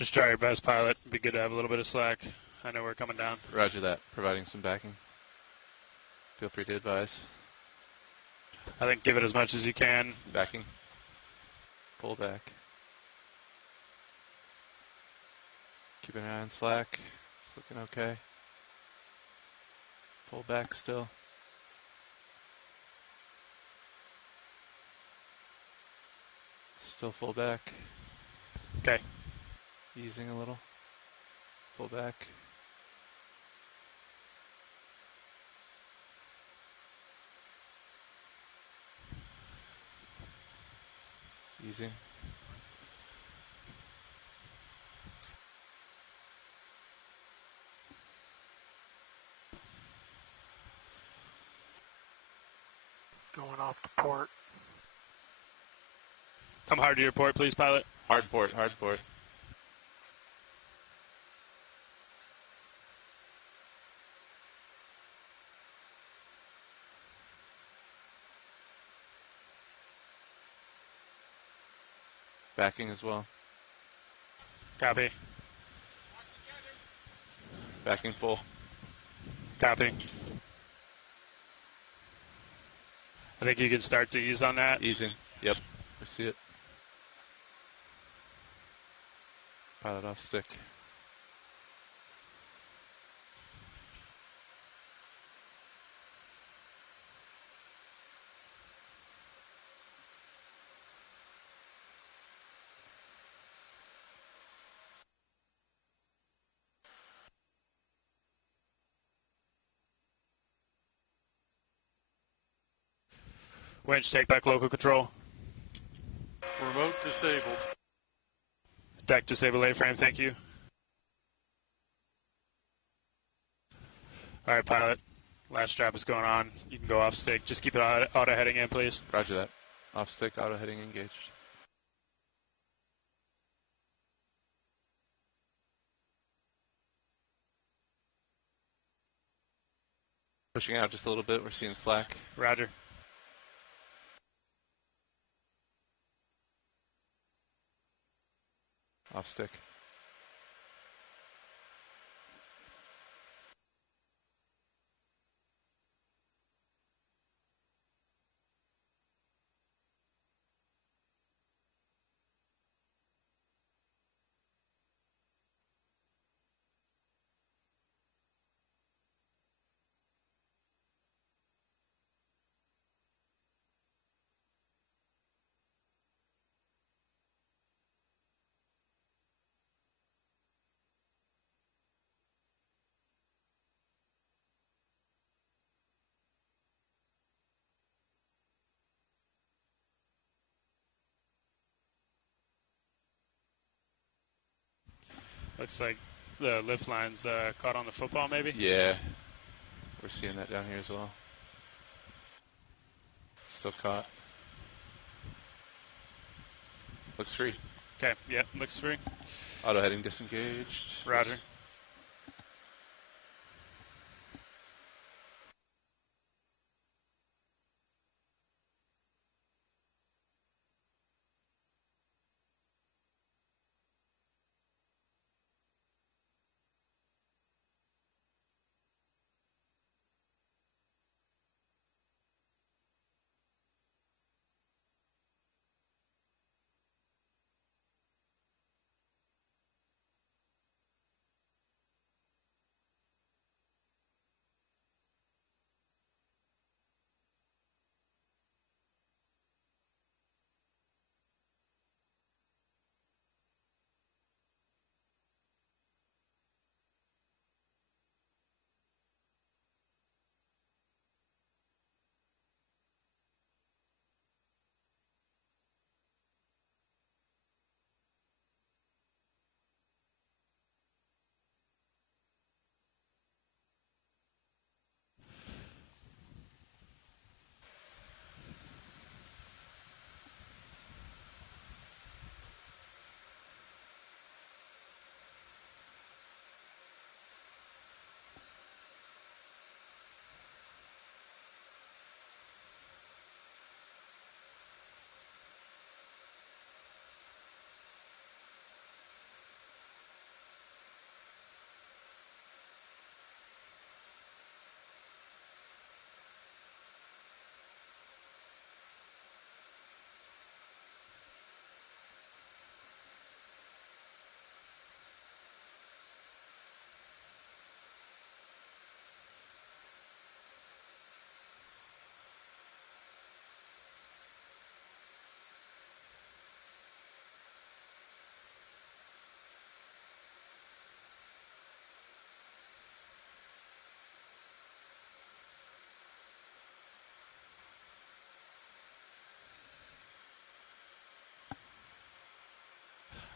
Just try your best, pilot. It'd be good to have a little bit of slack. I know we're coming down. Roger that. Providing some backing. Feel free to advise. I think give it as much as you can. Backing. Pull back. Keeping an eye on slack. It's looking okay. Pull back still. Still full back. Okay. Easing a little. Full back. Easy. Going off to port. Come hard to your port, please, pilot. Hard port, hard port. Backing as well. Copy. Backing full. Copy. I think you can start to ease on that. Easing. Yep. I see it. Pilot off stick. Winch, take back local control. Remote disabled. Deck disable A-frame, thank you. All right, pilot. Last strap is going on. You can go off stick. Just keep it auto heading in, please. Roger that. Off stick, auto heading engaged. Pushing out just a little bit. We're seeing slack. Roger. Off stick. Looks like the lift line's caught on the football, maybe? Yeah. We're seeing that down here as well. Still caught. Looks free. Okay, yeah, looks free. Auto heading disengaged. Roger.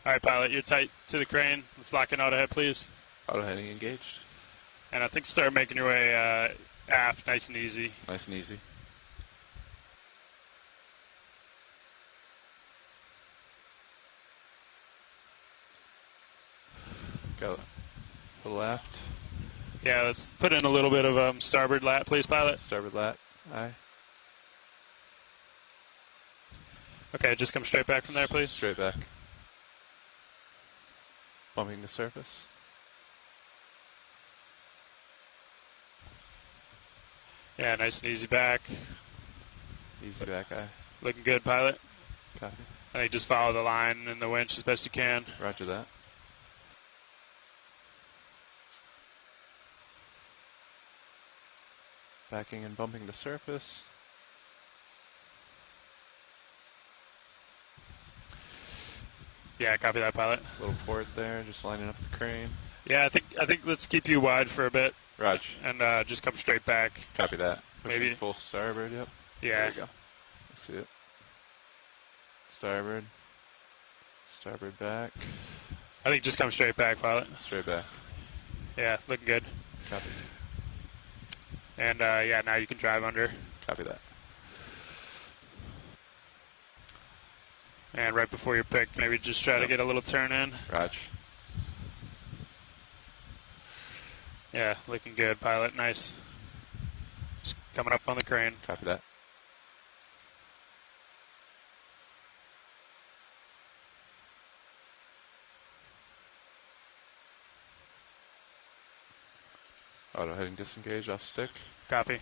All right, pilot, you're tight to the crane. Let's lock in auto head, please. Auto heading engaged. And I think start making your way aft, nice and easy. Nice and easy. Go to the left. Yeah, let's put in a little bit of starboard lat, please, pilot. Starboard lat. Aye. Okay, just come straight back from there, please. Straight back. Bumping the surface. Yeah, nice and easy back. Easy back, aye. Looking good, pilot. Copy. I think just follow the line and the winch as best you can. Roger that. Backing and bumping the surface. Yeah, copy that, pilot. A little port there, just lining up the crane. Yeah, I think let's keep you wide for a bit. Roger. And just come straight back. Copy that. Pushing Maybe full starboard, yep. Yeah. There we go. I see it. Starboard. Starboard back. I think just come straight back, pilot. Straight back. Yeah, looking good. Copy. And yeah, now you can drive under. Copy that. And right before you're picked, maybe just try to get a little turn in. Roger. Yeah, looking good, pilot. Nice. Just coming up on the crane. Copy that. Auto heading disengage off stick. Copy.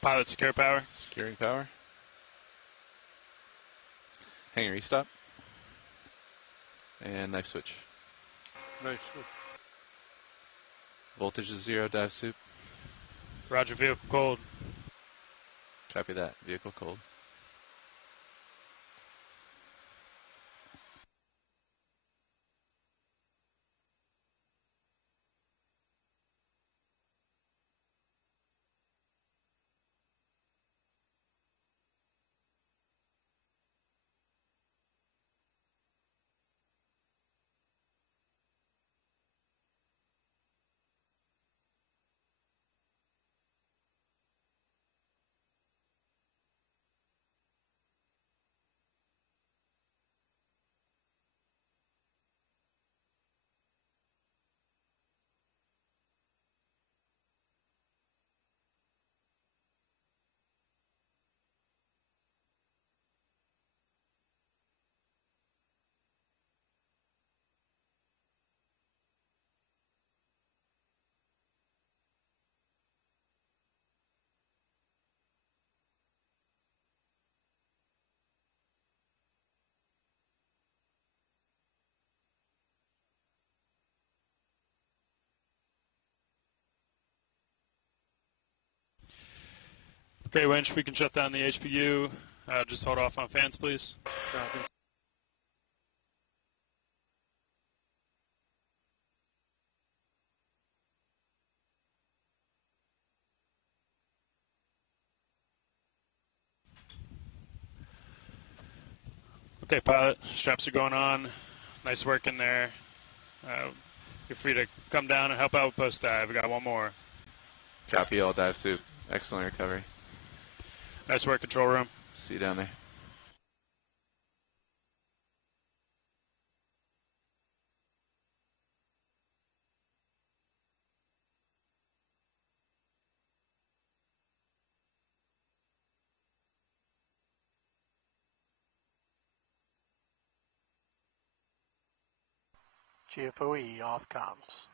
Pilot secure power. Securing power. Hanger restop. And knife switch. Knife switch. Voltage is 0, dive soup. Roger, vehicle cold. Copy that. Vehicle cold. Okay, winch, we can shut down the HPU. Just hold off on fans, please. Copy. Okay, pilot, straps are going on. Nice work in there. You're free to come down and help out with post dive. We got one more. Copy all dive soup. Excellent recovery. Nice work, control room. See you down there. GFOE off comms.